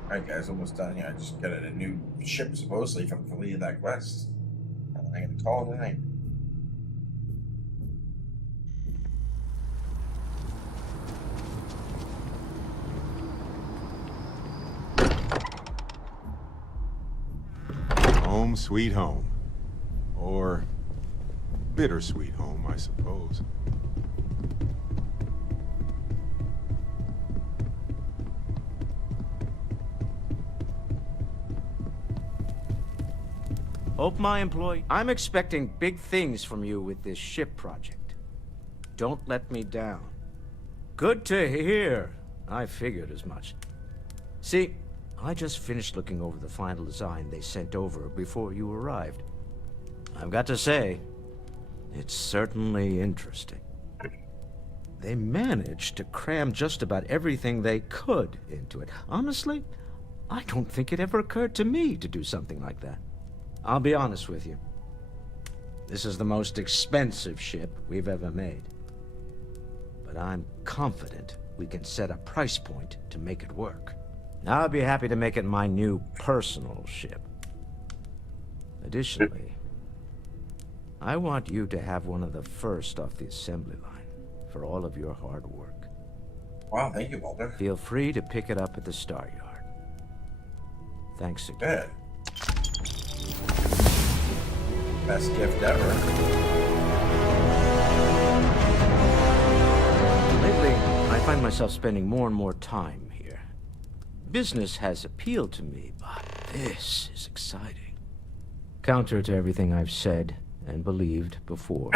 Alright guys, almost done here. I just got a new ship supposedly from completing that quest. I'm gonna call it a night. Home sweet home. Or bittersweet home, I suppose. Hope my employee... I'm expecting big things from you with this ship project. Don't let me down. Good to hear. I figured as much. See, I just finished looking over the final design they sent over before you arrived. I've got to say, it's certainly interesting. They managed to cram just about everything they could into it. Honestly, I don't think it ever occurred to me to do something like that. I'll be honest with you. This is the most expensive ship we've ever made. But I'm confident we can set a price point to make it work. I'll be happy to make it my new personal ship. Additionally, I want you to have one of the first off the assembly line for all of your hard work. Wow, thank you, Walter. Feel free to pick it up at the Star Yard. Thanks again. Good. Best gift ever. Lately, I find myself spending more and more time here. Business has appealed to me, but this is exciting. Counter to everything I've said and believed before.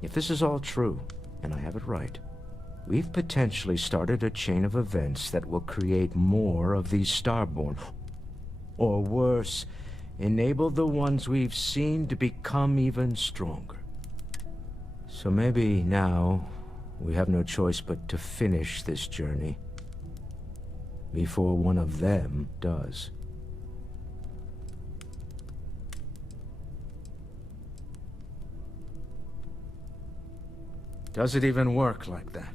If this is all true, and I have it right, we've potentially started a chain of events that will create more of these Starborn. Or worse, enable the ones we've seen to become even stronger. So maybe now we have no choice but to finish this journey before one of them does. Does it even work like that?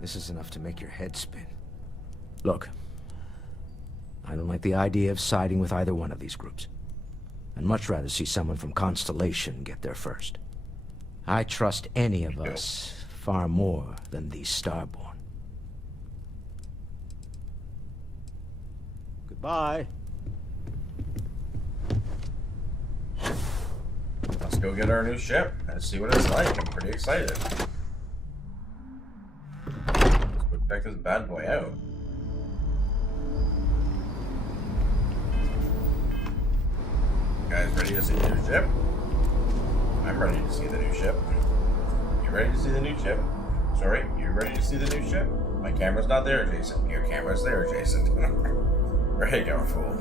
This is enough to make your head spin. Look, I don't like the idea of siding with either one of these groups. I'd much rather see someone from Constellation get there first. I trust any of us far more than these Starborn. Goodbye. go get our new ship and see what it's like. I'm pretty excited. Let's go check this bad boy out. You guys ready to see the new ship? I'm ready to see the new ship. You ready to see the new ship? Sorry, you ready to see the new ship? My camera's not there, Jason. Your camera's there, Jason. Ready to go, fool.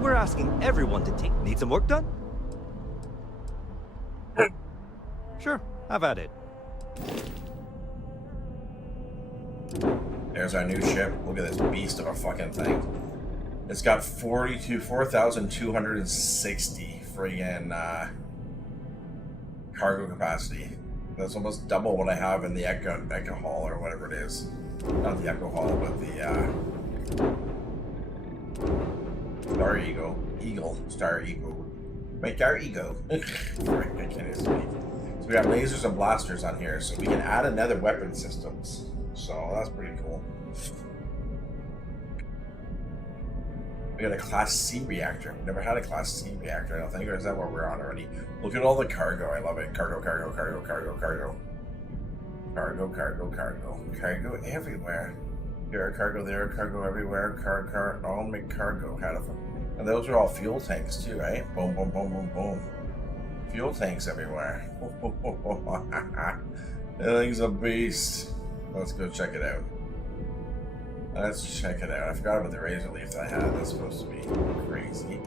We're asking everyone to take. Need some work done? Sure, have at it. There's our new ship. Look at this beast of a fucking thing. It's got 4,260 friggin' cargo capacity. That's almost double what I have in the Echo Hall or whatever it is. Not the Echo Hall, but the Star Eagle. Make our ego. I can't even speak. So we got lasers and blasters on here, so we can add another weapon systems. So that's pretty cool. We got a Class C reactor. We've never had a Class C reactor, I don't think. Or is that what we're on already? Look at all the cargo. I love it. Cargo, cargo, cargo, cargo, cargo. Cargo, cargo, cargo. Cargo everywhere. Here, cargo there, cargo everywhere. All make cargo out of them. And those are all fuel tanks too, right? Boom, boom, boom, boom, boom. Fuel tanks everywhere. That thing's a beast. Let's go check it out. Let's check it out. I forgot about the razor leaf that I had. That's supposed to be crazy.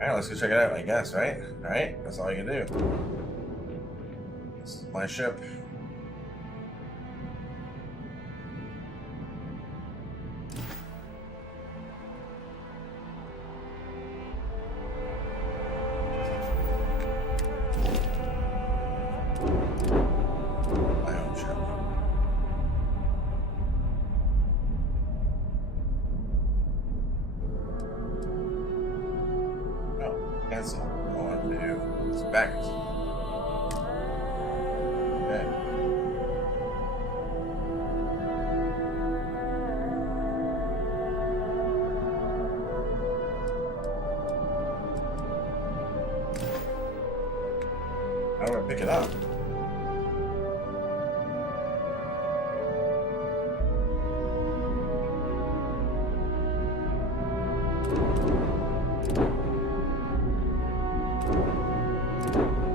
Alright, let's go check it out, I guess, right? Alright, that's all you can do. This is my ship. How do I pick it up?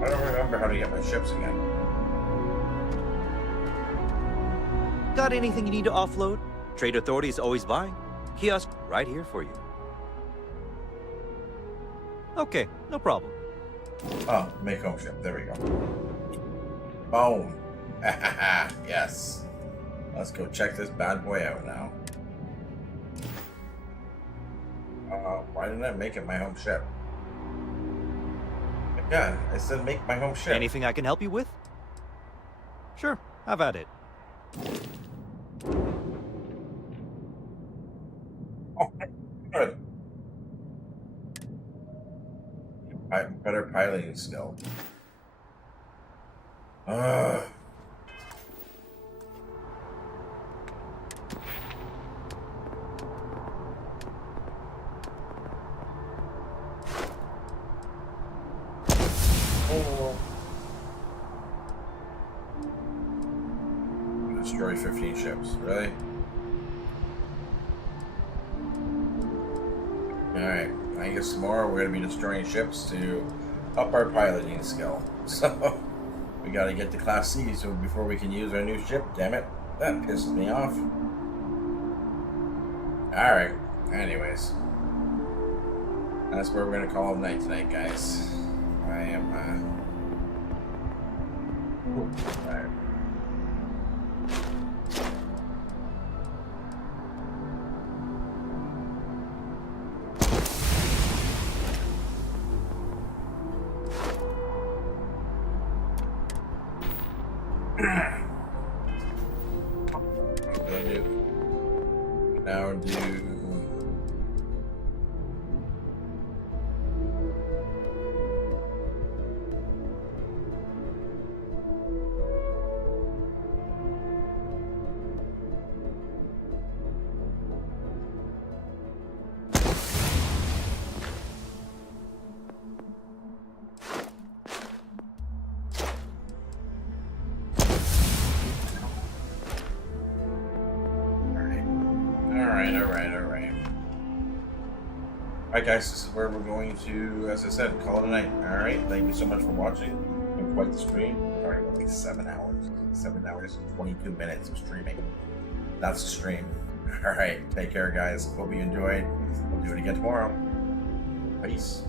I don't remember how to get my ships again. Got anything you need to offload? Trade Authority is always buying. Kiosk right here for you. Okay, no problem. Oh, make home ship. There we go. Boom. Yes. Let's go check this bad boy out now. Why didn't I make it my home ship? Yeah, I said make my home ship. Anything I can help you with? Sure, have at it. Oh, good. Better piloting skill. Oh. Destroy 15 ships, really? Alright, I guess tomorrow we're going to be destroying ships to up our piloting skill. So, we got to get to Class C so before we can use our new ship, damn it. That pisses me off. Alright, anyways. That's where we're going to call it night tonight, guys. I am, alright. Alright guys, this is where we're going to, as I said, call it a night. Alright, thank you so much for watching. It's been quite the stream. We're talking about like 7 hours. 7 hours and 22 minutes of streaming. That's the stream. Alright, take care guys. Hope you enjoyed. We'll do it again tomorrow. Peace.